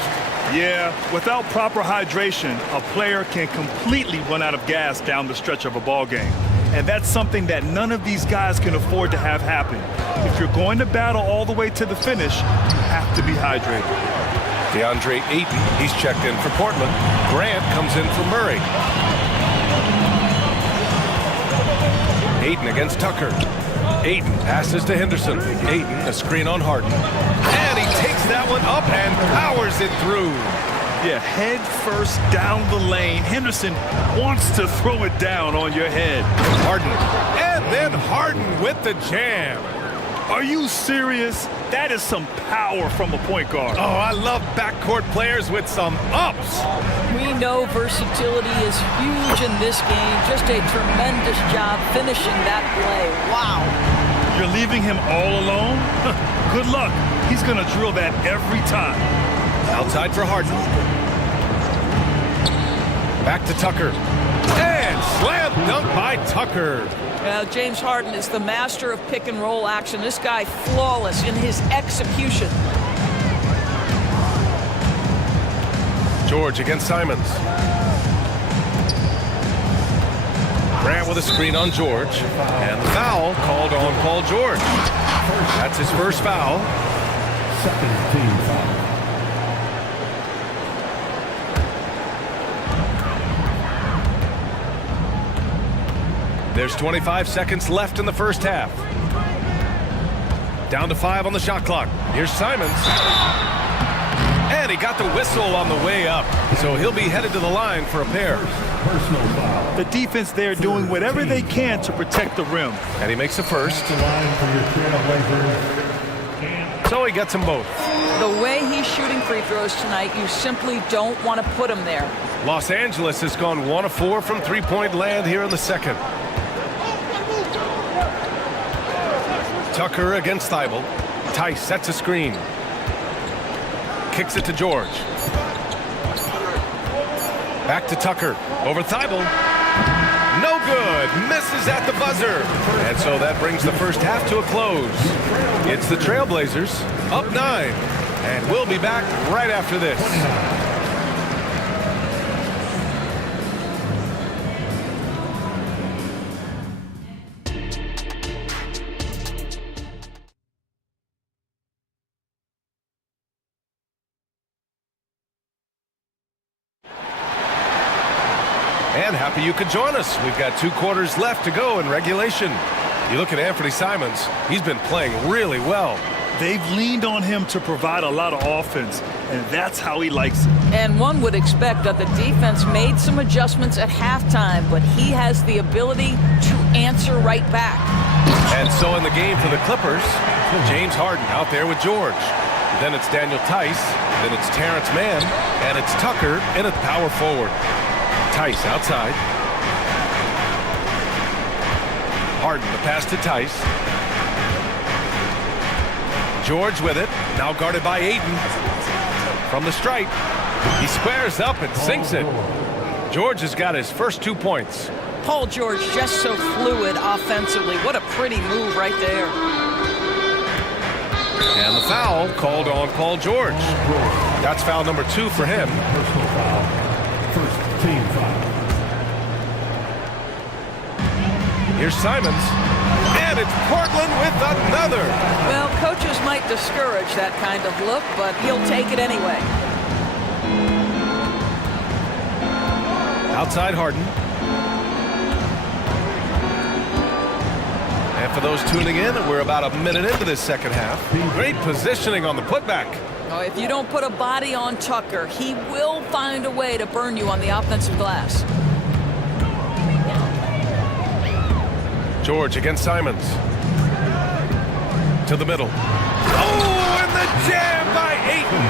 Yeah, without proper hydration, a player can completely run out of gas down the stretch of a ball game. And that's something that none of these guys can afford to have happen. If you're going to battle all the way to the finish, you have to be hydrated. DeAndre Ayton, he's checked in for Portland. Grant comes in for Murray. Ayton against Tucker. Ayton passes to Henderson. Ayton, a screen on Harden. And he takes that one up and powers it through. Yeah, head first down the lane. Henderson wants to throw it down on your head. Harden. And then Harden with the jam. Are you serious? That is some power from a point guard. Oh, I love backcourt players with some ups. We know versatility is huge in this game. Just a tremendous job finishing that play. Wow. You're leaving him all alone? Good luck. He's going to drill that every time. Outside for Harden. Back to Tucker. And slam dunk by Tucker. Well, James Harden is the master of pick and roll action. This guy flawless in his execution. George against Simons. Grant with a screen on George. And the foul called on Paul George. That's his first foul. Second team foul. There's 25 seconds left in the first half. Down to 5 on the shot clock. Here's Simons. And he got the whistle on the way up. So he'll be headed to the line for a pair. Personal foul. The defense there doing whatever they can to protect the rim. And he makes the first. The line for your Trailblazers. So he gets them both. The way he's shooting free throws tonight, you simply don't want to put him there. Los Angeles has gone 1 of 4 from three-point land here in the second. Tucker against Thibault. Tice sets a screen. Kicks it to George. Back to Tucker. Over Thibault. No good. Misses at the buzzer. And so that brings the first half to a close. It's the Trailblazers up 9. And we'll be back right after this. And happy you could join us. We've got 2 quarters left to go in regulation. You look at Anthony Simons, he's been playing really well. They've leaned on him to provide a lot of offense, and that's how he likes it. And one would expect that the defense made some adjustments at halftime, but he has the ability to answer right back. And so in the game for the Clippers, James Harden out there with George. Then it's Daniel Tice, then it's Terrence Mann, and it's Tucker in at power forward. Tice outside. Harden, the pass to Tice. George with it, now guarded by Ayton. From the stripe, he squares up and sinks it. George has got his first 2 points. Paul George just so fluid offensively. What a pretty move right there. And the foul called on Paul George. That's foul number 2 for him. Personal foul. First team foul. Here's Simons. And it's Portland with another. Well, coaches might discourage that kind of look, but he'll take it anyway. Outside Harden. And for those tuning in, we're about a minute into this second half. Great positioning on the putback. Oh, if you don't put a body on Tucker, he will find a way to burn you on the offensive glass. George against Simons. To the middle. Oh, and the jam by Ayton.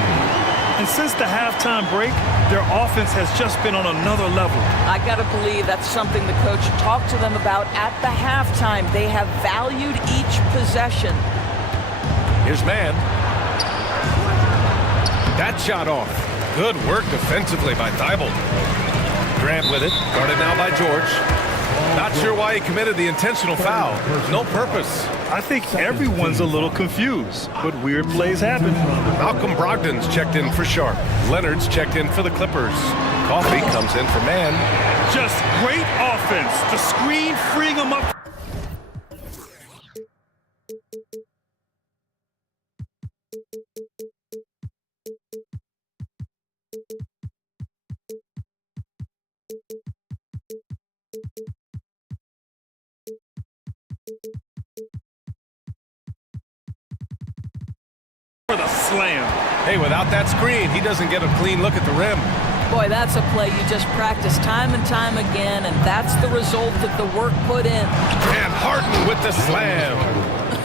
And And since the halftime break, their offense has just been on another level. I got to believe that's something the coach talked to them about at the halftime. They have valued each possession. Here's man. That shot off. Good work defensively by Thibault. Grant with it. Guarded now by George. Not sure why he committed the intentional foul. No purpose. I think everyone's a little confused, but weird plays happen. Malcolm Brogdon's checked in for Sharp. Leonard's checked in for the Clippers. Coffee comes in for man. Just great offense. The screen freeing them up. For the slam. Hey, without that screen, he doesn't get a clean look at the rim. Boy, that's a play you just practice time and time again, and that's the result of the work put in. And Harden with the slam.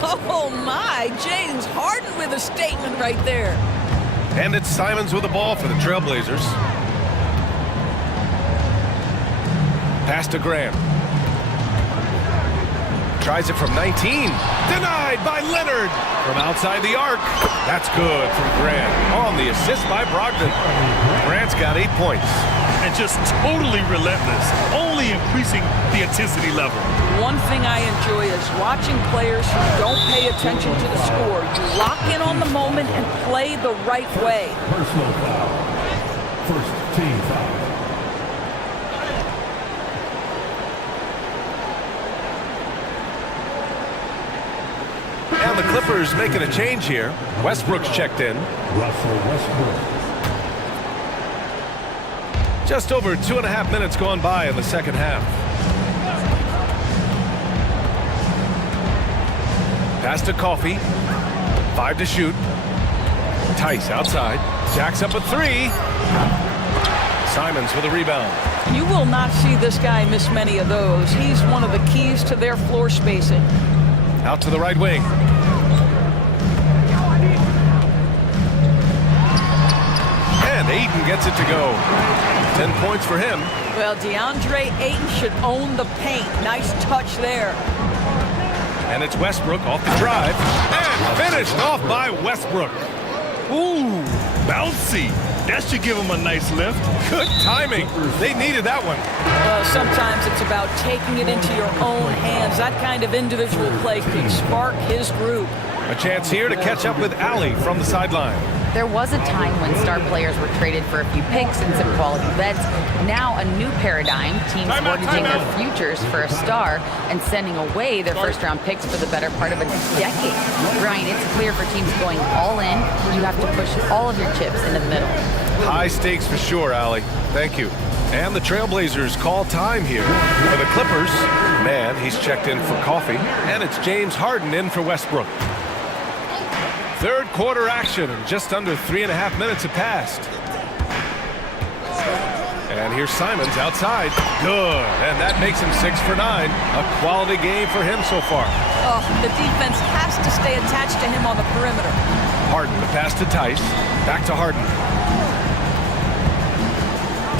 Oh, my. James Harden with a statement right there. And it's Simons with the ball for the Trailblazers. Pass to Graham. Tries it from 19. Denied by Leonard. From outside the arc. That's good from Grant. On the assist by Brogdon. Grant's got 8 points. And just totally relentless. Only increasing the intensity level. One thing I enjoy is watching players who don't pay attention to the score. You lock in on the moment and play the right way. Personal foul. First team foul. And the Clippers making a change here. Westbrook's checked in. Russell Westbrook. Just over 2.5 minutes gone by in the second half. Pass to Coffee. 5 to shoot. Tice outside. Jacks up a 3. Simons with a rebound. You will not see this guy miss many of those. He's one of the keys to their floor spacing. Out to the right wing. And Ayton gets it to go. 10 points for him. Well, DeAndre Ayton should own the paint. Nice touch there. And it's Westbrook off the drive. And finished off by Westbrook. Ooh, bouncy. That should give him a nice lift. Good timing. They needed that one. Well, sometimes it's about taking it into your own hands. That kind of individual play could spark his group. A chance here to catch up with Allie from the sideline. There was a time when star players were traded for a few picks and some quality vets. Now a new paradigm, teams mortgaging their futures for a star and sending away their first-round picks for the better part of a decade. Ryan, it's clear for teams going all in, you have to push all of your chips into the middle. High stakes for sure, Allie. Thank you. And the Trailblazers call time here for the Clippers. Man, he's checked in for Coffee. And it's James Harden in for Westbrook. Third quarter action, and just under 3.5 minutes have passed. And here's Simons outside. Good. And that makes him 6 for 9. A quality game for him so far. Oh, the defense has to stay attached to him on the perimeter. Harden, the pass to Tice. Back to Harden.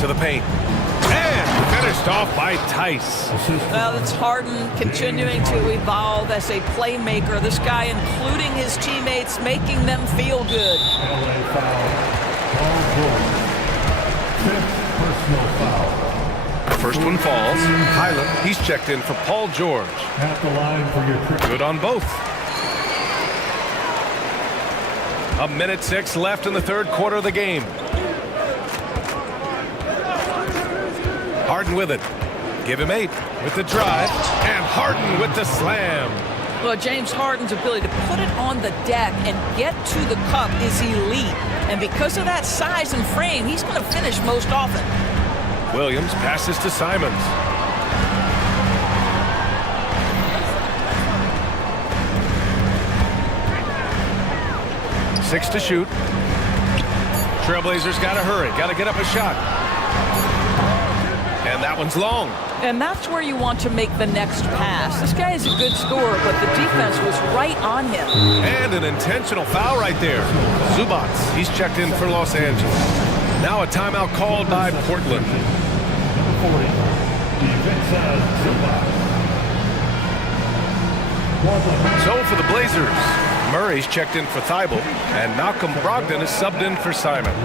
To the paint. And finished off by Tice. Well, it's Harden continuing to evolve as a playmaker. This guy, including his teammates, making them feel good. First one falls. Highland, he's checked in for Paul George. At the line for your Good on both. 1:06 left in the third quarter of the game. Harden with it. Give him 8 with the drive. And Harden with the slam. Well, James Harden's ability to put it on the deck and get to the cup is elite. And because of that size and frame, he's going to finish most often. Williams passes to Simons. Six to shoot. Trailblazers got to hurry. Got to get up a shot. And that one's long. And that's where you want to make the next pass. This guy is a good scorer, but the defense was right on him. And an intentional foul right there. Zubats, he's checked in for Los Angeles. Now a timeout called by Portland. So for the Blazers, Murray's checked in for Thibault, and Malcolm Brogdon is subbed in for Simons.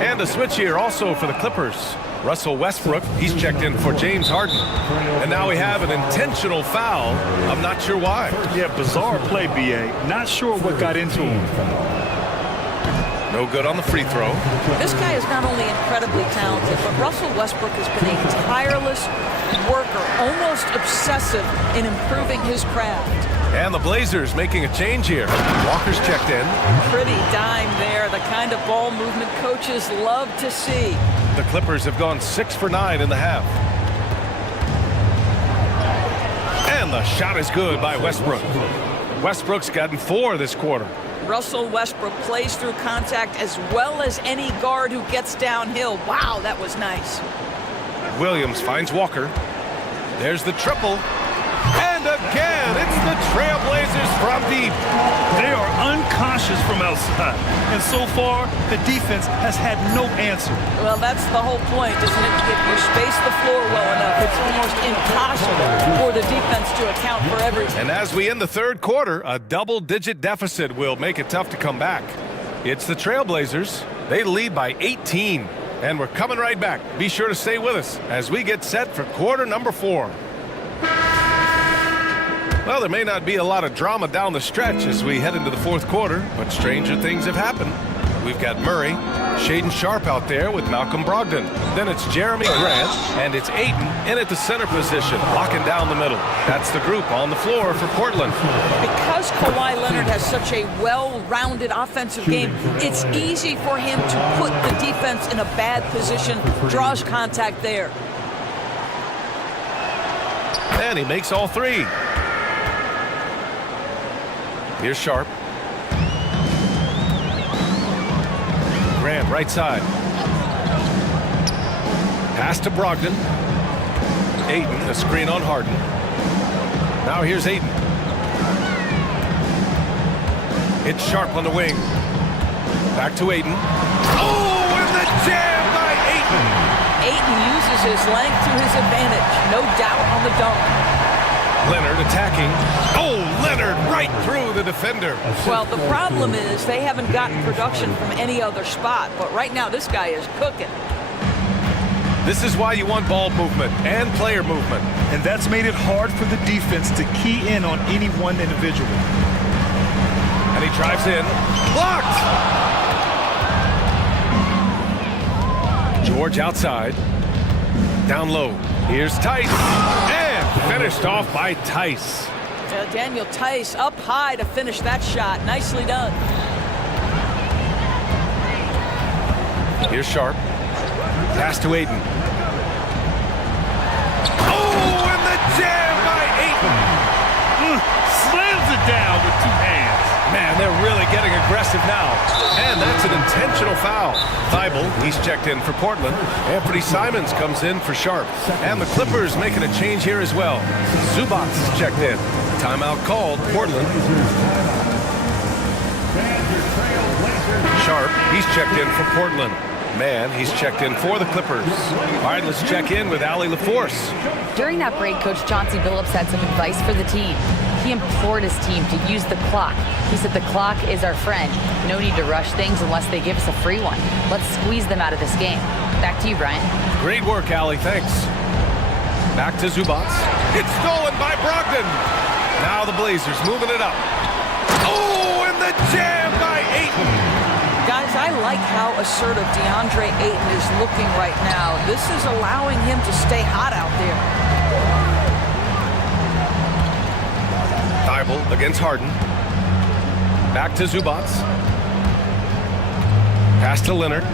And a switch here also for the Clippers. Russell Westbrook, he's checked in for James Harden. And now we have an intentional foul. I'm not sure why. Yeah, bizarre play, B.A. Not sure what got into him. No good on the free throw. This guy is not only incredibly talented, but Russell Westbrook has been a tireless worker, almost obsessive in improving his craft. And the Blazers making a change here. Walker's checked in. Pretty dime there, the kind of ball movement coaches love to see. The Clippers have gone 6 for 9 in the half. And the shot is good by Westbrook. Westbrook's gotten 4 this quarter. Russell Westbrook plays through contact as well as any guard who gets downhill. Wow, that was nice. Williams finds Walker. There's the triple. And again, it's the Trailblazers from deep. They are unconscious from outside. And so far, the defense has had no answer. Well, that's the whole point, isn't it? If you space the floor well enough, it's almost impossible for the defense to account for everything. And as we end the third quarter, a double-digit deficit will make it tough to come back. It's the Trailblazers. They lead by 18. And we're coming right back. Be sure to stay with us as we get set for quarter number 4. Well, there may not be a lot of drama down the stretch as we head into the fourth quarter, but stranger things have happened. We've got Murray, Shaedon Sharpe out there with Malcolm Brogdon. Then it's Jeremy Grant, and it's Ayton in at the center position, locking down the middle. That's the group on the floor for Portland. Because Kawhi Leonard has such a well-rounded offensive game, it's easy for him to put the defense in a bad position, draws contact there. And he makes all 3. Here's Sharpe. Grant, right side. Pass to Brogdon. Ayton, a screen on Harden. Now here's Ayton. It's Sharpe on the wing. Back to Ayton. Oh, and the jam by Ayton! Ayton uses his length to his advantage. No doubt on the dunk. Leonard attacking. Oh, Leonard right through the defender. Well, the problem is they haven't gotten production from any other spot, but right now this guy is cooking. This is why you want ball movement and player movement. And that's made it hard for the defense to key in on any one individual. And he drives in. Blocked! George outside. Down low. Here's Tice. And finished off by Tice. Daniel Tice up high to finish that shot. Nicely done. Here's Sharpe. Pass to Ayton. Oh, and the jam by Ayton. Slams it down with 2 hands. Man, they're really getting aggressive now. And that's an intentional foul. Thibault, he's checked in for Portland. Anthony Simons comes in for Sharpe. And the Clippers making a change here as well. Zubats is checked in. Timeout called, Portland. Sharpe, he's checked in for Portland. Man, he's checked in for the Clippers. All right, let's check in with Allie LaForce. During that break, Coach Chauncey Billups had some advice for the team. He implored his team to use the clock. He said the clock is our friend. No need to rush things unless they give us a free one. Let's squeeze them out of this game. Back to you, Brian. Great work, Allie. Thanks. Back to Zubats. It's stolen by Brogdon. Now the Blazers moving it up. Oh, and the jam by Ayton. Guys, I like how assertive DeAndre Ayton is looking right now. This is allowing him to stay hot out there. Thibault against Harden. Back to Zubats. Pass to Leonard.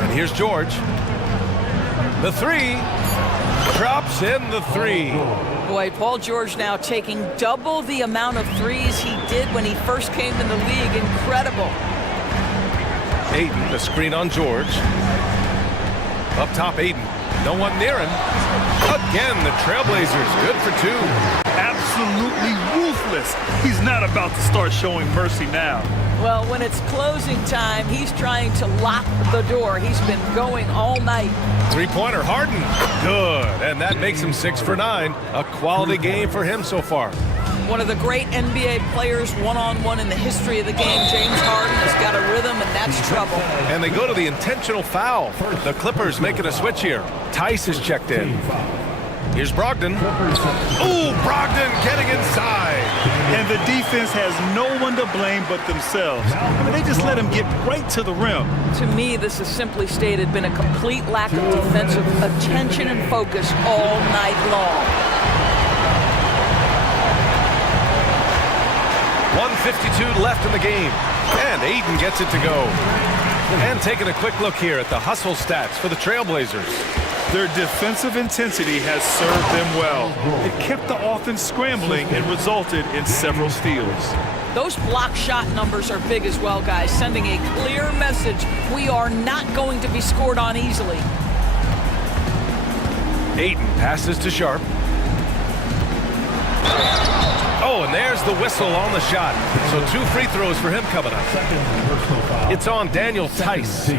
And here's George. The 3. Drops in the 3. Boy, Paul George now taking double the amount of threes he did when he first came in the league. Incredible. Ayton, the screen on George. Up top, Ayton. No one near him. Again, the Trailblazers, good for two. Absolutely ruthless. He's not about to start showing mercy now. Well, when it's closing time, he's trying to lock the door. He's been going all night. Three-pointer, Harden. Good, and that makes him 6 for 9. A quality game for him so far. One of the great NBA players one-on-one in the history of the game, James Harden, has got a rhythm, and that's trouble. And they go to the intentional foul. The Clippers making a switch here. Tice is checked in. Here's Brogdon. Ooh, Brogdon getting inside. And the defense has no one to blame but themselves. I mean, they just let him get right to the rim. To me, this has simply stated been a complete lack of defensive attention and focus all night long. 1:52 left in the game. And Ayton gets it to go. And taking a quick look here at the hustle stats for the Trailblazers. Their defensive intensity has served them well. It kept the offense scrambling and resulted in several steals. Those block shot numbers are big as well, guys, sending a clear message. We are not going to be scored on easily. Ayton passes to Sharp. Oh, and there's the whistle on the shot. So 2 free throws for him coming up. It's on Daniel Tice.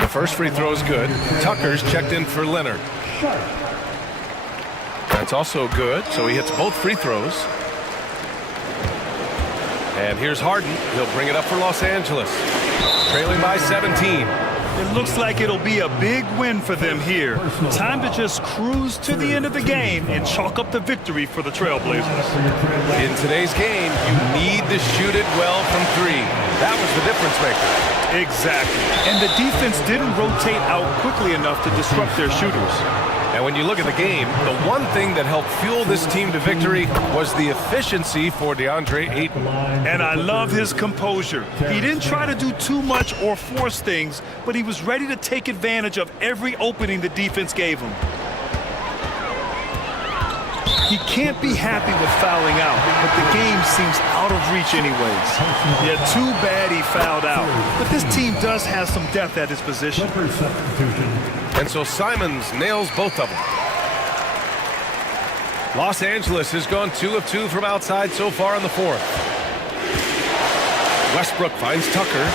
The first free throw is good. Tucker's checked in for Leonard. That's also good, so he hits both free throws. And here's Harden. He'll bring it up for Los Angeles. Trailing by 17. It looks like it'll be a big win for them here. Time to just cruise to the end of the game and chalk up the victory for the Trailblazers. In today's game, you need to shoot it well from 3. That was the difference maker. Exactly. And the defense didn't rotate out quickly enough to disrupt their shooters. And when you look at the game, the one thing that helped fuel this team to victory was the efficiency for DeAndre Ayton. And I love his composure. He didn't try to do too much or force things, but he was ready to take advantage of every opening the defense gave him. He can't be happy with fouling out, but the game seems out of reach anyways. Yeah, too bad he fouled out. But this team does have some depth at his position. And so Simons nails both of them. Los Angeles has gone 2 of 2 from outside so far in the 4th. Westbrook finds Tucker.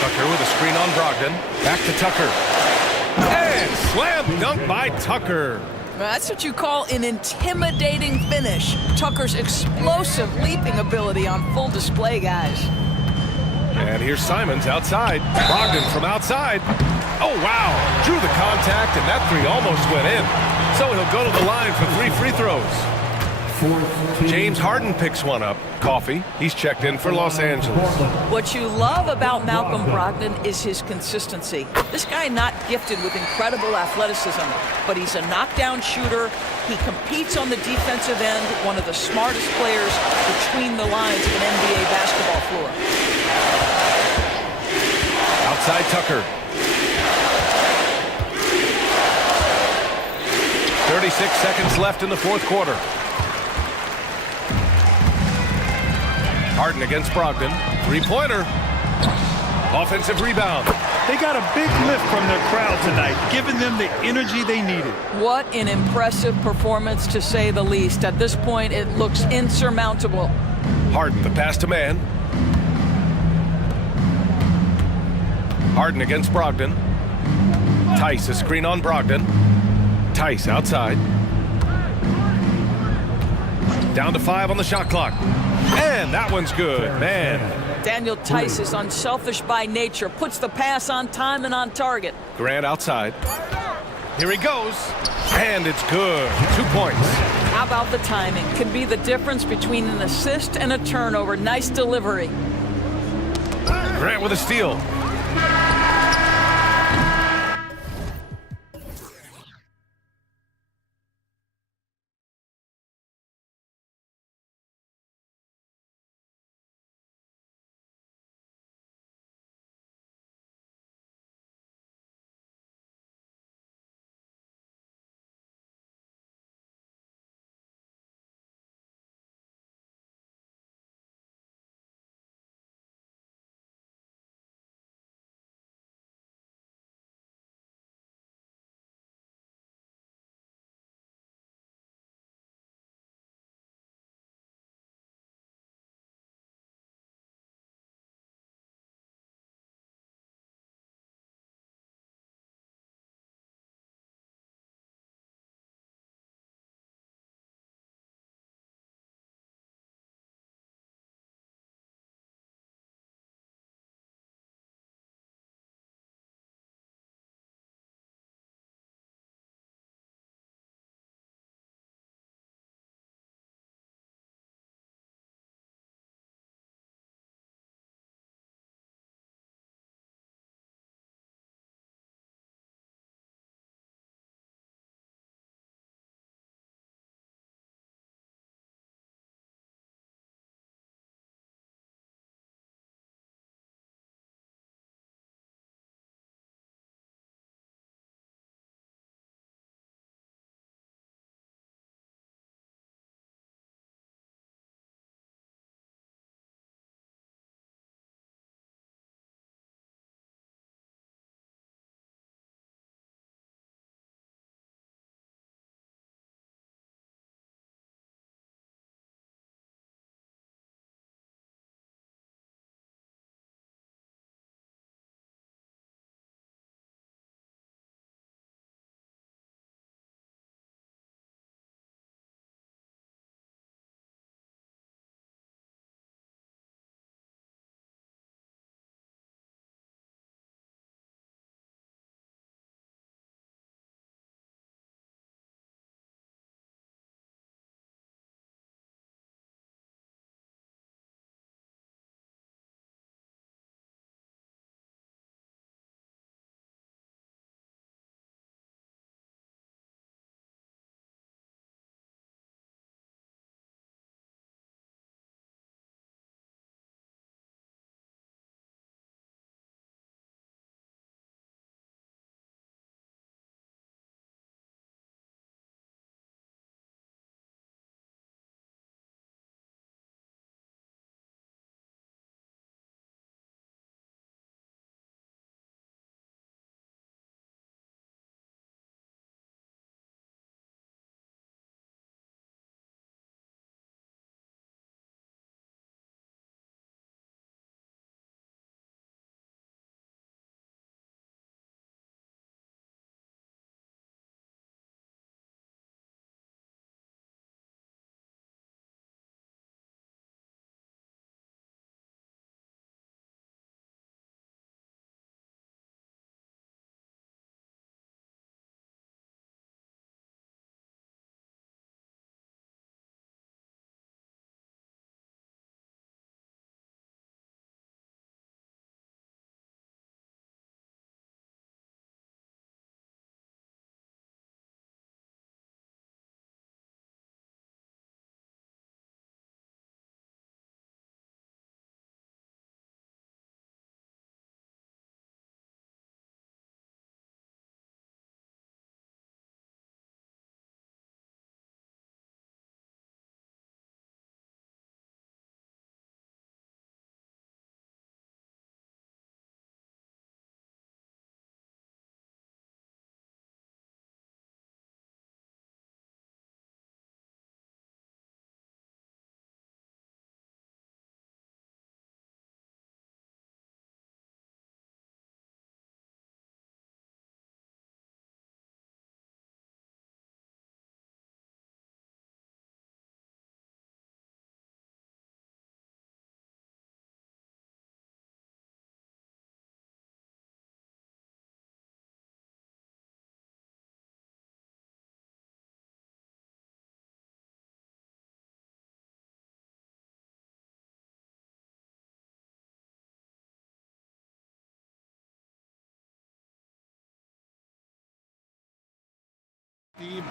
Tucker with a screen on Brogdon. Back to Tucker. And slam dunk by Tucker. That's what you call an intimidating finish. Tucker's explosive leaping ability on full display, guys. And here's Simons outside. Brogdon from outside. Oh, wow. Drew the contact, and that 3 almost went in. So he'll go to the line for 3 free throws. James Harden picks one up. Coffee. He's checked in for Los Angeles. What you love about Malcolm Brogdon is his consistency. This guy not gifted with incredible athleticism, but he's a knockdown shooter. He competes on the defensive end, one of the smartest players between the lines of an NBA basketball floor. Outside Tucker. 36 seconds left in the 4th quarter. Harden against Brogdon. 3-pointer. Offensive rebound. They got a big lift from their crowd tonight, giving them the energy they needed. What an impressive performance, to say the least. At this point, it looks insurmountable. Harden, the pass to man. Harden against Brogdon. Tice, a screen on Brogdon. Tice outside. Down to 5 on the shot clock. And that one's good, man. Daniel Tice is unselfish by nature, puts the pass on time and on target. Grant outside. Here he goes. And it's good. 2 points. How about the timing? Can be the difference between an assist and a turnover. Nice delivery. Grant with a steal.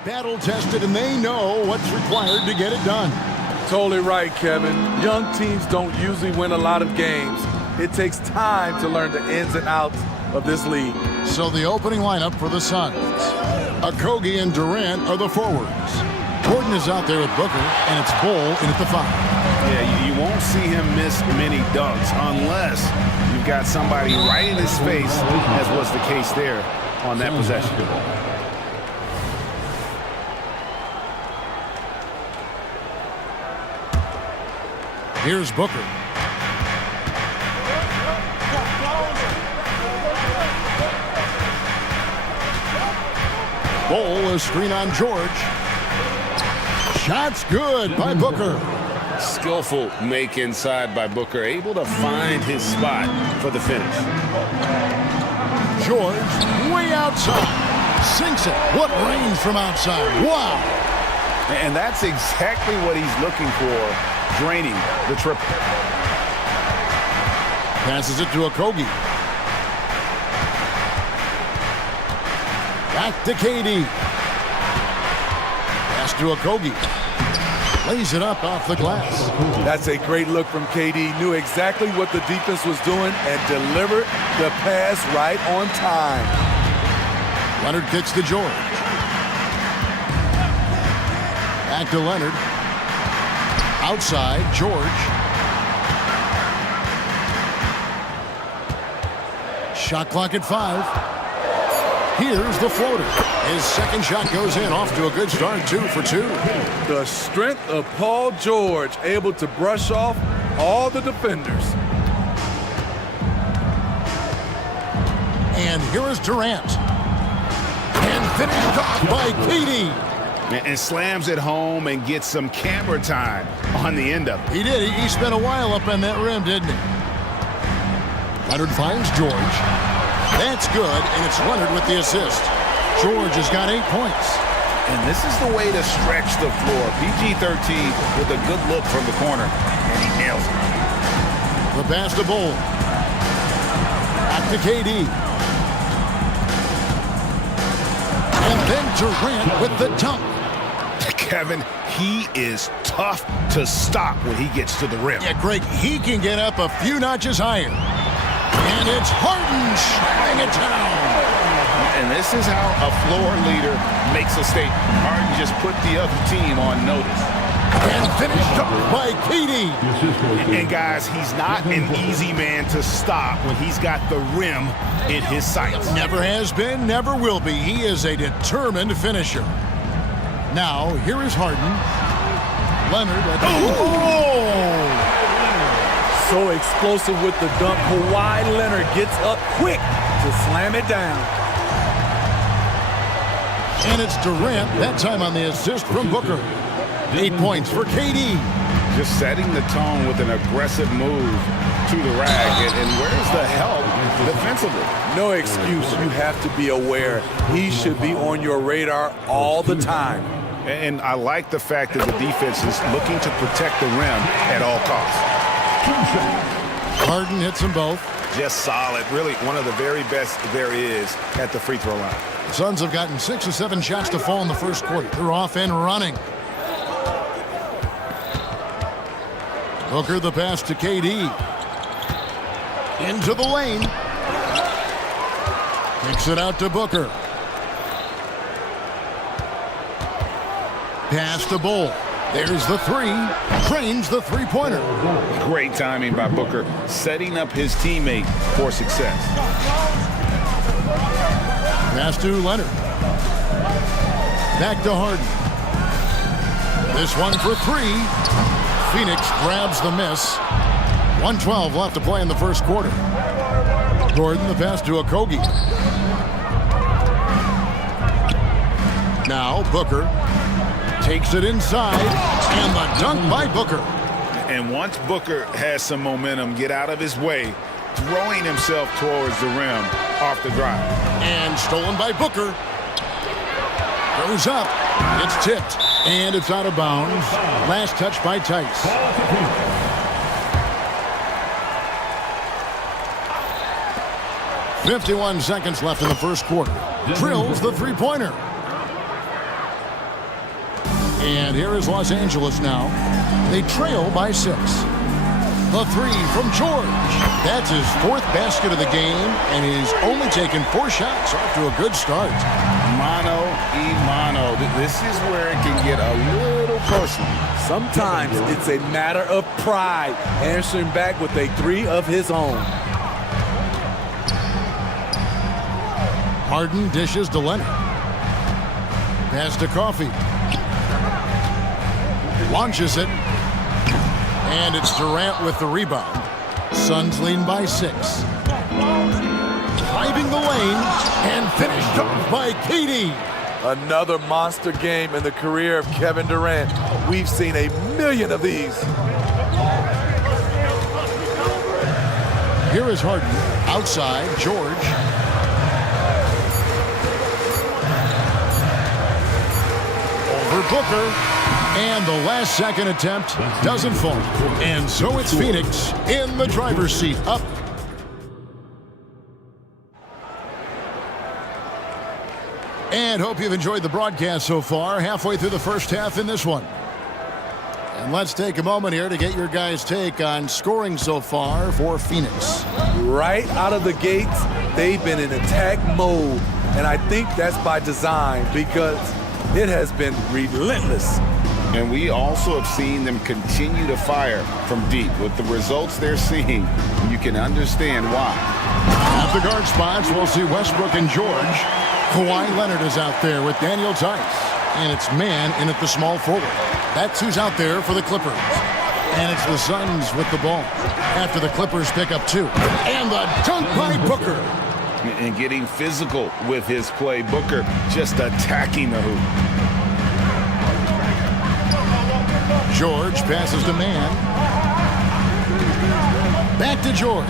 Battle-tested, and they know what's required to get it done. Totally right, Kevin. Young teams don't usually win a lot of games. It takes time to learn the ins and outs of this league. So the opening lineup for the Suns. Okogie and Durant are the forwards. Gordon is out there with Booker, and it's Bull in at the 5. Yeah, you won't see him miss many dunks unless you've got somebody right in his face, as was the case there on that possession. Here's Booker. Bull, a screen on George. Shot's good by Booker. Skillful make inside by Booker, able to find his spot for the finish. George, way outside. Sinks it. What range from outside. Wow. And that's exactly what he's looking for, draining the triple. Passes it to Okogie. Back to KD. Pass to Okogie. Lays it up off the glass. That's a great look from KD. Knew exactly what the defense was doing and delivered the pass right on time. Leonard kicks to George. Back to Leonard. Outside, George. Shot clock at 5. Here's the floater. His second shot goes in, off to a good start, 2 for 2. The strength of Paul George, able to brush off all the defenders. And here is Durant. And finished off by KD. And slams it home and gets some camera time on the end of it. He did. He spent a while up on that rim, didn't he? Leonard finds George. That's good, and it's Leonard with the assist. George has got 8 points. And this is the way to stretch the floor. PG-13 with a good look from the corner, and he nails it. The pass to Bull. Back to KD. And then Durant with the dunk. Kevin, he is tough to stop when he gets to the rim. Yeah, Greg, he can get up a few notches higher. And it's Harden shutting it down. And this is how a floor leader makes a statement. Harden just put the other team on notice. And finished up by KD. And guys, he's not an easy man to stop when he's got the rim in his sights. Never has been, never will be. He is a determined finisher. Now, here is Harden. Leonard at the... So explosive with the dunk. Kawhi Leonard gets up quick to slam it down. And it's Durant, that time on the assist from Booker. 8 points for KD. Just setting the tone with an aggressive move to the rack. And where's the help defensively? No excuse. You have to be aware. He should be on your radar all the time. And I like the fact that the defense is looking to protect the rim at all costs. Harden hits them both. Just solid. Really one of the very best there is at the free throw line. The Suns have gotten 6 or 7 shots to fall in the first quarter. They're off and running. Booker the pass to KD. Into the lane. Kicks it out to Booker. Pass to Bull. There's the 3. Trains the three-pointer. Great timing by Booker, setting up his teammate for success. Pass to Leonard. Back to Harden. This one for 3. Phoenix grabs the miss. 1:12 left to play in the first quarter. Gordon the pass to Okogie. Now Booker takes it inside, and the dunk by Booker. And once Booker has some momentum, get out of his way, throwing himself towards the rim off the drive. And stolen by Booker. Goes up. It's tipped, and it's out of bounds. Last touch by Tice. 51 seconds left in the first quarter. Drills the three-pointer. And here is Los Angeles now. They trail by 6. The three from George. That's his 4th basket of the game, and he's only taken 4 shots. Off to a good start. Mano y mano. This is where it can get a little personal. Sometimes it's a matter of pride, answering back with a 3 of his own. Harden dishes to Leonard. Pass to Coffee. Launches it. And it's Durant with the rebound. Suns lead by 6. Driving the lane and finished off by KD. Another monster game in the career of Kevin Durant. We've seen a million of these. Here is Harden. Outside, George. Over Booker. And the last second attempt doesn't fall. And so it's Phoenix in the driver's seat, up. And hope you've enjoyed the broadcast so far. Halfway through the first half in this one. And let's take a moment here to get your guys' take on scoring so far for Phoenix. Right out of the gates, they've been in attack mode. And I think that's by design because it has been relentless. And we also have seen them continue to fire from deep. With the results they're seeing, you can understand why. At the guard spots, we'll see Westbrook and George. Kawhi Leonard is out there with Daniel Tice. And it's man in at the small forward. That's who's out there for the Clippers. And it's the Suns with the ball. After the Clippers pick up 2. And the dunk by Booker. And getting physical with his play. Booker just attacking the hoop. George passes to man. Back to George.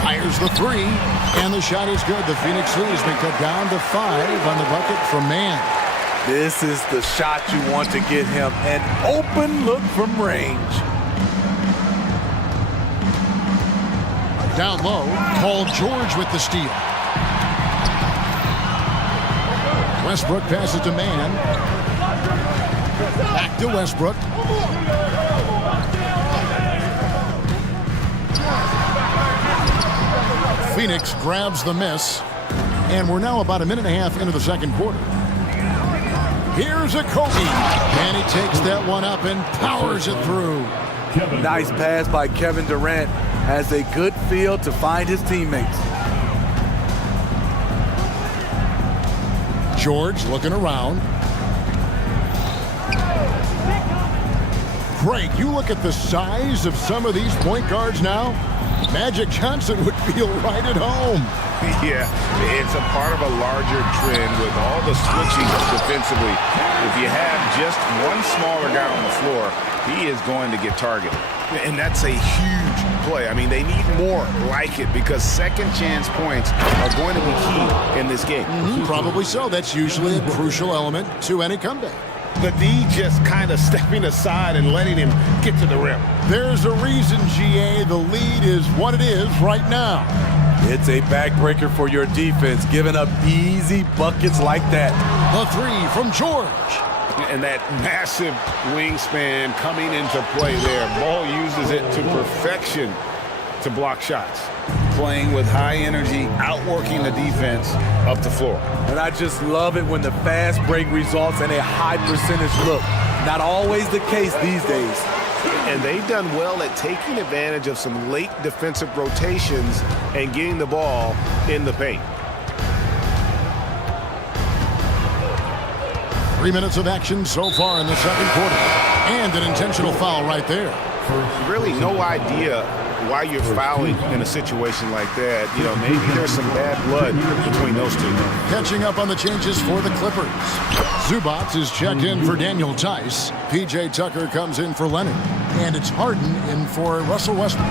Fires the 3, and the shot is good. The Phoenix lead has been cut down to 5 on the bucket from man. This is the shot you want to get him. An open look from range. Down low, Paul George with the steal. Westbrook passes to man. Back to Westbrook. Phoenix grabs the miss. And we're now about a minute and a half into the second quarter. Here's a Kobe. And he takes that one up and powers it through. Nice pass by Kevin Durant. Has a good feel to find his teammates. George looking around. Greg, you look at the size of some of these point guards now. Magic Johnson would feel right at home. Yeah, it's a part of a larger trend with all the switching defensively. If you have just one smaller guy on the floor, he is going to get targeted. And that's a huge play. I mean, they need more like it because second chance points are going to be key in this game. Probably so. That's usually a crucial element to any comeback. The D just kind of stepping aside and letting him get to the rim. There's a reason, GA, the lead is what it is right now. It's a backbreaker for your defense, giving up easy buckets like that. The 3 from George. And that massive wingspan coming into play there. Ball uses it to perfection to block shots. Playing with high energy, outworking the defense up the floor. And I just love it when the fast break results in a high percentage look. Not always the case these days. And they've done well at taking advantage of some late defensive rotations and getting the ball in the paint. 3 minutes of action so far in the second quarter. And an intentional foul right there. Really no idea why you're fouling in a situation like that. You know, maybe there's some bad blood between those two. Catching up on the changes for the Clippers. Zubac is checked in for Daniel Tice. P.J. Tucker comes in for Leonard. And it's Harden in for Russell Westbrook.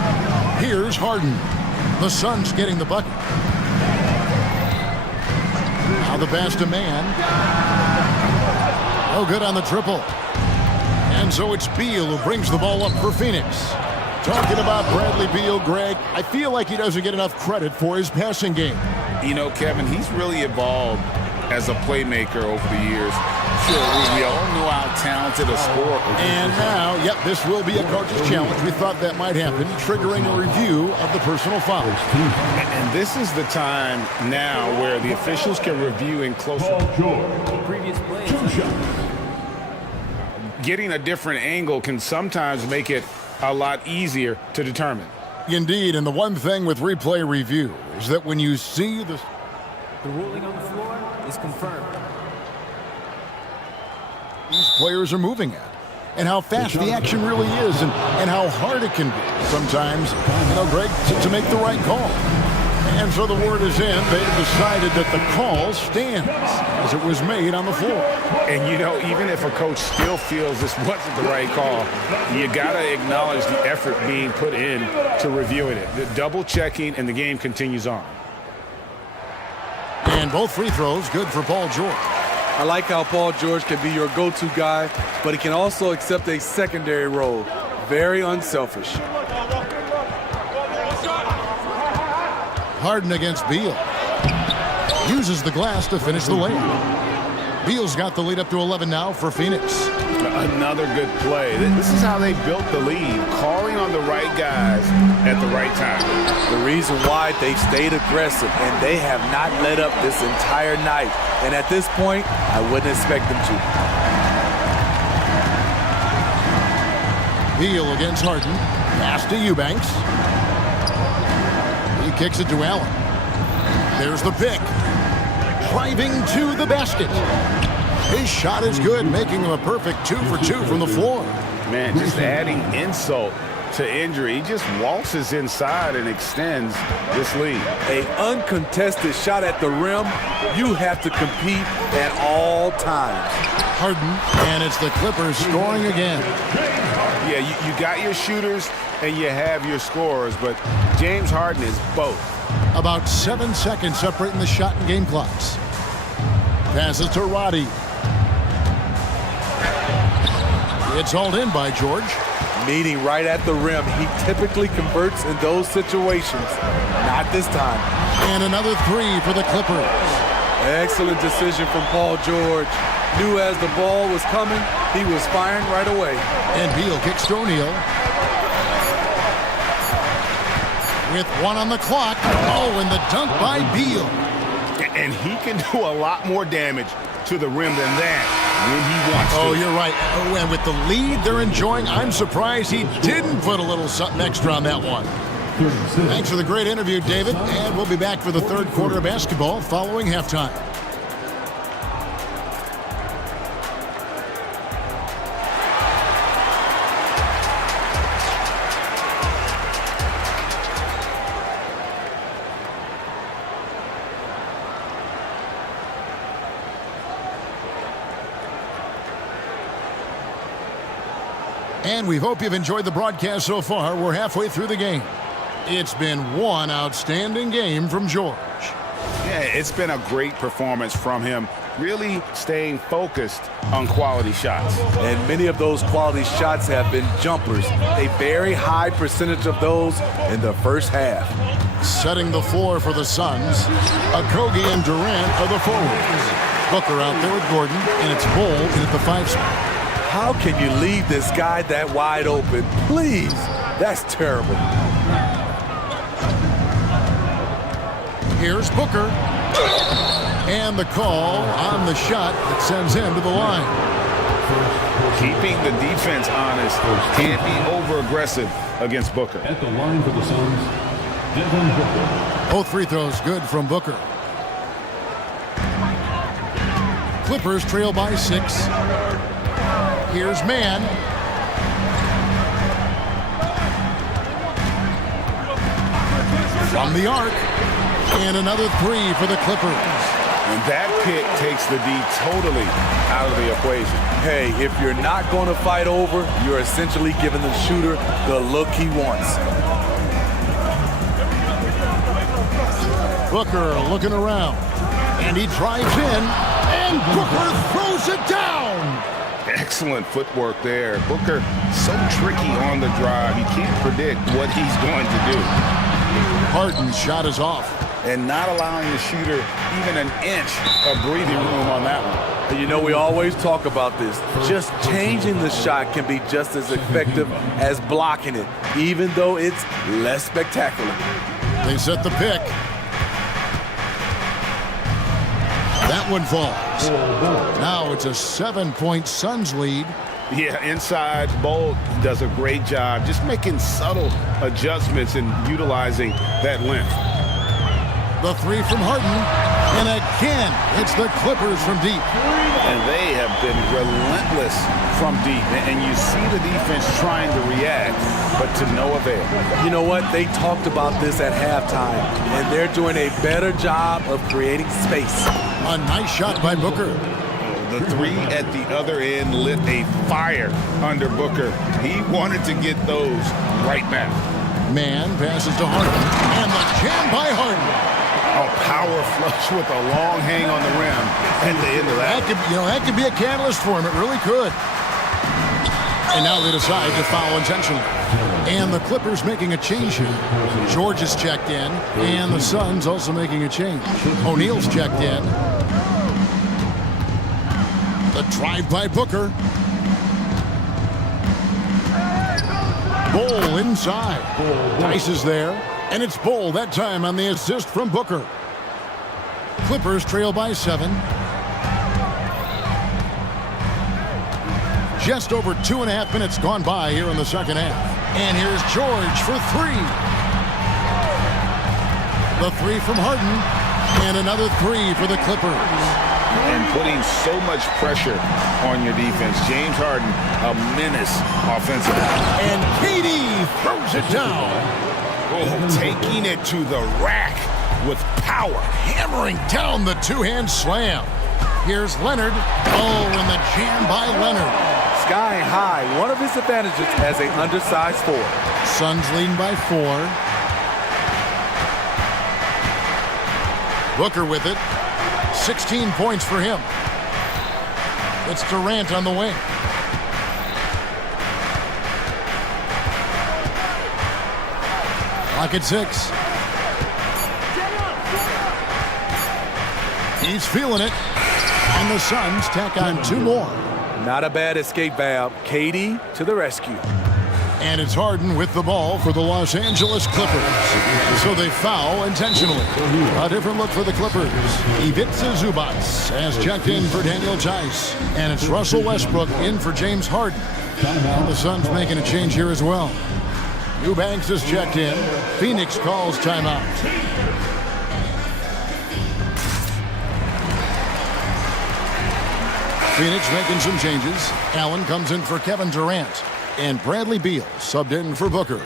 Here's Harden. The Suns getting the bucket. Now the pass to man. No good on the triple. And so it's Beal who brings the ball up for Phoenix. Talking about Bradley Beal, Greg, I feel like he doesn't get enough credit for his passing game. You know, Kevin, he's really evolved as a playmaker over the years. Sure, we all know how talented a scorer. And now, yep, this will be a coach's challenge. We thought that might happen, triggering a review of the personal foul. And this is the time now where the officials can review in closer. Previous play. Getting a different angle can sometimes make it a lot easier to determine. Indeed, and the one thing with replay review is that when you see the ruling on the floor is confirmed. These players are moving at, and how fast the action really is, and how hard it can be sometimes, Greg, to make the right call. And so the word is in. They've decided that the call stands as it was made on the floor. And, even if a coach still feels this wasn't the right call, you got to acknowledge the effort being put in to reviewing it. The double checking, and the game continues on. And both free throws good for Paul George. I like how Paul George can be your go-to guy, but he can also accept a secondary role. Very unselfish. Harden against Beal. Uses the glass to finish the layup. Beal's got the lead up to 11 now for Phoenix. Another good play. This is how they built the lead, calling on the right guys at the right time. The reason why they've stayed aggressive, and they have not let up this entire night. And at this point, I wouldn't expect them to. Beal against Harden. Pass to Eubanks. He kicks it to Allen. There's the pick. Driving to the basket. His shot is good, making him a perfect 2 for 2 from the floor. Man, just adding insult to injury. He just waltzes inside and extends this lead. An uncontested shot at the rim, you have to compete at all times. Harden, and it's the Clippers scoring again. Yeah, you got your shooters and you have your scorers, but James Harden is both. About 7 seconds separating the shot and game clocks. Passes to Roddy. It's hauled in by George. Meeting right at the rim. He typically converts in those situations. Not this time. And another 3 for the Clippers. Excellent decision from Paul George. Knew as the ball was coming, he was firing right away. And Beal kicks to O'Neal. With 1 on the clock. Oh, and the dunk by Beal. And he can do a lot more damage to the rim than that when he wants to. Oh, you're right. Oh, and with the lead they're enjoying, I'm surprised he didn't put a little something extra on that one. Thanks for the great interview, David. And we'll be back for the third quarter of basketball following halftime. And we hope you've enjoyed the broadcast so far. We're halfway through the game. It's been one outstanding game from George. Yeah, it's been a great performance from him, really staying focused on quality shots. And many of those quality shots have been jumpers. A very high percentage of those in the first half. Setting the floor for the Suns, Okogie and Durant are the forwards. Booker out there with Gordon, and it's Bull in at the 5 spot. How can you leave this guy that wide open? Please, that's terrible. Here's Booker. And the call on the shot that sends him to the line. Keeping the defense honest, can't be over-aggressive against Booker. At the line for the Suns, Devin Booker. Both free throws good from Booker. Clippers trail by 6. Here's Mann. From the arc. And another 3 for the Clippers. And that pick takes the D totally out of the equation. Hey, if you're not going to fight over, you're essentially giving the shooter the look he wants. Booker looking around. And he drives in. And Booker throws it down. Excellent footwork there. Booker, so tricky on the drive. You can't predict what he's going to do. Harden's shot is off. and not allowing the shooter even an inch of breathing room on that one. And you know, we always talk about this. Just changing the shot can be just as effective as blocking it, even though it's less spectacular. They set the pick. That one falls. Now it's a 7-point Suns lead. Yeah, inside, Bolt does a great job just making subtle adjustments and utilizing that length. The three from Harden, and again, it's the Clippers from deep. And they have been relentless from deep, and you see the defense trying to react, but to no avail. You know what? They talked about this at halftime, and they're doing a better job of creating space. A nice shot by Booker. The three at the other end lit a fire under Booker. He wanted to get those right back. Man passes to Harden, and the jam by Harden. A power flush with a long hang on the rim at the end of that. That could be a catalyst for him. It really could. And now they decide to foul intentionally. And the Clippers making a change here. George is checked in, and the Suns also making a change. O'Neal's checked in. The drive by Booker. Bull inside. Dice is there. And it's Bull that time on the assist from Booker. Clippers trail by 7. Just over 2.5 minutes gone by here in the second half. And here's George for 3. The 3 from Harden. And another 3 for the Clippers. And putting so much pressure on your defense. James Harden, a menace offensively. And KD throws it down. Oh, taking it to the rack with power. Hammering down the two-hand slam. Here's Leonard. Oh, and the jam by Leonard. Sky high, one of his advantages as an undersized forward. Suns leading by 4. Booker with it. 16 points for him. It's Durant on the wing. Clock at 6. He's feeling it. And the Suns tack on 2 more. Not a bad escape valve. KD to the rescue. And it's Harden with the ball for the Los Angeles Clippers. So they foul intentionally. A different look for the Clippers. Ivica Zubac has checked in for Daniel Tice. And it's Russell Westbrook in for James Harden. And the Suns making a change here as well. Eubanks is checked in. Phoenix calls timeout. Phoenix making some changes. Allen comes in for Kevin Durant. And Bradley Beal subbed in for Booker.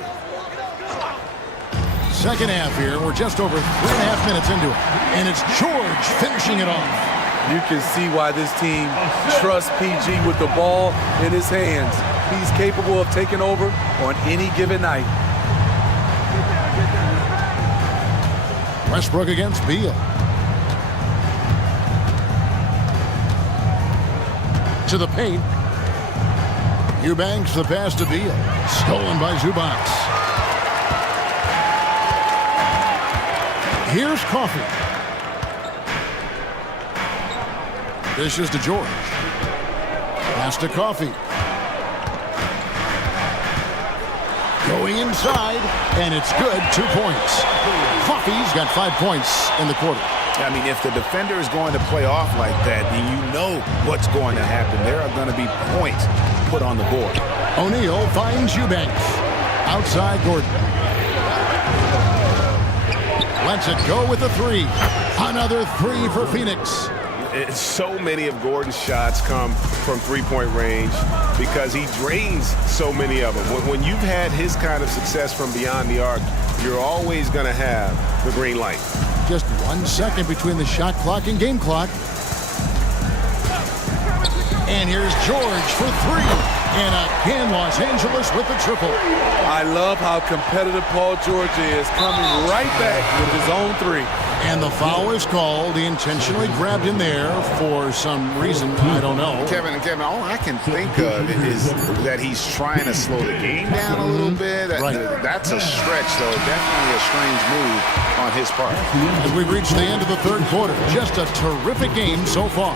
Second half here. We're just over 3.5 minutes into it. And it's George finishing it off. You can see why this team trusts PG with the ball in his hands. He's capable of taking over on any given night. Westbrook against Beal. To the paint. Eubanks the pass to Beal. Stolen by Zubac. Here's Coffey. Dishes to George. Pass to Coffey. Going inside, and it's good. 2 points. Coffey's got 5 points in the quarter. I mean, if the defender is going to play off like that, then you know what's going to happen. There are going to be points put on the board. O'Neal finds Eubanks. Outside Gordon. Lets it go with the 3. Another 3 for Phoenix. So many of Gordon's shots come from three-point range because he drains so many of them. When you've had his kind of success from beyond the arc, you're always going to have the green light. Just 1 second between the shot clock and game clock. And here's George for 3. And again, Los Angeles with the triple. I love how competitive Paul George is, coming right back with his own 3. And the foul is called. He intentionally grabbed in there for some reason. I don't know. Kevin, all I can think of is that he's trying to slow the game down a little bit. Right. right. That's a stretch, though. Definitely a strange move on his part. As we've reached the end of the third quarter, just a terrific game so far.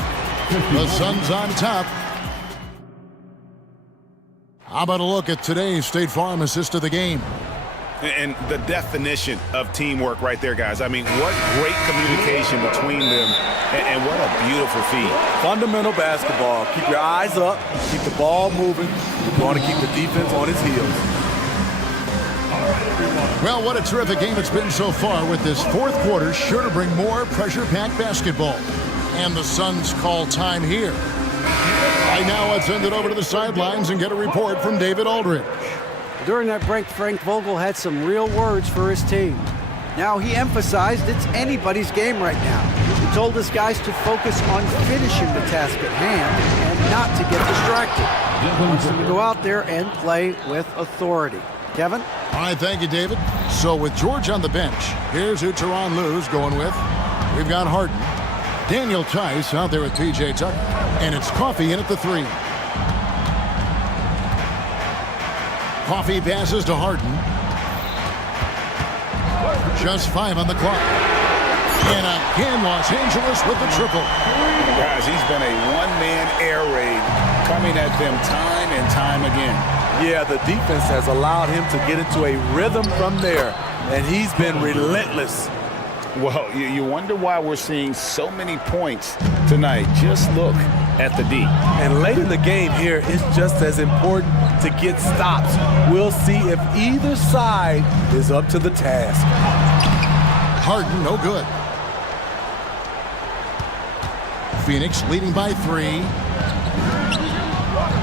The Suns on top. How about a look at today's State Farm assist of the game? And the definition of teamwork right there, guys. I mean, what great communication between them, and what a beautiful feed. Fundamental basketball. Keep your eyes up, keep the ball moving. You want to keep the defense on its heels. Well, what a terrific game it's been so far, with this fourth quarter sure to bring more pressure-packed basketball. And the Suns call time here. Right now, let's send it over to the sidelines and get a report from David Aldridge. During that break, Frank Vogel had some real words for his team. Now, he emphasized it's anybody's game right now. He told his guys to focus on finishing the task at hand and not to get distracted. He wants them to go out there and play with authority. Kevin? All right, thank you, David. So with George on the bench, here's who Teron Lue's going with. We've got Harden. Daniel Tice out there with P.J. Tucker. And it's Coffey in at the 3. Coffey passes to Harden. Just 5 on the clock. And again, Los Angeles with the triple. Guys, he's been a one-man air raid, coming at them time and time again. Yeah, the defense has allowed him to get into a rhythm from there, and he's been relentless. Well, you wonder why we're seeing so many points tonight. Just look at the D. And late in the game here, it's just as important to get stops. We'll see if either side is up to the task. Harden, no good. Phoenix leading by 3.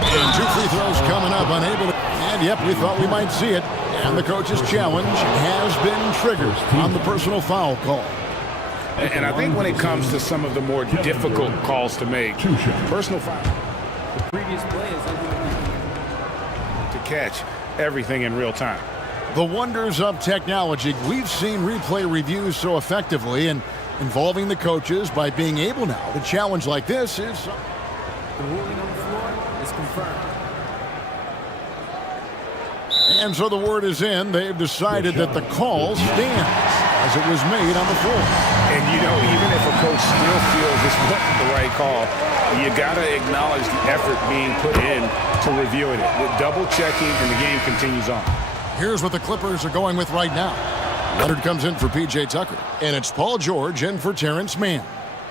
And 2 free throws coming up, unable to... And yep, we thought we might see it. And the coach's challenge has been triggered on the personal foul call. And I think when it comes to some of the more difficult calls to make, personal foul. The previous play is to catch everything in real time. The wonders of technology. We've seen replay reviews so effectively, and involving the coaches by being able now to challenge like this is... The ruling on the floor is confirmed. And so the word is in. They've decided that the call stands as it was made on the floor. And, you know, even if a coach still feels this wasn't the right call, you got to acknowledge the effort being put in to reviewing it. With double-checking, and the game continues on. Here's what the Clippers are going with right now. Leonard comes in for P.J. Tucker, and it's Paul George in for Terrence Mann.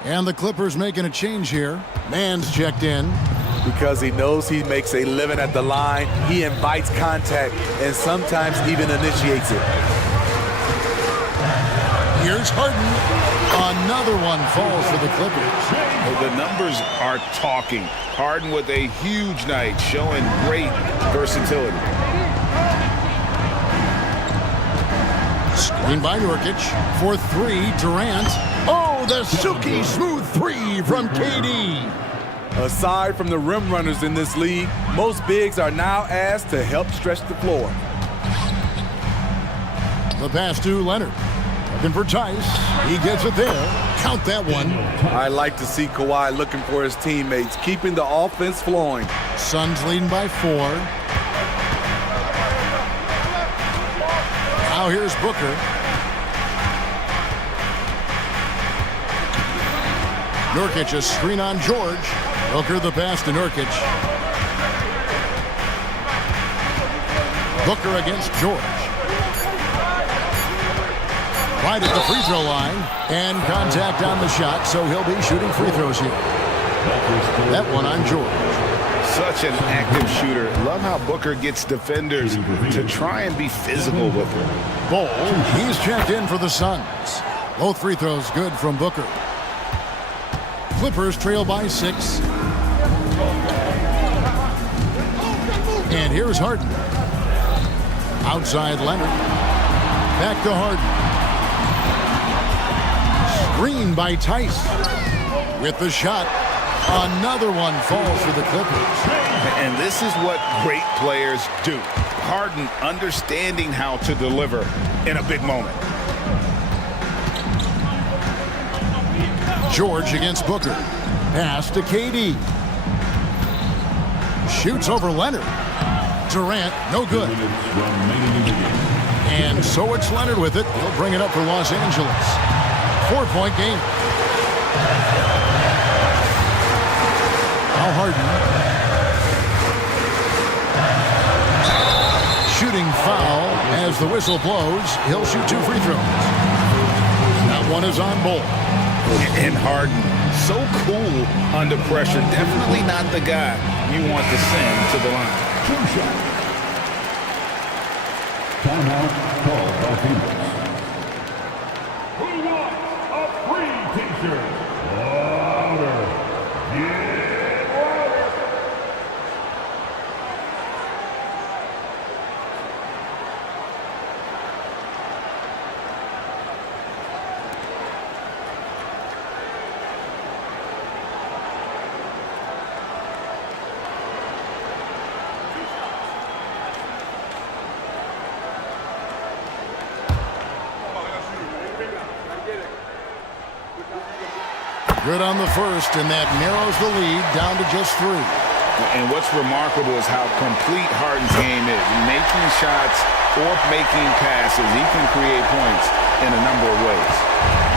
And the Clippers making a change here. Mann's checked in. Because he knows he makes a living at the line, he invites contact and sometimes even initiates it. Here's Harden. Another one falls for the Clippers. Well, the numbers are talking. Harden with a huge night, showing great versatility. Screen by Nurkic for 3, Durant. Oh, the silky smooth 3 from KD. Aside from the rim runners in this league, most bigs are now asked to help stretch the floor. The pass to Leonard. Looking for Tice. He gets it there. Count that one. I like to see Kawhi looking for his teammates, keeping the offense flowing. Suns leading by 4. Now here's Booker. Nurkic, a screen on George. Booker the pass to Nurkic. Booker against George. Right at the free throw line. And contact on the shot, so he'll be shooting free throws here. That one on George. Such an active shooter. Love how Booker gets defenders to try and be physical with him. Ball, he's checked in for the Suns. Both free throws good from Booker. Clippers trail by 6. And here's Harden. Outside Leonard. Back to Harden. Screen by Tice. With the shot. Another one falls for the Clippers. And this is what great players do. Harden understanding how to deliver in a big moment. George against Booker. Pass to KD. Shoots over Leonard. Durant, no good. And so it's Leonard with it. He'll bring it up for Los Angeles. 4-point game. Now Harden. Shooting foul as the whistle blows. He'll shoot 2 free throws. That one is on Bol. And Harden, so cool under pressure. Definitely not the guy you want to send to the line. Timeout called by Phoenix. Who wants a free t-shirt? Louder. Get louder. Good on the first, and that narrows the lead down to just 3. And what's remarkable is how complete Harden's game is. Making shots or making passes, he can create points in a number of ways.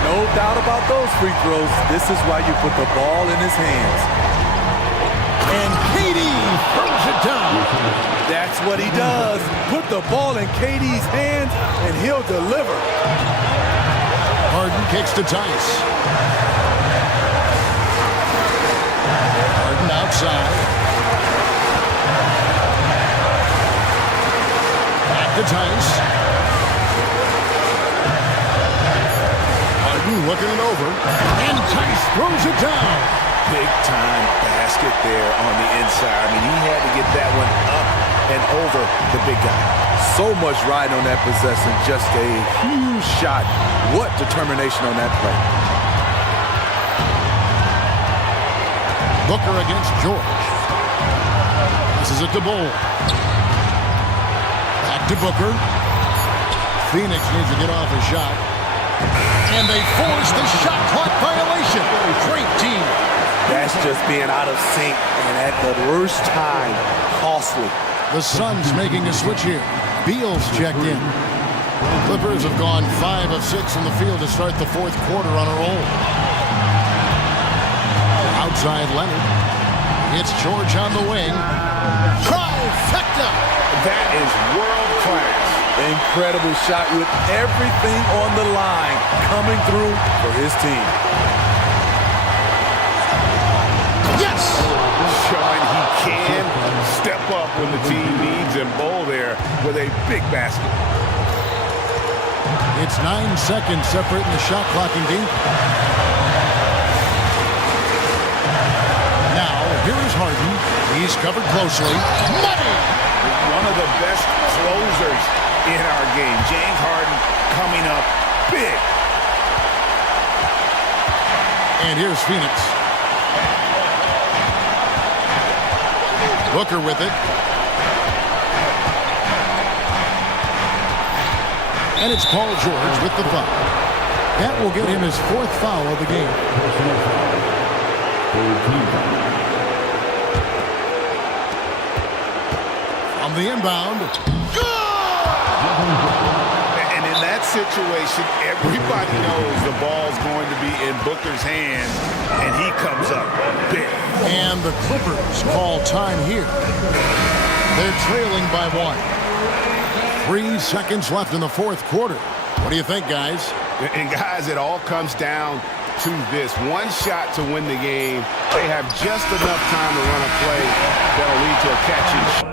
No doubt about those free throws. This is why you put the ball in his hands. And KD throws it down. That's what he does. Put the ball in KD's hands, and he'll deliver. Harden kicks to Tice. Harden outside. Back to Tice. Harden looking it over. And Tice throws it down. Big time basket there on the inside. I mean, he had to get that one up and over the big guy. So much riding on that possession. Just a huge shot. What determination on that play. Booker against George. This is it to Bol. Back to Booker. Phoenix needs to get off a shot. And they force the shot clock violation. Great team. That's just being out of sync and at the worst time. Costly. The Suns making a switch here. Beal's checked in. Clippers have gone 5 of 6 from the field to start the 4th quarter on a roll. Outside Leonard. It's George on the wing. Trifecta! That is world class. Incredible shot with everything on the line coming through for his team. Yes! Showing he can step up when the team needs him. Bol there with a big basket. It's 9 seconds separating the shot clock and game. Now, here is Harden. He's covered closely. Money! One of the best closers in our game. James Harden coming up big. And here's Phoenix. Booker with it. And it's Paul George with the foul. That will get him his 4th foul of the game. On the inbound. And in that situation, everybody knows the ball's going to be in Booker's hands, and he comes up big. And the Clippers call time here. They're trailing by 1. 3 seconds left in the 4th quarter. What do you think, guys? And guys, it all comes down to this. One shot to win the game. They have just enough time to run a play that'll lead to a catch and shoot.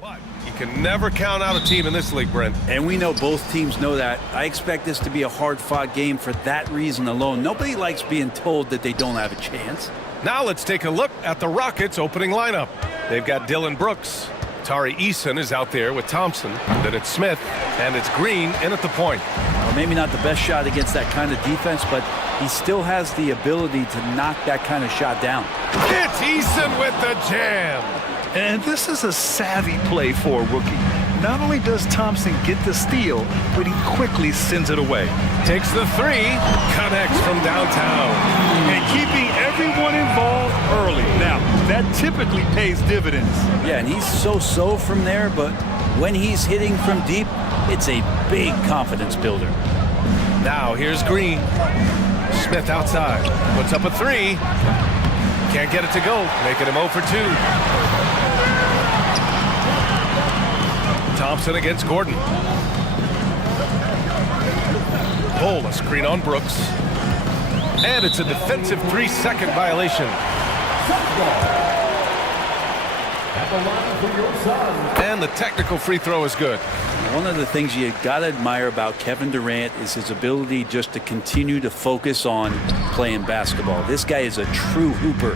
But you can never count out a team in this league, Brent. And we know both teams know that. I expect this to be a hard-fought game for that reason alone. Nobody likes being told that they don't have a chance. Now let's take a look at the Rockets' opening lineup. They've got Dylan Brooks. Tari Eason is out there with Thompson. Then it's Smith, and it's Green in at the point. Well, maybe not the best shot against that kind of defense, but he still has the ability to knock that kind of shot down. It's Eason with the jam. And this is a savvy play for a rookie. Not only does Thompson get the steal, but he quickly sends it away. Takes the three, connects from downtown. And keeping everyone involved early. Now, that typically pays dividends. Yeah, and he's so-so from there, but when he's hitting from deep, it's a big confidence builder. Now here's Green. Smith outside, puts up a three. Can't get it to go, making him 0 for 2. Thompson against Gordon. Pull a screen on Brooks. And it's a defensive 3-second violation. And the technical free throw is good. One of the things you got to admire about Kevin Durant is his ability just to continue to focus on playing basketball. This guy is a true hooper.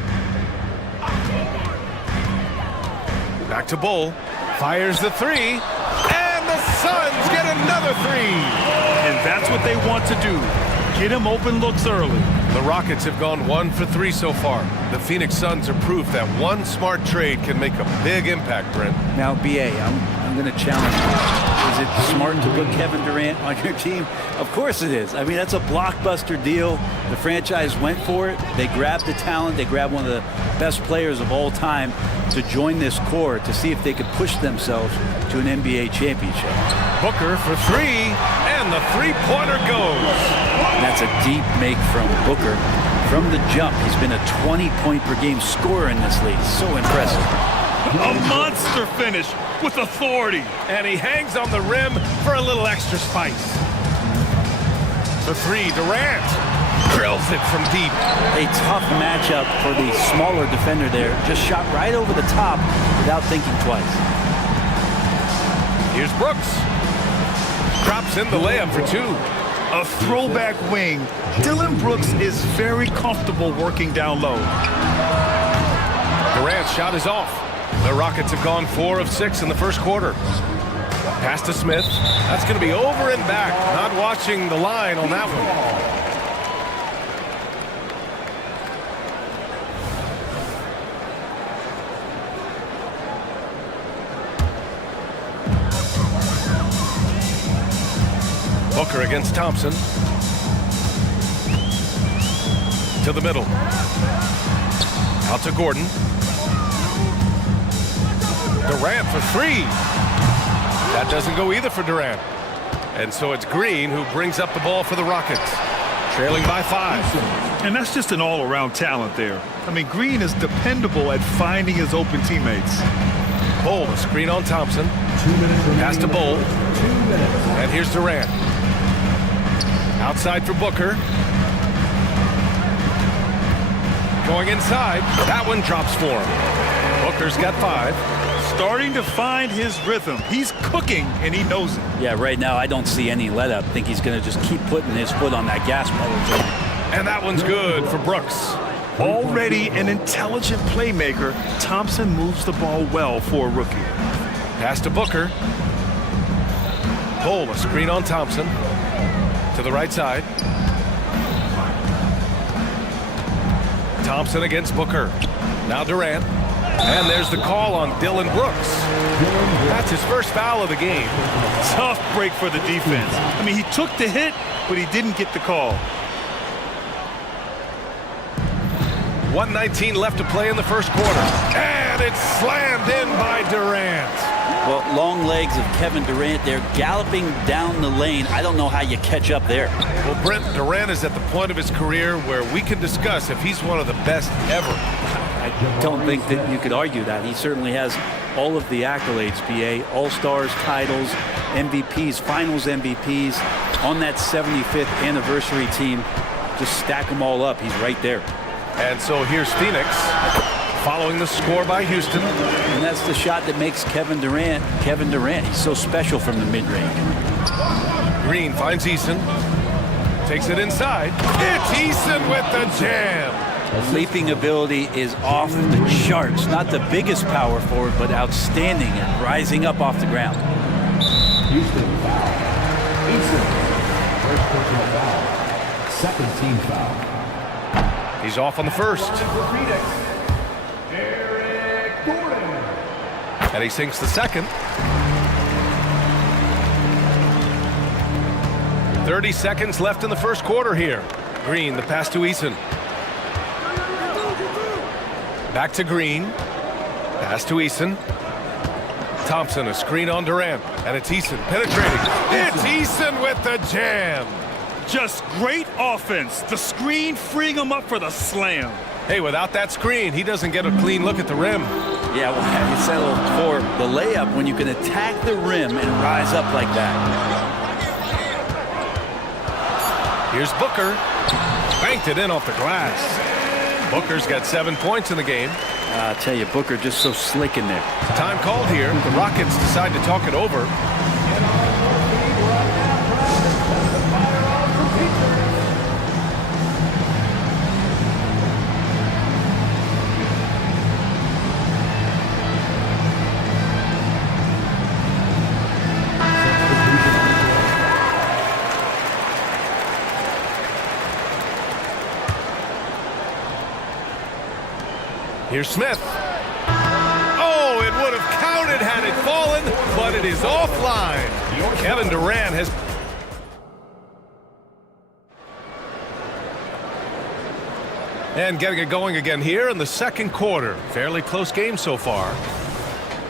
Back to Bull. Fires the three. And the Suns get another three. And that's what they want to do. Get him open looks early. The Rockets have gone 1 for 3 so far. The Phoenix Suns are proof that one smart trade can make a big impact, Brent. Now, BA, I'm going to challenge you. Is it smart to put Kevin Durant on your team? Of course it is. I mean, that's a blockbuster deal. The franchise went for it. They grabbed the talent. They grabbed one of the best players of all time to join this core to see if they could push themselves to an NBA championship. Booker for three, and the three-pointer goes. And that's a deep make from Booker. From the jump, he's been a 20-point-per-game scorer in this league. So impressive. A monster finish with authority. And he hangs on the rim for a little extra spice. The three, Durant drills it from deep. A tough matchup for the smaller defender there. Just shot right over the top without thinking twice. Here's Brooks. Drops in the layup for 2. A throwback wing. Dylan Brooks is very comfortable working down low. Durant's shot is off. The Rockets have gone 4 of 6 in the first quarter. Pass to Smith. That's going to be over and back. Not watching the line on that one. Booker against Thompson. To the middle. Out to Gordon. Durant for 3. That doesn't go either for Durant. And so it's Green who brings up the ball for the Rockets. Trailing by 5. And that's just an all-around talent there. I mean, Green is dependable at finding his open teammates. Bull, a screen on Thompson. Pass to Bull. And here's Durant. Outside for Booker. Going inside. That one drops for him. Booker's got 5. Starting to find his rhythm. He's cooking, and he knows it. Yeah, right now I don't see any let-up. I think he's going to just keep putting his foot on that gas pedal. And that one's good for Brooks. Already an intelligent playmaker, Thompson moves the ball well for a rookie. Pass to Booker. Bull, a screen on Thompson. To the right side. Thompson against Booker. Now Durant. And there's the call on Dylan Brooks. That's his first foul of the game. Tough break for the defense. I mean, he took the hit, but he didn't get the call. 1:19 left to play in the first quarter. And it's slammed in by Durant. Well, long legs of Kevin Durant there galloping down the lane. I don't know how you catch up there. Well, Brent, Durant is at the point of his career where we can discuss if he's one of the best ever. I don't think that you could argue that. He certainly has all of the accolades, BA. All-Stars, titles, MVPs, Finals MVPs. On that 75th anniversary team, just stack them all up. He's right there. And so here's Phoenix. Following the score by Houston. And that's the shot that makes Kevin Durant. He's so special from the mid-range. Green finds Eason. Takes it inside. It's Eason with the jam. His leaping ability is off the charts. Not the biggest power forward, but outstanding at rising up off the ground. Houston foul. Eason. First personal foul. Second team foul. He's off on the first. And he sinks the second. 30 seconds left in the first quarter here. Green, the pass to Eason. Back to Green. Pass to Eason. Thompson, a screen on Durant. And it's Eason penetrating. It's Eason with the jam. Just great offense. The screen freeing him up for the slam. Hey, without that screen, he doesn't get a clean look at the rim. Yeah, well, have you settled for the layup when you can attack the rim and rise up like that? Here's Booker. Banked it in off the glass. Booker's got 7 points in the game. I'll tell you, Booker just so slick in there. Time called here. The Rockets decide to talk it over. Here's Smith. Oh, it would have counted had it fallen, but it is offline. Kevin Durant has... And getting it going again here in the second quarter. Fairly close game so far.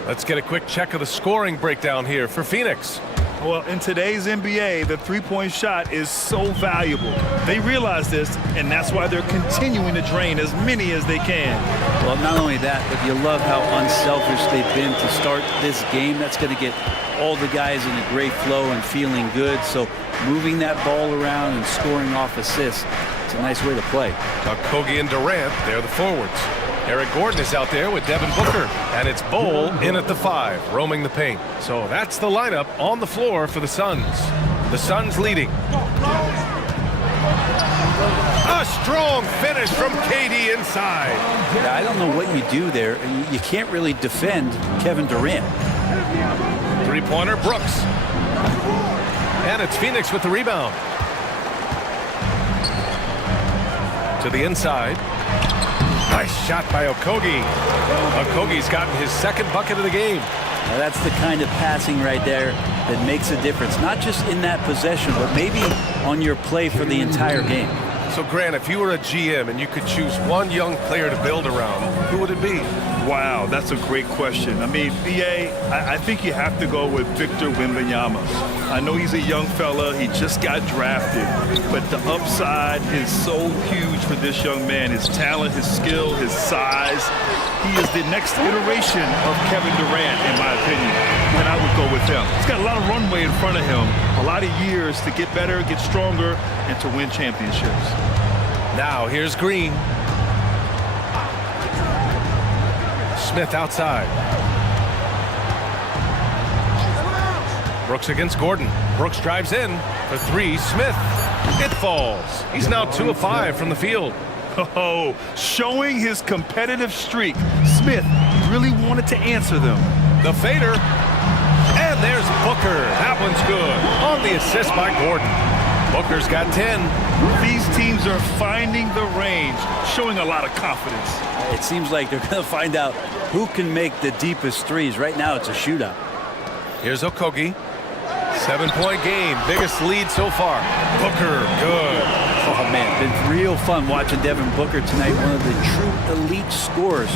Let's get a quick check of the scoring breakdown here for Phoenix. Well, in today's NBA, the three-point shot is so valuable. They realize this, and that's why they're continuing to drain as many as they can. Well, not only that, but you love how unselfish they've been to start this game. That's going to get all the guys in a great flow and feeling good. So moving that ball around and scoring off assists, it's a nice way to play. Kogi and Durant, they're the forwards. Eric Gordon is out there with Devin Booker, and it's Bol in at the 5, roaming the paint. So that's the lineup on the floor for the Suns. The Suns leading. A strong finish from KD inside. Yeah, I don't know what you do there. You can't really defend Kevin Durant. Three-pointer, Brooks. And it's Phoenix with the rebound. To the inside. Nice shot by Okogie. Okogie's gotten his second bucket of the game. Now that's the kind of passing right there that makes a difference. Not just in that possession, but maybe on your play for the entire game. So, Grant, if you were a GM and you could choose one young player to build around, who would it be? Wow, that's a great question. I mean, BA, I think you have to go with Victor Wembanyama. I know he's a young fella. He just got drafted. But the upside is so huge for this young man. His talent, his skill, his size. He is the next iteration of Kevin Durant, in my opinion. And I would go with him. He's got a lot of runway in front of him. A lot of years to get better, get stronger, and to win championships. Now, here's Green. Smith outside. Brooks against Gordon. Brooks drives in for 3. Smith. It falls. He's now 2 of 5 from the field. Oh, showing his competitive streak. Smith really wanted to answer them. The fader. And there's Booker. That one's good. On the assist by Gordon. Booker's got 10. These teams are finding the range, showing a lot of confidence. It seems like they're going to find out who can make the deepest threes. Right now, it's a shootout. Here's Okogie. 7-point game. Biggest lead so far. Booker, good. Oh, man, been real fun watching Devin Booker tonight. One of the true elite scorers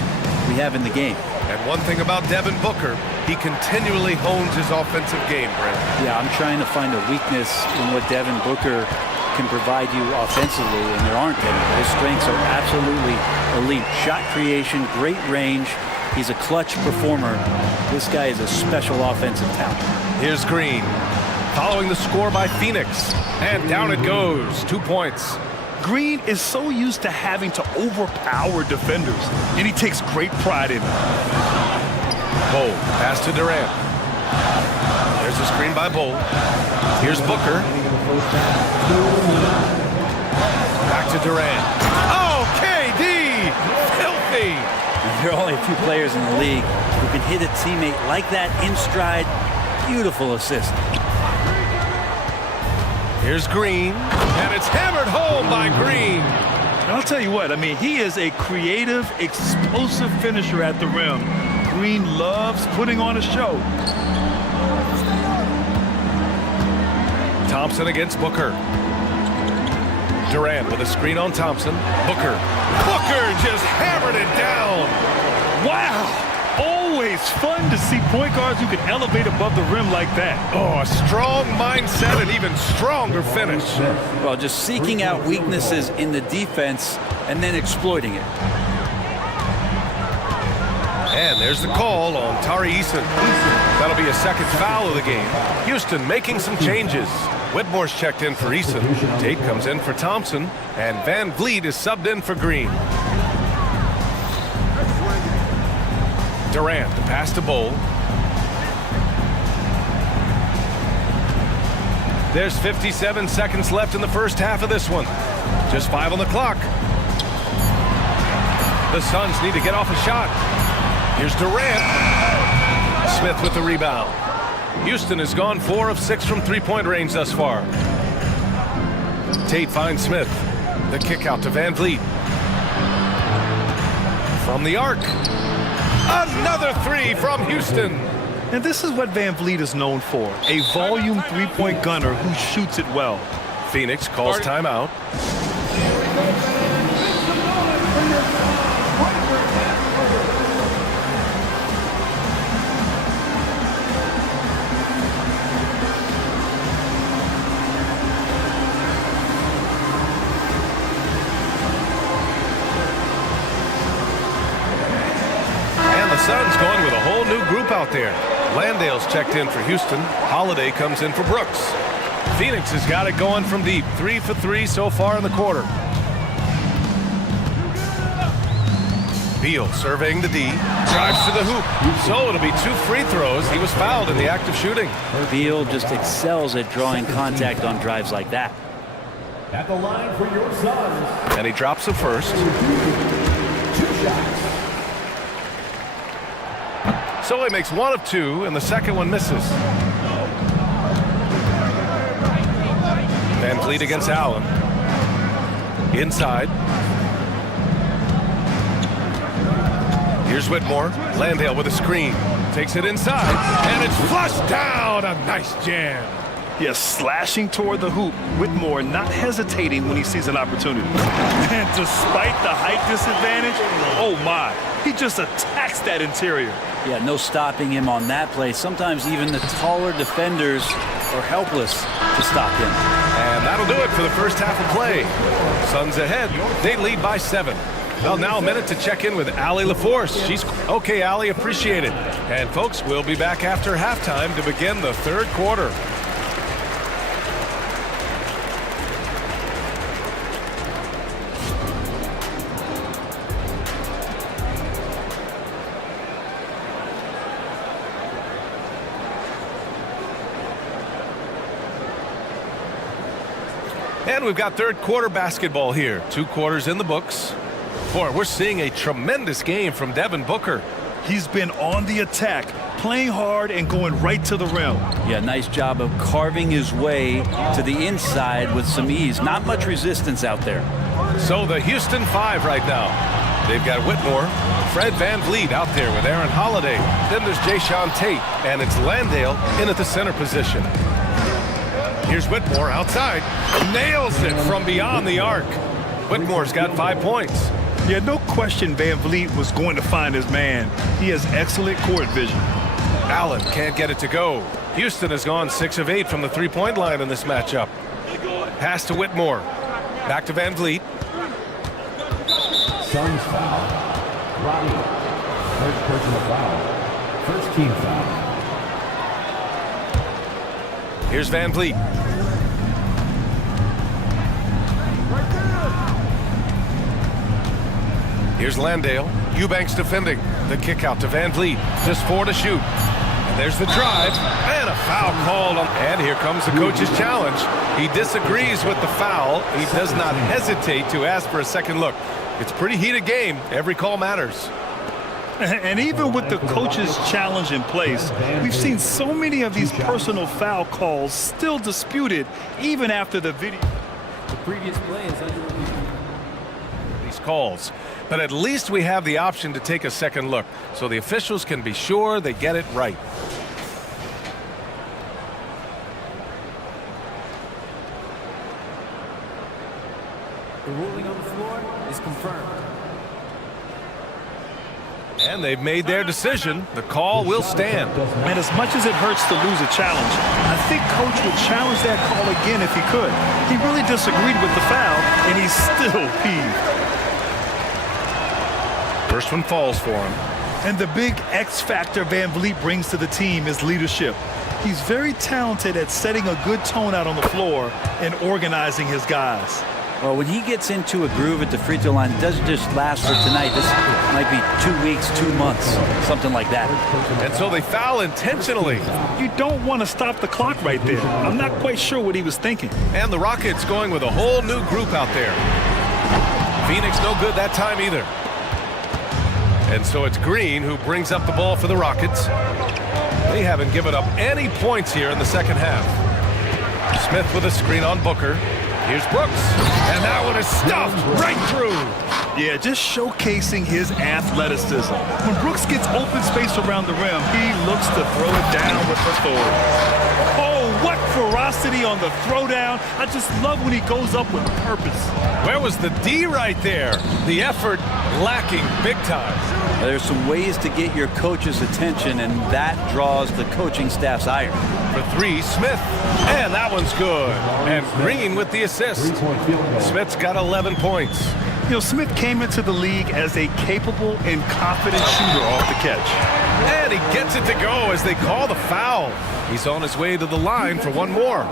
we have in the game. And one thing about Devin Booker, he continually hones his offensive game, Brent. Yeah, I'm trying to find a weakness in what Devin Booker can provide you offensively, and there aren't any. His strengths are absolutely elite. Shot creation, great range. He's a clutch performer. This guy is a special offensive talent. Here's Green. Following the score by Phoenix. And down it goes. 2 points. Green is so used to having to overpower defenders, and he takes great pride in it. Bowl, pass to Durant. There's a screen by Bowl. Here's Booker. Back to Durant. Oh, KD! Filthy! There are only a few players in the league who can hit a teammate like that in stride. Beautiful assist. Here's Green, and it's hammered home by Green. And I'll tell you what, I mean, he is a creative, explosive finisher at the rim. Green loves putting on a show. Thompson against Booker. Durant with a screen on Thompson. Booker just hammered it down. Wow! Always fun to see point guards who can elevate above the rim like that. Oh, a strong mindset and even stronger finish. Well, just seeking out weaknesses in the defense and then exploiting it. And there's the call on Tari Eason. That'll be a second foul of the game. Houston making some changes. Whitmore's checked in for Eason. Tate comes in for Thompson. And Van Vliet is subbed in for Green. Durant, the pass to Bowl. There's 57 seconds left in the first half of this one. Just 5 on the clock. The Suns need to get off a shot. Here's Durant. Smith with the rebound. Houston has gone 4 of 6 from three-point range thus far. Tate finds Smith. The kick out to Van Vliet. From the arc. Another 3 from Houston. And this is what Van Vliet is known for, a volume three-point gunner who shoots it well. Phoenix calls timeout. Suns going with a whole new group out there. Landale's checked in for Houston. Holiday comes in for Brooks. Phoenix has got it going from deep. 3 for 3 so far in the quarter. Beal surveying the D. Drives to the hoop. So it'll be 2 free throws. He was fouled in the act of shooting. Beal just excels at drawing contact on drives like that. At the line for your Suns. And he drops the first. 2 shots. So he makes 1 of 2, and the second one misses. Van Vliet against Allen. Inside. Here's Whitmore. Landale with a screen. Takes it inside, and it's flushed down. A nice jam. Yes, slashing toward the hoop. Whitmore not hesitating when he sees an opportunity. And despite the height disadvantage, oh my, he just attacks that interior. Yeah, no stopping him on that play. Sometimes even the taller defenders are helpless to stop him. And that'll do it for the first half of play. Suns ahead. They lead by 7. Well, now a minute to check in with Allie LaForce. She's okay, Allie, appreciate it. And folks, we'll be back after halftime to begin the third quarter. And we've got third quarter basketball here. 2 quarters in the books. Boy, we're seeing a tremendous game from Devin Booker. He's been on the attack, playing hard and going right to the rim. Yeah, nice job of carving his way to the inside with some ease. Not much resistance out there. So the Houston 5 right now. They've got Whitmore, Fred Van Vliet out there with Aaron Holiday. Then there's Jayshawn Tate, and it's Landale in at the center position. Here's Whitmore outside. Nails it from beyond the arc. Whitmore's got 5 points. Yeah, no question Van Vliet was going to find his man. He has excellent court vision. Allen can't get it to go. Houston has gone 6 of 8 from the three-point line in this matchup. Pass to Whitmore. Back to Van Vliet. Suns foul. Roddy. First personal foul. First team foul. Here's Van Vliet. Here's Landale. Eubanks defending. The kick out to Van Vliet. Just 4 to shoot. And there's the drive. And a foul called on. And here comes the coach's challenge. He disagrees with the foul. He does not hesitate to ask for a second look. It's a pretty heated game. Every call matters. And even with the coach's challenge in place, we've seen so many of these personal foul calls still disputed even after the video. The previous play is under review. These calls. But at least we have the option to take a second look, so the officials can be sure they get it right. The ruling on the floor is confirmed. And they've made their decision. The call will stand. And as much as it hurts to lose a challenge, I think Coach would challenge that call again if he could. He really disagreed with the foul, and he's still peeved. First one falls for him. And the big X factor Van Vliet brings to the team is leadership. He's very talented at setting a good tone out on the floor and organizing his guys. Well, when he gets into a groove at the free throw line, it doesn't just last for tonight. This might be 2 weeks, 2 months, something like that. And so they foul intentionally. You don't want to stop the clock right there. I'm not quite sure what he was thinking. And the Rockets going with a whole new group out there. Phoenix no good that time either. And so it's Green who brings up the ball for the Rockets. They haven't given up any points here in the second half. Smith with a screen on Booker. Here's Brooks, and that one is stuffed right through. Yeah, just showcasing his athleticism. When Brooks gets open space around the rim, he looks to throw it down with authority. Oh, what ferocity on the throwdown. I just love when he goes up with purpose. Where was the D right there? The effort lacking big time. There's some ways to get your coach's attention, and that draws the coaching staff's ire. For 3, Smith, and that one's good. And Green with the assist. Smith's got 11 points. You know, Smith came into the league as a capable and confident shooter off the catch. And he gets it to go as they call the foul. He's on his way to the line for one more.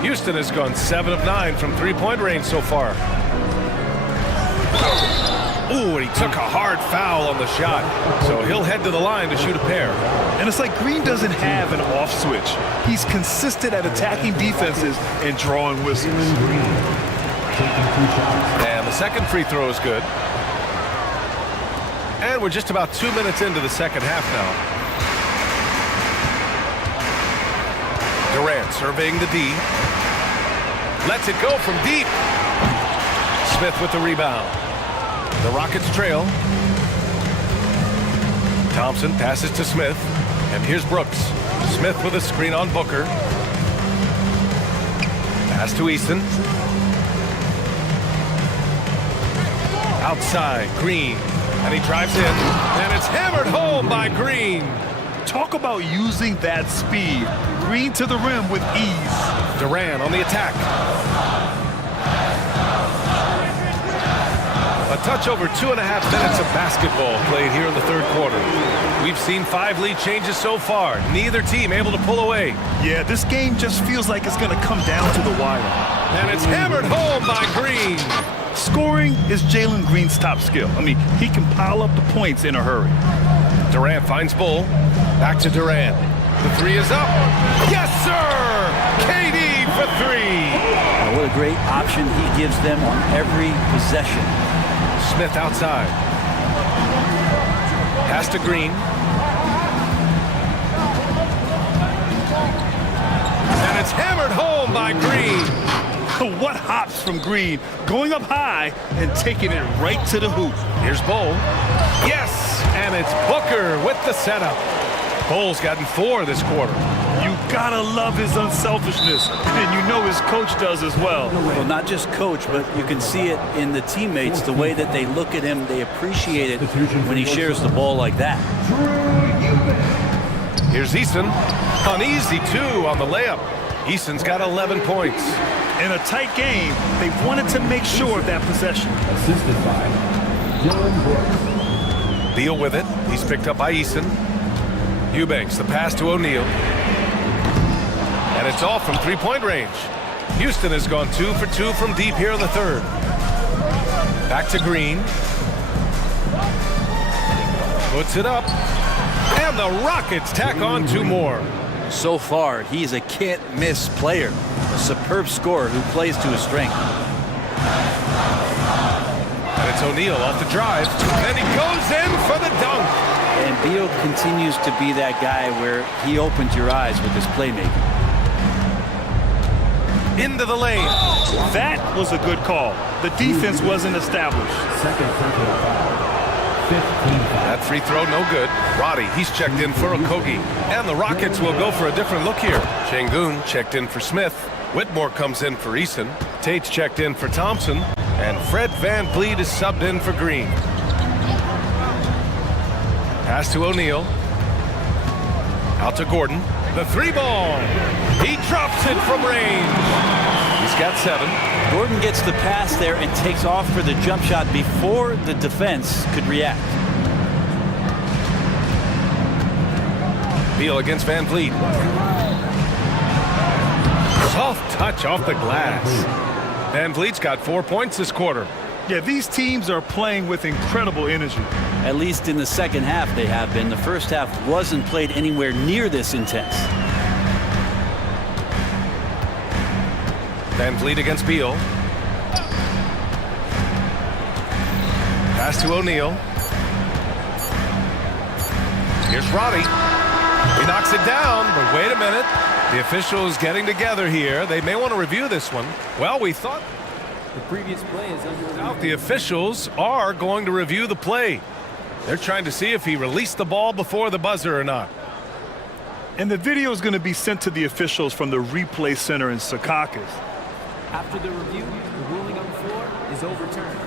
Houston has gone 7 of 9 from three-point range so far. Ooh, and he took a hard foul on the shot. So he'll head to the line to shoot a pair. And it's like Green doesn't have an off switch. He's consistent at attacking defenses and drawing whistles. And the second free throw is good. And we're just about 2 minutes into the second half now. Durant surveying the D. Lets it go from deep. Smith with the rebound. The Rockets trail. Thompson passes to Smith. And here's Brooks. Smith with a screen on Booker. Pass to Easton. Outside, Green. And he drives in. And it's hammered home by Green. Talk about using that speed. Green to the rim with ease. Durant on the attack. A touch over 2.5 minutes of basketball played here in the third quarter. We've seen 5 lead changes so far. Neither team able to pull away. Yeah, this game just feels like it's going to come down to the wire. And it's hammered home by Green. Scoring is Jalen Green's top skill. I mean, he can pile up the points in a hurry. Durant finds Bull. Back to Durant. The 3 is up. Yes, sir! KD for 3. What a great option he gives them on every possession. Smith outside. Pass to Green. And it's hammered home by Green. What hops from Green, going up high and taking it right to the hoop. Here's Bull. Yes, and it's Booker with the setup. Bull's gotten 4 this quarter. You gotta love his unselfishness, and you know his coach does as well. Well, not just coach, but you can see it in the teammates, the way that they look at him. They appreciate it when he shares the ball like that. Here's Easton. An easy 2 on the layup. Easton's got 11 points. In a tight game, they wanted to make sure of that possession. Assisted by Dylan Brooks. Beal with it. He's picked up by Easton. Eubanks, the pass to O'Neal. And it's all from three-point range. Houston has gone 2 for 2 from deep here in the third. Back to Green. Puts it up. And the Rockets tack on 2 more. So far, he's a can't-miss player. A superb scorer who plays to his strength. And it's O'Neal off the drive. And he goes in for the dunk. And Beal continues to be that guy where he opens your eyes with his playmaking. Into the lane. That was a good call. The defense wasn't established. Second personal foul. 15 foul. That free throw no good. Roddy, he's checked in for Okogie. And the Rockets will go for a different look here. Şengün checked in for Smith. Whitmore comes in for Eason. Tate's checked in for Thompson. And Fred VanVleet is subbed in for Green. Pass to O'Neal. Out to Gordon. The 3-ball. He drops it from range. He's got 7. Gordon gets the pass there and takes off for the jump shot before the defense could react. Beal against VanVleet. Soft touch off the glass. VanVleet's got 4 points this quarter. Yeah, these teams are playing with incredible energy. At least in the second half they have been. The first half wasn't played anywhere near this intense. VanVleet against Beal. Pass to O'Neal. Here's Roddy. He knocks it down, but wait a minute. The officials getting together here. They may want to review this one. Well, we thought The previous play is under. the officials are going to review the play. They're trying to see if he released the ball before the buzzer or not. And the video is going to be sent to the officials from the replay center in Secaucus. After the review, the ruling on the floor is overturned.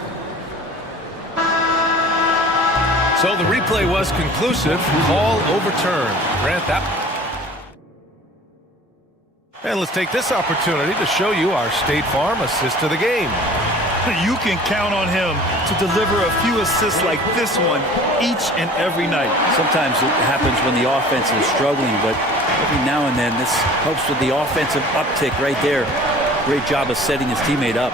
So the replay was conclusive. Call overturned. Grant that. And let's take this opportunity to show you our State Farm assist to the game. You can count on him to deliver a few assists like this one each and every night. Sometimes it happens when the offense is struggling, but every now and then this helps with the offensive uptick right there. Great job of setting his teammate up.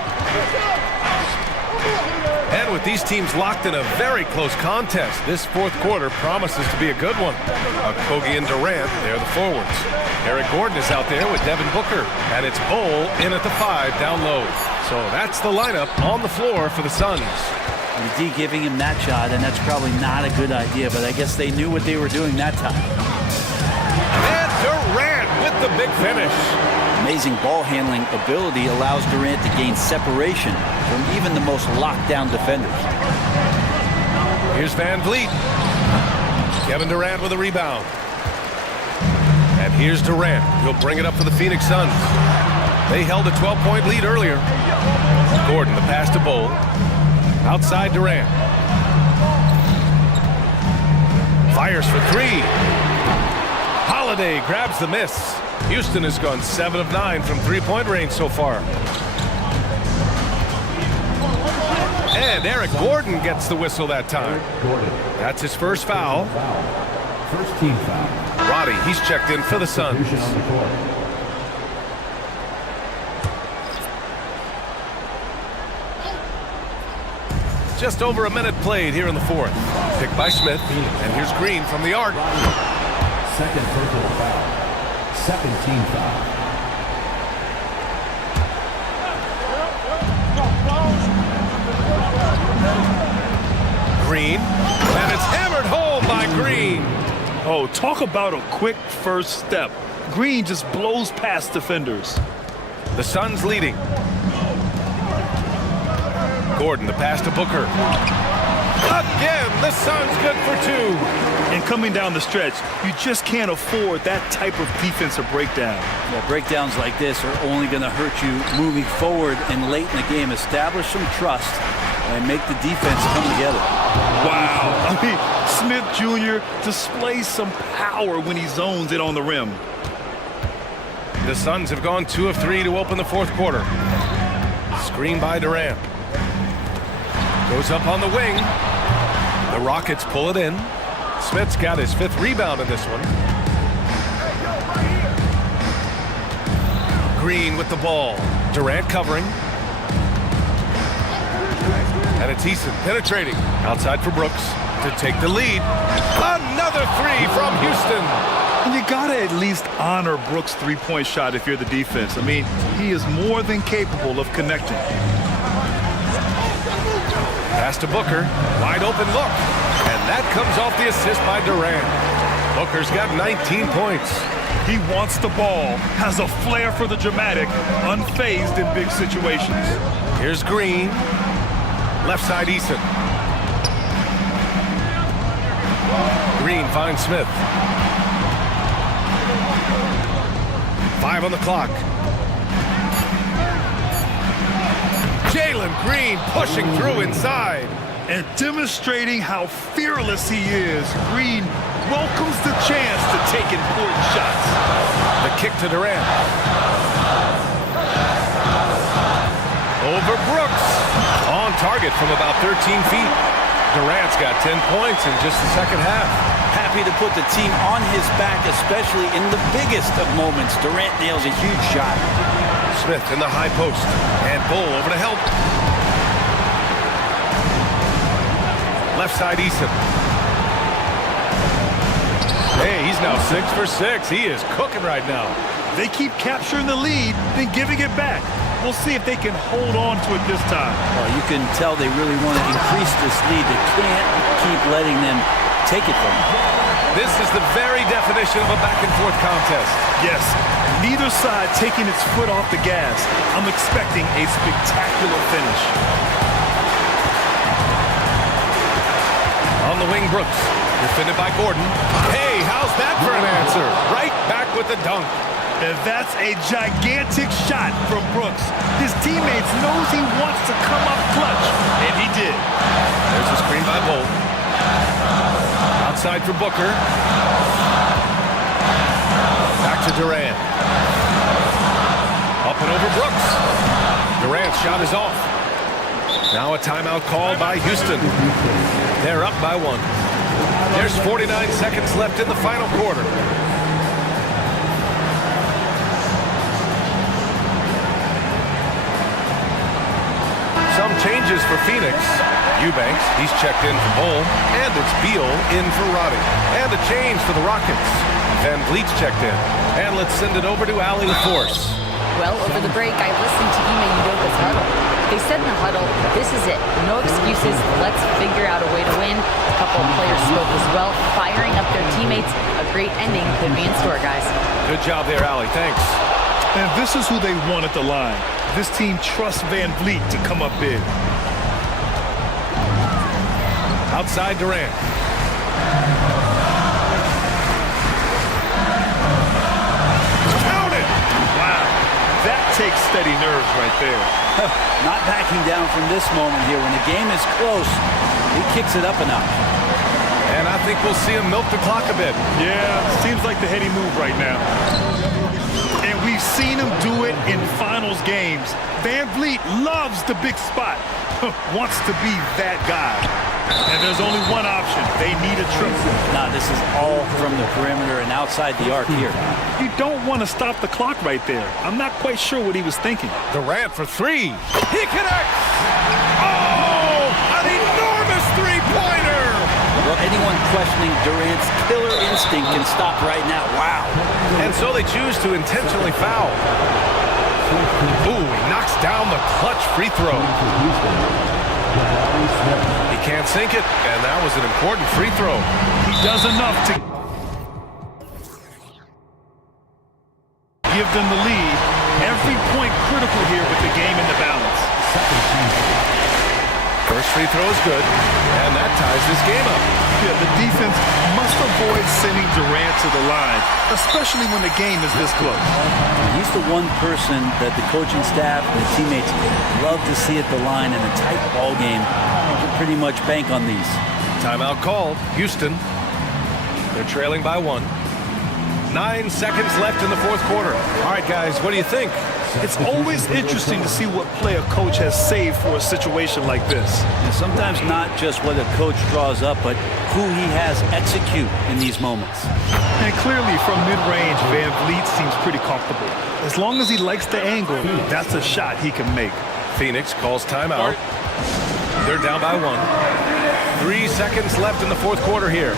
And with these teams locked in a very close contest, this fourth quarter promises to be a good one. Okogie and Durant, they're the forwards. Eric Gordon is out there with Devin Booker. And it's Bull in at the 5 down low. So that's the lineup on the floor for the Suns. And the D giving him that shot, and that's probably not a good idea, but I guess they knew what they were doing that time. And Durant with the big finish. Amazing ball handling ability allows Durant to gain separation from even the most locked down defenders. Here's VanVleet. Kevin Durant with a rebound. And here's Durant. He'll bring it up for the Phoenix Suns. They held a 12-point lead earlier. Gordon, the pass to Bull. Outside Durant. Fires for 3. Holiday grabs the miss. Houston has gone 7 of 9 from three-point range so far. And Eric Gordon gets the whistle that time. That's his first foul. First team foul. Roddy, he's checked in for the Suns. Confusion on the court. Just over a minute played here in the fourth. Picked by Smith, and here's Green from the arc. Second personal foul. Second team foul. Green, and it's hammered home by Green. Oh, talk about a quick first step. Green just blows past defenders. The Suns leading. Gordon, the pass to Booker. Again, the Suns good for 2. And coming down the stretch, you just can't afford that type of defensive breakdown. Yeah, breakdowns like this are only going to hurt you moving forward and late in the game. Establish some trust and make the defense come together. Wow. I mean, Smith Jr. displays some power when he zones it on the rim. The Suns have gone 2 of 3 to open the fourth quarter. Screen by Durant. Goes up on the wing. The Rockets pull it in. Smith's got his 5th rebound in this one. Green with the ball. Durant covering. And it's Eason penetrating. Outside for Brooks to take the lead. Another three from Houston. And you got to at least honor Brooks' three-point shot if you're the defense. I mean, he is more than capable of connecting. Pass to Booker. Wide open look. And that comes off the assist by Durant. Booker's got 19 points. He wants the ball, has a flair for the dramatic, unfazed in big situations. Here's Green. Left side Eason. Green finds Smith. 5 on the clock. Jalen Green pushing through inside. And demonstrating how fearless he is, Green welcomes the chance to take important shots. The kick to Durant. Over Brooks. On target from about 13 feet. Durant's got 10 points in just the second half. Happy to put the team on his back, especially in the biggest of moments. Durant nails a huge shot. Smith in the high post. And Bull over to help. Left side Eason. Hey, he's now 6 for 6. He is cooking right now. They keep capturing the lead, then giving it back. We'll see if they can hold on to it this time. Well, you can tell they really want to increase this lead. They can't keep letting them take it from them. This is the very definition of a back-and-forth contest. Yes, neither side taking its foot off the gas. I'm expecting a spectacular finish. On the wing, Brooks. Defended by Gordon. Hey, how's that for an answer? Right back with the dunk. And that's a gigantic shot from Brooks. His teammates knows he wants to come up clutch, and he did. There's a screen by Bull. Outside for Booker. Back to Durant. Up and over Brooks. Durant's shot is off. Now a timeout called by Houston. They're up by 1. There's 49 seconds left in the final quarter. Some changes for Phoenix. Eubanks, he's checked in for Bull. And it's Beal in for Roddy. And a change for the Rockets. Van Vliet's checked in. And let's send it over to Allie LaForce. Well, over the break, I listened to Ime Udoka's huddle. They said in the huddle, this is it. No excuses. Let's figure out a way to win. A couple of players spoke as well, firing up their teammates. A great ending could be in store, guys. Good job there, Allie. Thanks. And this is who they want at the line. This team trusts Van Vliet to come up big. Outside Durant. Counted! Wow, that takes steady nerves right there. Not backing down from this moment here. When the game is close, he kicks it up a notch. And I think we'll see him milk the clock a bit. Yeah, seems like the heady move right now. And we've seen him do it in finals games. Van Vliet loves the big spot. Wants to be that guy. And there's only one option. They need a triple. Now, this is all from the perimeter and outside the arc here. You don't want to stop the clock right there. I'm not quite sure what he was thinking. Durant for 3. He connects! Oh! An enormous three-pointer! Well, anyone questioning Durant's killer instinct can stop right now. Wow. And so they choose to intentionally foul. Ooh, he knocks down the clutch free throw. He can't sink it, and that was an important free throw. He does enough to give them the lead. Every point critical here with the game in the balance. First free throw is good, and that ties this game up. Yeah, the defense must avoid sending Durant to the line, especially when the game is this close. He's the one person that the coaching staff and the teammates love to see at the line in a tight ball game. You can pretty much bank on these. Timeout called. Houston. They're trailing by 1. 9 seconds left in the fourth quarter. All right, guys, what do you think? It's always interesting to see what play a coach has saved for a situation like this. And sometimes not just what a coach draws up, but who he has execute in these moments. And clearly from mid-range, Van Vliet seems pretty comfortable. As long as he likes the angle, that's a shot he can make. Phoenix calls timeout. They're down by 1. 3 seconds left in the fourth quarter here.